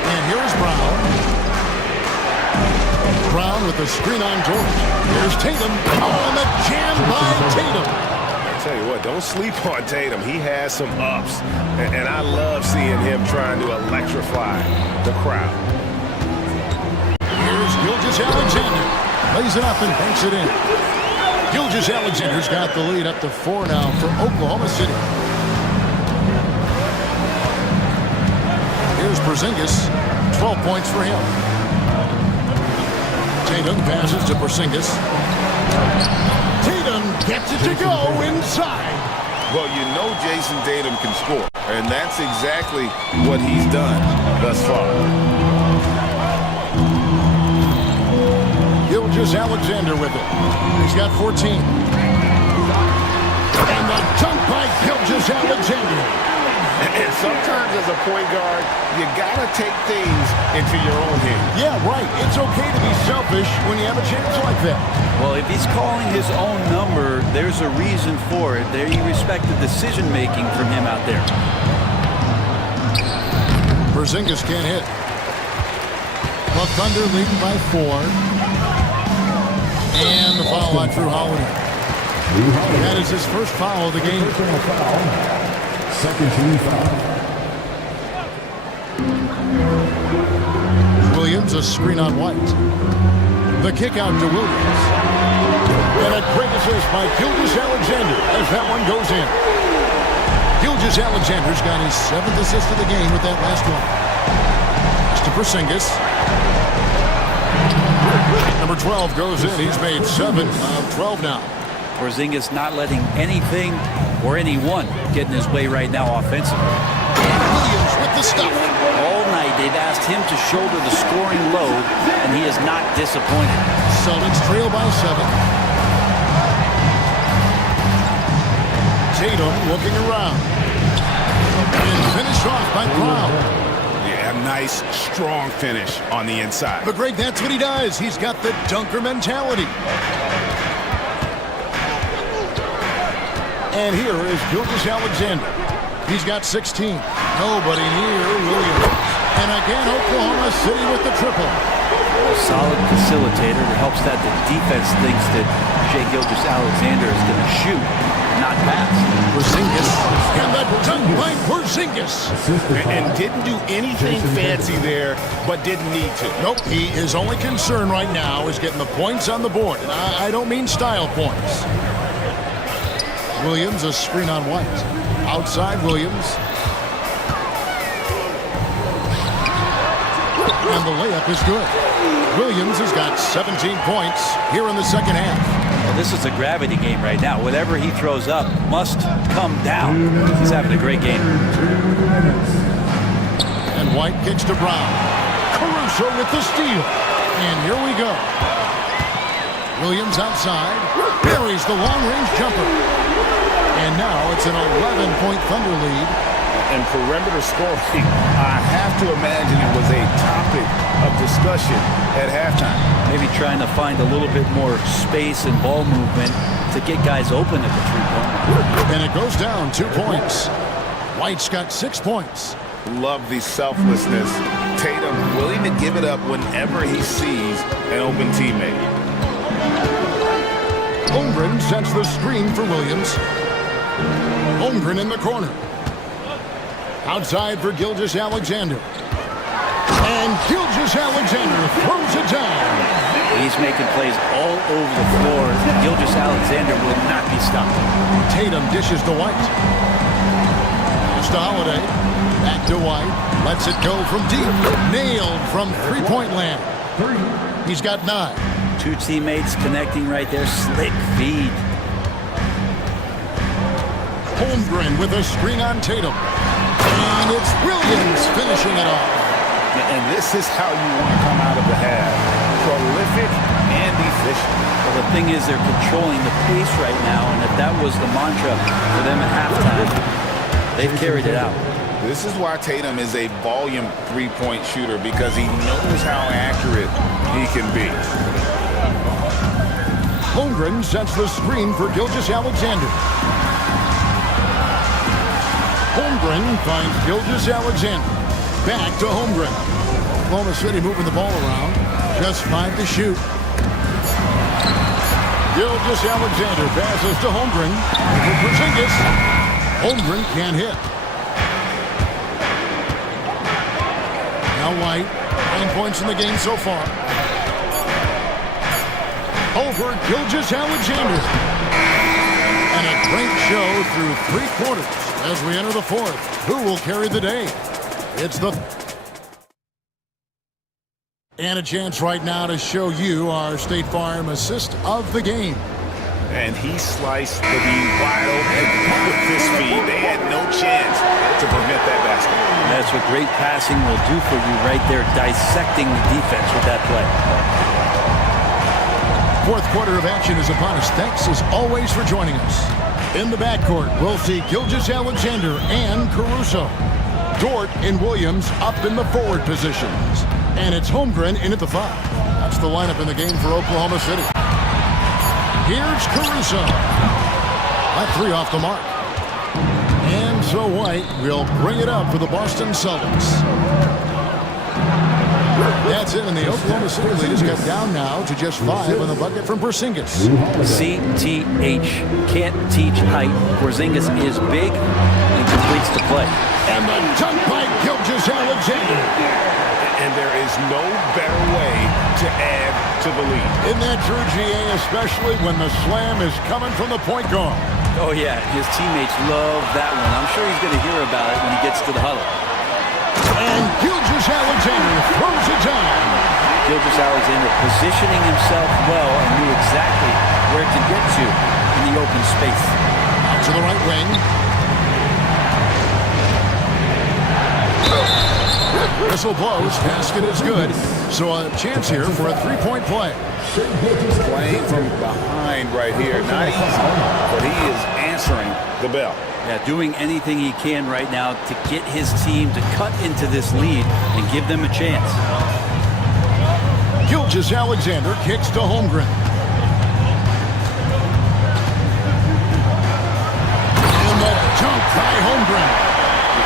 And here's Brown. Brown with the screen on George. Here's Tatum. Oh, and the jam by Tatum. I tell you what, don't sleep on Tatum. He has some ups, and I love seeing him trying to electrify the crowd. Here's Gilgeous-Alexander. Lays it up and banks it in. Gilgeous-Alexander's got the lead up to 4 now for Oklahoma City. Here's Porzingis. 12 points for him. Tatum passes to Porzingis. Tatum gets it to go inside. Well, you know Jason Tatum can score, and that's exactly what he's done thus far. Gilgeous-Alexander with it. He's got 14. And the dunk by Gilgeous-Alexander. And sometimes as a point guard, you gotta take things into your own hands. Yeah, right. It's okay to be selfish when you have a chance like that. Well, if he's calling his own number, there's a reason for it. There you respect the decision-making from him out there. Porzingis can't hit. The Thunder leading by 4. And the foul on Drew Holiday. That is his first foul of the game. Second team foul. Williams, a screen on White. The kick out to Williams. And a great assist by Gilgeous-Alexander as that one goes in. Gilgeous-Alexander's got his 7th assist of the game with that last one. to Porzingis. Number 12 goes in. He's made 7 of 12 now. Porzingis not letting anything or anyone get in his way right now offensively. Williams with the stuff. All night they've asked him to shoulder the scoring load, and he is not disappointed. Celtics trail by 7. Tatum looking around. And finished off by Brown. Yeah, nice, strong finish on the inside. But Greg, that's what he does. He's got the dunker mentality. And here is Gilgeous-Alexander. He's got 16. Nobody near Williams. And again, Oklahoma City with the triple. A solid facilitator that helps that the defense thinks that Shai Gilgeous-Alexander is going to shoot, not pass. Porzingis. And the dunk by Porzingis. And didn't do anything fancy there, but didn't need to. Nope, he is only concerned right now is getting the points on the board. And I don't mean style points. Williams, a screen on White. Outside Williams. And the layup is good. Williams has got 17 points here in the second half. Well, this is a gravity game right now. Whatever he throws up must come down. He's having a great game. And White kicks to Brown. Caruso with the steal. And here we go. Williams outside. Buries the long-range jumper. And now it's an 11-point Thunder lead. And perimeter scoring, I have to imagine it was a topic of discussion at halftime. Maybe trying to find a little bit more space and ball movement to get guys open at the three-point. And it goes down 2 points. White's got 6 points. Love the selflessness. Tatum willing to give it up whenever he sees an open teammate. Holmgren sets the screen for Williams. Holmgren in the corner. Outside for Gilgeous-Alexander. And Gilgeous-Alexander throws it down. He's making plays all over the floor. Gilgeous-Alexander will not be stopped. Tatum dishes to White. Pass to Holiday. Back to White. Lets it go from deep. Nailed from three-point land. He's got 9. 2 teammates connecting right there. Slick feed. Holmgren with a screen on Tatum. And it's Williams finishing it off. And this is how you want to come out of the half. Prolific and efficient. Well, the thing is they're controlling the pace right now, and if that was the mantra for them at halftime, they've carried it out. This is why Tatum is a volume three-point shooter, because he knows how accurate he can be. Holmgren sets the screen for Gilgeous-Alexander. Holmgren finds Gilgeous-Alexander. Back to Holmgren. Oklahoma City moving the ball around. Just 5 to shoot. Gilgeous-Alexander passes to Holmgren. For Porzingis. Holmgren can't hit. Now White. 9 points in the game so far. Over Gilgeous-Alexander. And a great show through 3 quarters. As we enter the 4th, who will carry the day? It's the... And a chance right now to show you our State Farm assist of the game. And he sliced the D wide open with this speed. They had no chance to prevent that basket. That's what great passing will do for you right there, dissecting the defense with that play. 4th quarter of action is upon us. Thanks as always for joining us. In the backcourt, we'll see Gilgeous-Alexander and Caruso. Dort and Williams up in the forward positions. And it's Holmgren in at the 5. That's the lineup in the game for Oklahoma City. Here's Caruso. That 3 off the mark. And so White will bring it up for the Boston Celtics. That's it, and the Oklahoma City lead has cut down now to just 5 on the bucket from Porzingis. CTH, can't teach height. Porzingis is big and completes the play. And the dunk by Gilgeous-Alexander. And there is no better way to add to the lead. Isn't that true, GA, especially when the slam is coming from the point guard? Oh, yeah, his teammates love that one. I'm sure he's going to hear about it when he gets to the huddle. And Gilgeous-Alexander throws it down. Gilgeous-Alexander positioning himself well and knew exactly where to get to in the open space. Out to the right wing. Whistle blows, basket is good. So a chance here for a three-point play. Playing from behind right here. Not easy, but he is answering the bell. Yeah, doing anything he can right now to get his team to cut into this lead and give them a chance. Gilgeous-Alexander kicks to Holmgren. And the dunk by Holmgren.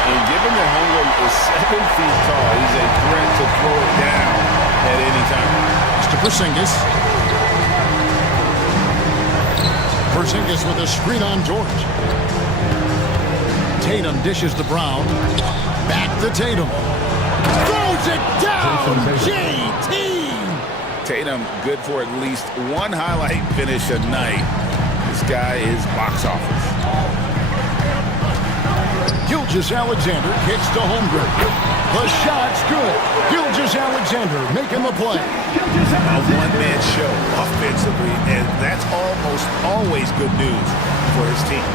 And given that Holmgren is 7 feet tall, he's a threat to throw it down at any time. To Porzingis. Porzingis with a screen on George. Tatum dishes to Brown. Back to Tatum. Throws it down. JT. Tatum good for at least one highlight finish a night. This guy is box office. Gilgeous-Alexander kicks to Holmgren. The shot's good. Gilgeous-Alexander making the play. A one-man show offensively, and that's almost always good news for his team.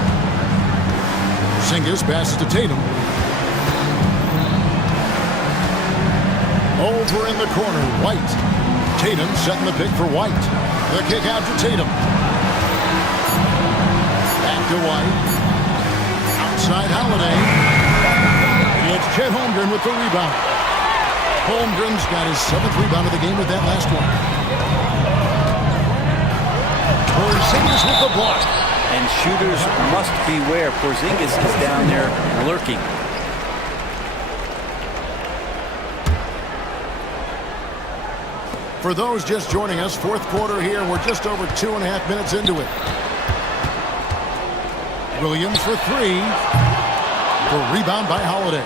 Porzingis passes to Tatum. Over in the corner, White. Tatum setting the pick for White. The kick out to Tatum. Back to White. Outside Holiday. It's Chet Holmgren with the rebound. Holmgren's got his 7th rebound of the game with that last one. Porzingis with the block. And shooters must beware. Porzingis is down there lurking. For those just joining us, 4th quarter here. We're just over 2.5 minutes into it. Williams for 3. The rebound by Holiday.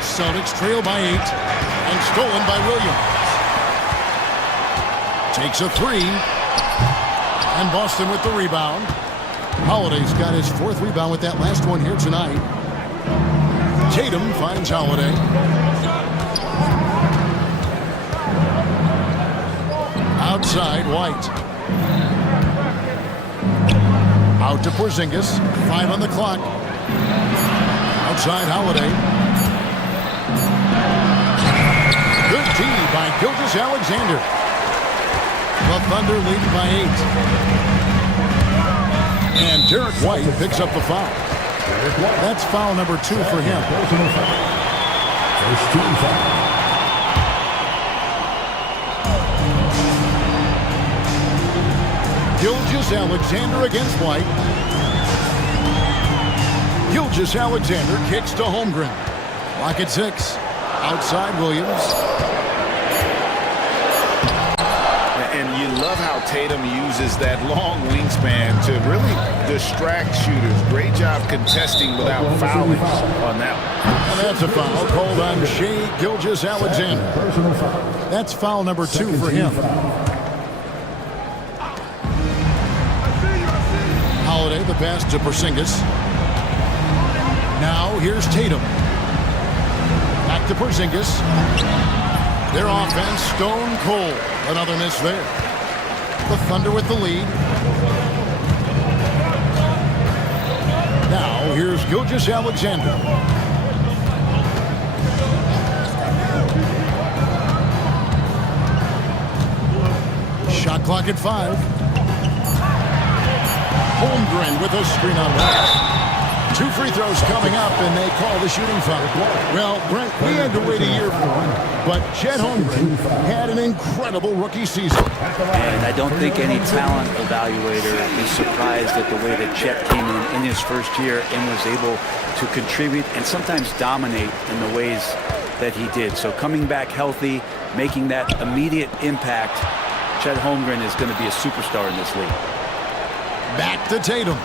Celtics trail by 8. And stolen by Williams. Takes a 3. And Boston with the rebound. Holiday's got his 4th rebound with that last one here tonight. Tatum finds Holiday. Outside, White. Out to Porzingis. 5 on the clock. Outside, Holiday. Good D by Gilgeous-Alexander. The Thunder lead by 8. And Derek White picks up the foul. That's foul number 2 for him. First team foul. Gilgeous-Alexander against White. Gilgeous-Alexander kicks to Holmgren. Clock at 6. Outside Williams. And you love how Tatum uses that long wingspan to really distract shooters. Great job contesting without fouling on that one. And that's a foul called on Shai Gilgeous-Alexander. That's foul number 2 for him. Holiday, the pass to Porzingis. Now here's Tatum. Back to Porzingis. Their offense stone cold. Another miss there. The Thunder with the lead. Now here's Gilgeous-Alexander. Shot clock at 5. Holmgren with a screen on White. 2 free throws coming up, and they call the shooting foul. Well, Brent, we had to wait a year for it, but Chet Holmgren had an incredible rookie season. And I don't think any talent evaluator is surprised at the way that Chet came in his first year and was able to contribute and sometimes dominate in the ways that he did. So coming back healthy, making that immediate impact, Chet Holmgren is going to be a superstar in this league. Back to Tatum.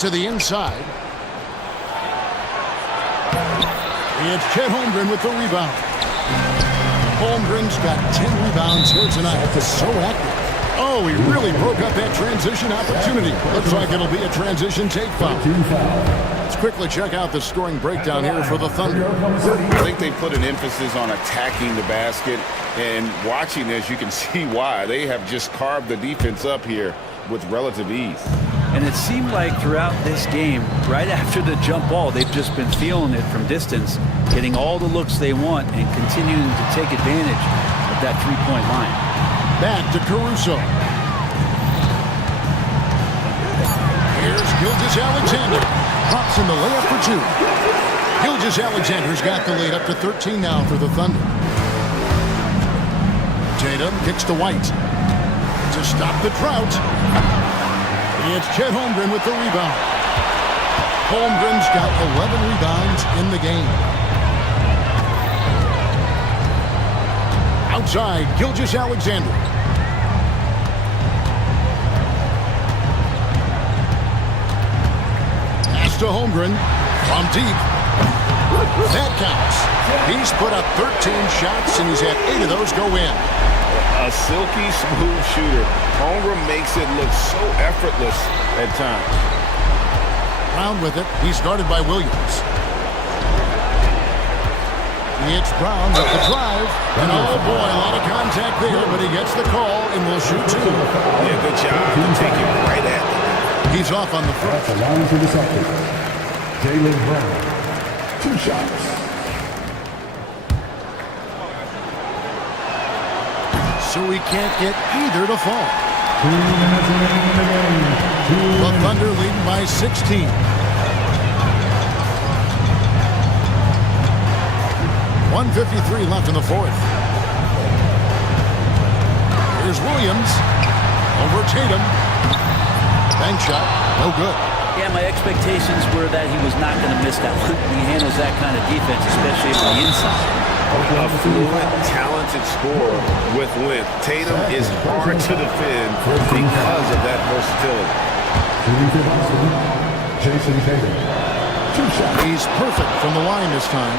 To the inside. It's Chet Holmgren with the rebound. Holmgren's got 10 rebounds here tonight. He's so active. Oh, he really broke up that transition opportunity. Looks like it'll be a transition take foul. Let's quickly check out the scoring breakdown here for the Thunder. I think they put an emphasis on attacking the basket, and watching this, you can see why. They have just carved the defense up here with relative ease. And it seemed like throughout this game, right after the jump ball, they've just been feeling it from distance, getting all the looks they want and continuing to take advantage of that three-point line. Back to Caruso. Here's Gilgeous-Alexander. Pops in the layup for two. Gilgeous-Alexander's got the lead up to 13 now for the Thunder. Tatum kicks to White. To stop the drought. It's Chet Holmgren with the rebound. Holmgren's got 11 rebounds in the game. Outside, Gilgeous-Alexander. Pass to Holmgren from deep. That counts. He's put up 13 shots, and he's had 8 of those go in. A silky smooth shooter. Holmgren makes it look so effortless at times. Brown with it. He's guarded by Williams. It's Brown with the drive. And oh boy, a lot of contact there, but he gets the call and will shoot two. Yeah, good job to take it right at them. He's off on the front. That's allowing for the second. Jaylen Brown, 2 shots. So he can't get either to fall. 2 minutes remaining in the game. The Thunder leading by 16. .153 left in the fourth. Here's Williams. Over Tatum. Bank shot. No good. Yeah, my expectations were that he was not going to miss that one. He handles that kind of defense, especially on the inside. A fluid, talented scorer with length. Tatum is hard to defend because of that versatility. Jason Tatum, 2 shots. He's perfect from the line this time.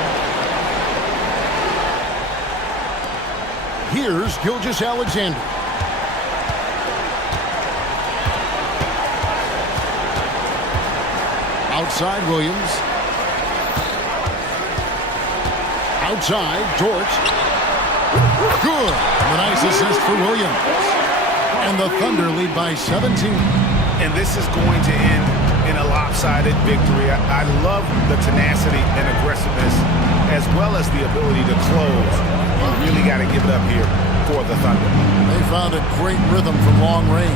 Here's Gilgeous-Alexander. Outside Williams. Outside Dort. Good. A nice assist for Williams. And the Thunder lead by 17. And this is going to end in a lopsided victory. I love the tenacity and aggressiveness as well as the ability to close. You really got to give it up here for the Thunder. They found a great rhythm from long range.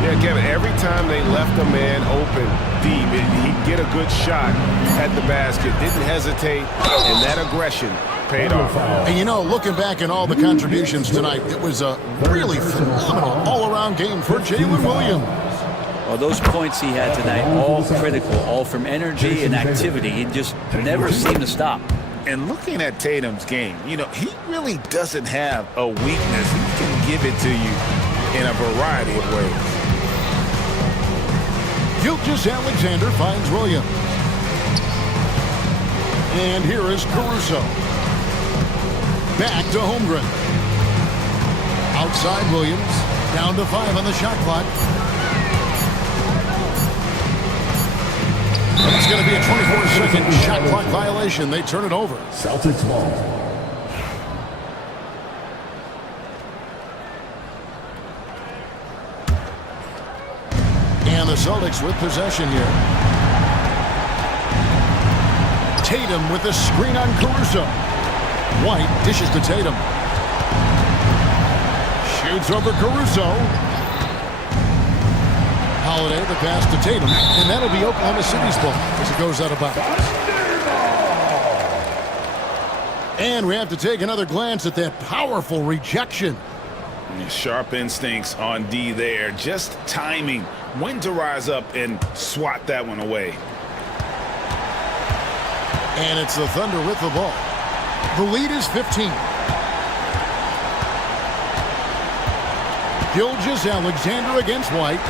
Yeah, Kevin, every time they left a man open deep, he'd get a good shot at the basket, didn't hesitate, and that aggression paid off. And you know, looking back at all the contributions tonight, it was a really phenomenal all-around game for Jalen Williams. Well, those points he had tonight, all critical, all from energy and activity. He just never seemed to stop. And looking at Tatum's game, you know, he really doesn't have a weakness. He can give it to you in a variety of ways. Gilgeous-Alexander finds Williams. And here is Caruso. Back to Holmgren. Outside Williams. Down to 5 on the shot clock. It's going to be a 24-second shot clock violation. They turn it over. Celtics ball. And the Celtics with possession here. Tatum with the screen on Caruso. White dishes to Tatum. Shoots over Caruso. Holiday, the pass to Tatum, and that'll be Oklahoma City's ball as it goes out of bounds. And we have to take another glance at that powerful rejection. Sharp instincts on D there. Just timing when to rise up and swat that one away. And it's the Thunder with the ball. The lead is 15. Gilgeous-Alexander against White.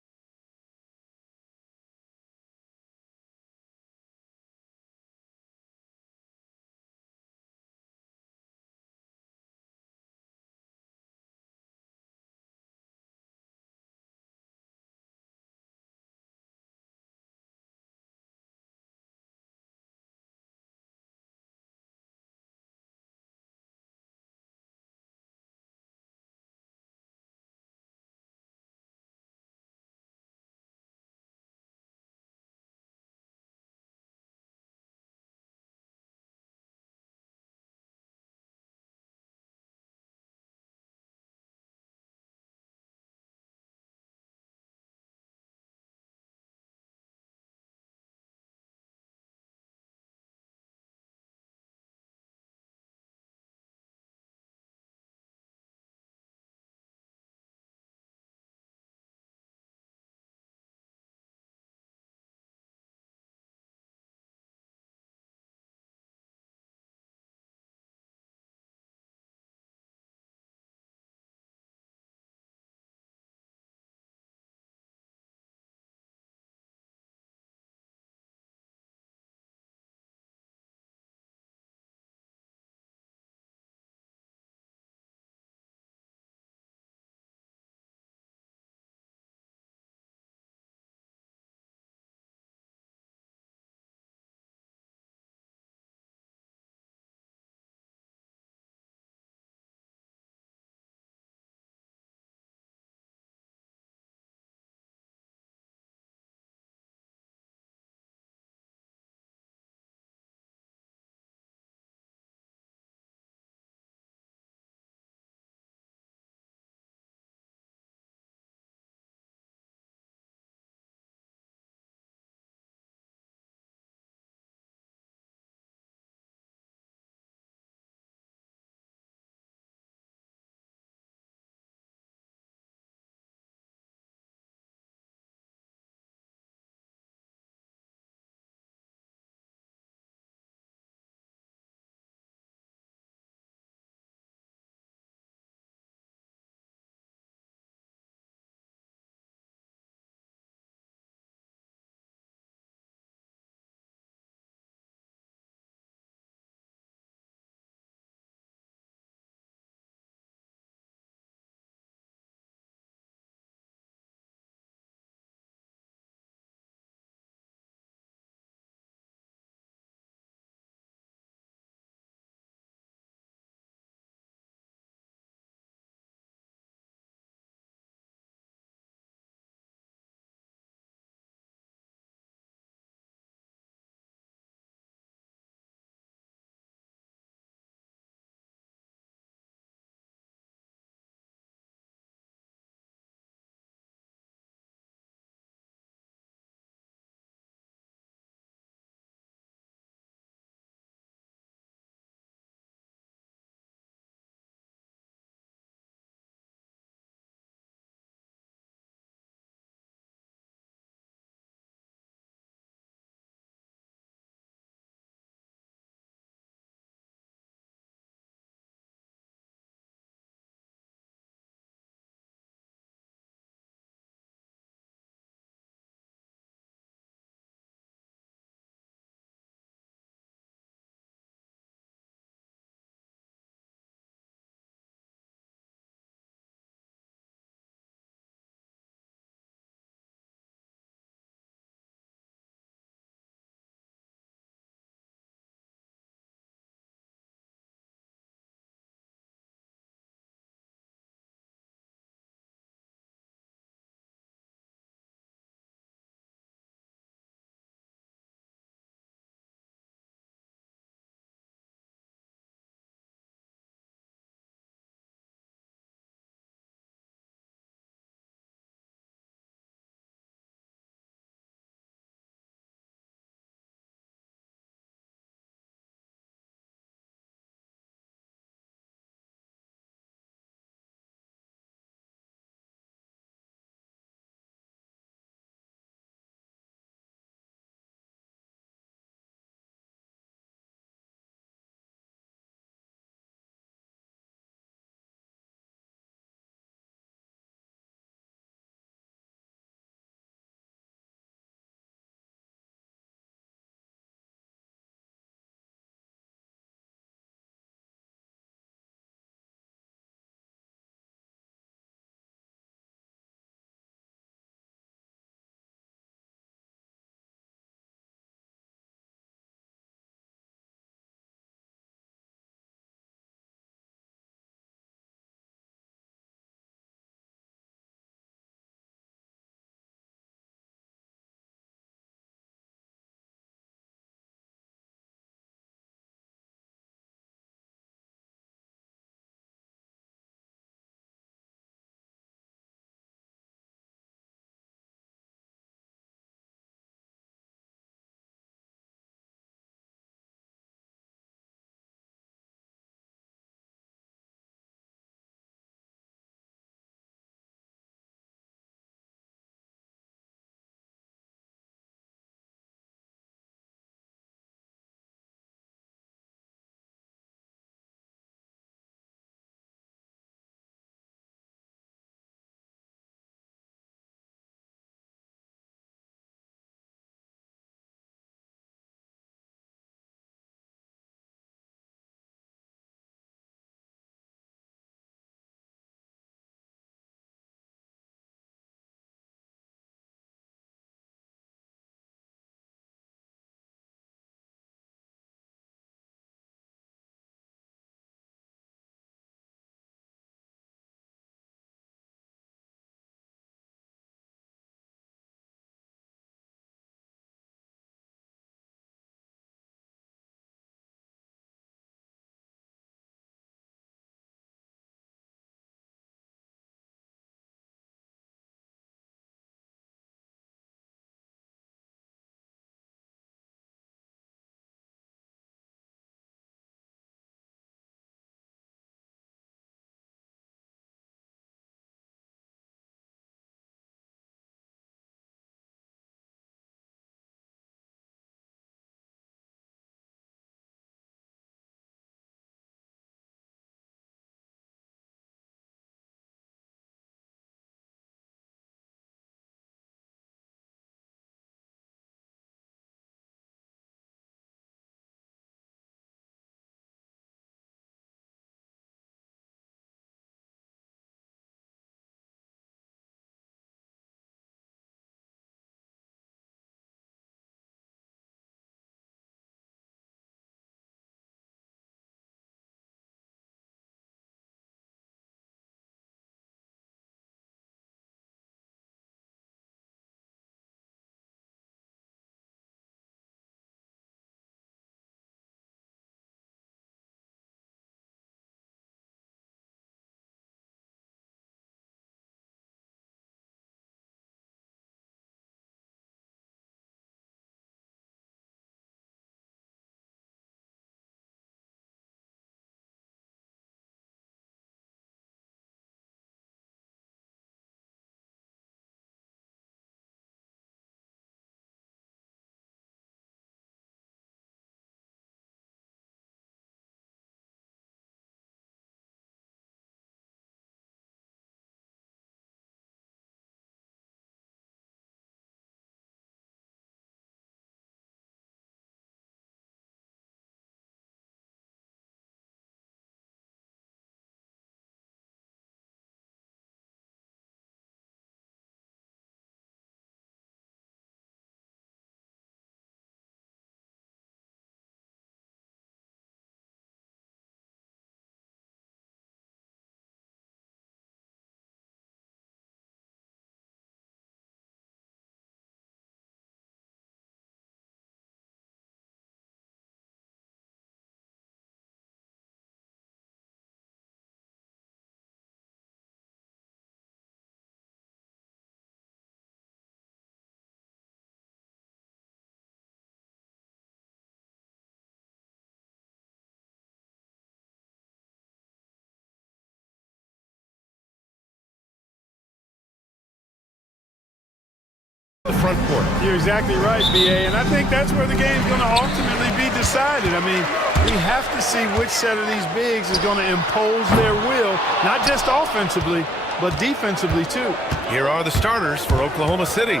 front court. You're exactly right, B.A., and I think that's where the game's going to ultimately be decided. I mean, we have to see which set of these bigs is going to impose their will, not just offensively, but defensively, too. Here are the starters for Oklahoma City.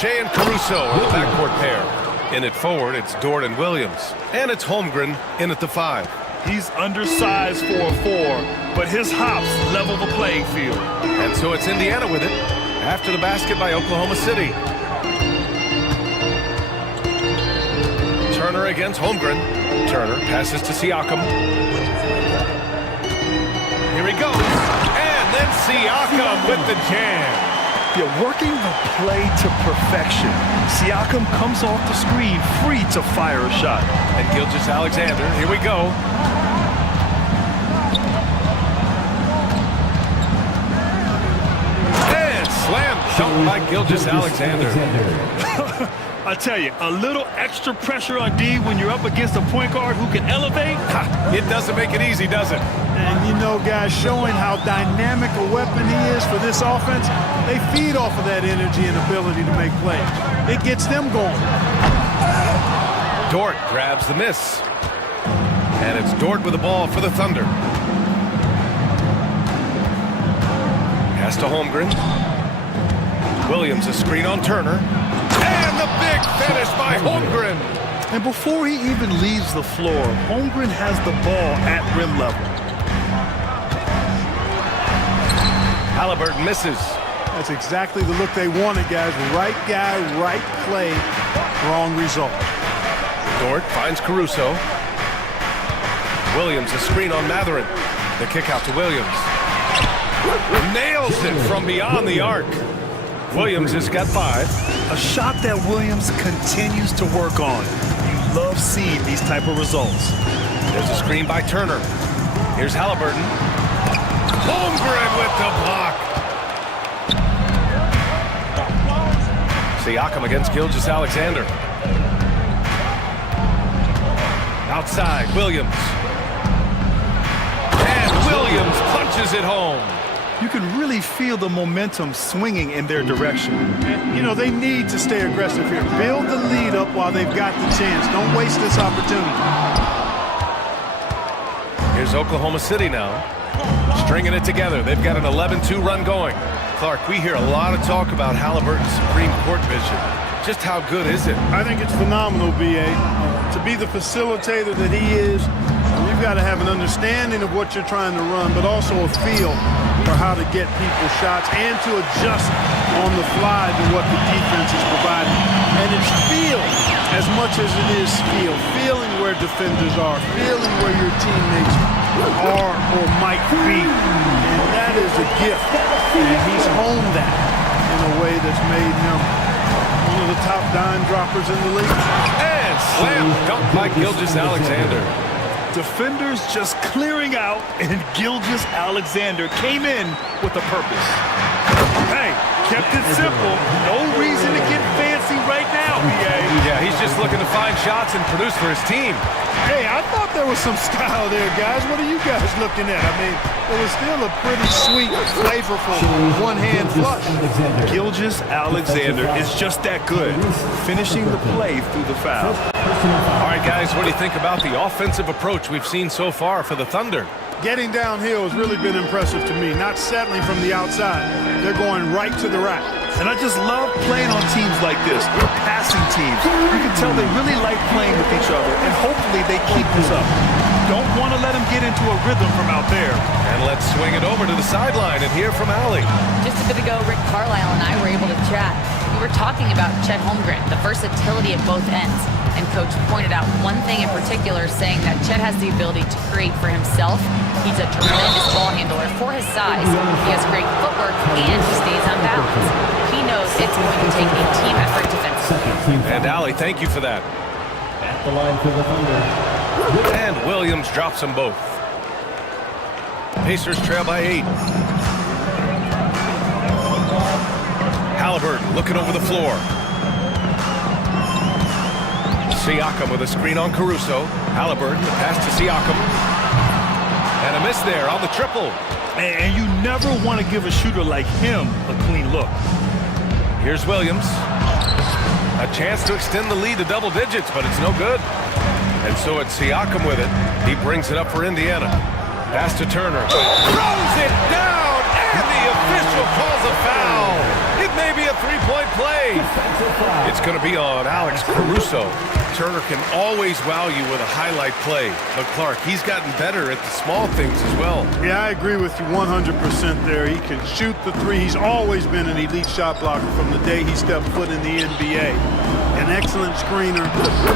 Shea and Caruso are the backcourt pair. In at forward, it's Dort and Williams. And it's Holmgren in at the 5. He's undersized for a 4, but his hops level the playing field. And so it's Indiana with it after the basket by Oklahoma City. Turner against Holmgren. Turner passes to Siakam. Here he goes. And then Siakam with the jam. You're working the play to perfection. Siakam comes off the screen free to fire a shot. And Gilgeous-Alexander, here we go. And slam dunk by Gilgeous-Alexander. I tell you, a little extra pressure on D when you're up against a point guard who can elevate. It doesn't make it easy, does it? And you know, guys, showing how dynamic a weapon he is for this offense, they feed off of that energy and ability to make plays. It gets them going. Dort grabs the miss. And it's Dort with the ball for the Thunder. Pass to Holmgren. Williams a screen on Turner. And the big finish by Holmgren. And before he even leaves the floor, Holmgren has the ball at rim level. Halliburton misses. That's exactly the look they wanted, guys. Right guy, right play, wrong result. Dort finds Caruso. Williams a screen on Matherin. The kick out to Williams. Nails it from beyond the arc. Williams has got 5. A shot that Williams continues to work on. You love seeing these type of results. There's a screen by Turner. Here's Halliburton. Holmgren with the block. Siakam against Gilgeous-Alexander. Outside, Williams. And Williams punches it home. You can really feel the momentum swinging in their direction. And, you know, they need to stay aggressive here. Build the lead up while they've got the chance. Don't waste this opportunity. Here's Oklahoma City now. Stringing it together. They've got an 11-2 run going. Clark, we hear a lot of talk about Halliburton's Supreme Court vision. Just how good is it? I think it's phenomenal, B.A. To be the facilitator that he is, you've got to have an understanding of what you're trying to run, but also a feel for how to get people shots and to adjust on the fly to what the defense is providing. And it's feel as much as it is skill. Feeling where defenders are, feeling where your teammates are or might be. And that is a gift. And he's honed that in a way that's made him one of the top dime droppers in the league. And slam dunk by Gilgeous-Alexander. Defenders just clearing out, and Gilgeous-Alexander came in with a purpose. Hey, kept it simple. No reason to get fancy right now, B.A. Yeah, he's just looking to find shots and produce for his team. Hey, I thought there was some style there, guys. What are you guys looking at? I mean, it was still a pretty sweet, flavorful one-hand flush. Gilgeous-Alexander is just that good, finishing the play through the foul. All right, guys, what do you think about the offensive approach we've seen so far for the Thunder? Getting downhill has really been impressive to me, not settling from the outside. They're going right to the rack. And I just love playing on teams like this, or passing teams. You can tell they really like playing with each other, and hopefully they keep this up. Don't want to let them get into a rhythm from out there. And let's swing it over to the sideline and hear from Allie. Just a bit ago, Rick Carlisle and I were able to chat. We were talking about Chet Holmgren, the versatility at both ends. And Coach pointed out one thing in particular, saying that Chet has the ability to create for himself. He's a tremendous ball handler for his size. He has great footwork, and he stays on balance. He knows it's going to take a team effort defensively. And Allie, thank you for that. At the line for the Thunder. And Williams drops them both. Pacers trail by 8. Halliburton looking over the floor. Siakam with a screen on Caruso. Halliburton, the pass to Siakam. And a miss there on the triple. And you never want to give a shooter like him a clean look. Here's Williams. chance to extend the lead to double digits, but it's no good. And so it's Siakam with it. He brings it up for Indiana. Pass to Turner. Throws it down, and the official calls a foul. It may be a three-point play. It's going to be on Alex Caruso. Turner can always wow you with a highlight play. But Clark, he's gotten better at the small things as well. Yeah, I agree with you 100% there. He can shoot the three. He's always been an elite shot blocker from the day he stepped foot in the NBA. An excellent screener,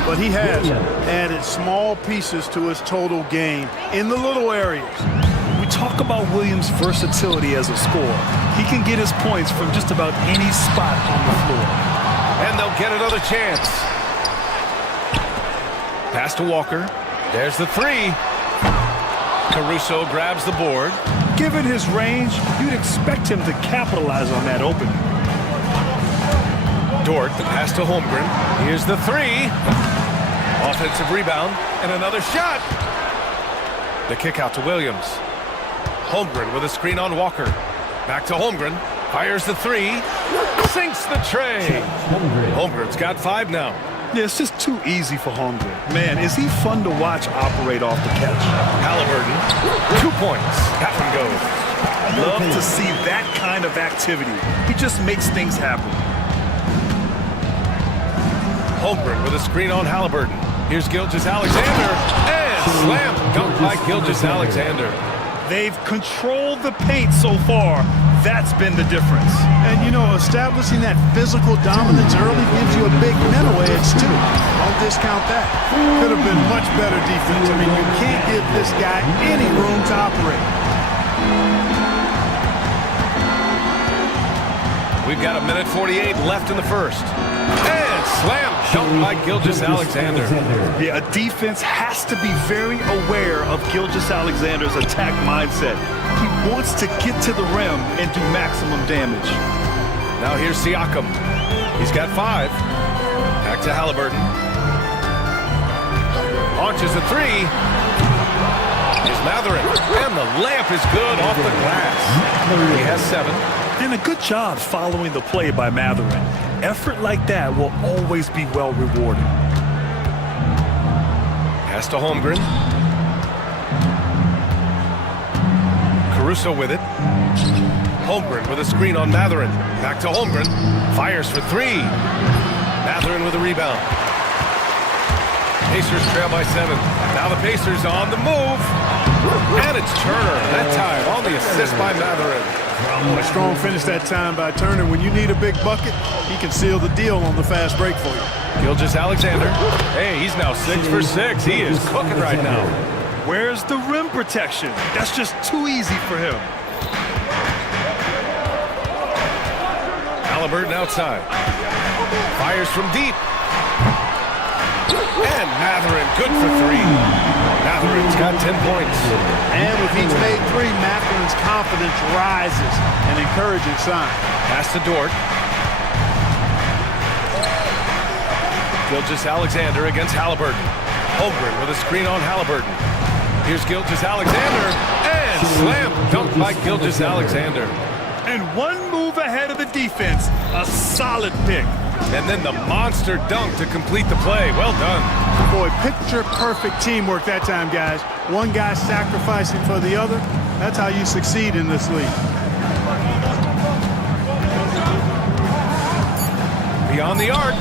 but he has added small pieces to his total game in the little areas. We talk about Williams' versatility as a scorer. He can get his points from just about any spot on the floor. And they'll get another chance. Pass to Walker. There's the three. Caruso grabs the board. Given his range, you'd expect him to capitalize on that opening. Dort, the pass to Holmgren. Here's the three. Offensive rebound, and another shot. The kick out to Williams. Holmgren with a screen on Walker. Back to Holmgren. Fires the three. Sinks the tray. Holmgren's got 5 now. Yeah, it's just too easy for Holmgren. Man, is he fun to watch operate off the catch. Halliburton, 2 points. That one goes. Love to see that kind of activity. He just makes things happen. Holmgren with a screen on Halliburton. Here's Gilgeous-Alexander. And slam dunk by Gilgeous-Alexander. They've controlled the paint so far. That's been the difference. And, you know, establishing that physical dominance early gives you a big mental edge, too. Don't discount that. Could have been much better defense. I mean, you can't give this guy any room to operate. We've got 1:48 left in the first. And slam dunk by Gilgeous-Alexander. Yeah, a defense has to be very aware of Gilgeous-Alexander's attack mindset. He wants to get to the rim and do maximum damage. Now here's Siakam. He's got 5. Back to Halliburton. Launches a three. Here's Matherin. And the layup is good off the glass. He has 7. And a good job following the play by Matherin. Effort like that will always be well rewarded. Pass to Holmgren. Caruso with it. Holmgren with a screen on Matherin. Back to Holmgren. Fires for 3. Matherin with a rebound. Pacers trail by 7. Now the Pacers on the move. And it's Turner. That time on the assist by Matherin. A strong finish that time by Turner. When you need a big bucket, he can seal the deal on the fast break for you. Gilgeous-Alexander. Hey, he's now 6 for 6. He is cooking right now. Where's the rim protection? That's just too easy for him. Halliburton outside. Fires from deep. And Matherin, good for 3. Matherin's got 10 points. And with each made 3, Matherin's confidence rises. An encouraging sign. Pass to Dort. Gilgeous-Alexander against Halliburton. Holmgren with a screen on Halliburton. Here's Gilgeous-Alexander. And slam dunk by Gilgeous-Alexander. And one move ahead of the defense. A solid pick. And then the monster dunk to complete the play. Well done. Boy, picture-perfect teamwork that time, guys. One guy sacrificing for the other. That's how you succeed in this league. Beyond the arc.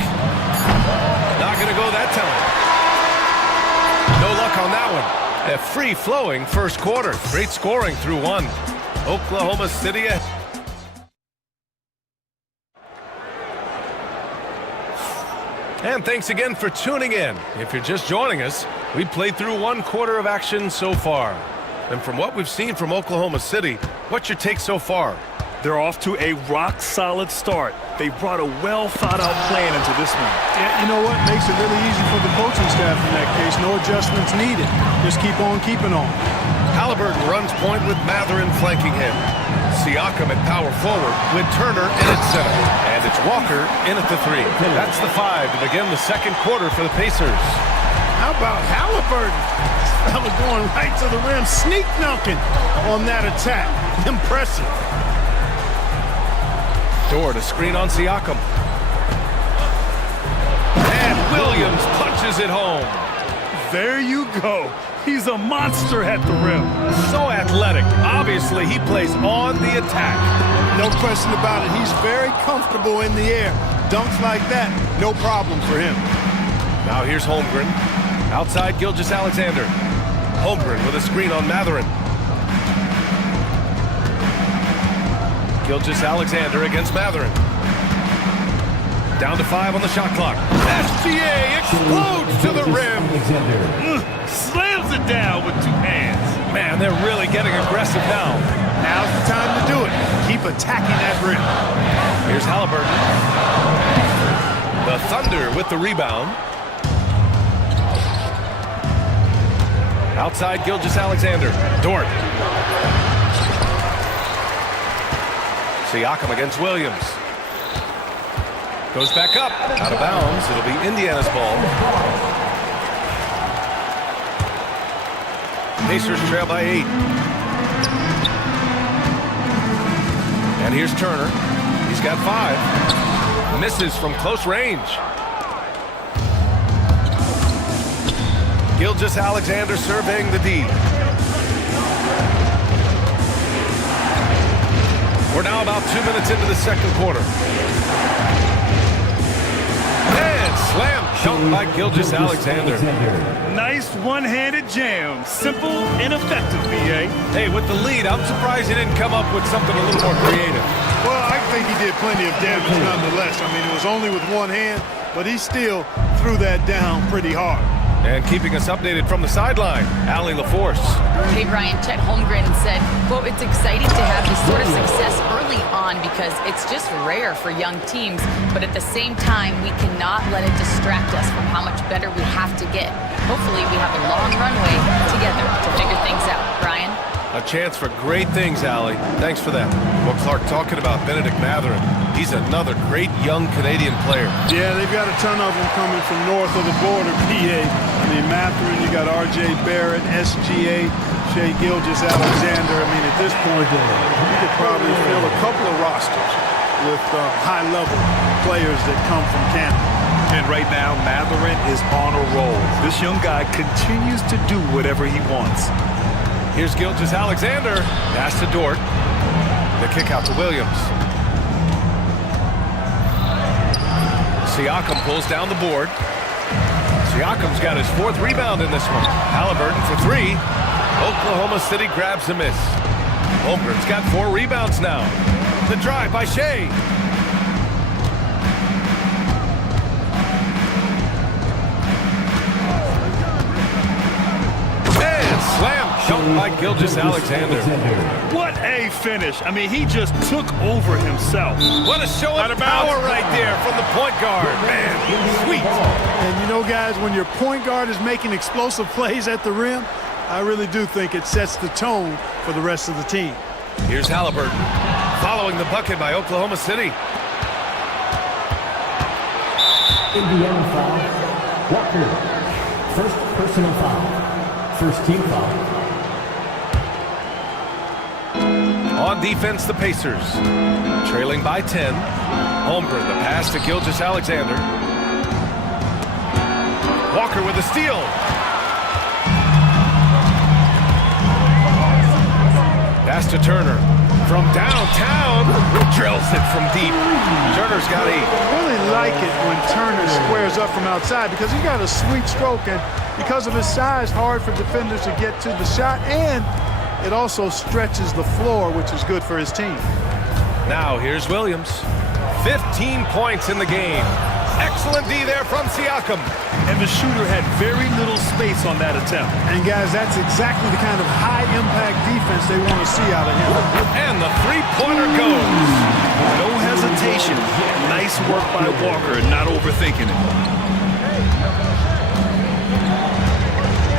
Not going to go that time. No luck on that one. A free-flowing first quarter. Great scoring through 1. Oklahoma City ahead. And thanks again for tuning in. If you're just joining us, we've played through 1 quarter of action so far. And from what we've seen from Oklahoma City, what's your take so far? They're off to a rock-solid start. They brought a well-thought-out plan into this one. Yeah, you know what? Makes it really easy for the coaching staff in that case. No adjustments needed. Just keep on keeping on. Halliburton runs point with Matherin flanking him. Siakam at power forward with Turner in at center. And it's Walker in at the 3. That's the 5 to begin the second quarter for the Pacers. How about Halliburton? This fella going right to the rim, sneak dunking on that attack. Impressive. Dort, a screen on Siakam. Williams punches it home. There you go. He's a monster at the rim. So athletic. Obviously, he plays on the attack. No question about it. He's very comfortable in the air. Dunks like that, no problem for him. Now here's Holmgren. Outside Gilgeous-Alexander. Holmgren with a screen on Matherin. Gilgeous-Alexander against Matherin. Down to 5 on the shot clock. SGA explodes to the rim. Slams it down with 2 hands. Man, they're really getting aggressive now. Now's the time to do it. Keep attacking that rim. Here's Halliburton. The Thunder with the rebound. Outside Gilgeous-Alexander. Dort. Siakam against Williams. Goes back up. Out of bounds. It'll be Indiana's ball. Pacers trail by 8. And here's Turner. He's got 5. Misses from close range. Gilgeous-Alexander surveying the D. We're now about 2 minutes into the second quarter. And slam dunk by Gilgeous-Alexander. Nice one-handed jam. Simple and effective, BA. Hey, with the lead, I'm surprised he didn't come up with something a little more creative. Well, I think he did plenty of damage nonetheless. I mean, it was only with one hand, but he still threw that down pretty hard. And keeping us updated from the sideline, Allie LaForce. Hey, Brian, Chet Holmgren said, quote, "It's exciting to have this sort of success early on because it's just rare for young teams, but at the same time, we cannot let it distract us from how much better we have to get. Hopefully, we have a long runway together to figure things out." Brian? A chance for great things, Allie. Thanks for that. Well, Clark, talking about Benedict Matherin, he's another great young Canadian player. Yeah, they've got a ton of them coming from north of the border, PA. I mean, Matherin, you got R.J. Barrett, SGA, Shai Gilgeous-Alexander. I mean, at this point, you could probably fill a couple of rosters with high-level players that come from Canada. And right now, Matherin is on a roll. This young guy continues to do whatever he wants. Here's Gilgeous-Alexander. Pass to Dort. The kick out to Williams. Siakam pulls down the board. Siakam's got his 4th rebound in this one. Halliburton for 3. Oklahoma City grabs a miss. Holmgren's got 4 rebounds now. The drive by Shai. And slam dunk by Gilgeous-Alexander. What a finish. I mean, he just took over himself. What a show of power right there from the point guard. Man, sweet. And you know, guys, when your point guard is making explosive plays at the rim, I really do think it sets the tone for the rest of the team. Here's Halliburton, following the bucket by Oklahoma City. Indiana foul. Walker. First personal foul. First team foul. On defense, the Pacers. Trailing by 10. Holmgren, the pass to Gilgeous-Alexander. Walker with a steal. Pass to Turner. From downtown, drills it from deep. Turner's got 8. I really like it when Turner squares up from outside because he's got a sweet stroke, and because of his size, hard for defenders to get to the shot, and it also stretches the floor, which is good for his team. Now here's Williams. 15 points in the game. Excellent D there from Siakam. And the shooter had very little space on that attempt. And guys, that's exactly the kind of high-impact defense they want to see out of him. And the three-pointer goes. No hesitation. Nice work by Walker, not overthinking it.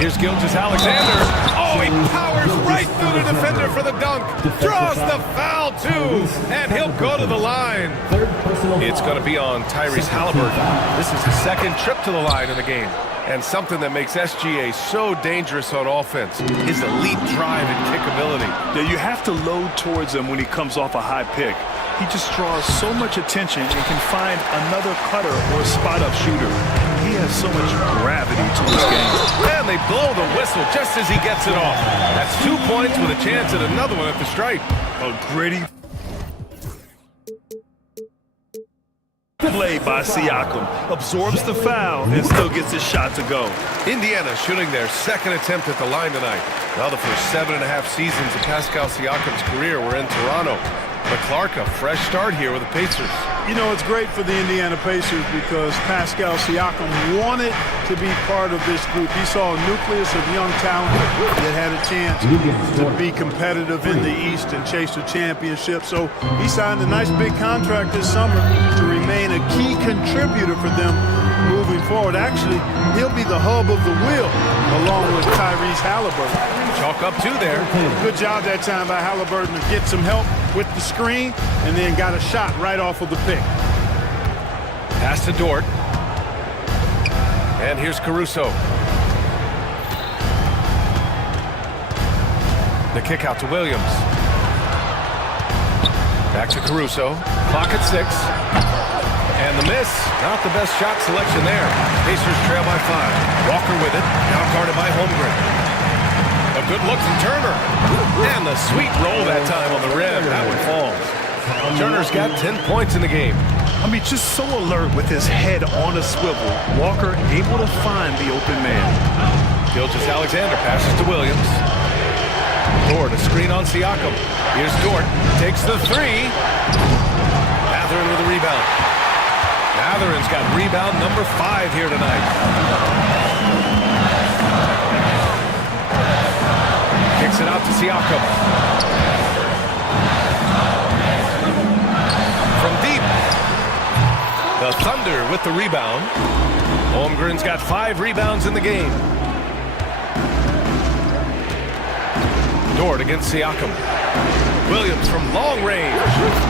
Here's Gilgeous-Alexander. Oh, he powers right through the defender for the dunk. Draws the foul, too. And he'll go to the line. It's going to be on Tyrese Halliburton. This is his 2nd trip to the line in the game. And something that makes SGA so dangerous on offense, his elite drive and kick ability. Yeah, you have to load towards him when he comes off a high pick. He just draws so much attention and can find another cutter or spot-up shooter. He has so much gravity to his game. And they blow the whistle just as he gets it off. That's 2 points with a chance at another one at the stripe. A gritty play by Siakam. Absorbs the foul and still gets his shot to go. Indiana shooting their second attempt at the line tonight. Well, the first 7.5 seasons of Pascal Siakam's career were in Toronto. But Clark, a fresh start here with the Pacers. You know, it's great for the Indiana Pacers because Pascal Siakam wanted to be part of this group. He saw a nucleus of young talent that had a chance to be competitive in the East and chase a championship. So he signed a nice big contract this summer to remain a key contributor for them moving forward. Actually, he'll be the hub of the wheel along with Tyrese Halliburton. Chalk up two there. Good job that time by Halliburton to get some help with the screen and then got a shot right off of the pick. Pass to Dort. And here's Caruso. The kick out to Williams. Back to Caruso. Clock at 6. And the miss. Not the best shot selection there. Pacers trail by 5. Walker with it. Now guarded by Holmgren. A good look from Turner. And the sweet roll that time on the rim. That one falls. Turner's got 10 points in the game. I mean, just so alert with his head on a swivel. Walker able to find the open man. Gilgeous-Alexander passes to Williams. Dort, a screen on Siakam. Here's Dort. Takes the 3. Matherin with a rebound. Matherin's got rebound number 5 here tonight. Kicks it out to Siakam. From deep. The Thunder with the rebound. Holmgren's got 5 rebounds in the game. Dort against Siakam. Williams from long range.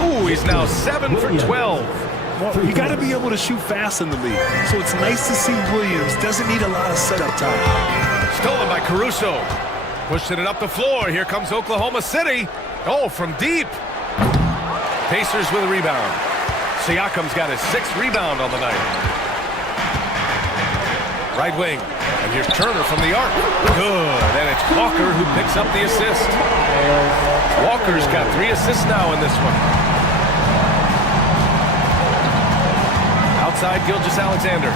Ooh, he's now 7 for 12. Well, you got to be able to shoot fast in the league. So it's nice to see Williams doesn't need a lot of setup time. Stolen by Caruso. Pushing it up the floor. Here comes Oklahoma City. Oh, from deep. Pacers with a rebound. Siakam's got his 6th rebound on the night. Right wing. And here's Turner from the arc. Good. And it's Walker who picks up the assist. Walker's got 3 assists now in this one. Outside Gilgeous-Alexander.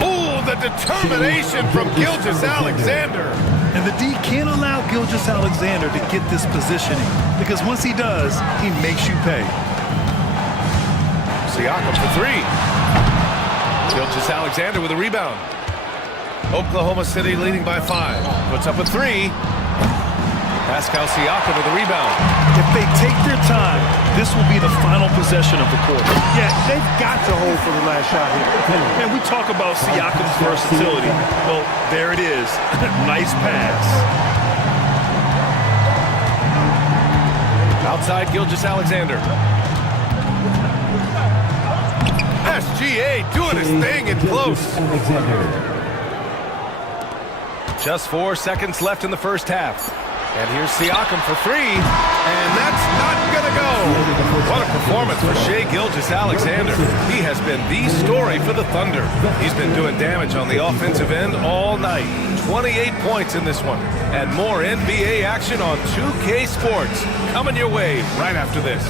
Oh, the determination from Gilgeous-Alexander. And the D can't allow Gilgeous-Alexander to get this positioning because once he does, he makes you pay. Siakam for 3. Gilgeous-Alexander with a rebound. Oklahoma City leading by 5. Puts up a 3. Pascal Siakam with a rebound. If they take their time, this will be the final possession of the quarter. Yeah, they've got to hold for the last shot here. And we talk about Siakam's versatility. Well, there it is. Nice pass. Outside Gilgeous-Alexander. SGA doing his thing in close. Just 4 seconds left in the first half. And here's Siakam for 3. And that's not going to go. What a performance for Shai Gilgeous-Alexander. He has been the story for the Thunder. He's been doing damage on the offensive end all night. 28 points in this one. And more NBA action on 2K Sports. Coming your way right after this.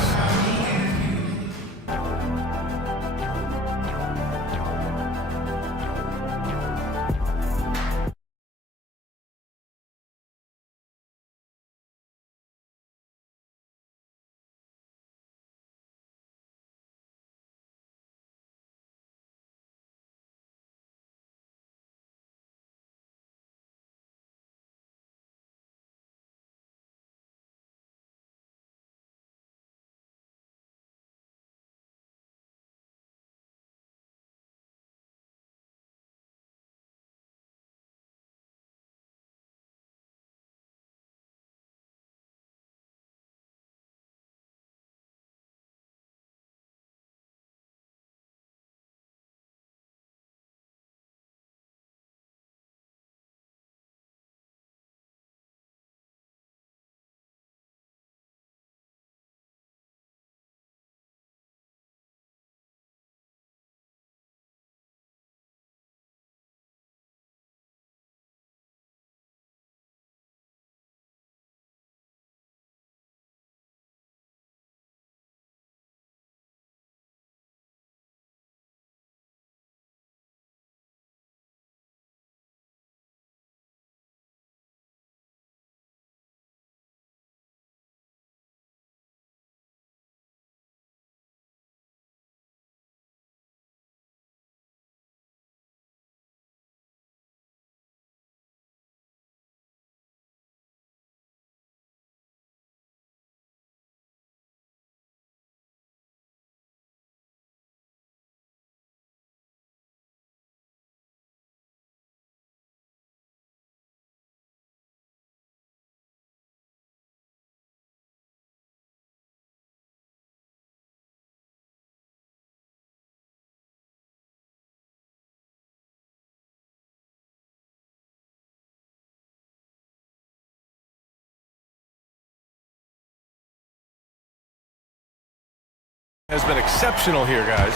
Has been exceptional here, guys.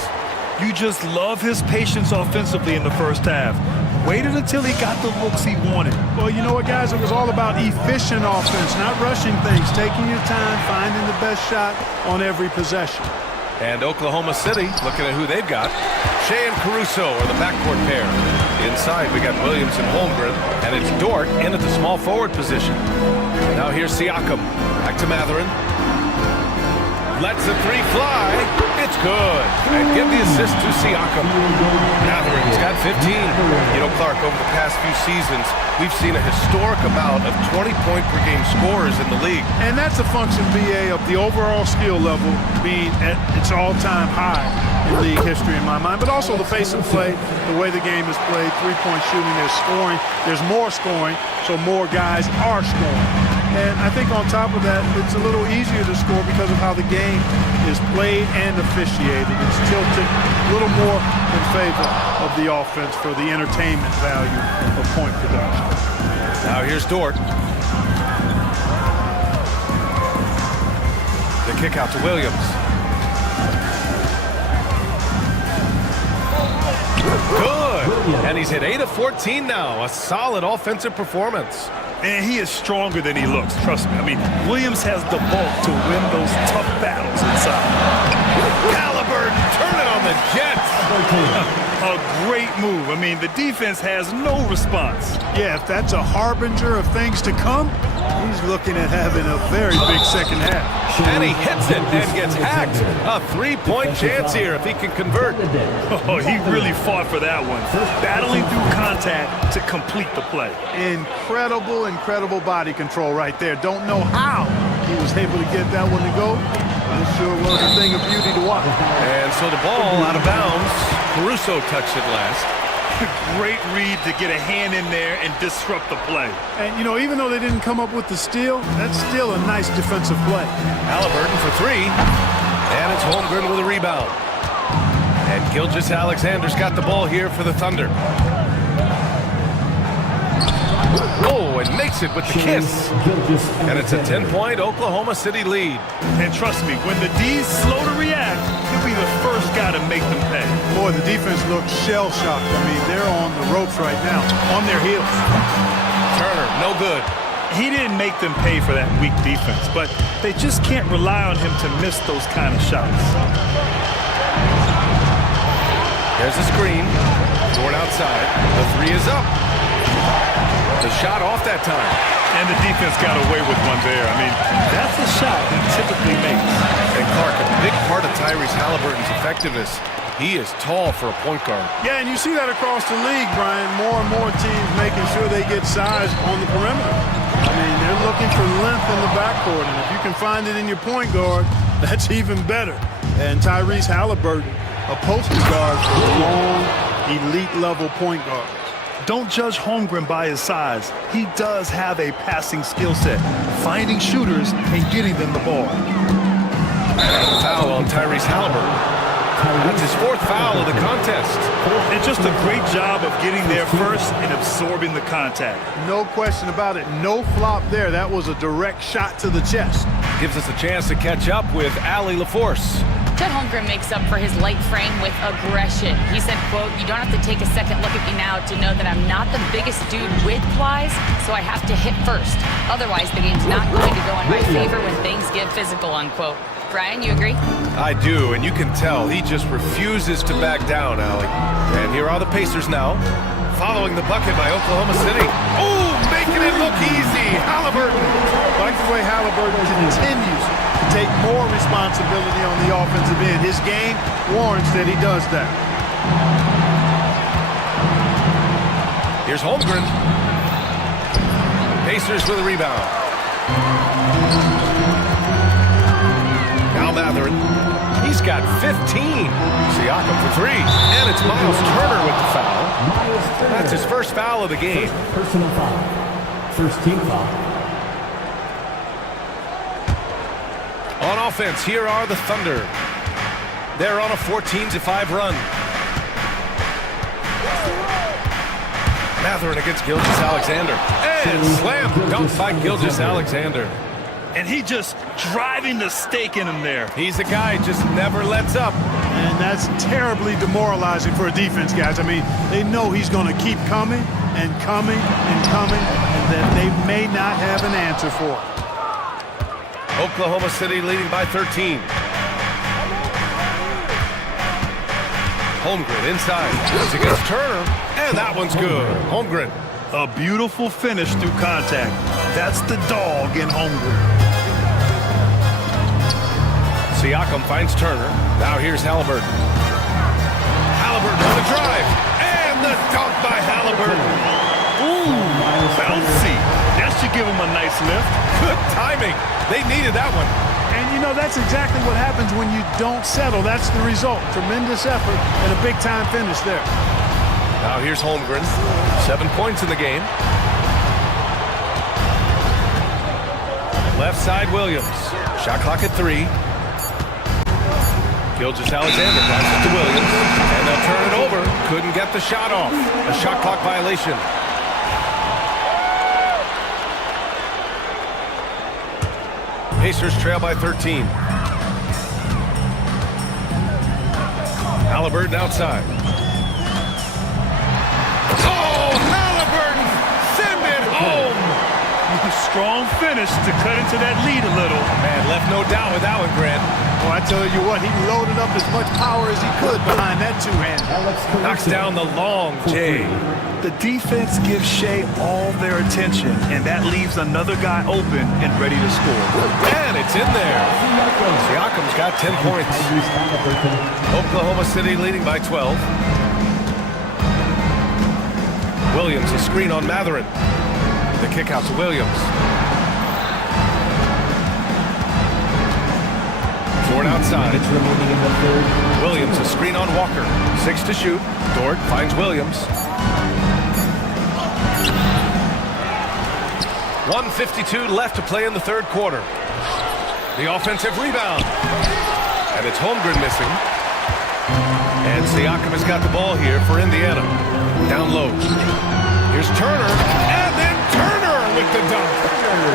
You just love his patience offensively in the first half. Waited until he got the looks he wanted. Well, you know what, guys? It was all about efficient offense, not rushing things, taking your time, finding the best shot on every possession. And Oklahoma City, looking at who they've got. Shea and Caruso are the backcourt pair. Inside, we got Williams and Holmgren, and it's Dort in at the small forward position. Now here's Siakam. Back to Matherin. Lets the three fly. It's good. And give the assist to Siakam. Matherin's got 15. You know, Clark, over the past few seasons, we've seen a historic amount of 20-point-per-game scorers in the league. And that's a function, BA, of the overall skill level being at its all-time high in league history in my mind, but also the pace of play, the way the game is played, three-point shooting, there's scoring, there's more scoring, so more guys are scoring. And I think on top of that, it's a little easier to score because of how the game is played and officiated. It's tilted a little more in favor of the offense for the entertainment value of point production. Now here's Dort. The kick out to Williams. Good! And he's hit 8 of 14 now. A solid offensive performance. And he is stronger than he looks, trust me. I mean, Williams has the bulk to win those tough battles inside. Halliburton turning on the Jets. A great move. I mean, the defense has no response. Yeah, if that's a harbinger of things to come, he's looking at having a very big second half. And he hits it and gets hacked. A three-point chance here if he can convert. Oh, he really fought for that one. Battling through contact to complete the play. Incredible, incredible body control right there. Don't know how he was able to get that one to go. It sure was a thing of beauty to watch. And so the ball out of bounds. Caruso touched it last. Great read to get a hand in there and disrupt the play. And, you know, even though they didn't come up with the steal, that's still a nice defensive play. Halliburton for three. And it's Holmgren with a rebound. And Gilgeous-Alexander's got the ball here for the Thunder. Oh, and makes it with the kiss. And it's a 10-point Oklahoma City lead. And trust me, when the D's slow to react, he'll be the first guy to make them pay. Boy, the defense looks shell-shocked. I mean, they're on the ropes right now, on their heels. Turner, no good. He didn't make them pay for that weak defense, but they just can't rely on him to miss those kind of shots. There's a screen. Dort outside. The three is up. The shot off that time. And the defense got away with one there. I mean, that's the shot he typically makes. And Clark, a big part of Tyrese Halliburton's effectiveness, he is tall for a point guard. Yeah, and you see that across the league, Brian. More and more teams making sure they get size on the perimeter. I mean, they're looking for length in the backcourt, and if you can find it in your point guard, that's even better. And Tyrese Halliburton, a poster guard for long, elite-level point guards. Don't judge Holmgren by his size. He does have a passing skill set, finding shooters and getting them the ball. Foul on Tyrese Halliburton. That's his fourth foul of the contest. And just a great job of getting there first and absorbing the contact. No question about it. No flop there. That was a direct shot to the chest. Gives us a chance to catch up with Allie LaForce. Chet Holmgren makes up for his light frame with aggression. He said, quote, "You don't have to take a second look at me now to know that I'm not the biggest dude with plies, so I have to hit first. Otherwise, the game's not going to go in my favor when things get physical," unquote. Brian, you agree? I do, and you can tell he just refuses to back down, Allie. And here are the Pacers now, following the bucket by Oklahoma City. Oh, making it look easy. Halliburton. Like the way Halliburton continues to take more responsibility on the offensive end. His game warrants that he does that. Here's Holmgren. Pacers with a rebound. Now Matherin. He's got 15. Siakam for three. And it's Miles Turner with the foul. That's his first foul of the game. Personal foul. First team foul. On offense, here are the Thunder. They're on a 14-5 run. Matherin against Gilgeous-Alexander. And slam dunk by Gilgeous-Alexander. And he just driving the stake in him there. He's a guy who just never lets up. And that's terribly demoralizing for a defense, guys. I mean, they know he's going to keep coming and coming and coming, and that they may not have an answer for it. Oklahoma City leading by 13. Holmgren inside. It's against Turner, and that one's good. Holmgren. A beautiful finish through contact. That's the dog in Holmgren. Siakam finds Turner. Now here's Halliburton. Halliburton on the drive. And the dunk by Halliburton. Ooh, bouncy. That should give him a nice lift. Good timing. They needed that one. And, you know, that's exactly what happens when you don't settle. That's the result. Tremendous effort and a big-time finish there. Now here's Holmgren. 7 points in the game. Left side, Williams. Shot clock at 3. Gilgeous-Alexander passes to Williams, and they'll turn it over. Couldn't get the shot off. A shot clock violation. Pacers trail by 13. Halliburton outside. Oh, Halliburton! Send it home! Strong finish to cut into that lead a little. Man, left no doubt with that one, Grant. Well, I tell you what, he loaded up as much power as he could behind that two-hand. Knocks down the long J. The defense gives Shea all their attention, and that leaves another guy open and ready to score. And it's in there. Siakam's got 10 points. Oklahoma City leading by 12. Williams, a screen on Matherin. The kick out to Williams. Dort outside. Williams, a screen on Walker. 6 to shoot. Dort finds Williams. 1:52 left to play in the third quarter. The offensive rebound. And it's Holmgren missing. And Siakam has got the ball here for Indiana. Down low. Here's Turner. And then Turner with the dunk.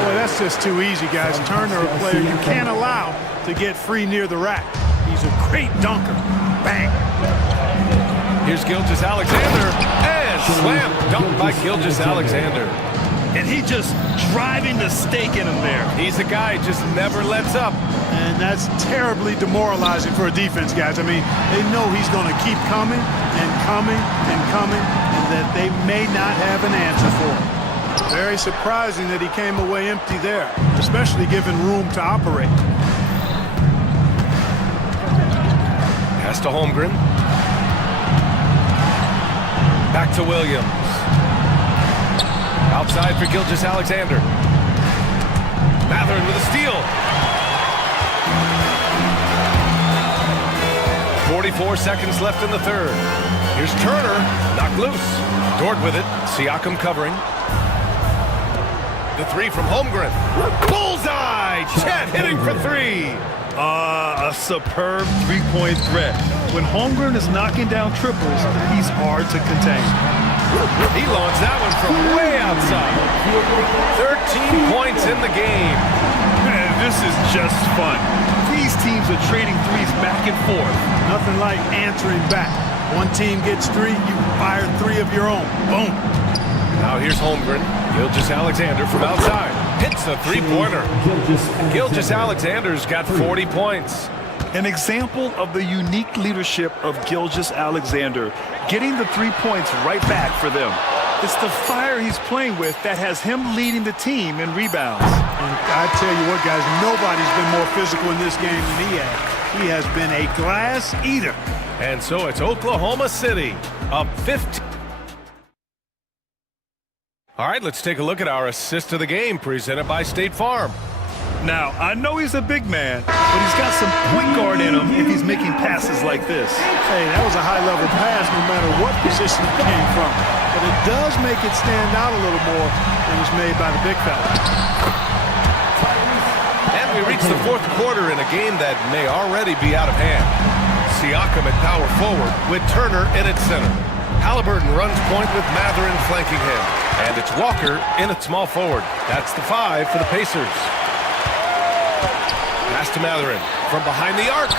Boy, that's just too easy, guys. Turner, a player you can't allow to get free near the rack. He's a great dunker. Bang. Here's Gilgeous-Alexander. And slam dunk by Gilgeous-Alexander. And he just driving the stake in him there. He's a guy who just never lets up. And that's terribly demoralizing for a defense, guys. I mean, they know he's going to keep coming and coming and coming, and that they may not have an answer for it. Very surprising that he came away empty there, especially given room to operate. Pass to Holmgren. Back to Williams. Outside for Gilgeous-Alexander. Matherin with a steal. 44 seconds left in the third. Here's Turner. Knocked loose. Dort with it. Siakam covering. The three from Holmgren. Bullseye! Chet hitting for 3. A superb three-point threat. When Holmgren is knocking down triples, he's hard to contain. He launched that one from way outside. 13 points in the game. Man, this is just fun. These teams are trading threes back and forth. Nothing like answering back. One team gets 3, you fire 3 of your own. Boom. Now here's Holmgren. Gilgeous-Alexander from outside. Hits the three-pointer. Gilgeous-Alexander's got 40 points. An example of the unique leadership of Gilgeous-Alexander, getting the 3 points right back for them. It's the fire he's playing with that has him leading the team in rebounds. And I tell you what, guys, nobody's been more physical in this game than he has. He has been a glass eater. And so it's Oklahoma City up 15. All right, let's take a look at our assist of the game presented by State Farm. Now, I know he's a big man, but he's got some point guard in him if he's making passes like this. Hey, that was a high-level pass no matter what position it came from. But it does make it stand out a little more than was made by the big fella. And we reach the fourth quarter in a game that may already be out of hand. Siakam at power forward with Turner in at center. Halliburton runs point with Matherin flanking him. And it's Walker in at small forward. That's the 5 for the Pacers. Pass to Matherin from behind the arc.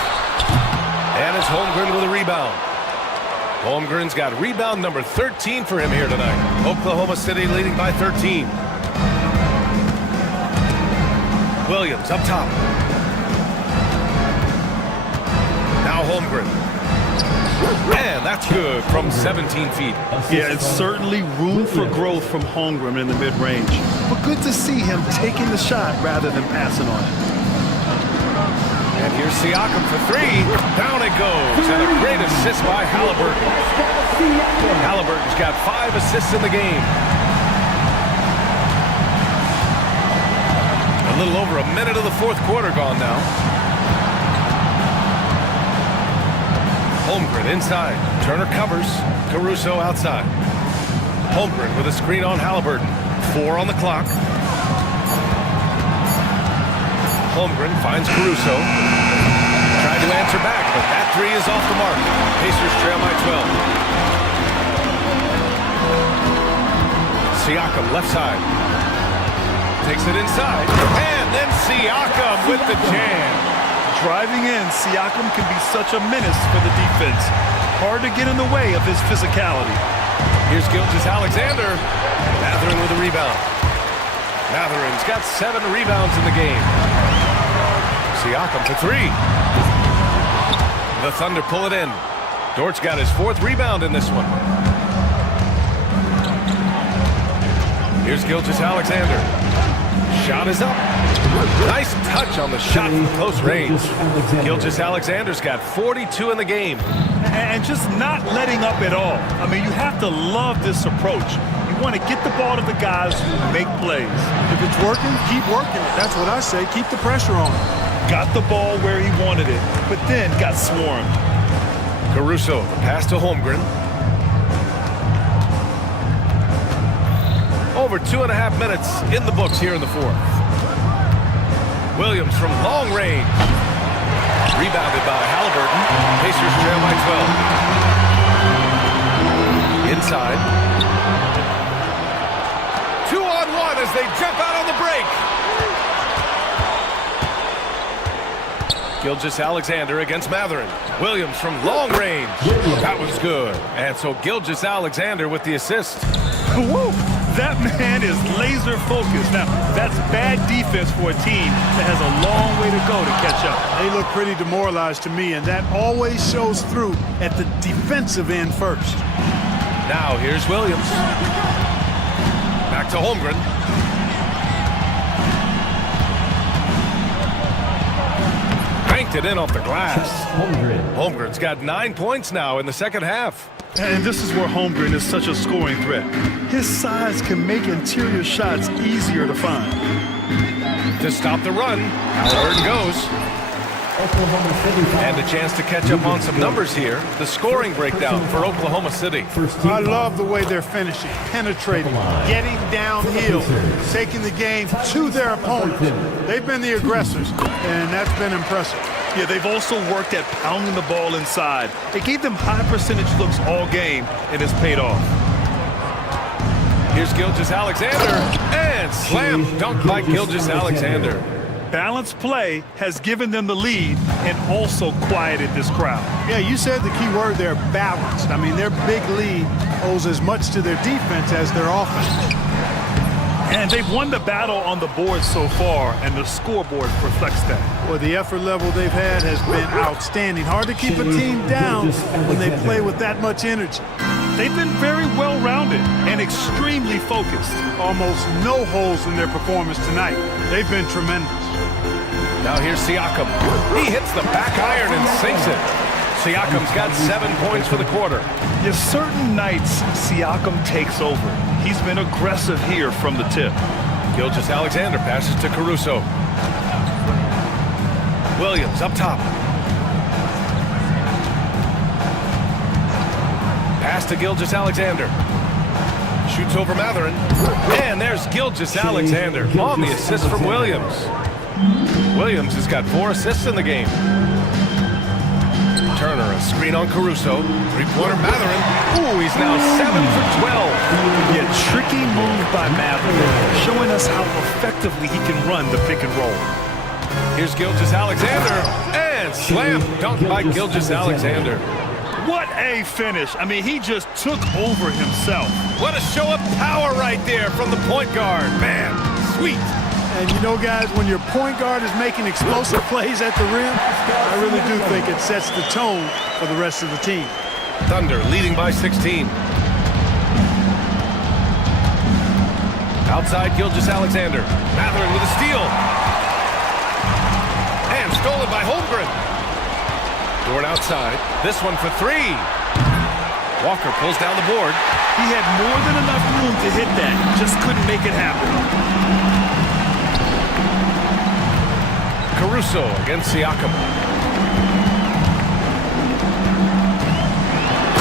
And it's Holmgren with a rebound. Holmgren's got rebound number 13 for him here tonight. Oklahoma City leading by 13. Williams up top. Now Holmgren. And that's good from 17 feet. Yeah, it's certainly room for growth from Holmgren in the mid-range. But good to see him taking the shot rather than passing on it. And here's Siakam for three. Down it goes. And a great assist by Halliburton. Halliburton's got 5 assists in the game. A little over a minute of the fourth quarter gone now. Holmgren inside. Turner covers. Caruso outside. Holmgren with a screen on Halliburton. 4 on the clock. Holmgren finds Caruso. Tried to answer back, but that three is off the mark. Pacers trail by 12. Siakam left side. Takes it inside. And then Siakam with the jam. Driving in, Siakam can be such a menace for the defense. Hard to get in the way of his physicality. Here's Gilgeous-Alexander. Matherin with a rebound. Matherin's got 7 rebounds in the game. Siakam for three. The Thunder pull it in. Dort's got his 4th rebound in this one. Here's Gilgeous-Alexander. Shot is up. Nice touch on the shot from close range. Gilgeous-Alexander's got 42 in the game. And just not letting up at all. I mean, you have to love this approach. You want to get the ball to the guys who make plays. If it's working, keep working it. That's what I say. Keep the pressure on. Got the ball where he wanted it, but then got swarmed. Caruso, pass to Holmgren. Over 2.5 minutes in the books here in the fourth. Williams from long range. Rebounded by Halliburton. Pacers trail by 12. Inside. 2-on-1 as they jump out on the break. Gilgeous-Alexander against Matherin. Williams from long range. That was good. And so Gilgeous-Alexander with the assist. Woo! That man is laser focused. Now, that's bad defense for a team that has a long way to go to catch up. They look pretty demoralized to me, and that always shows through at the defensive end first. Now here's Williams. Back to Holmgren. Cranked it in off the glass. Holmgren's got 9 points now in the second half. And this is where Holmgren is such a scoring threat. His size can make interior shots easier to find. To stop the run, Halliburton goes. And a chance to catch up on some numbers here. The scoring breakdown for Oklahoma City. I love the way they're finishing, penetrating, getting downhill, taking the game to their opponents. They've been the aggressors, and that's been impressive. Yeah, they've also worked at pounding the ball inside. It gave them high percentage looks all game, and it's paid off. Here's Gilgeous-Alexander, and slam dunk by Gilgeous-Alexander. Balanced play has given them the lead and also quieted this crowd. Yeah, you said the key word there, balanced. I mean, their big lead owes as much to their defense as their offense. And they've won the battle on the board so far, and the scoreboard reflects that. Well, the effort level they've had has been outstanding. Hard to keep a team down when they play with that much energy. They've been very well-rounded and extremely focused. Almost no holes in their performance tonight. They've been tremendous. Now here's Siakam. He hits the back iron and sinks it. Siakam's got 7 points for the quarter. Yes, certain nights, Siakam takes over. He's been aggressive here from the tip. Gilgeous-Alexander passes to Caruso. Williams up top. Pass to Gilgeous-Alexander. Shoots over Matherin. And there's Gilgeous-Alexander on the assist from Williams. Williams has got 4 assists in the game. Turner, a screen on Caruso. Three-pointer Matherin. Ooh, he's now 7 for 12. Yeah, tricky move by Matherin, showing us how effectively he can run the pick and roll. Here's Gilgeous-Alexander, and slam dunk by Gilgeous-Alexander. What a finish. I mean, he just took over himself. What a show of power right there from the point guard. Man, sweet. And you know, guys, when your point guard is making explosive plays at the rim, I really do think it sets the tone for the rest of the team. Thunder leading by 16. Outside Gilgeous-Alexander. Matherin with a steal. And stolen by Holmgren. Dort outside. This one for three. Walker pulls down the board. He had more than enough room to hit that. Just couldn't make it happen. Caruso against Siakam.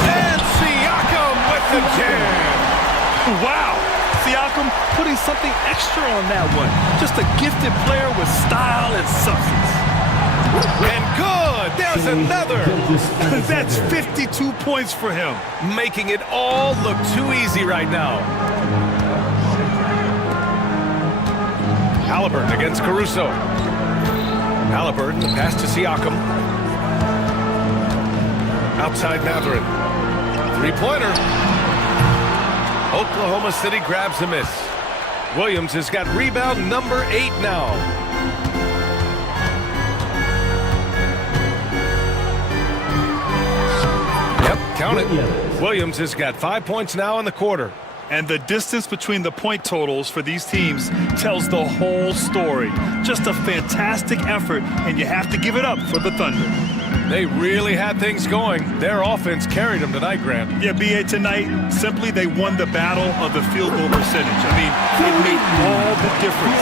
And Siakam with the jam. Wow. Siakam putting something extra on that one. Just a gifted player with style and substance. And good! There's another! That's 52 points for him. Making it all look too easy right now. Halliburton against Caruso. Halliburton, the pass to Siakam. Outside Matherin. Three-pointer. Oklahoma City grabs a miss. Williams has got rebound number 8 now. Yep, count it. Williams has got 5 points now in the quarter. And the distance between the point totals for these teams tells the whole story. Just a fantastic effort, and you have to give it up for the Thunder. They really had things going. Their offense carried them tonight, Grant. Yeah, B.A., tonight, simply they won the battle of the field goal percentage. I mean, it made all the difference.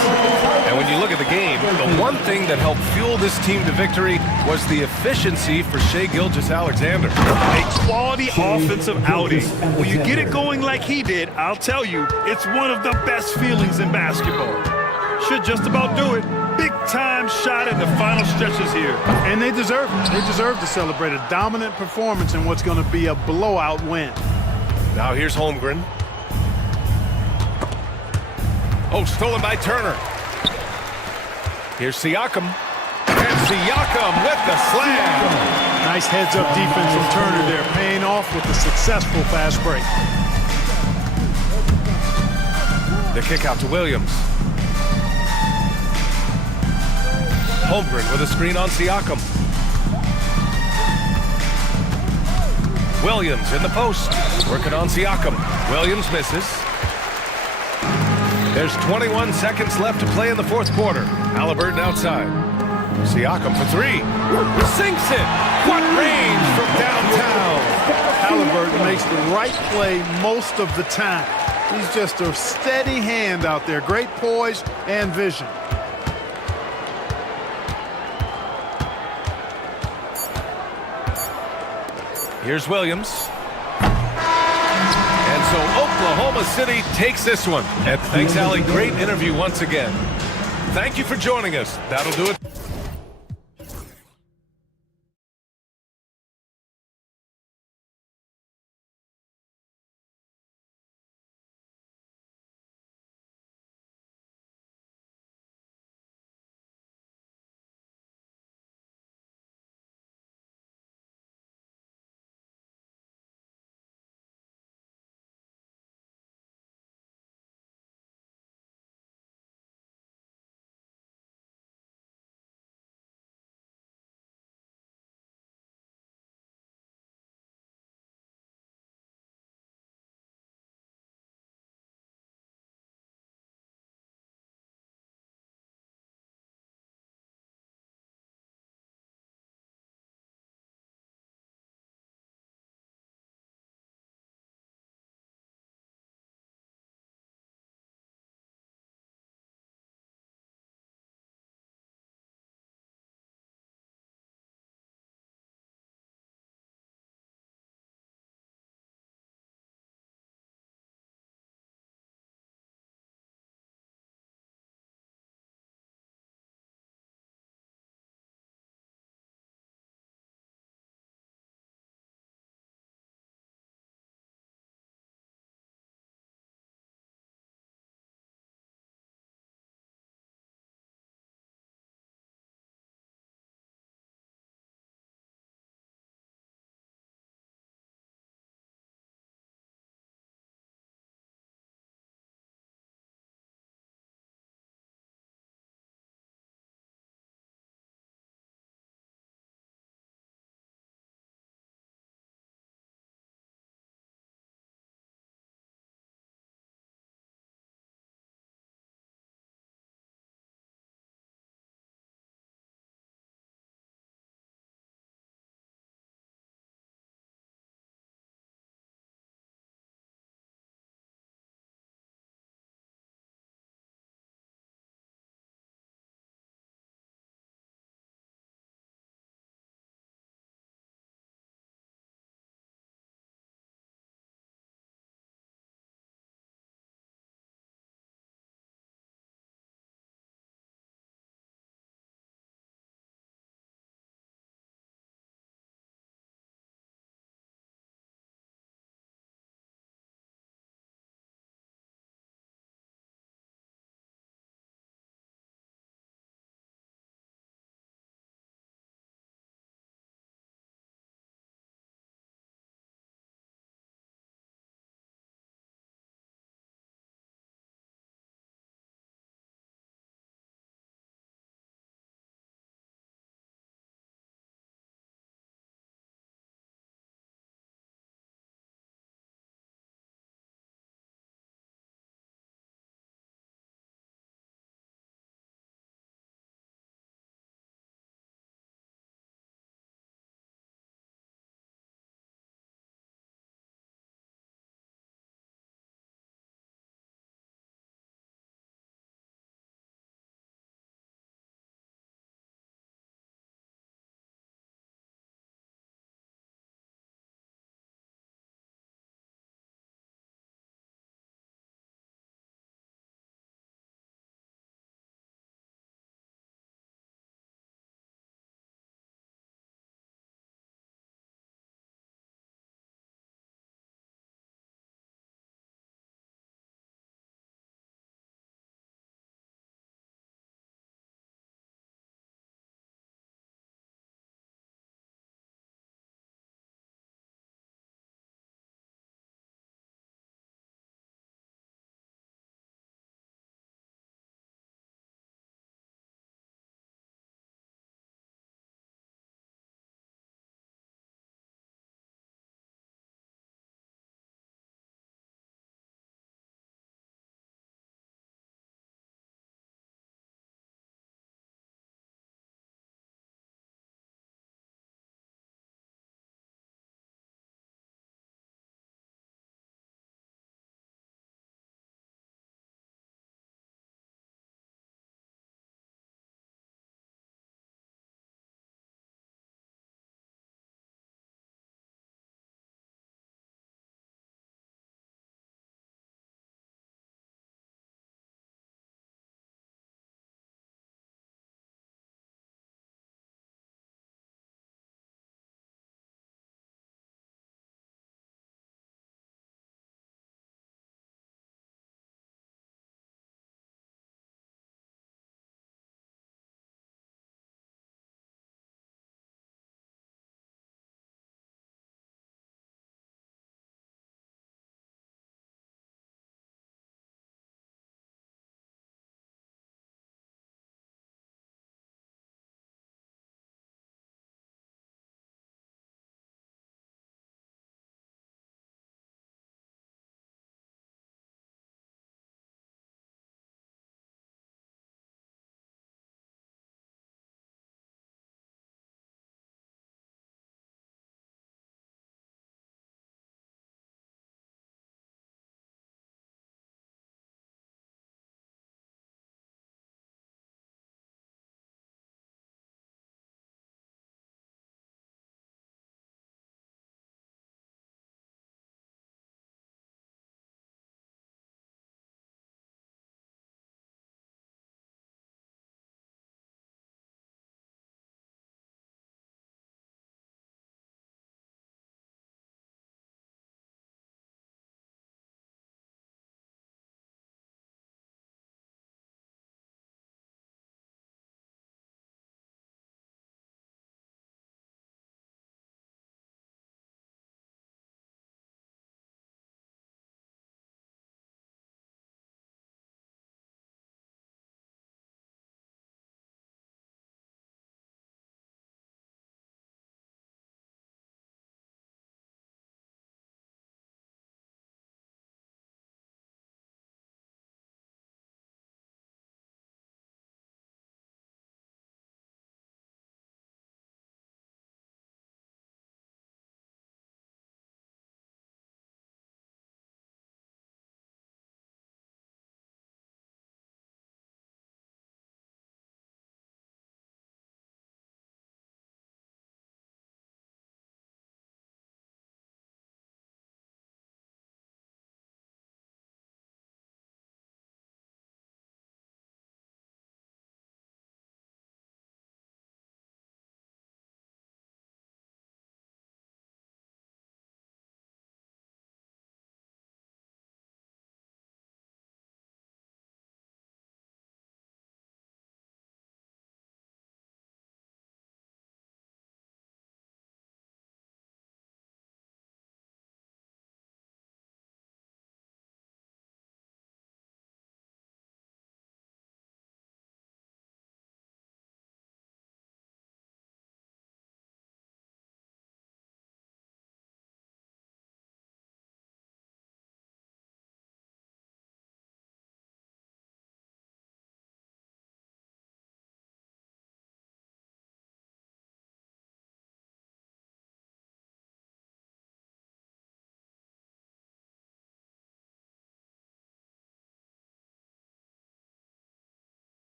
And when you look at the game, the one thing that helped fuel this team to victory was the efficiency for Shai Gilgeous-Alexander. A quality offensive outing. When you get it going like he did, I'll tell you, it's one of the best feelings in basketball. Should just about do it. Big time shot in the final stretches here. And they deserve it. They deserve to celebrate a dominant performance in what's going to be a blowout win. Now here's Holmgren. Oh, stolen by Turner. Here's Siakam. And Siakam with the slam. Nice heads-up defense from Turner there, paying off with a successful fast break. The kick out to Williams. Holmgren with a screen on Siakam. Williams in the post. Working on Siakam. Williams misses. There's 21 seconds left to play in the fourth quarter. Halliburton outside. Siakam for three. Sinks it. What range from downtown. Halliburton makes the right play most of the time. He's just a steady hand out there. Great poise and vision. Here's Williams. And so Oklahoma City takes this one. And thanks, Allie. Great interview once again. Thank you for joining us. That'll do it.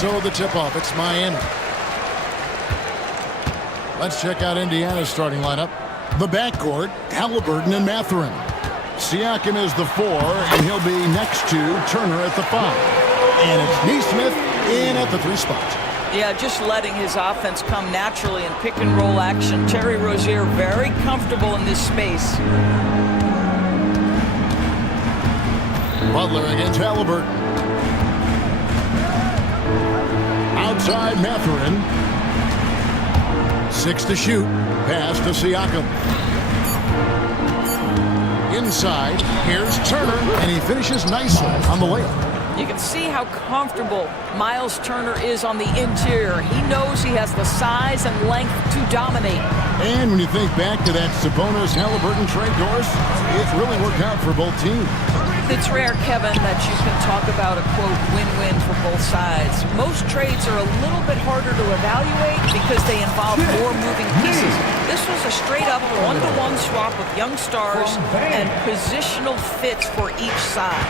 So the tip-off, it's Miami. Let's check out Indiana's starting lineup. The backcourt, Halliburton and Mathurin. Siakam is the 4, and he'll be next to Turner at the 5. And it's Neesmith in at the 3 spot. Yeah, just letting his offense come naturally in pick-and-roll action. Terry Rozier very comfortable in this space. Butler against Halliburton. Outside Mathurin. 6 to shoot. Pass to Siakam. Inside, here's Turner, and he finishes nicely on the layup. You can see how comfortable Miles Turner is on the interior. He knows he has the size and length to dominate. And when you think back to that Sabonis-Halliburton trade, Doris, it really worked out for both teams. It's rare, Kevin, that you can talk about a, quote, win-win for both sides. Most trades are a little bit harder to evaluate because they involve more moving pieces. This was a straight-up one-to-one swap of young stars and positional fits for each side.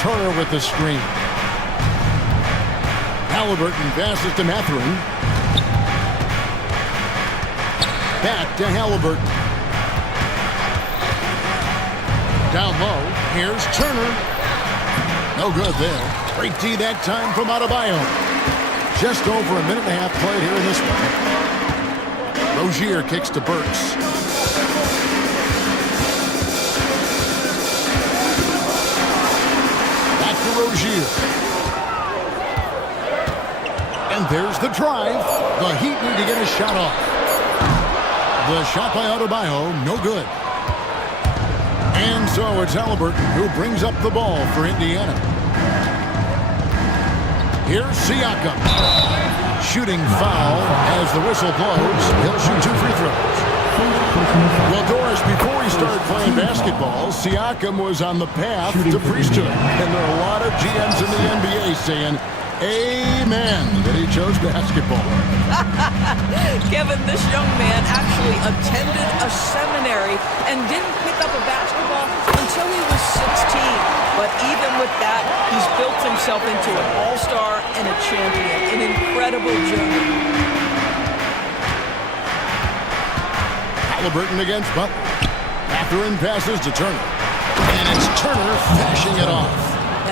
Turner with the screen. Halliburton passes to Mathurin. Back to Halliburton. Down low, here's Turner. No good there. Great D that time from Adebayo. Just over a minute and a half played here in this one. Rozier kicks to Burks. Back to Rozier. And there's the drive. The Heat need to get a shot off. The shot by Adebayo, no good. And so it's Halliburton who brings up the ball for Indiana. Here's Siakam. Shooting foul as the whistle blows. He'll shoot 2 free throws. Well, Doris, before he started playing basketball, Siakam was on the path to priesthood. And there are a lot of GMs in the NBA saying, amen, that he chose basketball. Kevin, this young man actually attended a seminary and didn't pick up a basketball until he was 16. But even with that, he's built himself into an all-star and a champion. An incredible journey. Halliburton against Butler. Mathurin passes to Turner. And it's Turner finishing it off.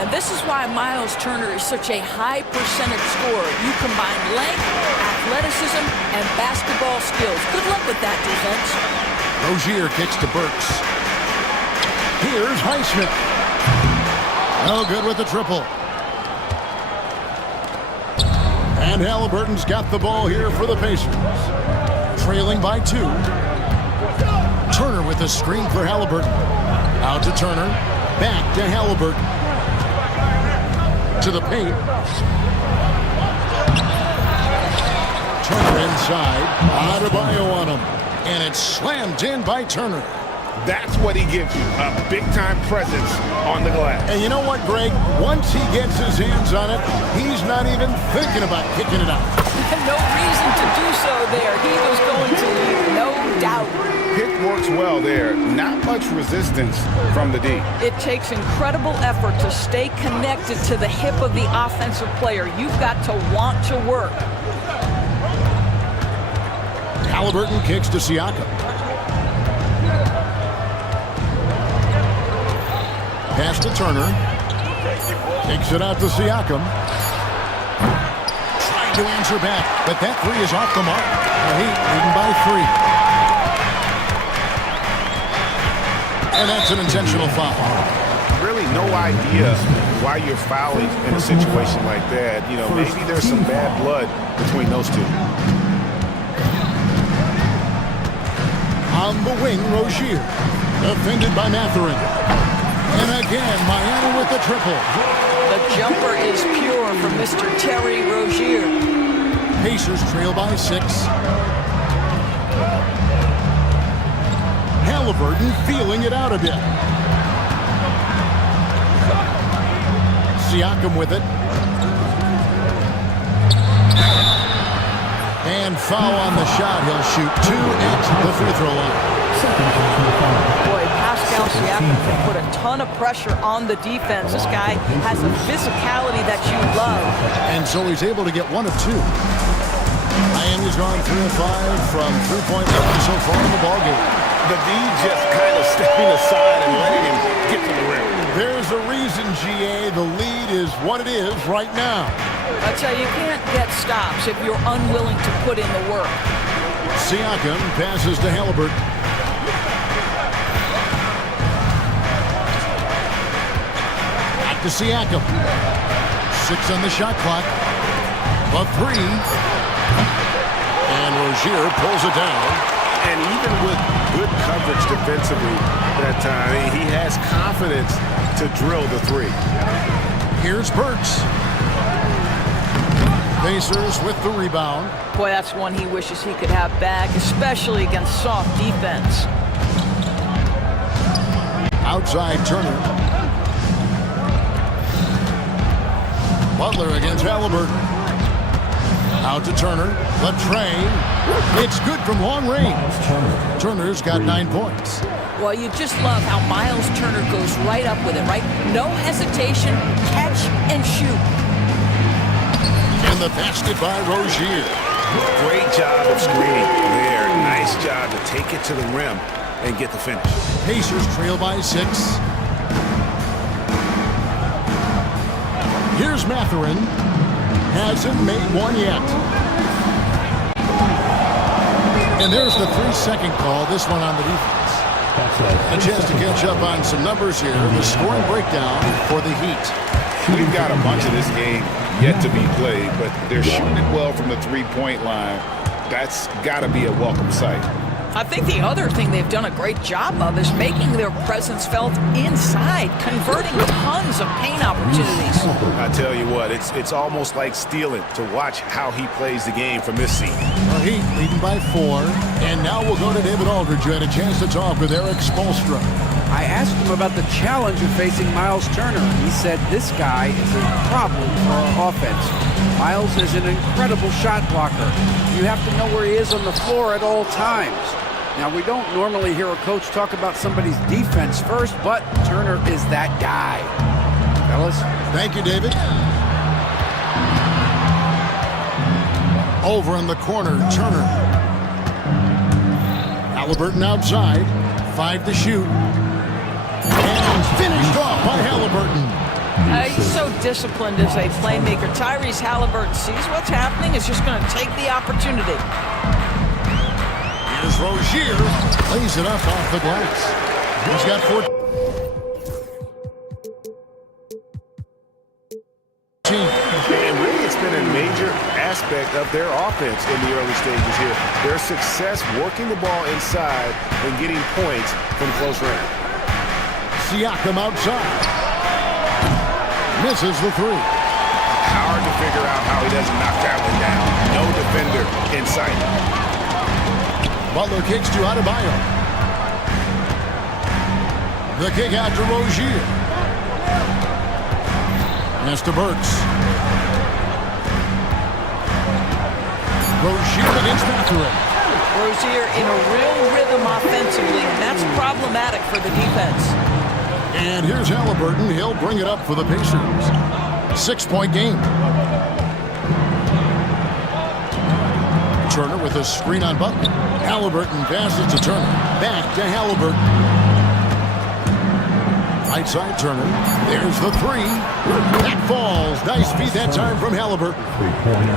And this is why Miles Turner is such a high percentage scorer. You combine length, athleticism, and basketball skills. Good luck with that defense. Rozier kicks to Burks. Here's Highsmith. No good with the triple. And Halliburton's got the ball here for the Pacers. Trailing by 2. Turner with a screen for Halliburton. Out to Turner. Back to Halliburton. To the paint. Turner inside. Adebayo on him. And it's slammed in by Turner. That's what he gives you, a big-time presence on the glass. And you know what, Greg? Once he gets his hands on it, he's not even thinking about kicking it out. No reason to do so there. He was going to leave, no doubt. Pick works well there. Not much resistance from the D. It takes incredible effort to stay connected to the hip of the offensive player. You've got to want to work. Halliburton kicks to Siakam. Pass to Turner. Takes it out to Siakam. Trying to answer back, but that 3 is off the mark. The Heat leading by 3. And that's an intentional foul. Really no idea why you're fouling in a situation like that. You know, maybe there's some bad blood between those two. On the wing, Rozier. Defended by Mathurin. And again, Miami with the triple. The jumper is pure from Mr. Terry Rozier. Pacers trail by 6. Halliburton feeling it out a bit. Siakam with it. And foul on the shot. He'll shoot 2 at the free throw line. Boy, Pascal Siakam can put a ton of pressure on the defense. This guy has a physicality that you love. And so he's able to get 1 of 2. Miami's gone 3 of 5 from three-point line so far in the ballgame. The D just kind of stepping aside and letting him get to the rim. There's a reason, GA. The lead is what it is right now. I tell you, you can't get stops if you're unwilling to put in the work. Siakam passes to Halliburton. Back to Siakam. 6 on the shot clock. The 3. And Rozier pulls it down. And even with good coverage defensively that time, he has confidence to drill the 3. Here's Burks. Pacers with the rebound. Boy, that's one he wishes he could have back, especially against soft defense. Outside Turner. Butler against Halliburton. Out to Turner. The train. It's good from long range. Turner's got 9 points. Well, you just love how Miles Turner goes right up with it, right? No hesitation, catch and shoot. And the basket by Rozier. Great job of screening there. Nice job to take it to the rim and get the finish. Pacers trail by 6. Here's Mathurin. Hasn't made one yet. And there's the 3-second call, this one on the defense. A chance to catch up on some numbers here. The scoring breakdown for the Heat. We've got a bunch of this game yet to be played, but they're shooting it well from the 3-point line. That's got to be a welcome sight. I think the other thing they've done a great job of is making their presence felt inside, converting tons of paint opportunities. I tell you what, it's almost like stealing to watch how he plays the game from this seat. The Heat leading by 4. And now we'll go to David Aldridge, who had a chance to talk with Eric Spoelstra. I asked him about the challenge of facing Miles Turner. He said this guy is a problem for our offense. Miles is an incredible shot blocker. You have to know where he is on the floor at all times. Now, we don't normally hear a coach talk about somebody's defense first, but Turner is that guy. Fellas? Thank you, David. Over in the corner, Turner. Halliburton outside. 5 to shoot. And finished off by Halliburton. He's so disciplined as a playmaker. Tyrese Halliburton sees what's happening, is just going to take the opportunity. Here's Rozier. Lays it up off the glass. He's got 4. And really, it's been a major aspect of their offense in the early stages here. Their success working the ball inside and getting points from close range. Siakam outside. Misses the 3. Hard to figure out how he doesn't knock that one down. No defender in sight. Butler kicks to Adebayo. The kick out to Rozier. Pass to Burks. Rozier against Mathurin. Rozier in a real rhythm offensively, and that's problematic for the defense. And here's Halliburton. He'll bring it up for the Pacers. 6-point game. Turner with a screen on Butler. Halliburton passes to Turner. Back to Halliburton. Right side Turner. There's the 3. That falls. Nice feed that time from Halliburton.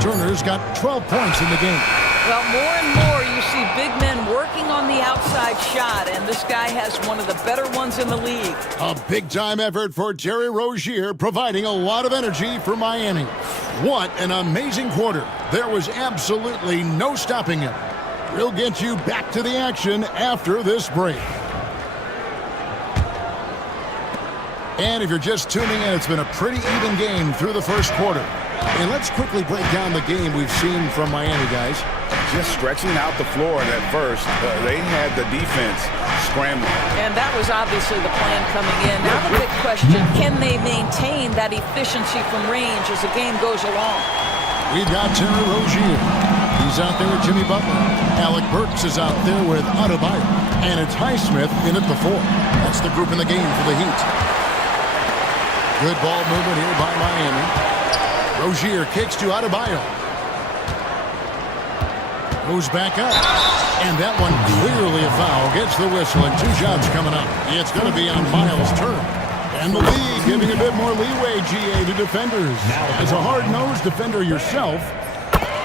Turner's got 12 points in the game. Well, more and more you see big men working on the outside shot, and this guy has one of the better ones in the league. A big-time effort for Terry Rozier, providing a lot of energy for Miami. What an amazing quarter. There was absolutely no stopping him. We'll get you back to the action after this break. And if you're just tuning in, it's been a pretty even game through the first quarter. And let's quickly break down the game we've seen from Miami, guys. Just stretching out the floor at first. They had the defense scrambling. And that was obviously the plan coming in. Now the big question, can they maintain that efficiency from range as the game goes along? We've got Terry Rozier. He's He's out there with Jimmy Butler. Alec Burks is out there with Adebayo. And it's Highsmith in at the 4. That's the group in the game for the Heat. Good ball movement here by Miami. Rozier kicks to Adebayo. Goes back up. And that one clearly a foul. Gets the whistle and 2 shots coming up. It's going to be on Miles Turner. And the lead giving a bit more leeway, GA, to defenders. As a hard-nosed defender yourself,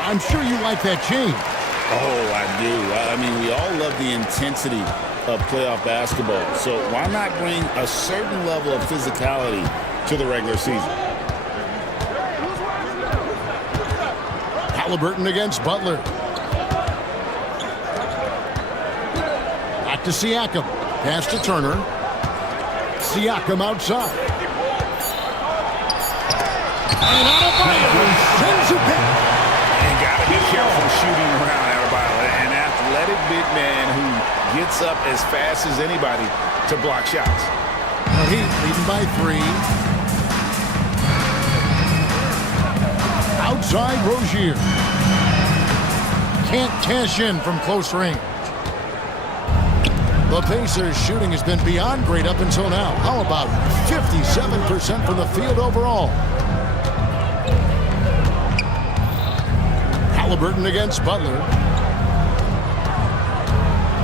I'm sure you like that change. Oh, I do. I mean, we all love the intensity of playoff basketball. So why not bring a certain level of physicality to the regular season? Halliburton against Butler. Back to Siakam. Pass to Turner. Siakam outside. And Adebayo sends it back. And got to be careful shooting around Adebayo. An athletic big man who gets up as fast as anybody to block shots. Heat leading by 3. Outside Rozier. Can't cash in from close range. The Pacers' shooting has been beyond great up until now. How about 57% from the field overall? Halliburton against Butler.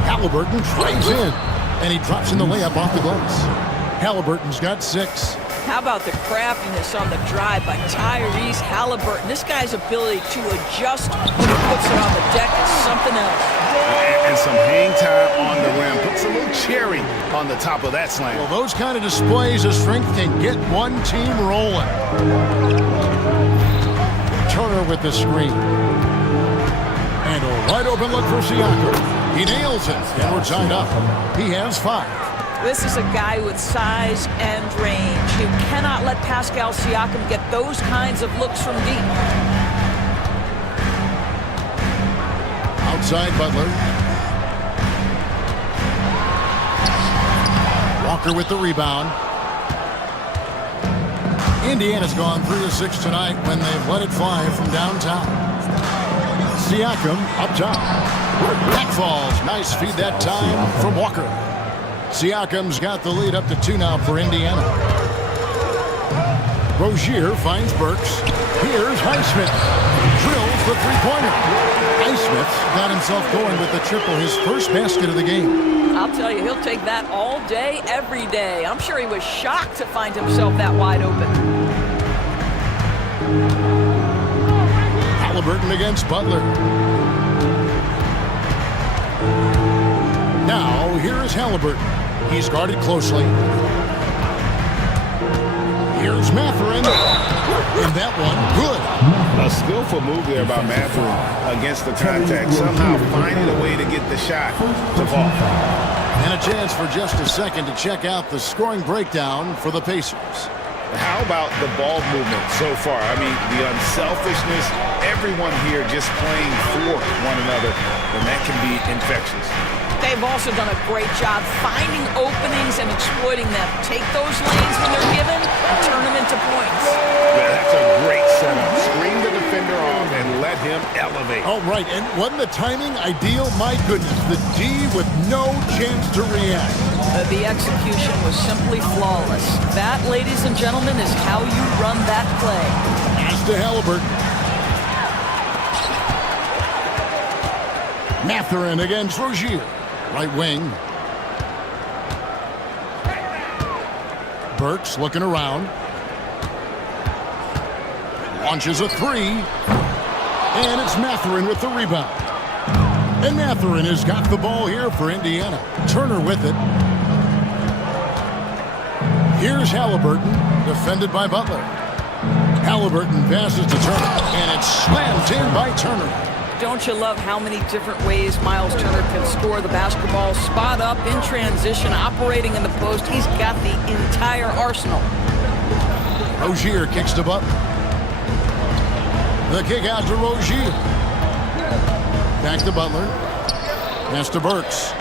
Halliburton tries in, and he drops in the layup off the glass. Halliburton's got 6. How about the craftiness on the drive by Tyrese Halliburton? This guy's ability to adjust when he puts it on the deck is something else. And some hang time on the rim. Puts a little cherry on the top of that slam. Well, those kind of displays of strength can get one team rolling. Turner with the screen. And a wide open look for Siakam. He nails it, and we're tied up. He has 5. This is a guy with size and range. You cannot let Pascal Siakam get those kinds of looks from deep. Outside Butler. Walker with the rebound. Indiana's gone 3 of 6 tonight when they've let it fly from downtown. Siakam up top. Back falls. Nice feed that time from Walker. Siakam's got the lead up to 2 now for Indiana. Rozier finds Burks. Here's Highsmith. Drills the three-pointer. Highsmith's got himself going with the triple, his first basket of the game. I'll tell you, he'll take that all day, every day. I'm sure he was shocked to find himself that wide open. Halliburton against Butler. Now, here is Halliburton. He's guarded closely. Here's Mathurin. And that one, good. A skillful move there by Mathurin against the contact. Somehow finding a way to get the shot to fall. And a chance for just a second to check out the scoring breakdown for the Pacers. How about the ball movement so far? I mean, the unselfishness, everyone here just playing for one another, and that can be infectious. They've also done a great job finding openings and exploiting them. Take those lanes when they're given and turn them into points. Yeah, that's a great setup. Screen the defender off and let him elevate. Oh, right. And wasn't the timing ideal? My goodness, the D with no chance to react. The execution was simply flawless. That, ladies and gentlemen, is how you run that play. Pass to Halliburton. Mathurin against Rozier. Right wing. Burks looking around. Launches a 3. And it's Mathurin with the rebound. And Mathurin has got the ball here for Indiana. Turner with it. Here's Halliburton, defended by Butler. Halliburton passes to Turner, and it's slammed in by Turner. Don't you love how many different ways Miles Turner can score the basketball? Spot up, in transition, operating in the post. He's got the entire arsenal. Rozier kicks to Butler. The kick out to Rozier. Back to Butler. Pass to Burks.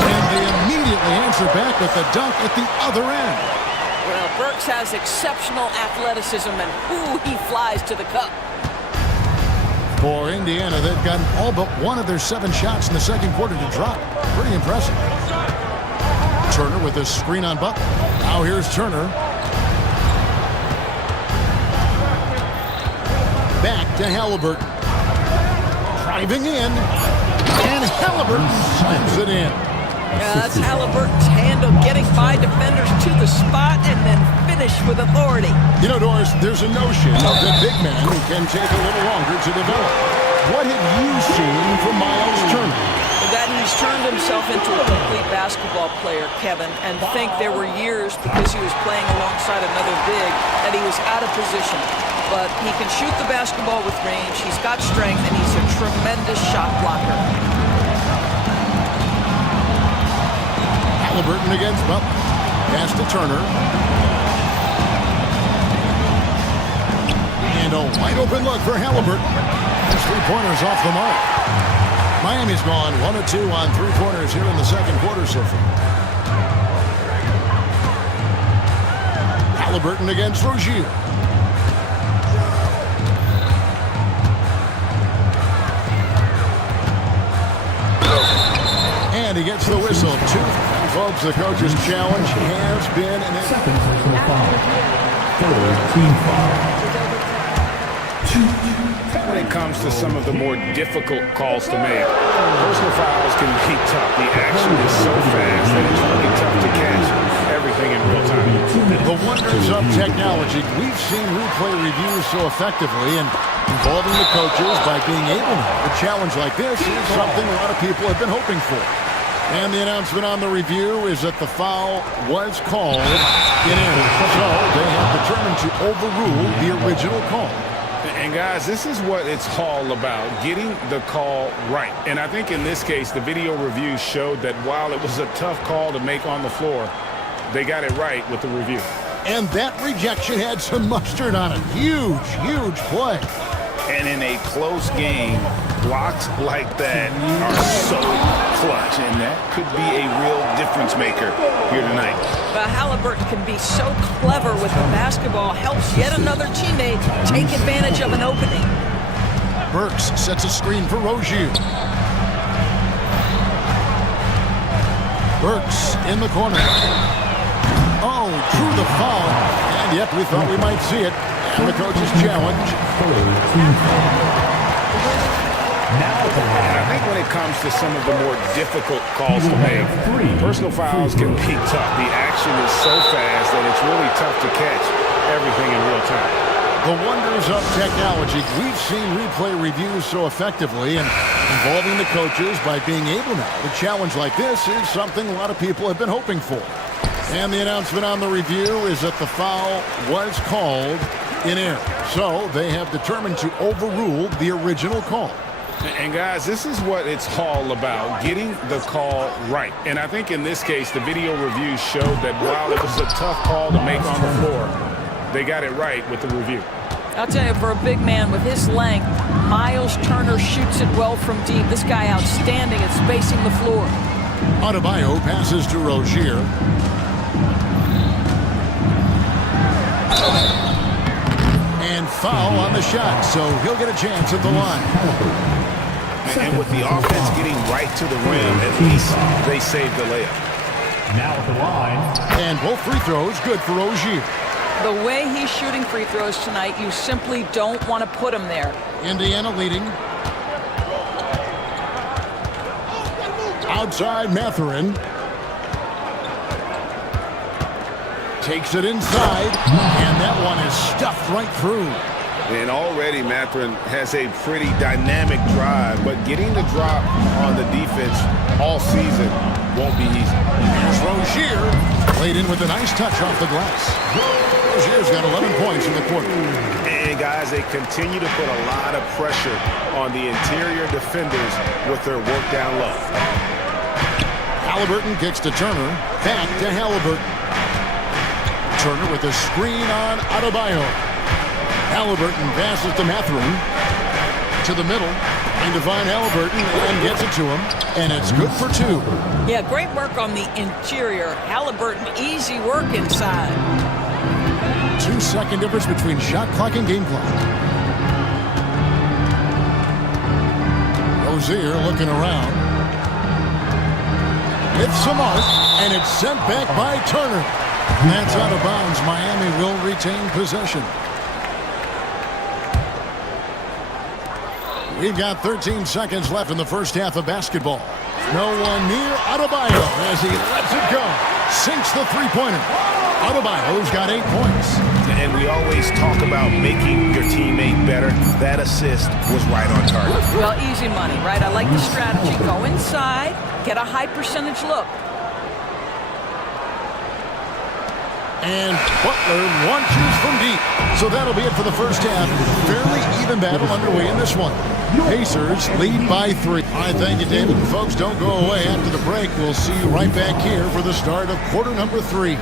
And they immediately answer back with the dunk at the other end. Well, Burks has exceptional athleticism, and ooh, he flies to the cup. For Indiana, they've gotten all but one of their 7 shots in the second quarter to drop. Pretty impressive. Turner with a screen on Butler. Now here's Turner. Back to Halliburton. Driving in. And Halliburton slams it in. Yeah, that's Halliburton's handle, getting by defenders to the spot and then finish with authority. You know, Doris, there's a notion of the big man who can take a little longer to develop. What have you seen from Miles Turner? That he's turned himself into a complete basketball player, Kevin, and think there were years because he was playing alongside another big that he was out of position. But he can shoot the basketball with range, he's got strength, and he's a tremendous shot blocker. Halliburton against Butler. Pass to Turner. And a wide open look for Halliburton. His 3-pointers off the mark. Miami's gone 1 of 2 on 3-pointers here in the second quarter so far. Halliburton against Rozier. And he gets the whistle. 2. Folks, the coach's challenge has been an Second personal foul. Third team foul. When it comes to some of the more difficult calls to make, personal fouls can be tough. The action is so fast that it's really tough to catch everything in real time. The wonders of technology. We've seen replay reviews so effectively, and involving the coaches by being able to have a challenge like this is something a lot of people have been hoping for. And the announcement on the review is that the foul was called in error. So they have determined to overrule the original call. And guys, this is what it's all about, getting the call right. And I think in this case, the video review showed that while it was a tough call to make on the floor, they got it right with the review. And that rejection had some mustard on it. Huge, huge play. And in a close game, blocks like that are so clutch, and that could be a real difference maker here tonight. But Halliburton can be so clever with the basketball, helps yet another teammate take advantage of an opening. Burks sets a screen for Rozier. Burks in the corner. Oh, drew the foul. And yep, we thought we might see it. And the coach's challenge. And I think when it comes to some of the more difficult calls to make, personal fouls can be tough. The action is so fast that it's really tough to catch everything in real time. The wonders of technology. We've seen replay reviews so effectively, and involving the coaches by being able now to challenge like this is something a lot of people have been hoping for. And the announcement on the review is that the foul was called in error. So they have determined to overrule the original call. And guys, this is what it's all about, getting the call right. And I think in this case, the video review showed that while it was a tough call to make on the floor, they got it right with the review. I'll tell you, for a big man with his length, Miles Turner shoots it well from deep. This guy outstanding at spacing the floor. Adebayo passes to Rozier. And foul on the shot, so he'll get a chance at the line. And with the offense getting right to the rim, at least they saved the layup. Now at the line. And both free throws good for Rozier. The way he's shooting free throws tonight, you simply don't want to put him there. Indiana leading. Outside Mathurin. Takes it inside, and that one is stuffed right through. And already Mathurin has a pretty dynamic drive, but getting the drop on the defense all season won't be easy. Here's Rozier, played in with a nice touch off the glass. Rozier's got 11 points in the quarter. And guys, they continue to put a lot of pressure on the interior defenders with their work down low. Halliburton kicks to Turner, back to Halliburton. Turner with a screen on Adebayo. Halliburton passes to Mathurin. To the middle. And Devine Halliburton and gets it to him. And it's good for 2. Yeah, great work on the interior. Halliburton, easy work inside. 2-second difference between shot clock and game clock. Rozier looking around. It's a mark, and it's sent back by Turner. And that's out of bounds. Miami will retain possession. We've got 13 seconds left in the first half of basketball. No one near Adebayo as he lets it go. Sinks the three-pointer. Adebayo's got 8 points. And we always talk about making your teammate better. That assist was right on target. Well, easy money, right? I like the strategy. Go inside, get a high percentage look. And Butler launches from deep. So that'll be it for the first half. Fairly even battle underway in this one. Pacers lead by 3. All right, thank you, David. And folks, don't go away. After the break, we'll see you right back here for the start of quarter number 3.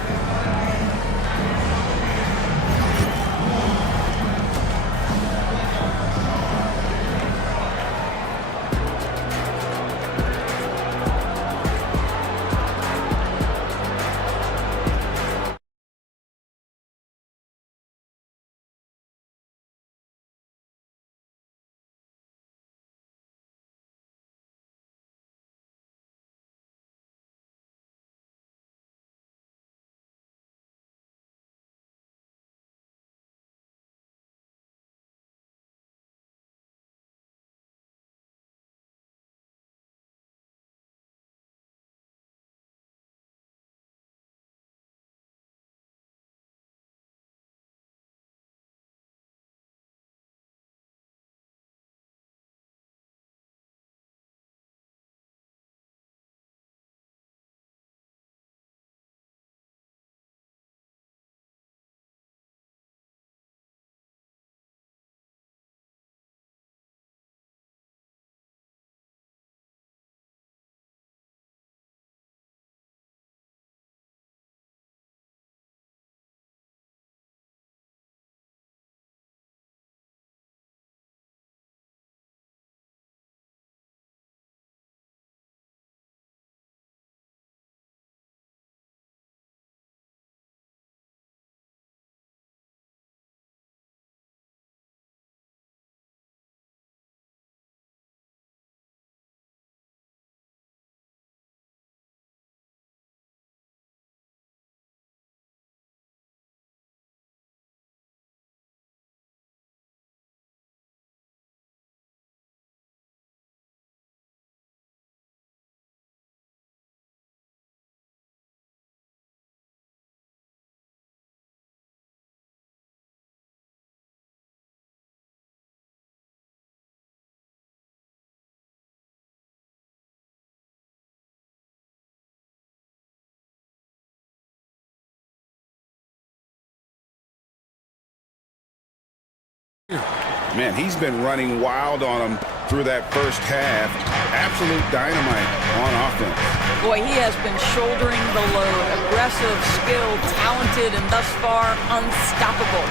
Man, he's been running wild on him through that first half. Absolute dynamite on offense. Boy, he has been shouldering the load. Aggressive, skilled, talented, and thus far unstoppable.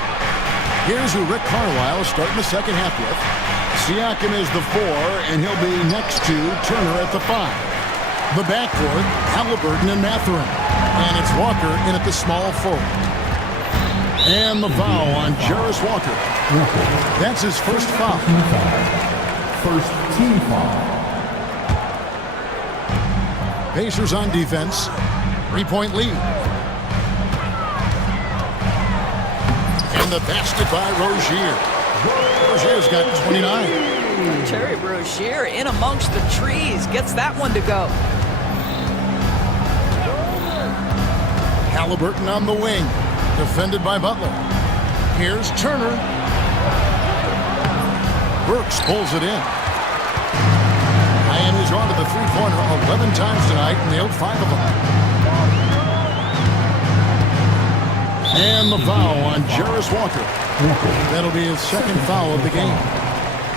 Here's who Rick Carlisle is starting the second half with. Siakam is the 4, and he'll be next to Turner at the 5. The backcourt, Halliburton and Mathurin. And it's Walker in at the small forward. And the foul on Jarris Walker. That's his first foul. First team foul. Pacers on defense. 3-point lead. And the basket by Rozier. Rozier's got 29. Terry Rozier in amongst the trees. Gets that one to go. Halliburton on the wing. Defended by Butler. Here's Turner. Burks pulls it in. Miami's gone to the three-pointer 11 times tonight and nailed 5 of them. And the foul on Jarris Walker. That'll be his second foul of the game.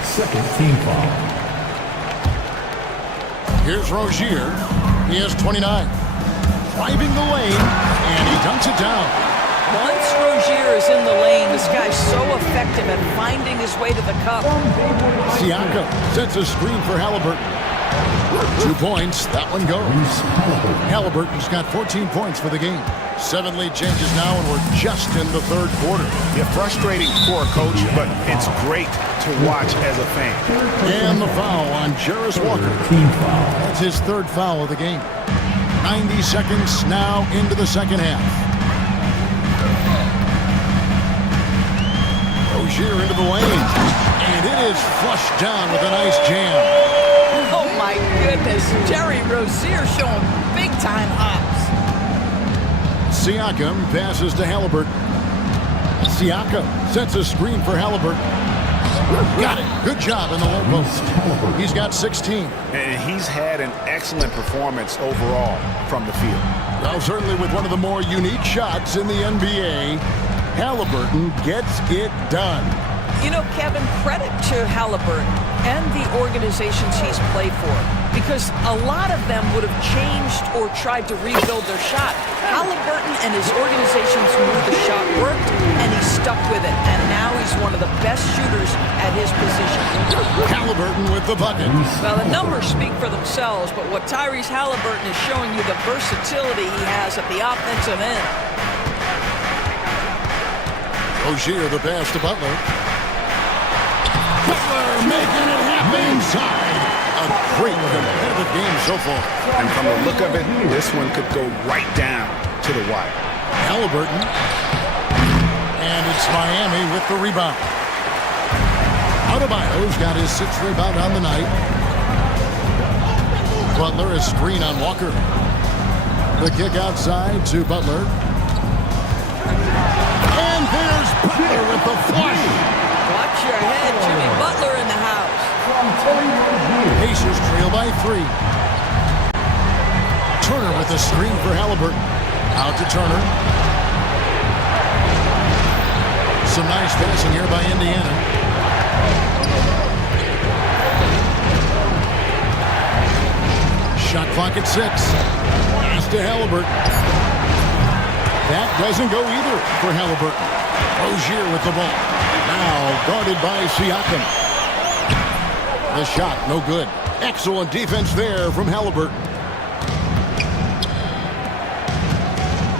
Second team foul. Here's Rozier. He has 29. Driving the lane, and he dunks it down. Once Rozier is in the lane, this guy's so effective at finding his way to the cup. Siakam sets a screen for Halliburton. 2 points. That one goes. Halliburton's got 14 points for the game. 7 lead changes now, and we're just in the third quarter. Yeah, frustrating for a coach, but it's great to watch as a fan. And the foul on Jarris Walker. That's his third foul of the game. 90 seconds now into the second half. Rozier into the lane. And it is flushed down with a nice jam. Oh my goodness, Terry Rozier showing big-time hops. Siakam passes to Halliburton. Siakam sets a screen for Halliburton. Got it. Good job in the low post. He's got 16. And he's had an excellent performance overall from the field. Well, certainly with one of the more unique shots in the NBA, Halliburton gets it done. You know, Kevin, credit to Halliburton and the organizations he's played for, because a lot of them would have changed or tried to rebuild their shot. Halliburton and his organizations knew the shot worked, and he stuck with it. And now he's one of the best shooters at his position. Halliburton with the bucket. Well, the numbers speak for themselves, but what Tyrese Halliburton is showing you the versatility he has at the offensive end. Rozier the pass to Butler. Butler making it happen inside. A great competitive game so far. And from the look of it, this one could go right down to the wire. Halliburton. And it's Miami with the rebound. Adebayo's got his 6th rebound on the night. Butler a screen on Walker. The kick outside to Butler. And there's Butler with the flush. Watch your head, Jimmy Butler in the house. Pacers trail by 3. Turner with a screen for Halliburton. Out to Turner. Some nice passing here by Indiana. Shot clock at 6. Pass to Halliburton. That doesn't go either for Halliburton. Rozier with the ball. Now guarded by Siakam. The shot, no good. Excellent defense there from Halliburton.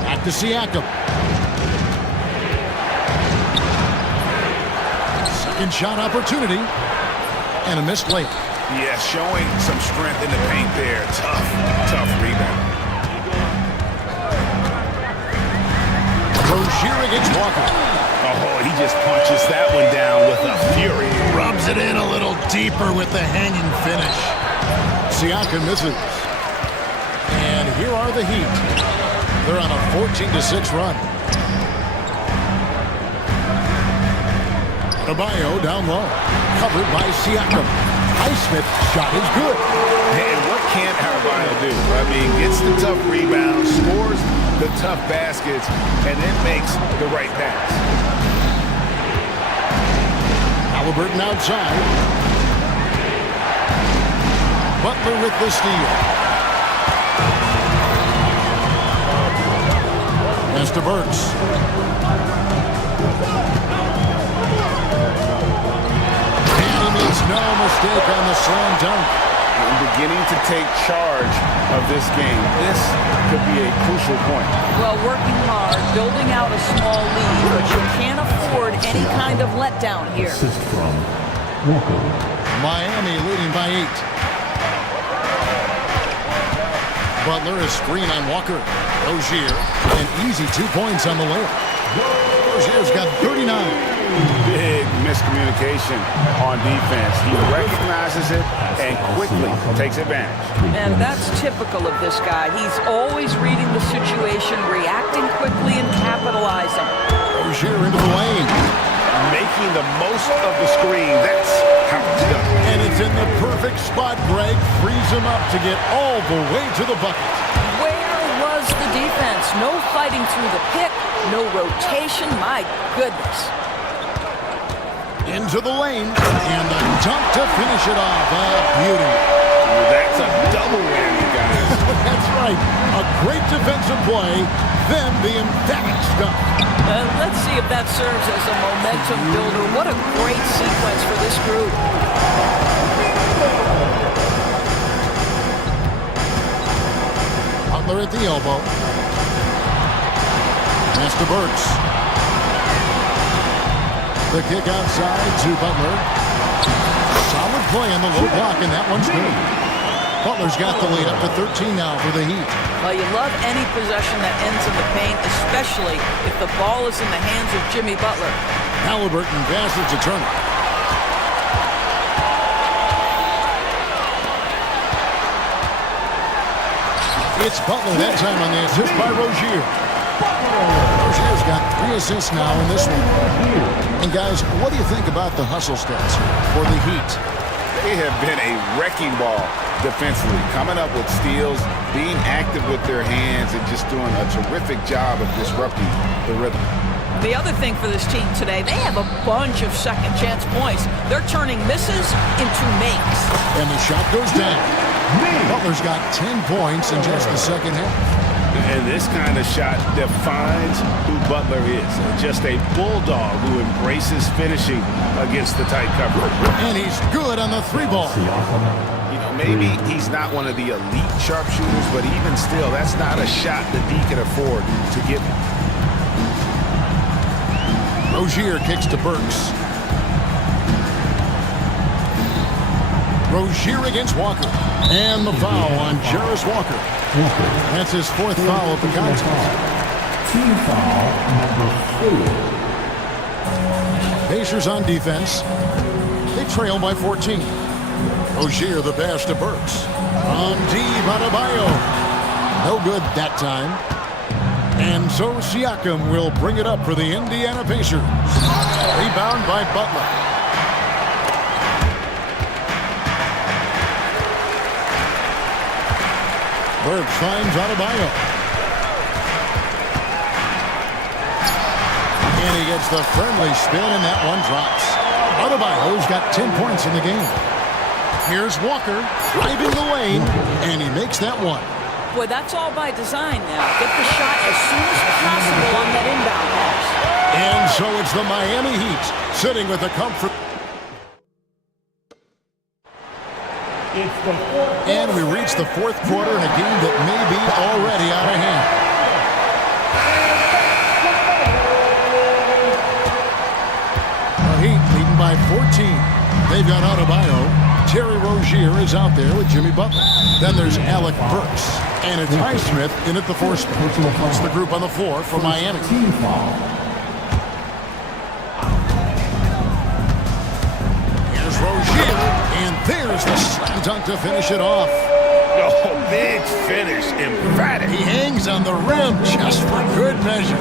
Back to Siakam. Second shot opportunity. And a missed layup. Yeah, showing some strength in the paint there. Tough rebound. Rozier against Walker. Oh, he just punches that one down with a fury. Rubs it in a little deeper with the hanging finish. Siakam misses. And here are the Heat. They're on a 14-6 run. Adebayo down low. Covered by Siakam. Highsmith's shot is good. And what can't Adebayo do? I mean, gets the tough rebound, scores the tough baskets, and then makes the right pass. Halliburton outside. Butler with the steal. Pass to Burks. And he makes no mistake on the slam dunk. And beginning to take charge of this game. This could be a crucial point. Well, working hard, building out a small lead, but you can't afford any kind of letdown here. Assist from Walker. Miami leading by 8. Butler is screen on Walker. Rozier, an easy 2 points on the layup. Rozier's got 39. Big miscommunication on defense. He recognizes it and quickly takes advantage. And that's typical of this guy. He's always reading the situation, reacting quickly, and capitalizing. Rozier into the lane. Making the most of the screen. That's how it's done. And it's in the perfect spot. Greg frees him up to get all the way to the bucket. Where was the defense? No fighting through the pick, no rotation. My goodness. Into the lane, and a dunk to finish it off. A beauty. That's a double whammy, guys. That's right. A great defensive play, then the emphatic stuff. Let's see if that serves as a momentum builder. What a great sequence for this group. Butler at the elbow. Pass to Burks. The kick outside to Butler. Solid play on the low block, and that one's good. Butler's got the lead up to 13 now for the Heat. Well, you love any possession that ends in the paint, especially if the ball is in the hands of Jimmy Butler. Halliburton passes to Turner. It's Butler that time on the assist by Rozier. Rozier's got 3 assists now in this one. And guys, what do you think about the hustle stats for the Heat? They have been a wrecking ball defensively, coming up with steals, being active with their hands, and just doing a terrific job of disrupting the rhythm. The other thing for this team today, they have a bunch of second chance points. They're turning misses into makes. And the shot goes down. Butler's got 10 points in just the second half. And this kind of shot defines who Butler is. Just a bulldog who embraces finishing against the tight cover. And he's good on the 3-ball. You know, maybe he's not one of the elite sharpshooters, but even still, that's not a shot that he can afford to give him. Rozier kicks to Burks. Rozier against Walker. And the foul on Jarris Walker. That's his 4th foul of the contest. Team foul number 4. Pacers on defense. They trail by 14. Rozier the pass to Burks. On deep, Adebayo. No good that time. And so Siakam will bring it up for the Indiana Pacers. Rebound by Butler. Burks finds Adebayo. And he gets the friendly spin, and that one drops. Adebayo's got 10 points in the game. Here's Walker driving the lane, and he makes that one. Boy, that's all by design now. Get the shot as soon as possible on that inbound pass. And so it's the Miami Heat sitting with the comfort. And we reach the 4th quarter in a game that may be already out of hand. The Heat leading by 14. They've got Adebayo. Terry Rozier is out there with Jimmy Butler. Then there's Alec Burks. And it's Highsmith in at the 4 spot. It's the group on the floor for Miami. Team foul. Here's Rozier. And there's the slam dunk to finish it off. Oh, big finish, emphatic. He hangs on the rim just for good measure.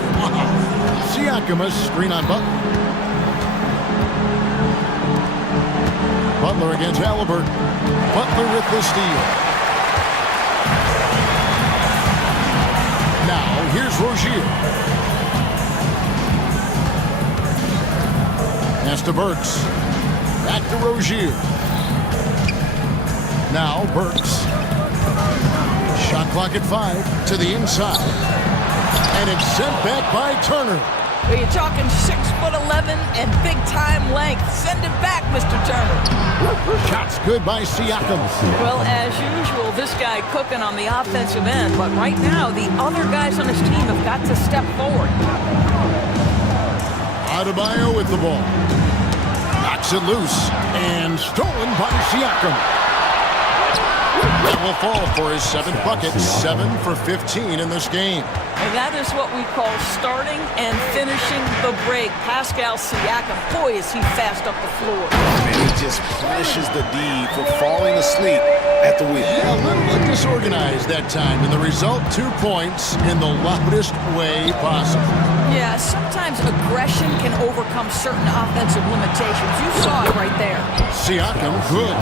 Siakam a screen on Butler. Butler against Halliburton. Butler with the steal. Now here's Rozier. Pass to Burks. Back to Rozier. Now Burks. Shot clock at 5 to the inside. And it's sent back by Turner. Well, you're talking 6'11" and big-time length. Send it back, Mr. Turner. Shots good by Siakam. Well, as usual, this guy cooking on the offensive end. But right now, the other guys on his team have got to step forward. Adebayo with the ball. Knocks it loose. And stolen by Siakam. That will fall for his 7th bucket, 7 for 15 in this game. And that is what we call starting and finishing the break. Pascal Siakam, boy, is he fast up the floor. And he just punishes the D for falling asleep at the wheel. Yeah, a little bit disorganized that time, and the result, 2 points in the loudest way possible. Yeah, sometimes aggression can overcome certain offensive limitations. You saw it right there. Siakam, good.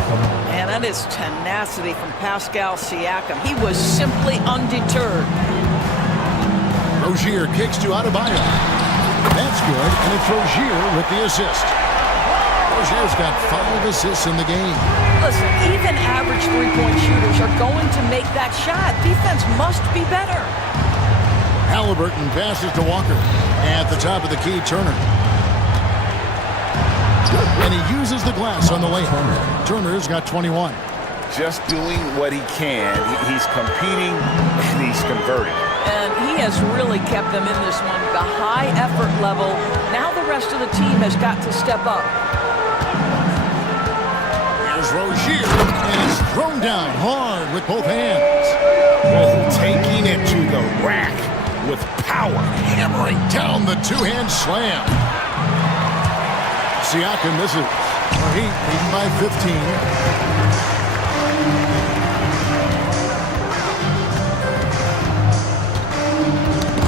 Man, that is tenacity from Pascal Siakam. He was simply undeterred. Rozier kicks to Adebayo. That's good, and it's Rozier with the assist. Rozier's got 5 assists in the game. Listen, even average three-point shooters are going to make that shot. Defense must be better. Halliburton passes to Walker. At the top of the key, Turner. And he uses the glass on the layup. Turner's got 21. just doing what he can. He's competing and he's converting. And he has really kept them in this one. The high effort level. Now the rest of the team has got to step up. Here's Rozier, and he's thrown down hard with both hands. Oh, taking it to the rack with power. Hammering down the two-hand slam. Siakam misses. Heat leading by 15.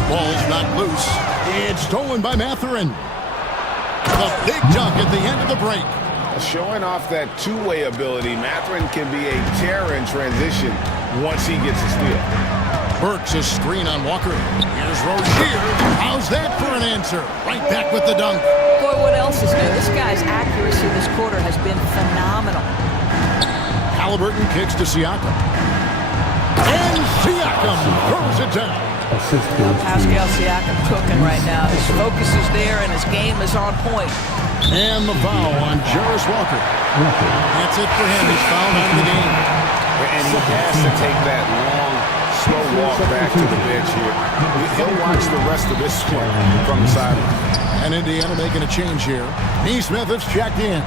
Ball's not loose. It's stolen by Mathurin. The big dunk at the end of the break. Showing off that two-way ability, Mathurin can be a terror in transition once he gets a steal. Burks a screen on Walker. Here's Rozier. How's that for an answer? Right back with the dunk. Boy, what else is new? This guy's accuracy this quarter has been phenomenal. Halliburton kicks to Siakam. And Siakam throws it down. Pascal Siakam cooking right now. His focus is there and his game is on point. And the foul on Jarris Walker. That's it for him. He's fouled out of the game. And he has to take that long, slow walk back to the bench here. He'll watch the rest of this one from the sideline. And Indiana making a change here. Neesmith is checked in.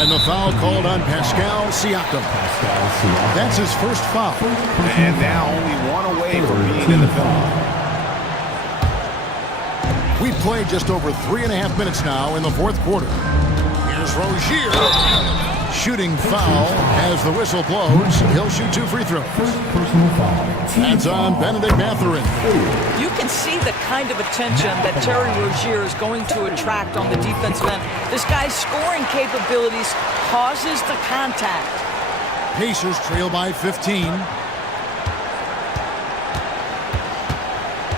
And the foul called on Pascal Siakam. That's his first foul. And now only one away from being in the penalty. We've played just over 3.5 minutes now in the fourth quarter. Here's Rozier. Shooting foul as the whistle blows. He'll shoot 2 free throws. That's on Benedict Mathurin. You can see the kind of attention that Terry Rozier is going to attract on the defensive end. This guy's scoring capabilities causes the contact. Pacers trail by 15.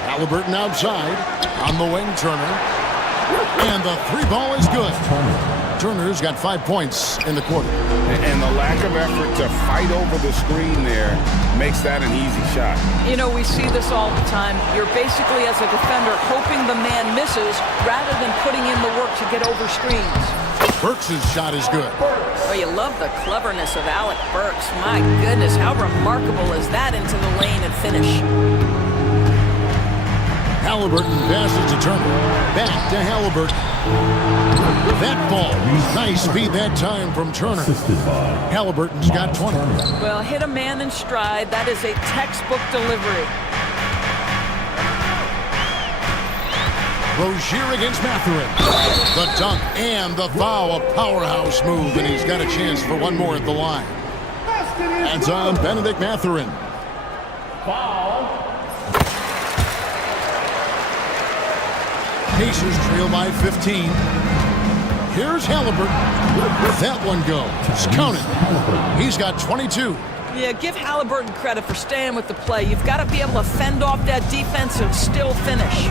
Halliburton outside. On the wing, Turner. And the three ball is good. Turner's got 5 points in the quarter. And the lack of effort to fight over the screen there makes that an easy shot. You know, we see this all the time. You're basically, as a defender, hoping the man misses rather than putting in the work to get over screens. Burks' shot is good. Well, you love the cleverness of Alec Burks. My goodness, how remarkable is that into the lane and finish? Halliburton passes to Turner. Back to Halliburton. That ball. Nice speed that time from Turner. Halliburton's got 20. Well, hit a man in stride. That is a textbook delivery. Rozier against Mathurin. The dunk and the foul. A powerhouse move, and he's got a chance for one more at the line. That's on Benedict Mathurin. Foul. Pacers trail by 15. Here's Halliburton. That one goes. Counted. He's got 22. Yeah, give Halliburton credit for staying with the play. You've got to be able to fend off that defense and still finish.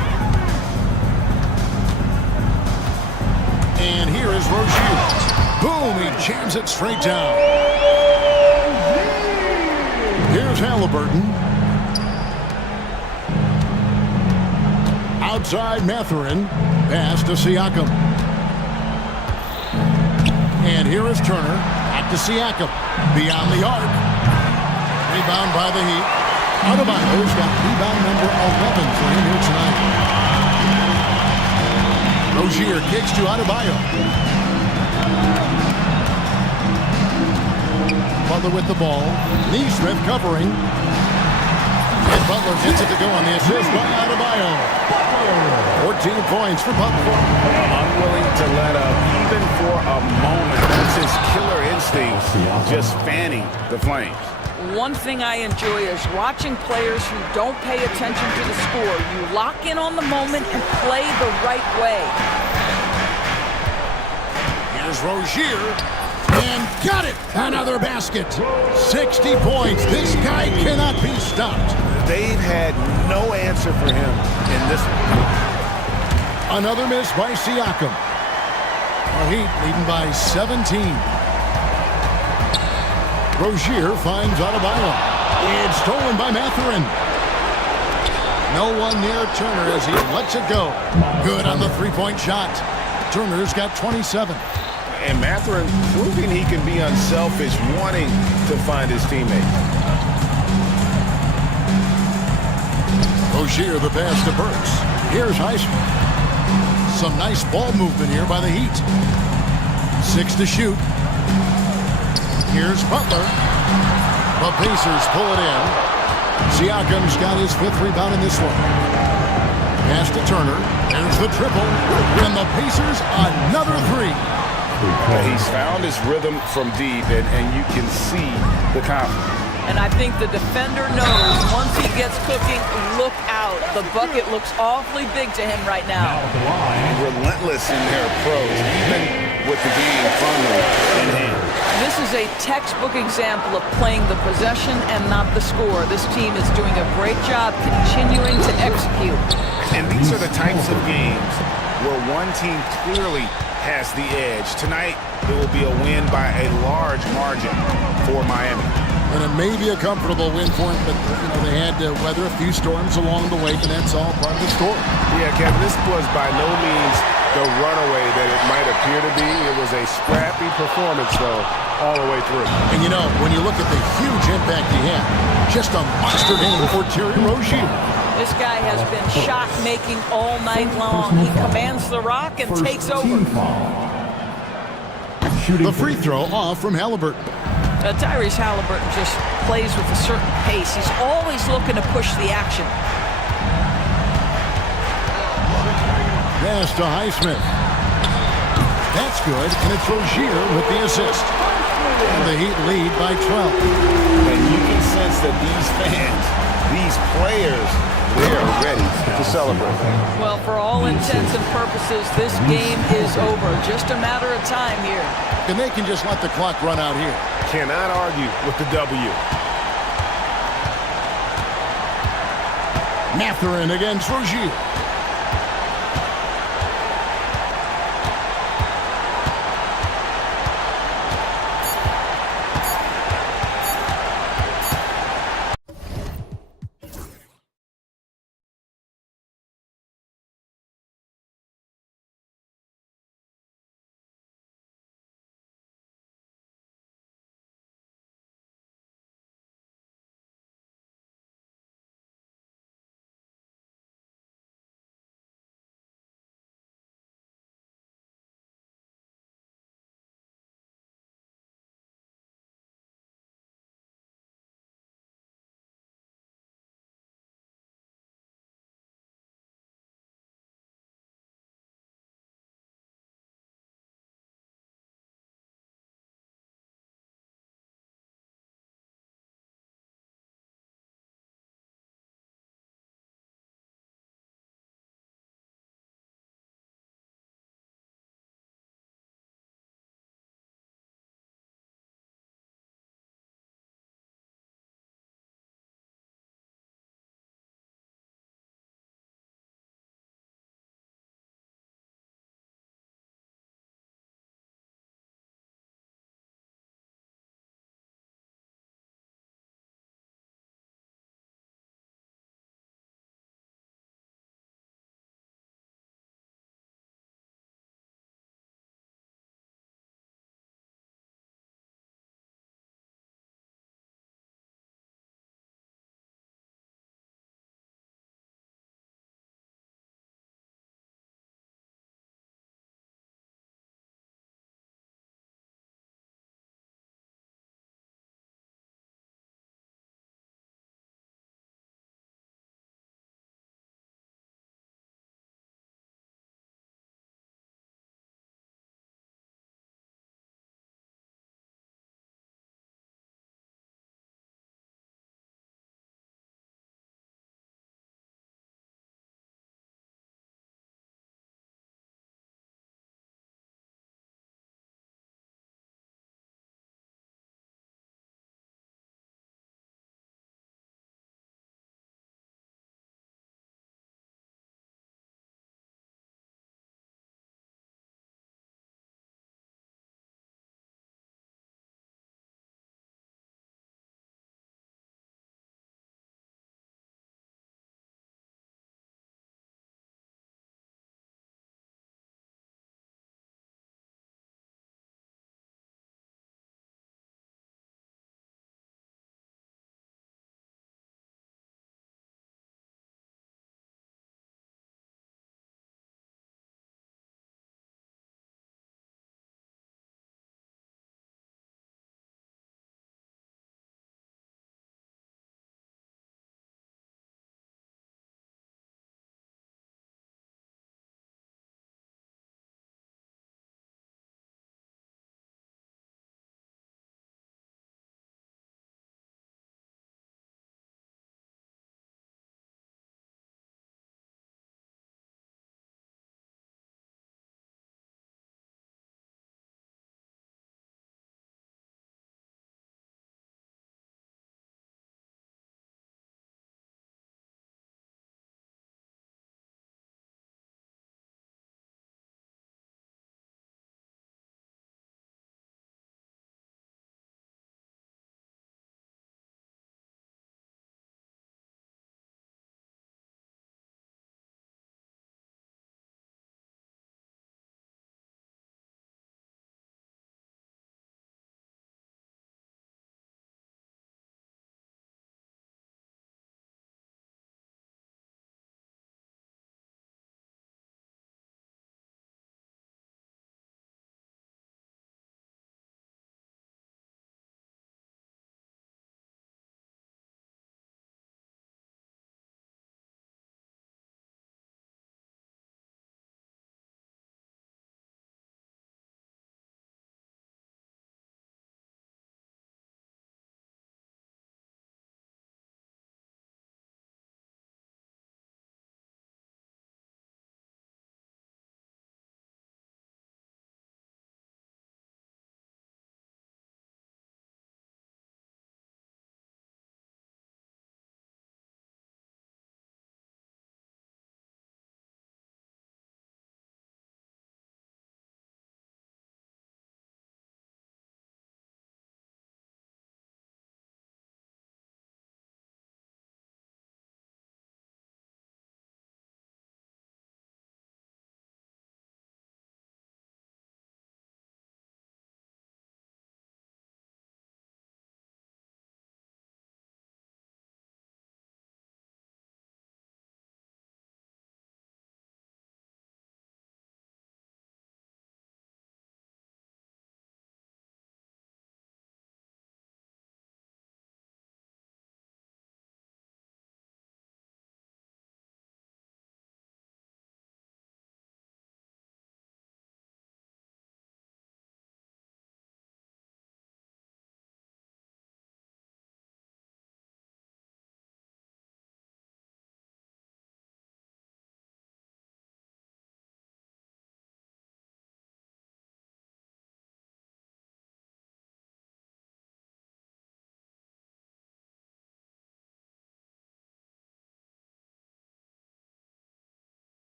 And here is Rozier. Boom, he jams it straight down. Here's Halliburton. Outside Mathurin. Pass to Siakam. And here is Turner. Back to Siakam. Beyond the arc. Rebound by the Heat. Adebayo's got rebound number 11 for him here tonight. Rozier kicks to Adebayo. Butler with the ball. Neesmith covering. And Butler gets it to go on the assist by Adebayo. 14 points for Butler. Unwilling to let up even for a moment. That's his killer instinct, just fanning the flames. One thing I enjoy is watching players who don't pay attention to the score. You lock in on the moment and play the right way. Here's Rozier. And got it! Another basket. 60 points. This guy cannot be stopped. They've had no answer for him in this one. Another miss by Siakam. Our Heat leading by 17. Rozier finds Adebayo. It's stolen by Mathurin. No one near Turner as he lets it go. Good on the three-point shot. Turner's got 27. And Mathurin proving he can be unselfish, wanting to find his teammates. Rozier the pass to Burks. Here's Heisman. Some nice ball movement here by the Heat. 6 to shoot. Here's Butler. The Pacers pull it in. Siakam's got his 5th rebound in this one. Pass to Turner. There's the triple. And the Pacers another 3. He's found his rhythm from deep, and you can see the confidence. And I think the defender knows once he gets cooking, look out. The bucket looks awfully big to him right now. Relentless in their approach, even with the game firmly in hand. This is a textbook example of playing the possession and not the score. This team is doing a great job continuing to execute. And these are the types of games where one team clearly has the edge. Tonight, it will be a win by a large margin for Miami. And it may be a comfortable win for them, but they had to weather a few storms along the way, and that's all part of the story. Yeah, Kevin, this was by no means the runaway that it might appear to be. It was a scrappy performance, though, all the way through. And when you look at the huge impact he had, just a monster game for Terry Rozier. This guy has been shot-making all night long. He commands the rock and takes over. The free throw off from Halliburton. Tyrese Halliburton just plays with a certain pace. He's always looking to push the action. Pass to Highsmith. That's good, and it's Rozier with the assist. And the Heat lead by 12. And you can sense that these fans, these players, they're ready to celebrate. Well, for all intents and purposes, this game is over. Just a matter of time here. And they can just let the clock run out here. Cannot argue with the W. Mathurin against Rozier.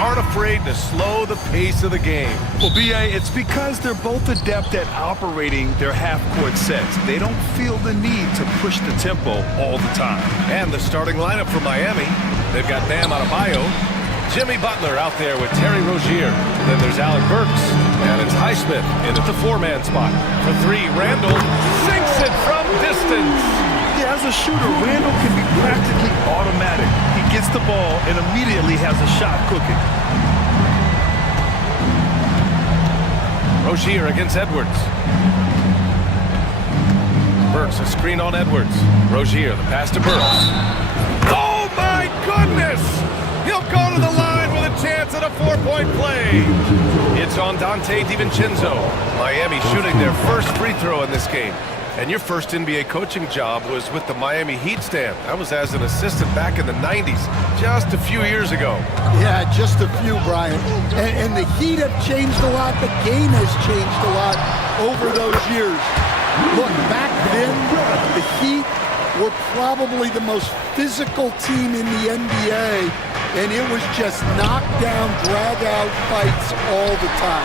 aren't afraid to slow the pace of the game. Well, B.A., it's because they're both adept at operating their half-court sets. They don't feel the need to push the tempo all the time. And the starting lineup for Miami, they've got Bam Adebayo, Jimmy Butler out there with Terry Rozier. Then there's Alec Burks, and it's Highsmith in at the four-man spot. For three, Randall sinks it from distance. Yeah, as a shooter, Randall can be practically automatic. He gets the ball and immediately has a shot cooking. Rozier against Edwards. Burks, a screen on Edwards. Rozier, the pass to Burks. Oh my goodness! He'll go to the line with a chance at a four-point play. It's on Dante DiVincenzo. Miami shooting their first free throw in this game. And your first NBA coaching job was with the Miami Heat stand. That was as an assistant back in the 90s, just a few years ago. Yeah, just a few, Brian. And the Heat have changed a lot. The game has changed a lot over those years. Look, back then, the Heat were probably the most physical team in the NBA, and it was just knockdown, drag-out fights all the time.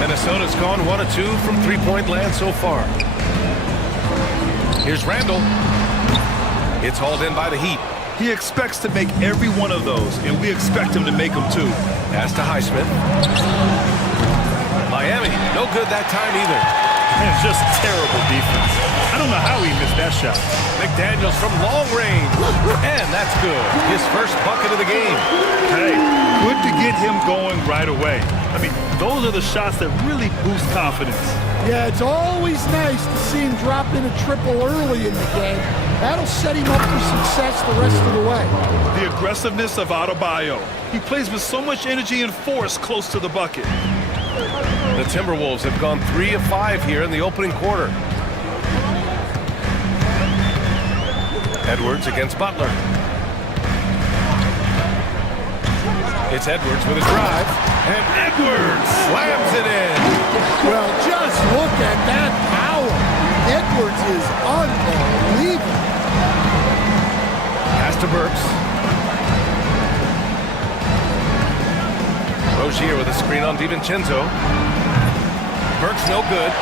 Minnesota's gone 1 of 2 from three-point land so far. Here's Randall. It's hauled in by the Heat. He expects to make every one of those, and we expect him to make them too. Pass to Highsmith. Miami, no good that time either. And just terrible defense. I don't know how he missed that shot. McDaniels from long range. And that's good. His first bucket of the game. Hey, good to get him going right away. I mean, those are the shots that really boost confidence. Yeah, it's always nice to see him drop in a triple early in the game. That'll set him up for success the rest of the way. The aggressiveness of Adebayo. He plays with so much energy and force close to the bucket. The Timberwolves have gone 3 of 5 here in the opening quarter. Edwards against Butler. It's Edwards with a drive, and Edwards slams it in. Well, just look at that power. Edwards is unbelievable. Pass to Burks. Rozier with a screen on DiVincenzo. Burks no good.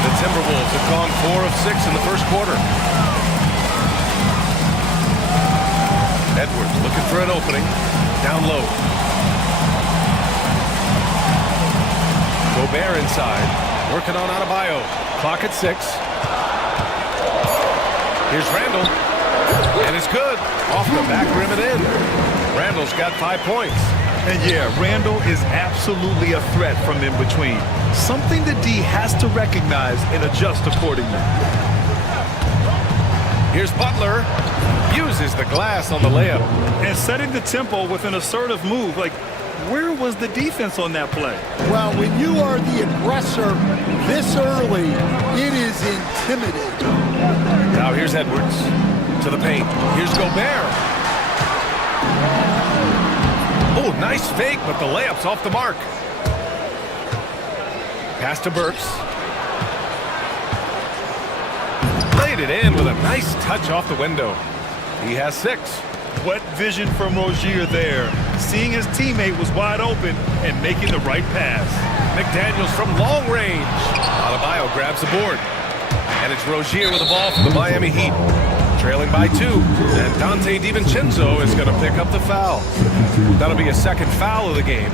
The Timberwolves have gone 4 of 6 in the first quarter. Edwards looking for an opening. Down low. Gobert inside. Working on Adebayo. Clock at 6. Here's Randall. And it's good. Off the back rim and in. Randall's got 5 points. And yeah, Randall is absolutely a threat from in between. Something that D has to recognize and adjust accordingly. Here's Butler. Uses the glass on the layup. And setting the tempo with an assertive move. Like, where was the defense on that play? Well, when you are the aggressor this early, it is intimidating. Now here's Edwards to the paint. Here's Gobert. Oh, nice fake, but the layup's off the mark. Pass to Burks. Laid it in with a nice touch off the window. He has 6. What vision from Rozier there. Seeing his teammate was wide open and making the right pass. McDaniels from long range. Adebayo grabs the board. And it's Rozier with the ball for the Miami Heat. Trailing by 2. And Dante DiVincenzo is going to pick up the foul. That'll be a second foul of the game.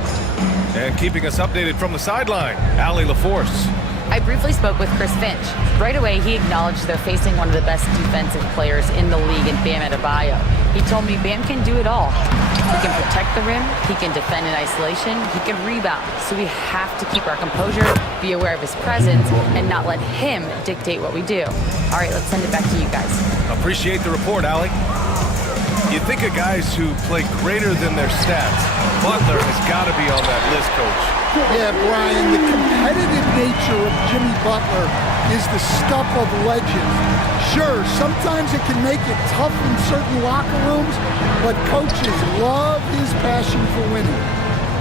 And keeping us updated from the sideline, Allie LaForce. I briefly spoke with Chris Finch. Right away, he acknowledged they're facing one of the best defensive players in the league in Bam Adebayo. He told me Bam can do it all. He can protect the rim, he can defend in isolation, he can rebound. So we have to keep our composure, be aware of his presence, and not let him dictate what we do. All right, let's send it back to you guys. Appreciate the report, Allie. You think of guys who play greater than their stats. Butler has got to be on that list, Coach. Yeah, Brian, the competitive nature of Jimmy Butler is the stuff of legends. Sure, sometimes it can make it tough in certain locker rooms, but coaches love his passion for winning.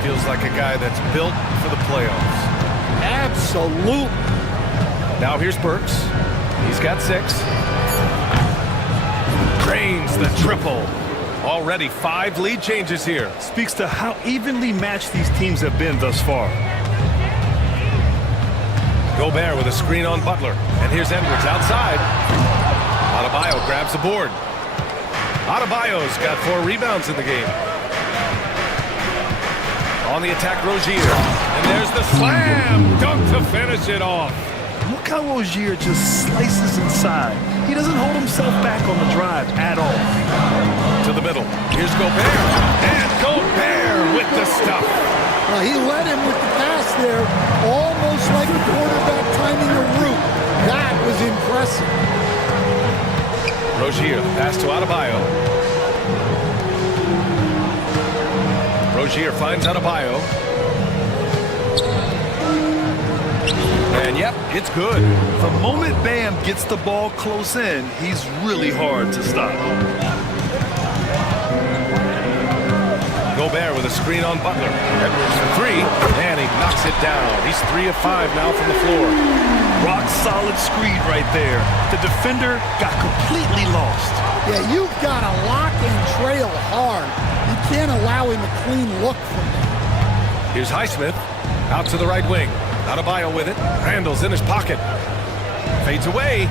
Feels like a guy that's built for the playoffs. Absolutely. Now here's Burks. He's got 6. Drains the triple. Already 5 lead changes here. Speaks to how evenly matched these teams have been thus far. Gobert with a screen on Butler. And here's Edwards outside. Adebayo grabs the board. Adebayo's got 4 rebounds in the game. On the attack, Rozier. And there's the slam dunk to finish it off. Look how Rozier just slices inside. He doesn't hold himself back on the drive at all. To the middle. Here's Gobert. And Gobert with the stuff. He led him with the pass there, almost like a quarterback timing a route. That was impressive. Rozier, pass to Adebayo. Rozier finds Adebayo. And yep, it's good. The moment Bam gets the ball close in, he's really hard to stop. Gobert with a screen on Butler. Edwards for 3, and he knocks it down. He's 3 of 5 now from the floor. Rock solid screen right there. The defender got completely lost. Yeah, you've got to lock and trail hard. You can't allow him a clean look from there. Here's Highsmith out to the right wing. Adebayo with it. Randall's in his pocket. Fades away.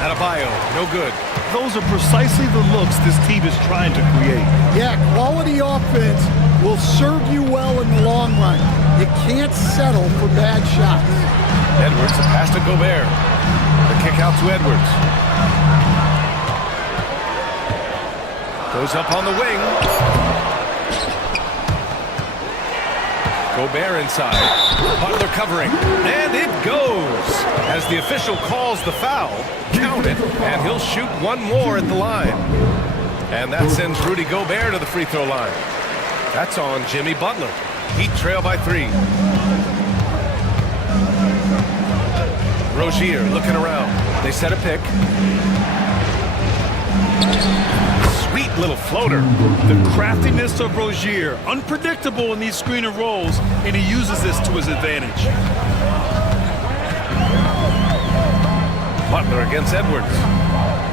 Adebayo, no good. Those are precisely the looks this team is trying to create. Yeah, quality offense will serve you well in the long run. You can't settle for bad shots. Edwards, the pass to Gobert. The kick out to Edwards. Goes up on the wing. Gobert inside. Butler covering. And it goes. As the official calls the foul, count it, and he'll shoot 1 more at the line. And that sends Rudy Gobert to the free throw line. That's on Jimmy Butler. Heat trail by 3. Rozier looking around. They set a pick. Sweet little floater. The craftiness of Rozier, unpredictable in these screen and rolls, and he uses this to his advantage. Butler against Edwards.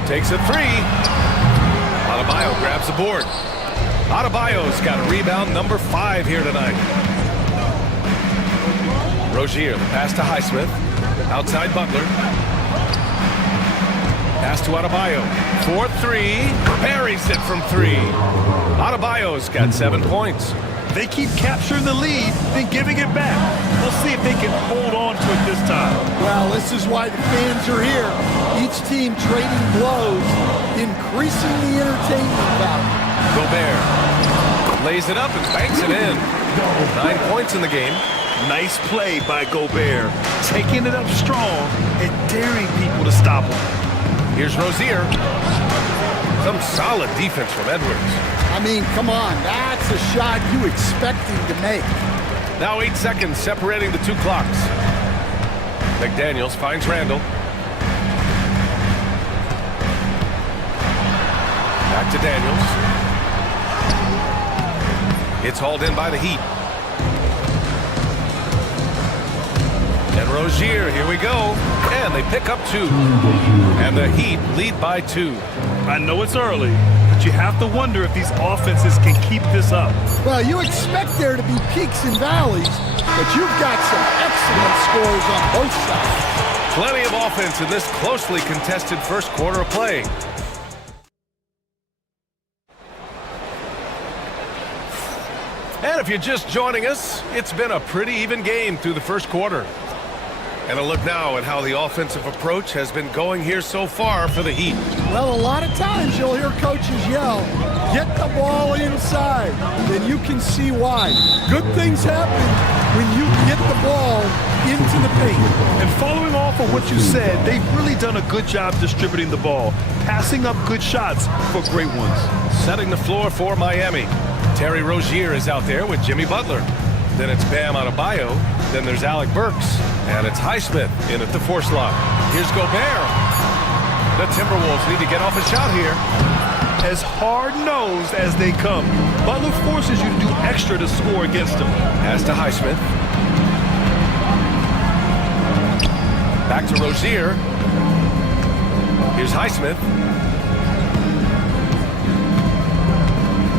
Takes a 3. Adebayo grabs the board. Adebayo's got a rebound number 5 here tonight. Rozier, the pass to Highsmith. Outside Butler. Pass to Adebayo. 4-3. Buries it from 3. Adebayo's got 7 points. They keep capturing the lead, then giving it back. We'll see if they can hold on to it this time. Well, this is why the fans are here. Each team trading blows, increasing the entertainment value. Gobert lays it up and banks it in. 9 points in the game. Nice play by Gobert, taking it up strong and daring people to stop him. Here's Rozier. Some solid defense from Edwards. I mean, come on, that's a shot you expect him to make. Now 8 seconds separating the 2 clocks. McDaniels finds Randall. Back to Daniels. It's hauled in by the Heat. And Rozier, here we go. And they pick up 2. And the Heat lead by 2. I know it's early, but you have to wonder if these offenses can keep this up. Well, you expect there to be peaks and valleys, but you've got some excellent scores on both sides. Plenty of offense in this closely contested first quarter of play. And if you're just joining us, it's been a pretty even game through the first quarter. And a look now at how the offensive approach has been going here so far for the Heat. Well, a lot of times you'll hear coaches yell, get the ball inside. Then you can see why. Good things happen when you get the ball into the paint. And following off of what you said, they've really done a good job distributing the ball, passing up good shots for great ones. Setting the floor for Miami. Terry Rozier is out there with Jimmy Butler. Then it's Bam Adebayo. Then there's Alec Burks. And it's Highsmith in at the 4 slot. Here's Gobert. The Timberwolves need to get off a shot here. As hard-nosed as they come, Butler forces you to do extra to score against him. Pass to Highsmith. Back to Rozier. Here's Highsmith.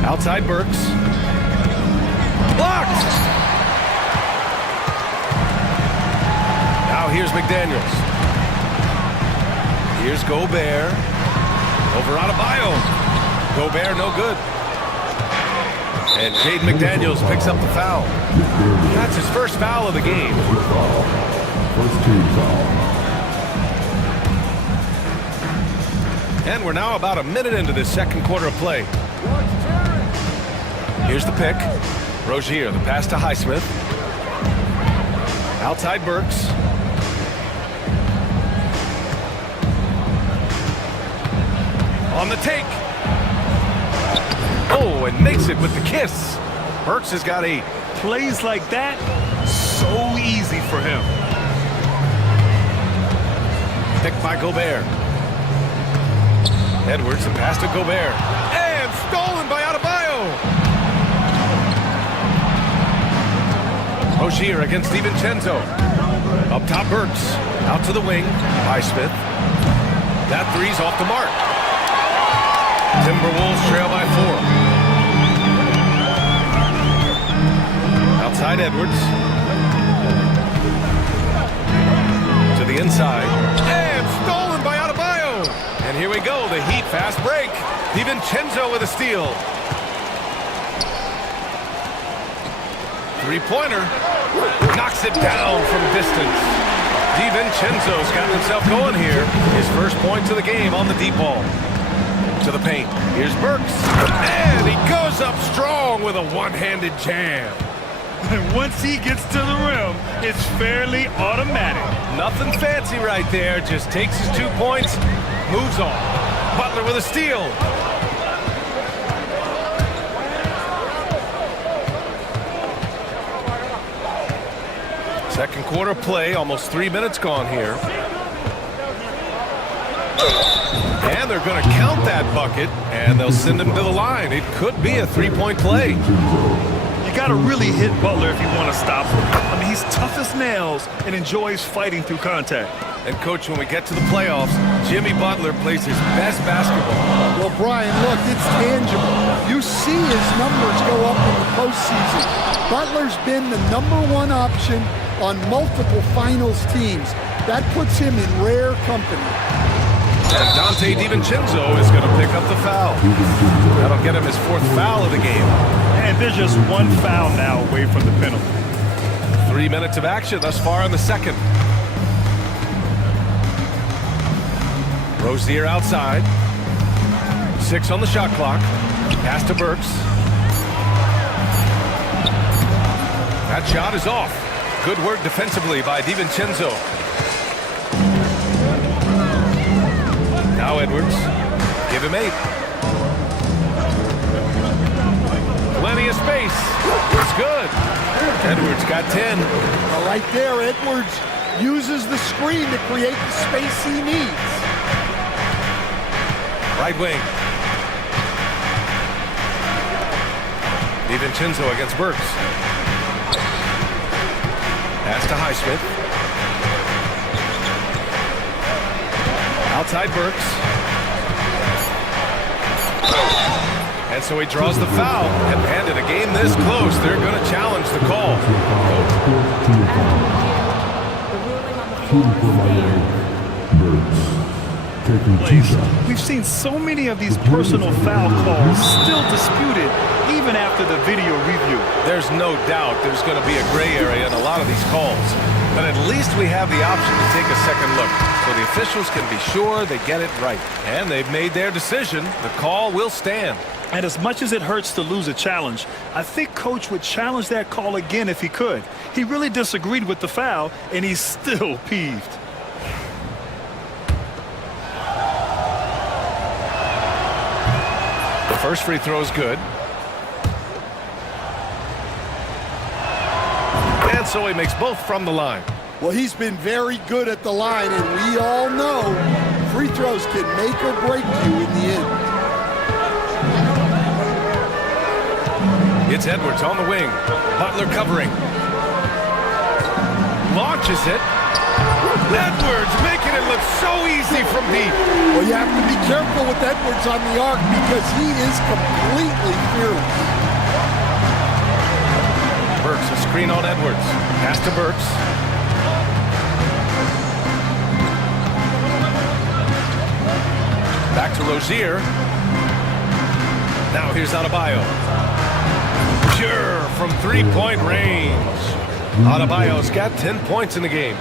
Outside Burks. Blocked! Now here's McDaniels. Here's Gobert. Over Adebayo. Gobert no good. And Jaden McDaniels picks up the foul. That's his first foul of the game. First team foul. And we're now about a minute into this second quarter of play. Here's the pick. Rozier, the pass to Highsmith. Outside Burks. On the take. Oh, and makes it with the kiss. Burks has got 8. Plays like that, so easy for him. Picked by Gobert. Edwards, the pass to Gobert. And stolen by Adebayo. Rozier against DiVincenzo. Up top Burks. Out to the wing. Highsmith. That three's off the mark. Timberwolves trail by 4. Outside Edwards. To the inside. And stolen by Adebayo. And here we go, the Heat fast break. DiVincenzo with a steal. Three-pointer. Knocks it down from distance. DiVincenzo's gotten himself going here. His first points of the game on the deep ball. To the paint. Here's Burks. And he goes up strong with a one-handed jam. And once he gets to the rim, it's fairly automatic. Nothing fancy right there. Just takes his 2 points, moves on. Butler with a steal. Second quarter play, almost 3 minutes gone here. And they're going to count that bucket, and they'll send him to the line. It could be a three-point play. You got to really hit Butler if you want to stop him. I mean, he's tough as nails and enjoys fighting through contact. And, Coach, when we get to the playoffs, Jimmy Butler plays his best basketball. Well, Brian, look, it's tangible. You see his numbers go up in the postseason. Butler's been the #1 option on multiple finals teams. That puts him in rare company. And Dante DiVincenzo is going to pick up the foul. That'll get him his 4th foul of the game. And they're just 1 foul now away from the penalty. 3 minutes of action thus far in the second. Rozier outside. 6 on the shot clock. Pass to Burks. That shot is off. Good work defensively by DiVincenzo. Now Edwards. Give him 8. Plenty of space. It's good. Edwards got 10. Well, right there, Edwards uses the screen to create the space he needs. Right wing. DiVincenzo against Burks. Pass to Highsmith. Outside Burks. And so he draws the foul. And in a game this close, they're going to challenge the call. We've seen so many of these personal foul calls still disputed even after the video review. There's no doubt there's going to be a gray area in a lot of these calls. But at least we have the option to take a second look, so the officials can be sure they get it right. And they've made their decision. The call will stand. And as much as it hurts to lose a challenge, I think Coach would challenge that call again if he could. He really disagreed with the foul, and he's still peeved. The first free throw is good. And so he makes both from the line. Well, he's been very good at the line, and we all know free throws can make or break you in the end. It's Edwards on the wing. Butler covering. Launches it. Edwards making it look so easy from deep. Well, you have to be careful with Edwards on the arc because he is completely fearless. Burks, a screen on Edwards. Pass to Burks. Back to Rozier. Now here's Adebayo. Pure from three-point range. Adebayo's got 10 points in the game.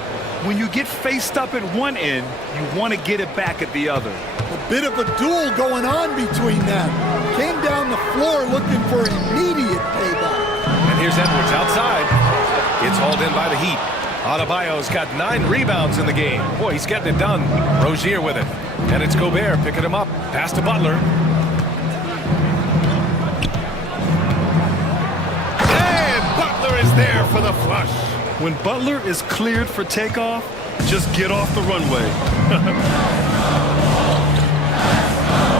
When you get faced up at one end, you want to get it back at the other. A bit of a duel going on between them. Came down the floor looking for immediate payback. And here's Edwards outside. It's hauled in by the Heat. Adebayo's got 9 rebounds in the game. Boy, he's getting it done. Rozier with it. And it's Gobert picking him up. Pass to Butler. And Butler is there for the flush. When Butler is cleared for takeoff, just get off the runway.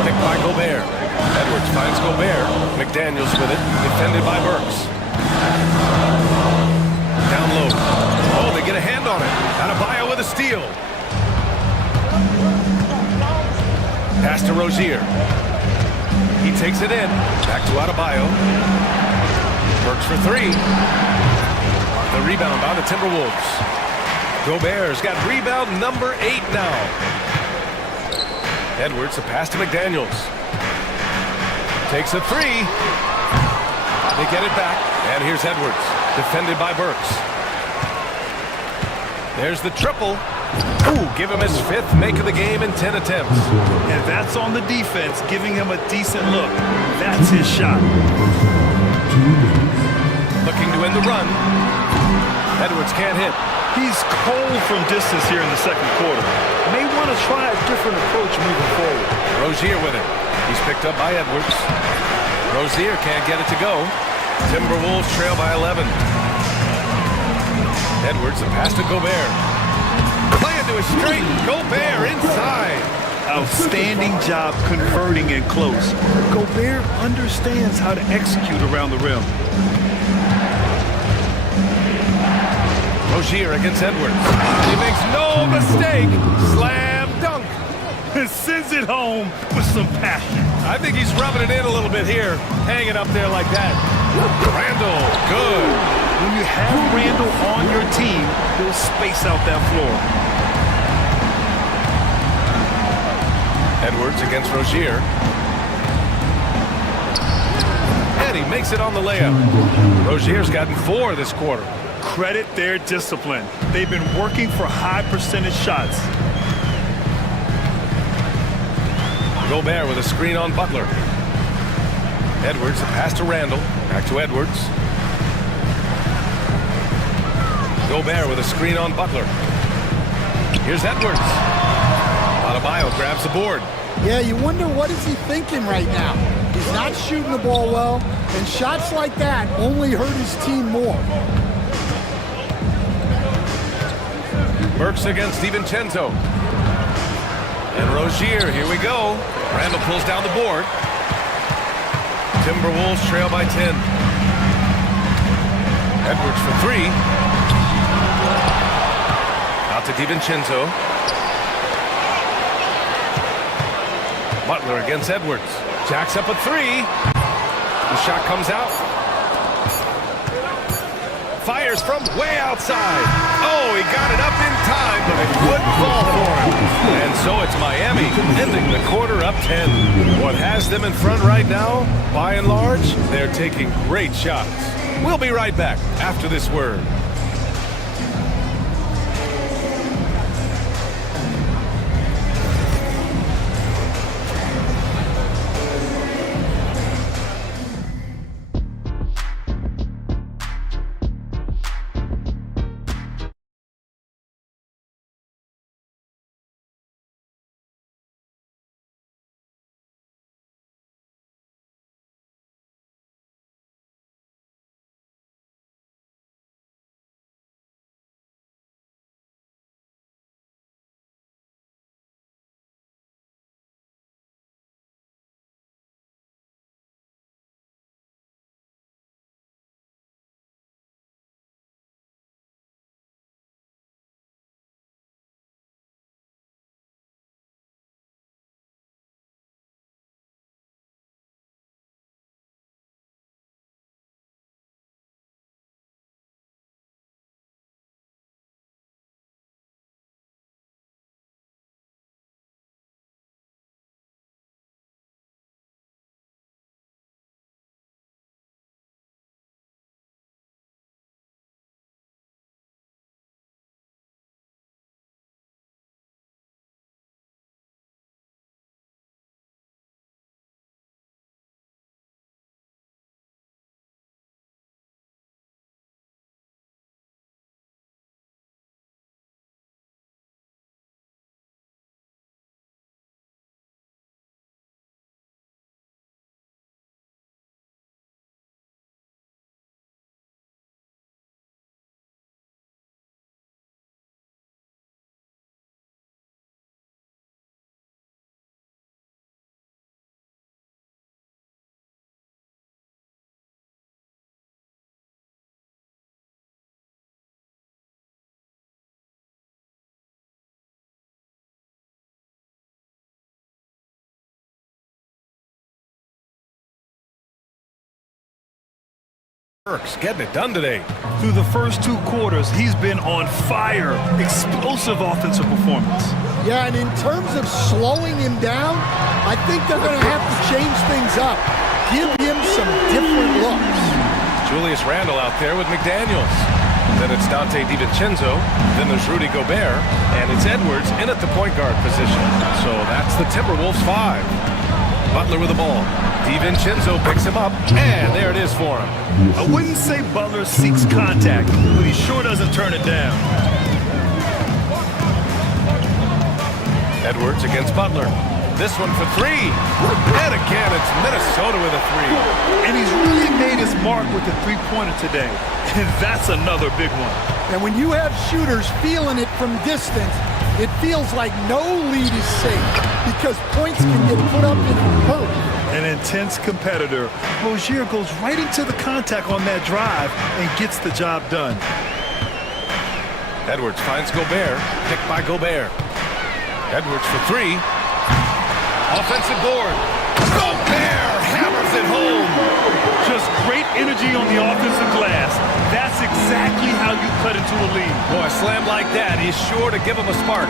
Picked by Gobert. Edwards finds Gobert. McDaniels with it. Defended by Burks. Down low. Oh, they get a hand on it. Adebayo with a steal. Pass to Rozier. He takes it in. Back to Adebayo. Burks for 3. The rebound by the Timberwolves. Gobert's got rebound number 8 now. Edwards, a pass to McDaniels. Takes a 3. They get it back. And here's Edwards, defended by Burks. There's the triple. Ooh, give him his 5th make of the game in 10 attempts. And that's on the defense, giving him a decent look. That's his shot. Looking to end the run. Edwards can't hit. He's cold from distance here in the second quarter. May want to try a different approach moving forward. Rozier with it. He's picked up by Edwards. Rozier can't get it to go. Timberwolves trail by 11. Edwards, a pass to Gobert. Play into a straight. Gobert inside. Outstanding job converting in close. Gobert understands how to execute around the rim. Rozier against Edwards. He makes no mistake. Slam dunk. Sends it home with some passion. I think he's rubbing it in a little bit here. Hanging up there like that. Randall, good. When you have Randall on your team, he'll space out that floor. Edwards against Rozier. And he makes it on the layup. Rozier's gotten 4 this quarter. Credit their discipline. They've been working for high percentage shots. Gobert with a screen on Butler. Edwards, a pass to Randall. Back to Edwards. Gobert with a screen on Butler. Here's Edwards. Adebayo grabs the board. Yeah, you wonder what is he thinking right now. He's not shooting the ball well, and shots like that only hurt his team more. Burks against DiVincenzo. And Rozier, here we go. Randall pulls down the board. Timberwolves trail by 10. Edwards for 3. Out to DiVincenzo. Butler against Edwards. Jacks up a 3. The shot comes out. Fires from way outside. Oh, he got it up in time, but it wouldn't fall for him. And so it's Miami ending the quarter up 10. What has them in front right now, by and large, they're taking great shots. We'll be right back after this word. Burks getting it done today. Through the first 2 quarters, he's been on fire. Explosive offensive performance. Yeah, and in terms of slowing him down, I think they're going to have to change things up. Give him some different looks. Julius Randle out there with McDaniels. Then it's Dante DiVincenzo. Then there's Rudy Gobert. And it's Edwards in at the point guard position. So that's the Timberwolves 5. Butler with the ball. DiVincenzo picks him up, and there it is for him. I wouldn't say Butler seeks contact, but he sure doesn't turn it down. Edwards against Butler. This one for 3. And again, it's Minnesota with a 3. And he's really made his mark with the three-pointer today. And that's another big one. And when you have shooters feeling it from distance, it feels like no lead is safe because points can get put up in a hurry. An intense competitor, Rozier goes right into the contact on that drive and gets the job done. Edwards finds Gobert, picked by Gobert. Edwards for 3. Offensive board. Gobert hammers it home. Just great energy on the offensive glass. That's exactly how you cut into a lead. Boy, a slam like that, he's sure to give him a spark.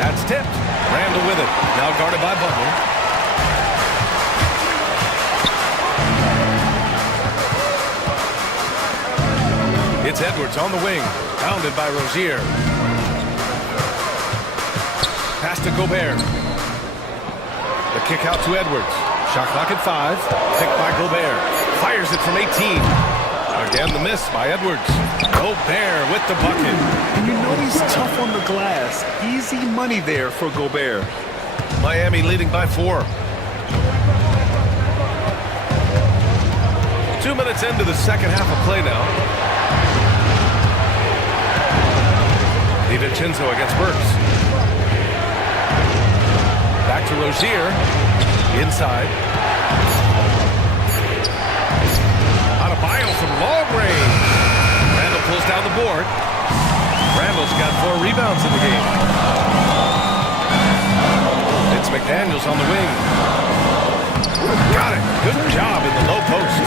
That's tipped. Randle with it. Now guarded by Butler. It's Edwards on the wing, bounded by Rozier. Pass to Gobert. The kick out to Edwards. Shot clock at 5. Picked by Gobert. Fires it from 18. Again, the miss by Edwards. Gobert with the bucket. And you know he's tough on the glass. Easy money there for Gobert. Miami leading by 4. 2 minutes into the second half of play now. DiVincenzo against Burks. Back to Rozier. Inside. Adebayo from long range. Randle pulls down the board. Randle's got 4 rebounds in the game. It's McDaniels on the wing. Got it. Good job in the low post.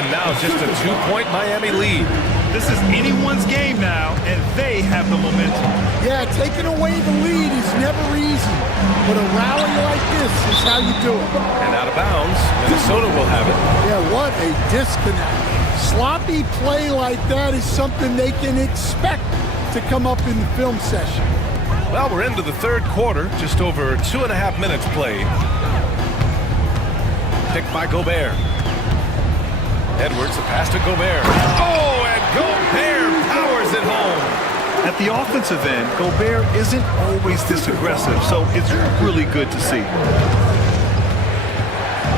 And now just a 2-point Miami lead. This is anyone's game now, and they have the momentum. Yeah, taking away the lead is never easy, but a rally like this is how you do it. And out of bounds, Minnesota will have it. Yeah, what a disconnect. Sloppy play like that is something they can expect to come up in the film session. Well, we're into the third quarter, just over 2.5 minutes played. Picked by Gobert. Edwards, the pass to Gobert. Oh, and Gobert powers it home. At the offensive end, Gobert isn't always this aggressive, so it's really good to see.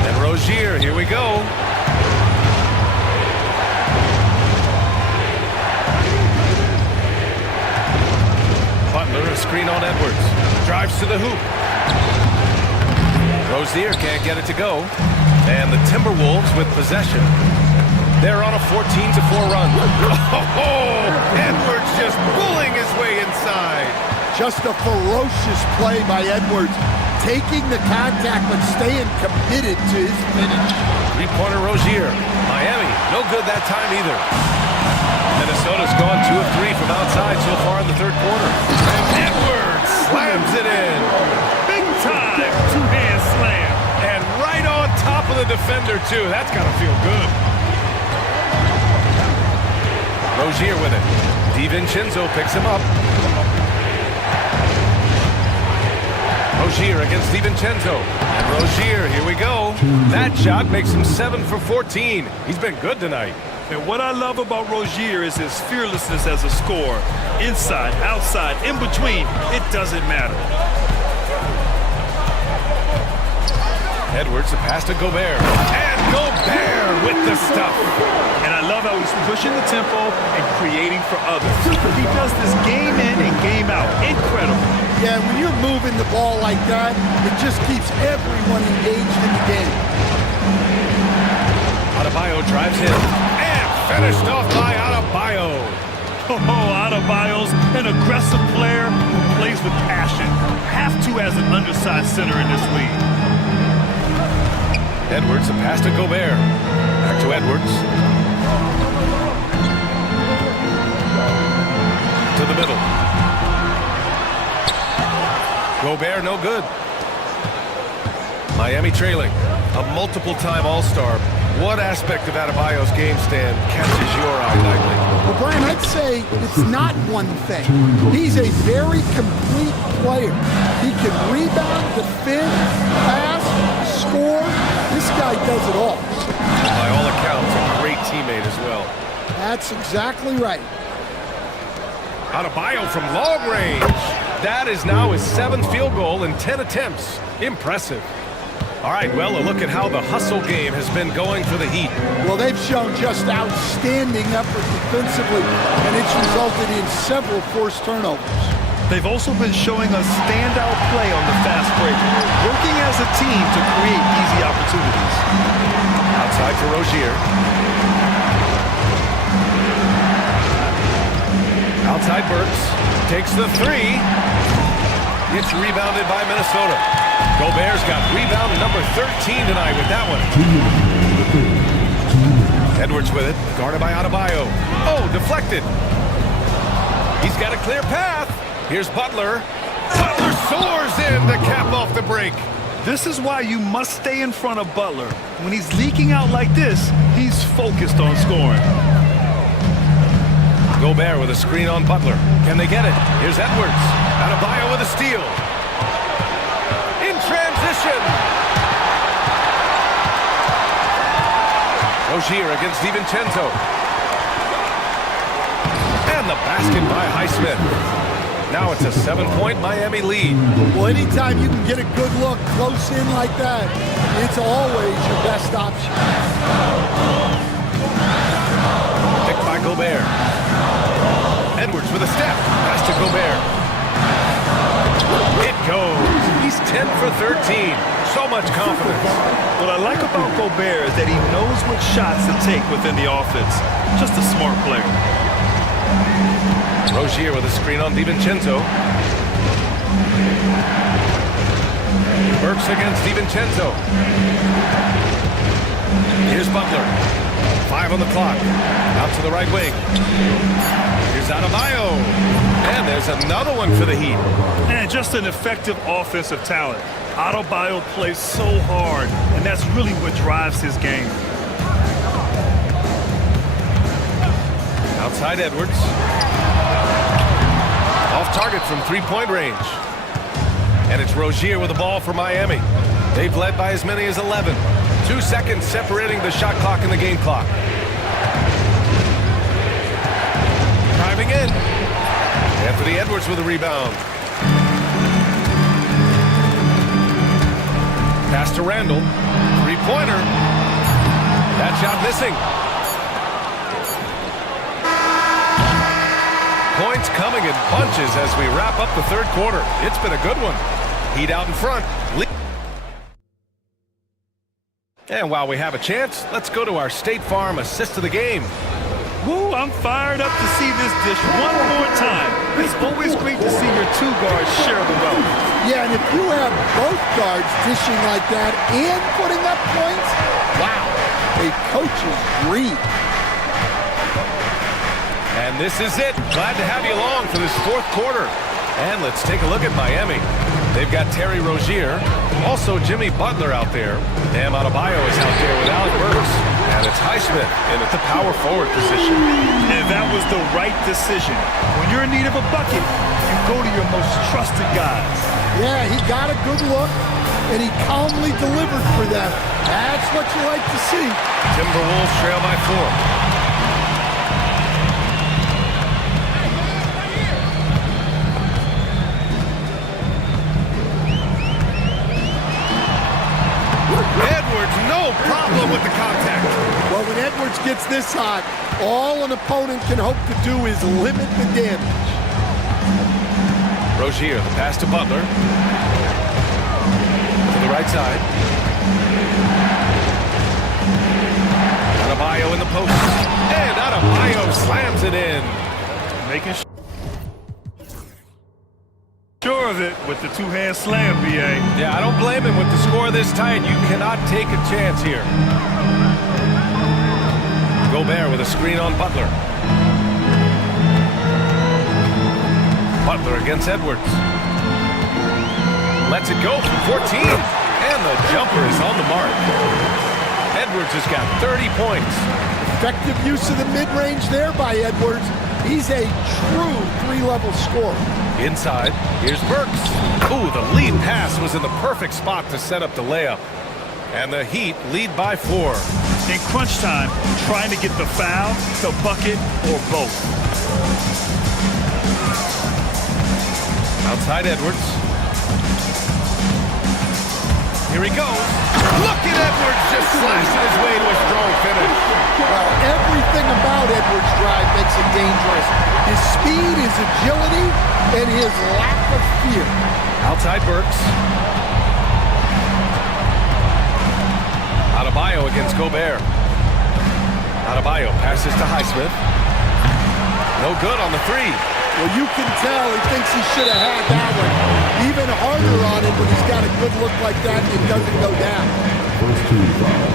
And Rozier, here we go. Butler, a screen on Edwards. Drives to the hoop. Rozier can't get it to go. And the Timberwolves with possession. They're on a 14-4 run. Oh, Edwards just bullying his way inside. Just a ferocious play by Edwards. Taking the contact, but staying committed to his finish. 3-pointer Rozier. Miami, no good that time either. Minnesota's gone 2 of 3 from outside so far in the third quarter. And Edwards slams it in. Big time two-hand slam. And right on top of the defender, too. That's got to feel good. Rozier with it. DiVincenzo picks him up. Rozier against DiVincenzo. And Rozier, here we go. That shot makes him 7 for 14. He's been good tonight. And what I love about Rozier is his fearlessness as a scorer. Inside, outside, in between, it doesn't matter. Edwards, the pass to Gobert. And Gobert with the stuff. And I love how he's pushing the tempo and creating for others. He does this game in and game out. Incredible. Yeah, when you're moving the ball like that, it just keeps everyone engaged in the game. Adebayo drives in. And finished off by Adebayo. Oh, Adebayo's an aggressive player who plays with passion. Have to as an undersized center in this league. Edwards, a pass to Gobert. Back to Edwards. Gobert, no good. Miami trailing. A multiple-time All-Star. What aspect of Adebayo's game stand catches your eye, Nightly? Well, Brian, I'd say it's not one thing. He's a very complete player. He can rebound, defend, pass, score. This guy does it all. By all accounts, a great teammate as well. That's exactly right. Adebayo from long range. That is now his 7th field goal in 10 attempts. Impressive. All right, well, a look at how the hustle game has been going for the Heat. Well, they've shown just outstanding effort defensively, and it's resulted in several forced turnovers. They've also been showing a standout play on the fast break, working as a team to create easy opportunities. Outside for Rozier. Outside Burks. Takes the 3. It's rebounded by Minnesota. Gobert's got rebound number 13 tonight with that one. Edwards with it, guarded by Adebayo. Oh, deflected. He's got a clear path. Here's Butler. Butler soars in to cap off the break. This is why you must stay in front of Butler. When he's leaking out like this, he's focused on scoring. Gobert with a screen on Butler. Can they get it? Here's Edwards. Adebayo with a steal. In transition. Rozier against DiVincenzo. And the basket by Highsmith. Now it's a 7-point Miami lead. Well, anytime you can get a good look close in like that, it's always your best option. Picked by Gobert. Edwards with a step. Pass to Gobert. It goes. He's 10 for 13. So much confidence. What I like about Gobert is that he knows what shots to take within the offense. Just a smart player. Rozier with a screen on DiVincenzo. Burks against DiVincenzo. Here's Butler. 5 on the clock. Out to the right wing. Here's Adebayo. And there's another one for the Heat. And just an effective offensive talent. Adebayo plays so hard, and that's really what drives his game. Outside Edwards. Off target from 3-point range. And it's Rozier with the ball for Miami. They've led by as many as 11. 2 seconds separating the shot clock and the game clock. Driving in. Anthony Edwards with a rebound. Pass to Randall. 3-pointer. That shot missing. Points coming in bunches as we wrap up the third quarter. It's been a good one. Heat out in front. And while we have a chance, let's go to our State Farm assist of the game. Woo, I'm fired up to see this dish one more time. It's always great to see your 2 guards share the wealth. Yeah, and if you have both guards dishing like that and putting up points, wow, a coach's dream. And this is it. Glad to have you along for this fourth quarter. And let's take a look at Miami. They've got Terry Rozier, also Jimmy Butler out there. Bam Adebayo is out there with Alec Burks. And it's Highsmith in at the power forward position. And that was the right decision. When you're in need of a bucket, you go to your most trusted guys. Yeah, he got a good look, and he calmly delivered for them. That's what you like to see. Timberwolves trail by 4. Edwards, no problem with the contact. Well, when Edwards gets this hot, all an opponent can hope to do is limit the damage. Rozier, the pass to Butler. To the right side. Adebayo in the post. And Adebayo slams it in. Making sure of it with the 2-hand slam, B.A. Yeah, I don't blame him with the score this tight. You cannot take a chance here. Gobert with a screen on Butler. Butler against Edwards. Lets it go from 14. And the jumper is on the mark. Edwards has got 30 points. Effective use of the mid-range there by Edwards. He's a true three-level scorer. Inside, here's Burks. Ooh, the lead pass was in the perfect spot to set up the layup. And the Heat lead by 4. In crunch time, trying to get the foul, the bucket, or both. Outside Edwards. Here he goes. Look at Edwards just slashing his way to a strong finish. Well, everything about Edwards' drive makes it dangerous. His speed, his agility, and his lack of fear. Outside Burks. Adebayo against Gobert. Adebayo passes to Highsmith. No good on the 3. Well, you can tell he thinks he should have had that one. Even harder on him when he's got a good look like that and it doesn't go down. First team foul.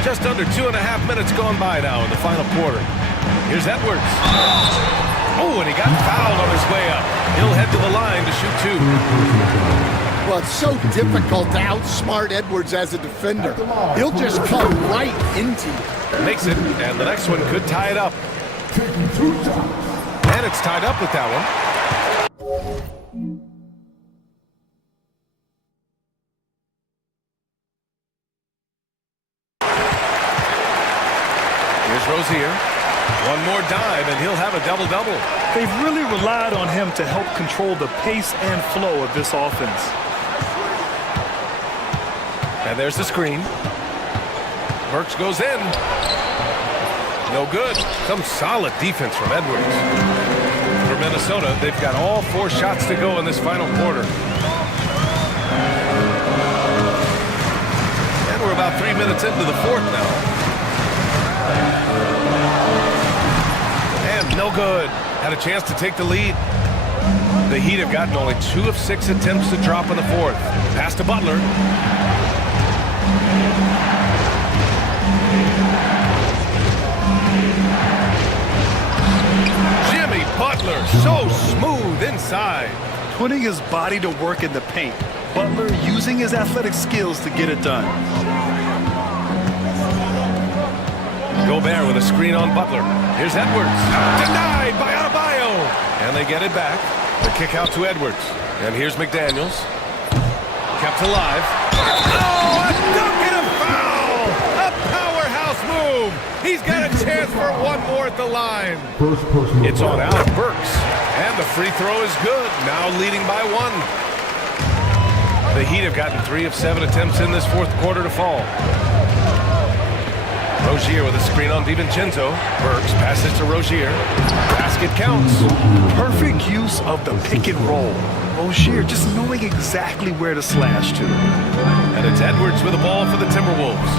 Just under 2.5 minutes gone by now in the final quarter. Here's Edwards. Oh, and he got fouled on his way up. He'll head to the line to shoot 2. Well, it's so difficult to outsmart Edwards as a defender. He'll just come right into you. Makes it, and the next one could tie it up. And it's tied up with that one. Here's Rozier. One more dive, and he'll have a double-double. They've really relied on him to help control the pace and flow of this offense. And there's the screen. Burks goes in. No good. Some solid defense from Edwards. For Minnesota, they've got all 4 shots to go in this final quarter. And we're about 3 minutes into the 4th now. And no good. Had a chance to take the lead. The Heat have gotten only 2 of 6 attempts to drop in the 4th. Pass to Butler. Jimmy Butler, so smooth inside. Putting his body to work in the paint. Butler using his athletic skills to get it done. Gobert with a screen on Butler. Here's Edwards. Denied by Adebayo. And they get it back. The kick out to Edwards. And here's McDaniels. Kept alive. Oh, a dunk and a foul! A powerhouse move! He's got a chance for one more at the line. It's on Alec Burks. And the free throw is good. Now leading by 1. The Heat have gotten 3 of 7 attempts in this 4th quarter to fall. Rozier with a screen on DiVincenzo. Burks passes to Rozier. Basket counts. Perfect use of the pick and roll. Rozier just knowing exactly where to slash to. And it's Edwards with the ball for the Timberwolves.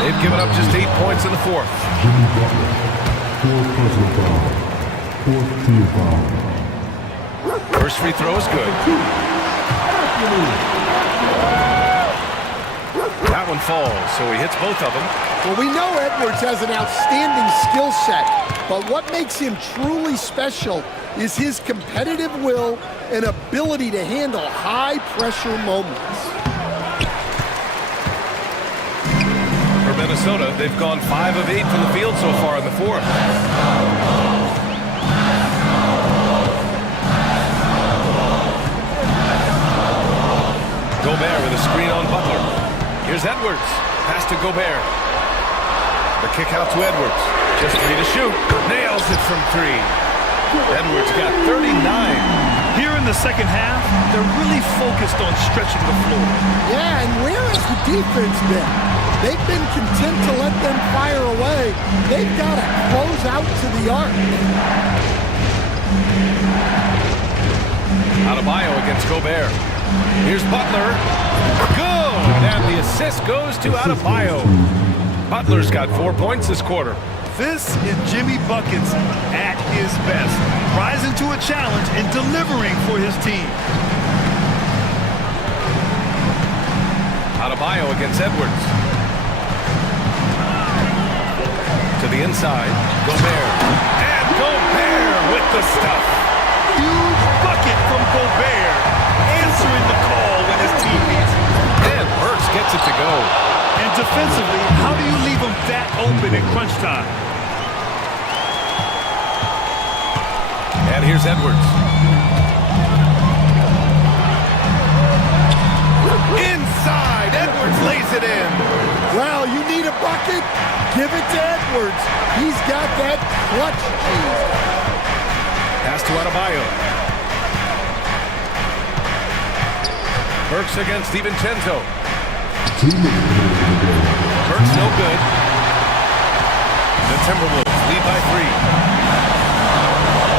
They've given up just 8 points in the 4th. Jimmy Butler. 4 personal foul. 4th team foul. First free throw is good. That one falls, so he hits both of them. Well, we know Edwards has an outstanding skill set, but what makes him truly special is his competitive will and ability to handle high-pressure moments. For Minnesota, they've gone 5 of 8 from the field so far in the 4th. Gobert with a screen on Butler. Here's Edwards. Pass to Gobert. The kick out to Edwards. Just 3 to shoot. Nails it from 3. Edwards got 39. Here in the second half, they're really focused on stretching the floor. Yeah, and where has the defense been? They've been content to let them fire away. They've got to close out to the arc. Adebayo against Gobert. Here's Butler. Good! And the assist goes to Adebayo. Butler's got 4 points this quarter. This is Jimmy Buckets at his best, rising to a challenge and delivering for his team. Adebayo against Edwards. To the inside. Gobert. And Gobert with the stuff. Huge bucket from Gobert, answering the call when his team needs it. And Burks gets it to go. And defensively, how do you leave him that open in crunch time? And here's Edwards. Inside, Edwards lays it in. Well, you need a bucket? Give it to Edwards. He's got that clutch cheese. Pass to Adebayo. Burks against DiVincenzo. Burks no good. The Timberwolves lead by 3.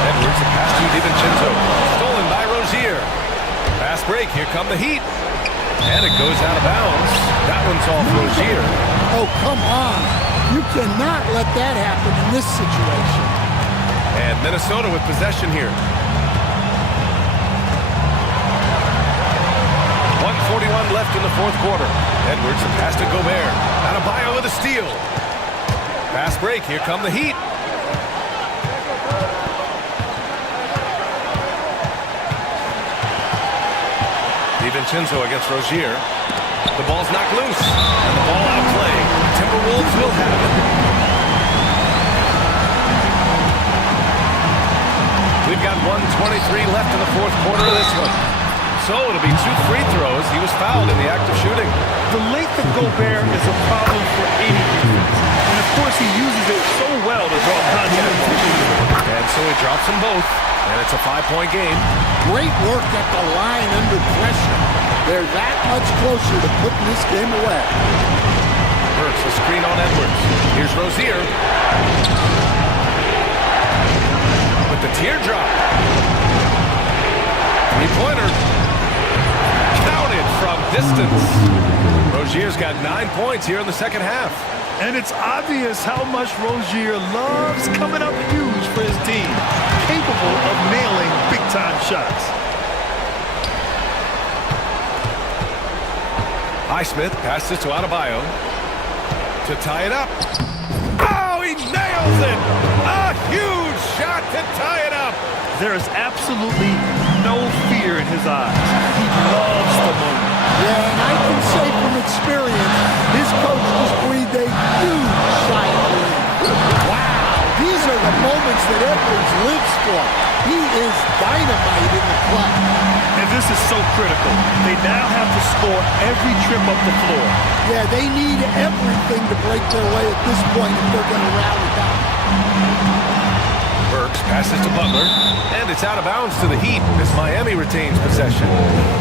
Edwards, a pass to DiVincenzo. Stolen by Rozier. Fast break, here come the Heat. And it goes out of bounds. That one's off Rozier. Oh, come on. You cannot let that happen in this situation. And Minnesota with possession here. 1:41 left in the fourth quarter. Edwards, a pass to Gobert. Adebayo with a steal. Fast break, here come the Heat. DiVincenzo against Rozier. The ball's knocked loose. And the ball outplayed. The Timberwolves will have it. We've got 1:23 left in the fourth quarter of this one. So it'll be 2 free throws. He was fouled in the act of shooting. The length of Gobert is a problem for any defense. And of course he uses it so well to draw contact. And so he drops them both. And it's a 5-point game. Great work at the line under pressure. They're that much closer to putting this game away. Burks, a screen on Edwards. Here's Rozier. With the teardrop. Three-pointer. Counted from distance. Rozier's got 9 points here in the second half. And it's obvious how much Rozier loves coming up huge for his team. Capable of nailing big-time shots. Highsmith passes to Adebayo to tie it up. Oh, he nails it! A huge shot to tie it up! There is absolutely no fear in his eyes. He loves the moment. Yeah, and I can say from experience, his coach just breathed a huge sigh of relief. Wow, these are the moments that Edwards lives for. He is dynamite in the clutch. And this is so critical. They now have to score every trip up the floor. Yeah, they need everything to break their way at this point if they're going to rally back. Burks passes to Butler, and it's out of bounds to the Heat as Miami retains possession.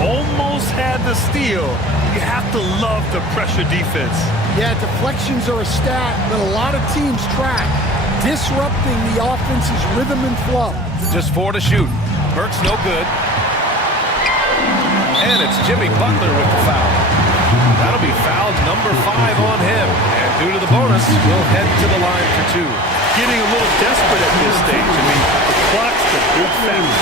Almost had the steal. You have to love the pressure defense. Yeah, deflections are a stat that a lot of teams track, disrupting the offense's rhythm and flow. Just 4 to shoot. Burks no good. And it's Jimmy Butler with the foul. That'll be foul number 5 on him. And due to the bonus, we'll head to the line for 2. Getting a little desperate at this stage. I mean, the clock's the big factor.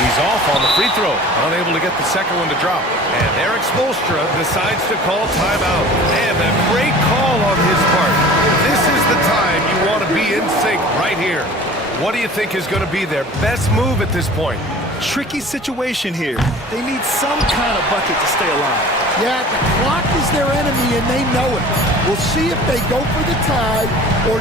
He's off on the free throw, unable to get the second one to drop. And Eric Spoelstra decides to call timeout. And a great call on his part. This is the time you want to be in sync right here. What do you think is going to be their best move at this point? Tricky situation here. They need some kind of bucket to stay alive. Yeah, the clock is their enemy and they know it. We'll see if they go for the tie or